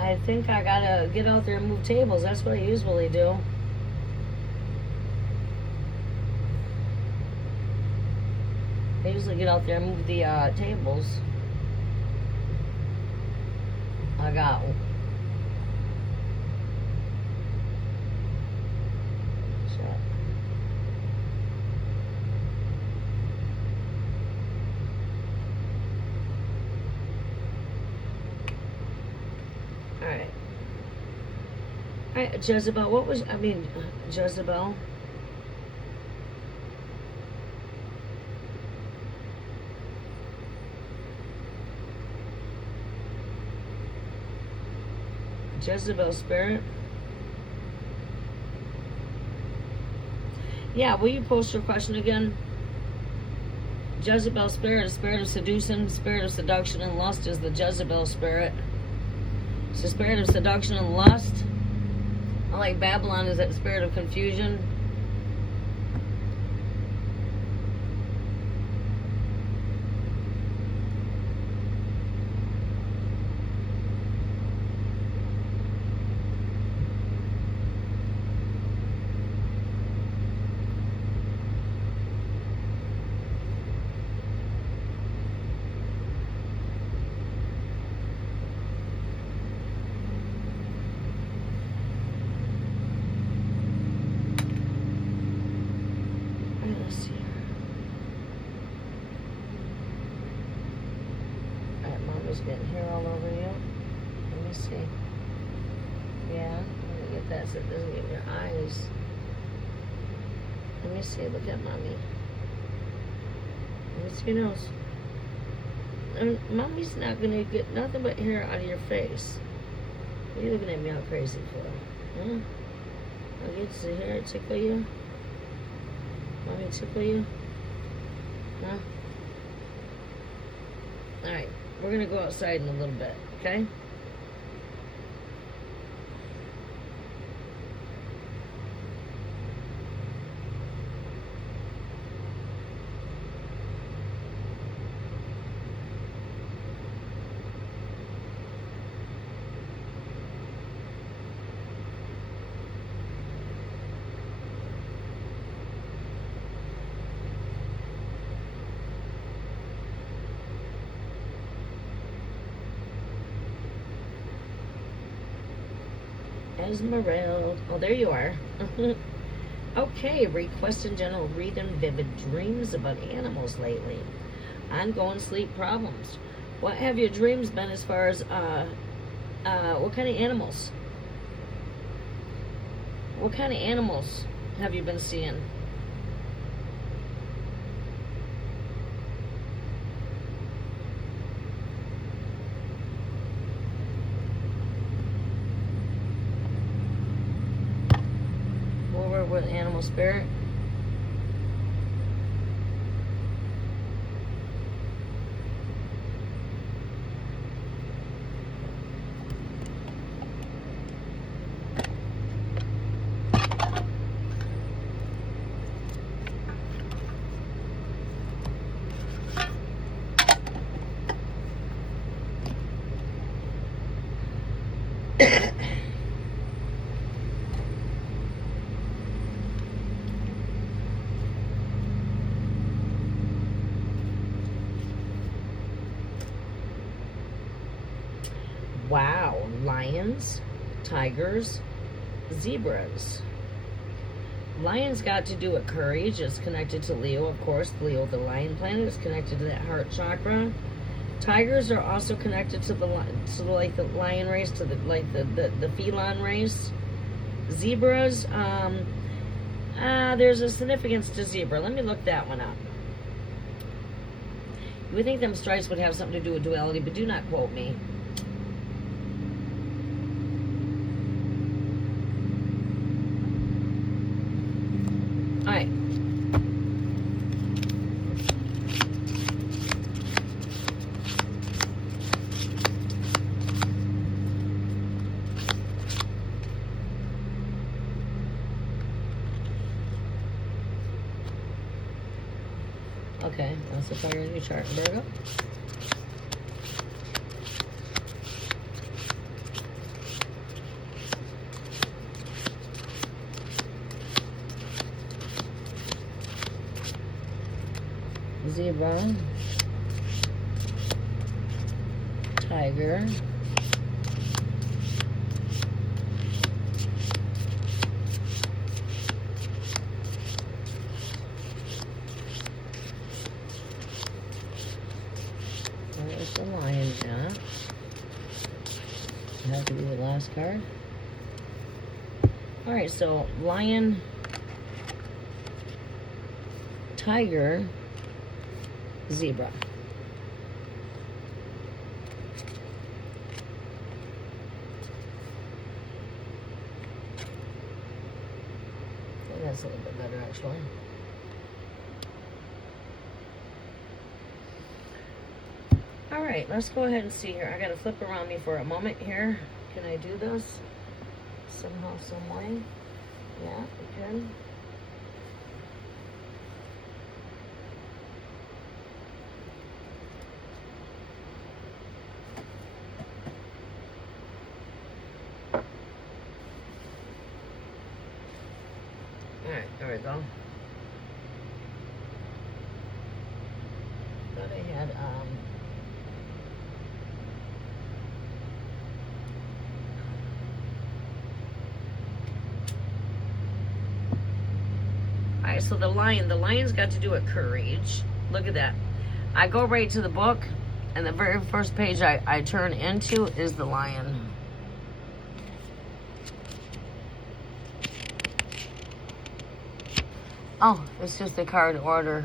I think I gotta get out there and move tables. That's what I usually do. I usually get out there and move the tables. I got Jezebel, what was, Jezebel. Jezebel spirit. Yeah, will you post your question again? Jezebel spirit, a spirit of seduction, spirit of seduction and lust is the Jezebel spirit. It's the spirit of seduction and lust. Like Babylon is that spirit of confusion. glass that doesn't get in your eyes. Let me see. Look at mommy. Let me see your nose. Mommy's not gonna get nothing but hair out of your face. What are you looking at me all crazy for? Huh? I get to hair tickle you? Mommy tickle you? Huh? Alright, we're gonna go outside in a little bit, okay? Esmeralda. Oh, there you are. Okay, requesting general reading vivid dreams about animals lately. Ongoing sleep problems. What have your dreams been as far as, what kind of animals? What kind of animals have you been seeing? With animal spirit. Wow, lions, tigers, zebras. Lions got to do with courage. It's connected to Leo, of course. Leo, the lion planet, is connected to that heart chakra. Tigers are also connected to the lion race, to the feline race. Zebras, there's a significance to zebra. Let me look that one up. You would think them stripes would have something to do with duality, but do not quote me. Alright. Okay, that's the fire in your chart, Virgo. Zebra, tiger, there's the lion, yeah. It has to be the last card. Alright, so lion, tiger, zebra. I think that's a little bit better, actually. All right, let's go ahead and see here. I got to flip around me for a moment here. Can I do this somehow, some way? Yeah, I can. Alright, there we go. Thought I had, Alright, so the lion's got to do with courage. Look at that. I go right to the book, and the very first page I turn into is the lion. Oh, it's just a card order.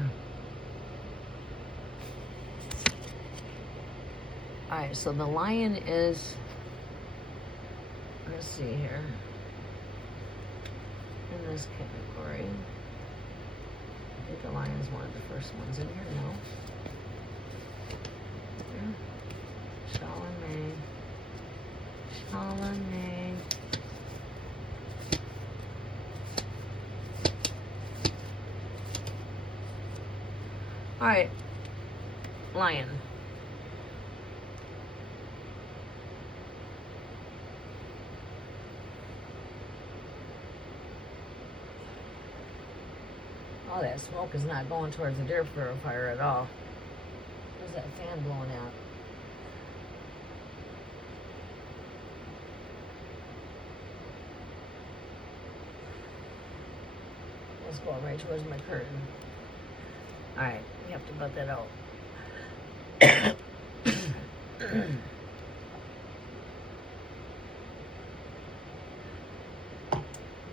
Alright, so the lion is, let's see here, in this category. I think the lion's one of the first ones in here, no? Charlemagne. Charlemagne. Alright, lion. Oh, that smoke is not going towards the air purifier at all. Where's that fan blowing out? It's going right towards my curtain. Alright, you have to butt that out.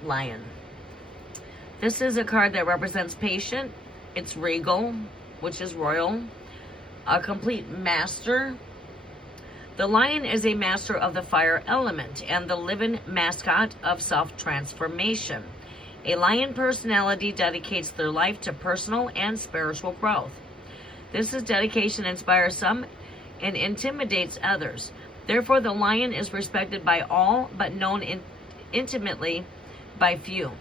Lion. This is a card that represents patient. It's regal, which is royal. A complete master. The lion is a master of the fire element and the living mascot of self-transformation. A lion personality dedicates their life to personal and spiritual growth. This dedication inspires some and intimidates others. Therefore, the lion is respected by all, but known intimately by few.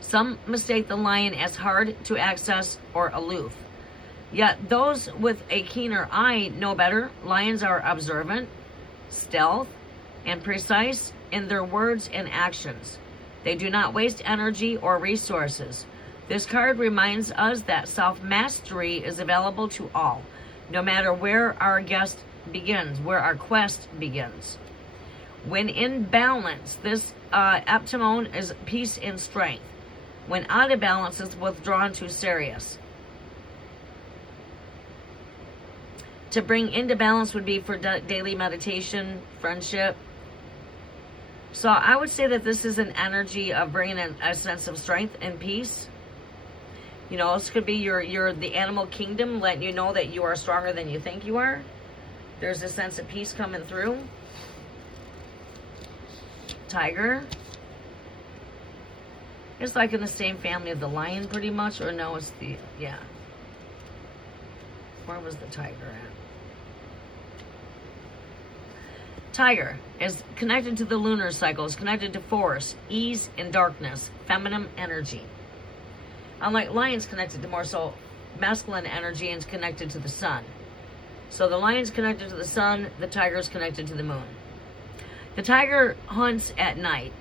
Some mistake the lion as hard to access or aloof. Yet those with a keener eye know better. Lions are observant, stealth, and precise in their words and actions. They do not waste energy or resources. This card reminds us that self-mastery is available to all, no matter where our quest begins. When in balance, this optimum is peace and strength. When out of balance, it's withdrawn to Sirius. To bring into balance would be for daily meditation, friendship. So I would say that this is an energy of bringing in a sense of strength and peace. You know, this could be the animal kingdom letting you know that you are stronger than you think you are. There's a sense of peace coming through. Tiger. It's like in the same family of the lion pretty much, or no, it's the, yeah. Where was the tiger at? Tiger is connected to the lunar cycle, is connected to force, ease, and darkness, feminine energy. Unlike lions connected to more so masculine energy and is connected to the sun. So the lion's connected to the sun, the tiger is connected to the moon. The tiger hunts at night,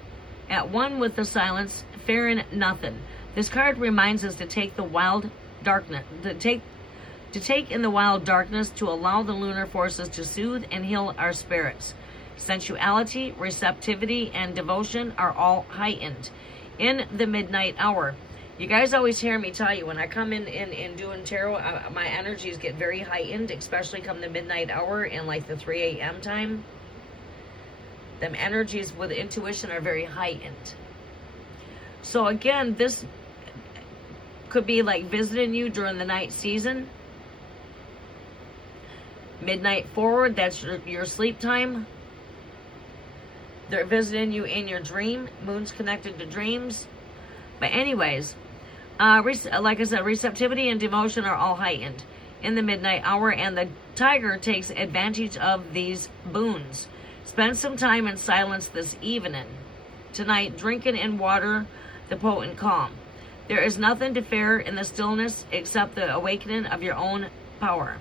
at one with the silence, fearing nothing. This card reminds us to take the wild darkness, to take in the wild darkness, to allow the lunar forces to soothe and heal our spirits. Sensuality, receptivity, and devotion are all heightened in the midnight hour. You guys always hear me tell you, when I come in doing tarot, my energies get very heightened, especially come the midnight hour and like the 3 a.m. time. Them energies with intuition are very heightened. So again, this could be like visiting you during the night season. Midnight forward, that's your sleep time. They're visiting you in your dream. Moon's connected to dreams. But anyways, like I said, receptivity and devotion are all heightened in the midnight hour, and the tiger takes advantage of these boons. Spend some time in silence this evening. Tonight, drinking in water the potent calm. There is nothing to fear in the stillness except the awakening of your own power.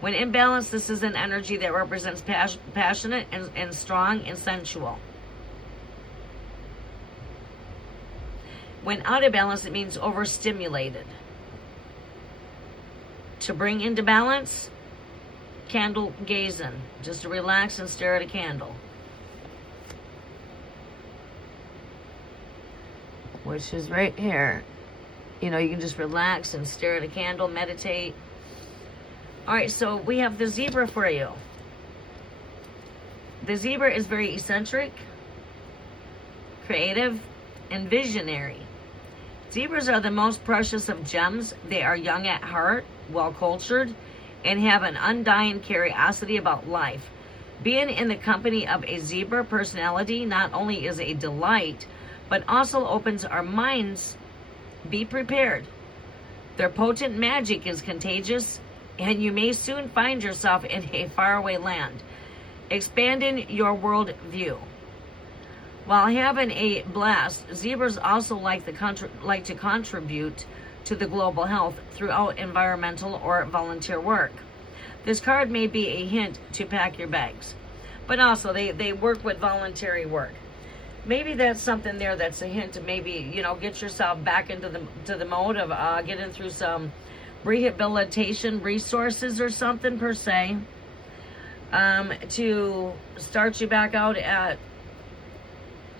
When in balance, this is an energy that represents passionate and strong and sensual. When out of balance, it means overstimulated. To bring into balance, candle gazing. Just to relax and stare at a candle. Which is right here. You know, you can just relax and stare at a candle, meditate. Alright, so we have the zebra for you. The zebra is very eccentric, creative, and visionary. Zebras are the most precious of gems. They are young at heart, well-cultured, and have an undying curiosity about life. Being in the company of a zebra personality not only is a delight, but also opens our minds. Be prepared. Their potent magic is contagious, and you may soon find yourself in a faraway land, expanding your world view. While having a blast, zebras also like to contribute to the global health throughout environmental or volunteer work. This card may be a hint to pack your bags, but also they work with voluntary work. Maybe that's something there that's a hint to maybe, get yourself back into the mode of getting through some rehabilitation resources or something per se, to start you back out at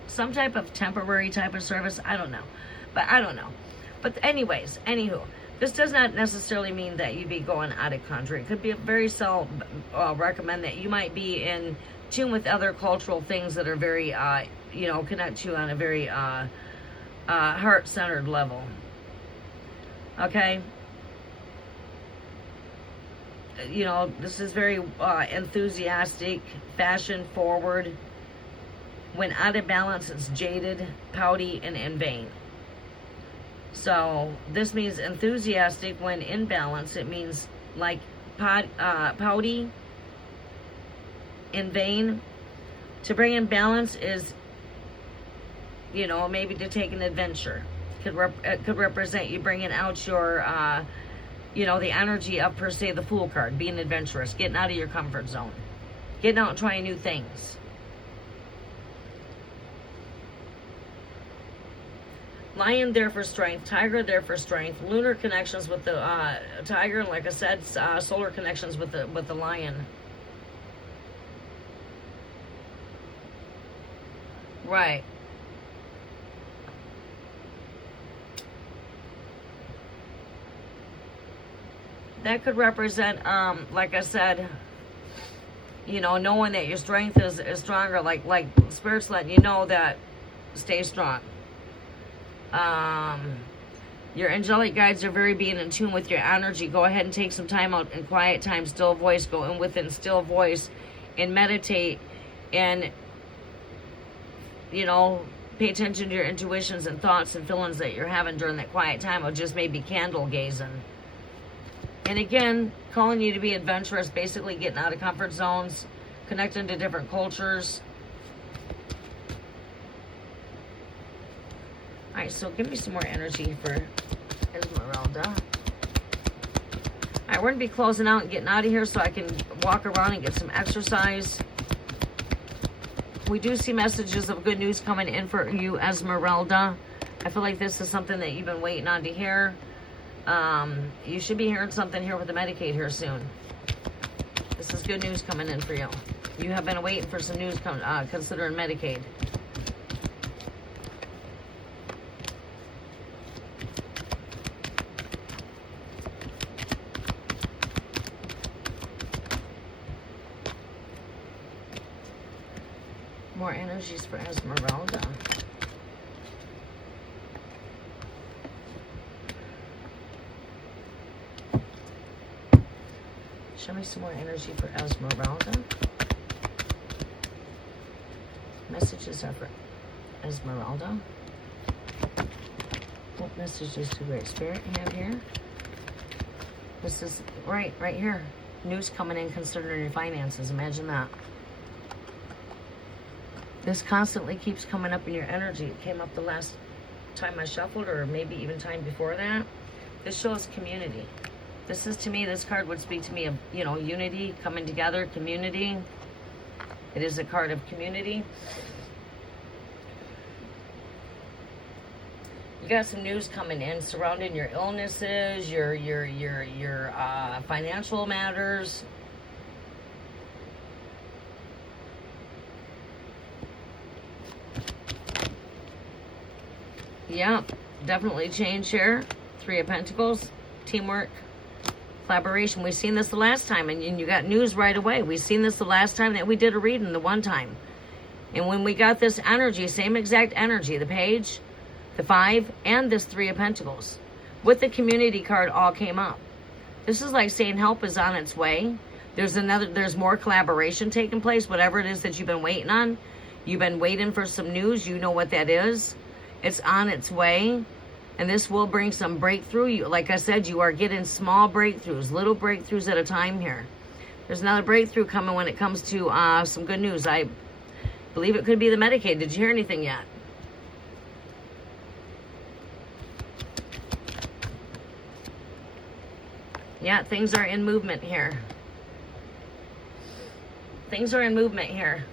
some type of temporary type of service. I don't know. But anyways, anywho, this does not necessarily mean that you'd be going out of country. It could be a very recommend that you might be in tune with other cultural things that are very, connect you on a very heart-centered level. Okay? This is very enthusiastic, fashion-forward. When out of balance, it's jaded, pouty, and in vain. So this means enthusiastic. When in balance, it means like pouty, in vain. To bring in balance is, maybe to take an adventure. It could represent you bringing out your, the energy of, per se, the Fool card, being adventurous, getting out of your comfort zone, getting out and trying new things. Lion there for strength, tiger there for strength, lunar connections with the tiger, and like I said, solar connections with the lion. Right. That could represent, like I said, knowing that your strength is stronger, like Spirit's letting you know that stay strong. Your angelic guides are very being in tune with your energy. Go ahead and take some time out in quiet time, still voice, go in within still voice and meditate and, pay attention to your intuitions and thoughts and feelings that you're having during that quiet time, or just maybe candle gazing. And again, calling you to be adventurous, basically getting out of comfort zones, connecting to different cultures. Alright, so give me some more energy for Esmeralda. Alright, we're going to be closing out and getting out of here so I can walk around and get some exercise. We do see messages of good news coming in for you, Esmeralda. I feel like this is something that you've been waiting on to hear. You should be hearing something here with the Medicaid here soon. This is good news coming in for you. You have been waiting for some news considering Medicaid. More energies for Esmeralda. Show me some more energy for Esmeralda. Messages are for Esmeralda. What messages do Great Spirit have here? This is right here. News coming in concerning your finances. Imagine that. This constantly keeps coming up in your energy. It came up the last time I shuffled, or maybe even time before that. This shows community. This is, to me, this card would speak to me of, unity, coming together, community. It is a card of community. You got some news coming in surrounding your illnesses, your financial matters. Yeah, definitely change here. Three of Pentacles, teamwork, collaboration. We've seen this the last time, and you got news right away. We've seen this the last time that we did a reading, the one time. And when we got this energy, same exact energy, the page, The 5 and this 3 of Pentacles. With the community card all came up. This is like saying help is on its way. There's more collaboration taking place, whatever it is that you've been waiting on. You've been waiting for some news. You know what that is. It's on its way. And this will bring some breakthrough. Like I said, you are getting small breakthroughs, little breakthroughs at a time here. There's another breakthrough coming when it comes to some good news. I believe it could be the Medicaid. Did you hear anything yet? Yeah, things are in movement here. Things are in movement here.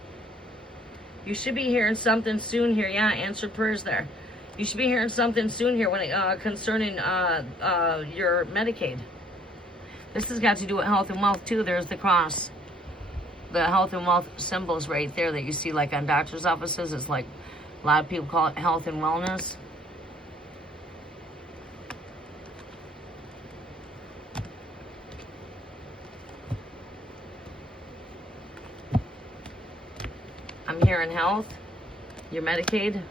You should be hearing something soon here. Yeah, answered prayers there. You should be hearing something soon here when it, concerning your Medicaid. This has got to do with health and wealth too. There's the cross. The health and wealth symbols right there that you see like on doctor's offices. It's like a lot of people call it health and wellness. I'm hearing health, your Medicaid.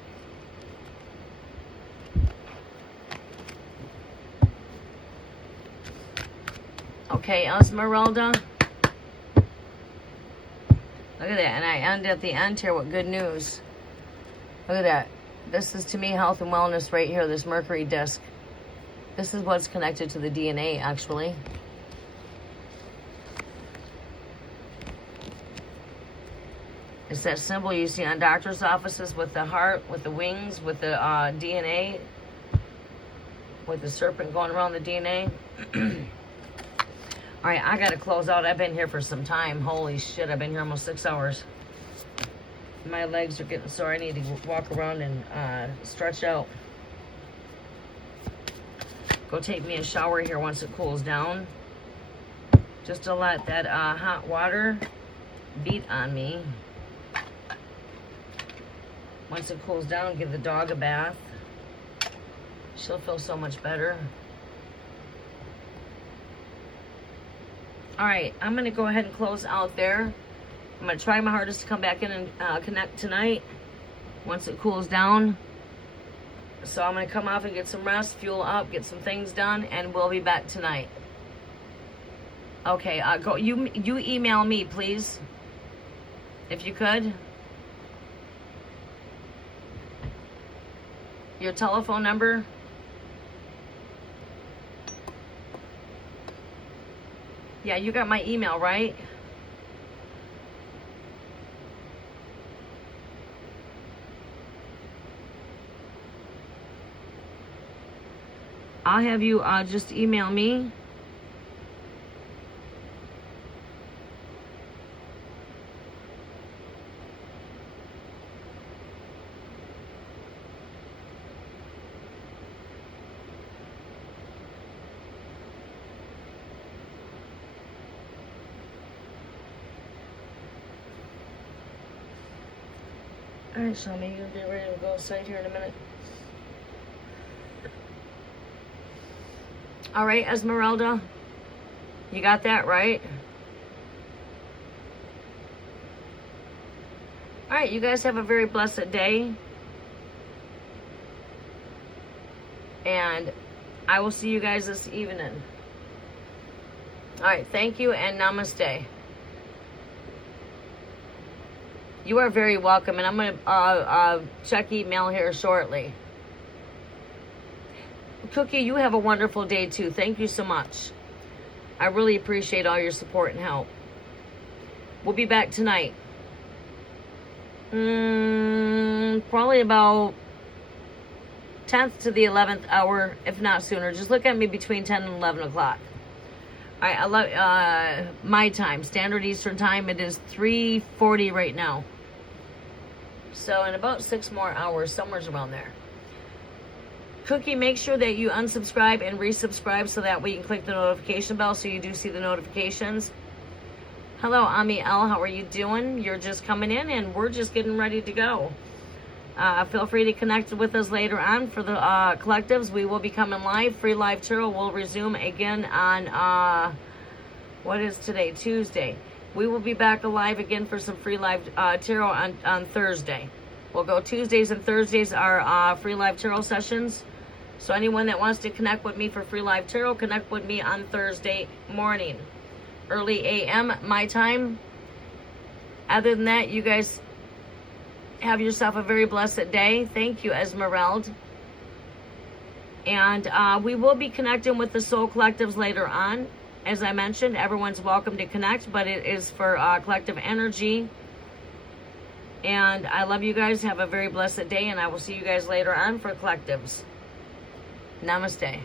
Okay, Esmeralda. Look at that. And I end at the end here with good news. Look at that. This is, to me, health and wellness right here, this Mercury disc. This is what's connected to the DNA, actually. It's that symbol you see on doctor's offices with the heart, with the wings, with the DNA, with the serpent going around the DNA. All right, I got to close out. I've been here for some time. Holy shit, I've been here almost 6 hours. My legs are getting sore. I need to walk around and stretch out. Go take me a shower here once it cools down. Just to let that hot water beat on me. Once it cools down, give the dog a bath. She'll feel so much better. All right, I'm going to go ahead and close out there. I'm going to try my hardest to come back in and connect tonight once it cools down. So I'm going to come off and get some rest, fuel up, get some things done, and we'll be back tonight. Okay, go. You email me, please, if you could. Your telephone number. Yeah, you got my email, right? I'll have you just email me. All right, Shami, you'll be ready to go outside here in a minute. All right, Esmeralda, you got that right? All right, you guys have a very blessed day. And I will see you guys this evening. All right, thank you and namaste. You are very welcome, and I'm going to check email here shortly. Cookie, you have a wonderful day, too. Thank you so much. I really appreciate all your support and help. We'll be back tonight. Probably about 10th to the 11th hour, if not sooner. Just look at me between 10 and 11 o'clock. All right, I love my time, Standard Eastern Time. It is 3:40 right now. So in about 6 more hours, somewhere around there. Cookie, make sure that you unsubscribe and resubscribe so that we can click the notification bell so you do see the notifications. Hello, Ami L. How are you doing? You're just coming in and we're just getting ready to go. Feel free to connect with us later on for the collectives. We will be coming live. Free Live Tarot will resume again on, what is today? Tuesday. We will be back alive again for some free live tarot on Thursday. We'll go Tuesdays and Thursdays are free live tarot sessions. So anyone that wants to connect with me for free live tarot, connect with me on Thursday morning, early a.m. my time. Other than that, you guys have yourself a very blessed day. Thank you, Esmeralda. And we will be connecting with the Soul Collectives later on. As I mentioned, everyone's welcome to connect, but it is for collective energy. And I love you guys. Have a very blessed day, and I will see you guys later on for collectives. Namaste.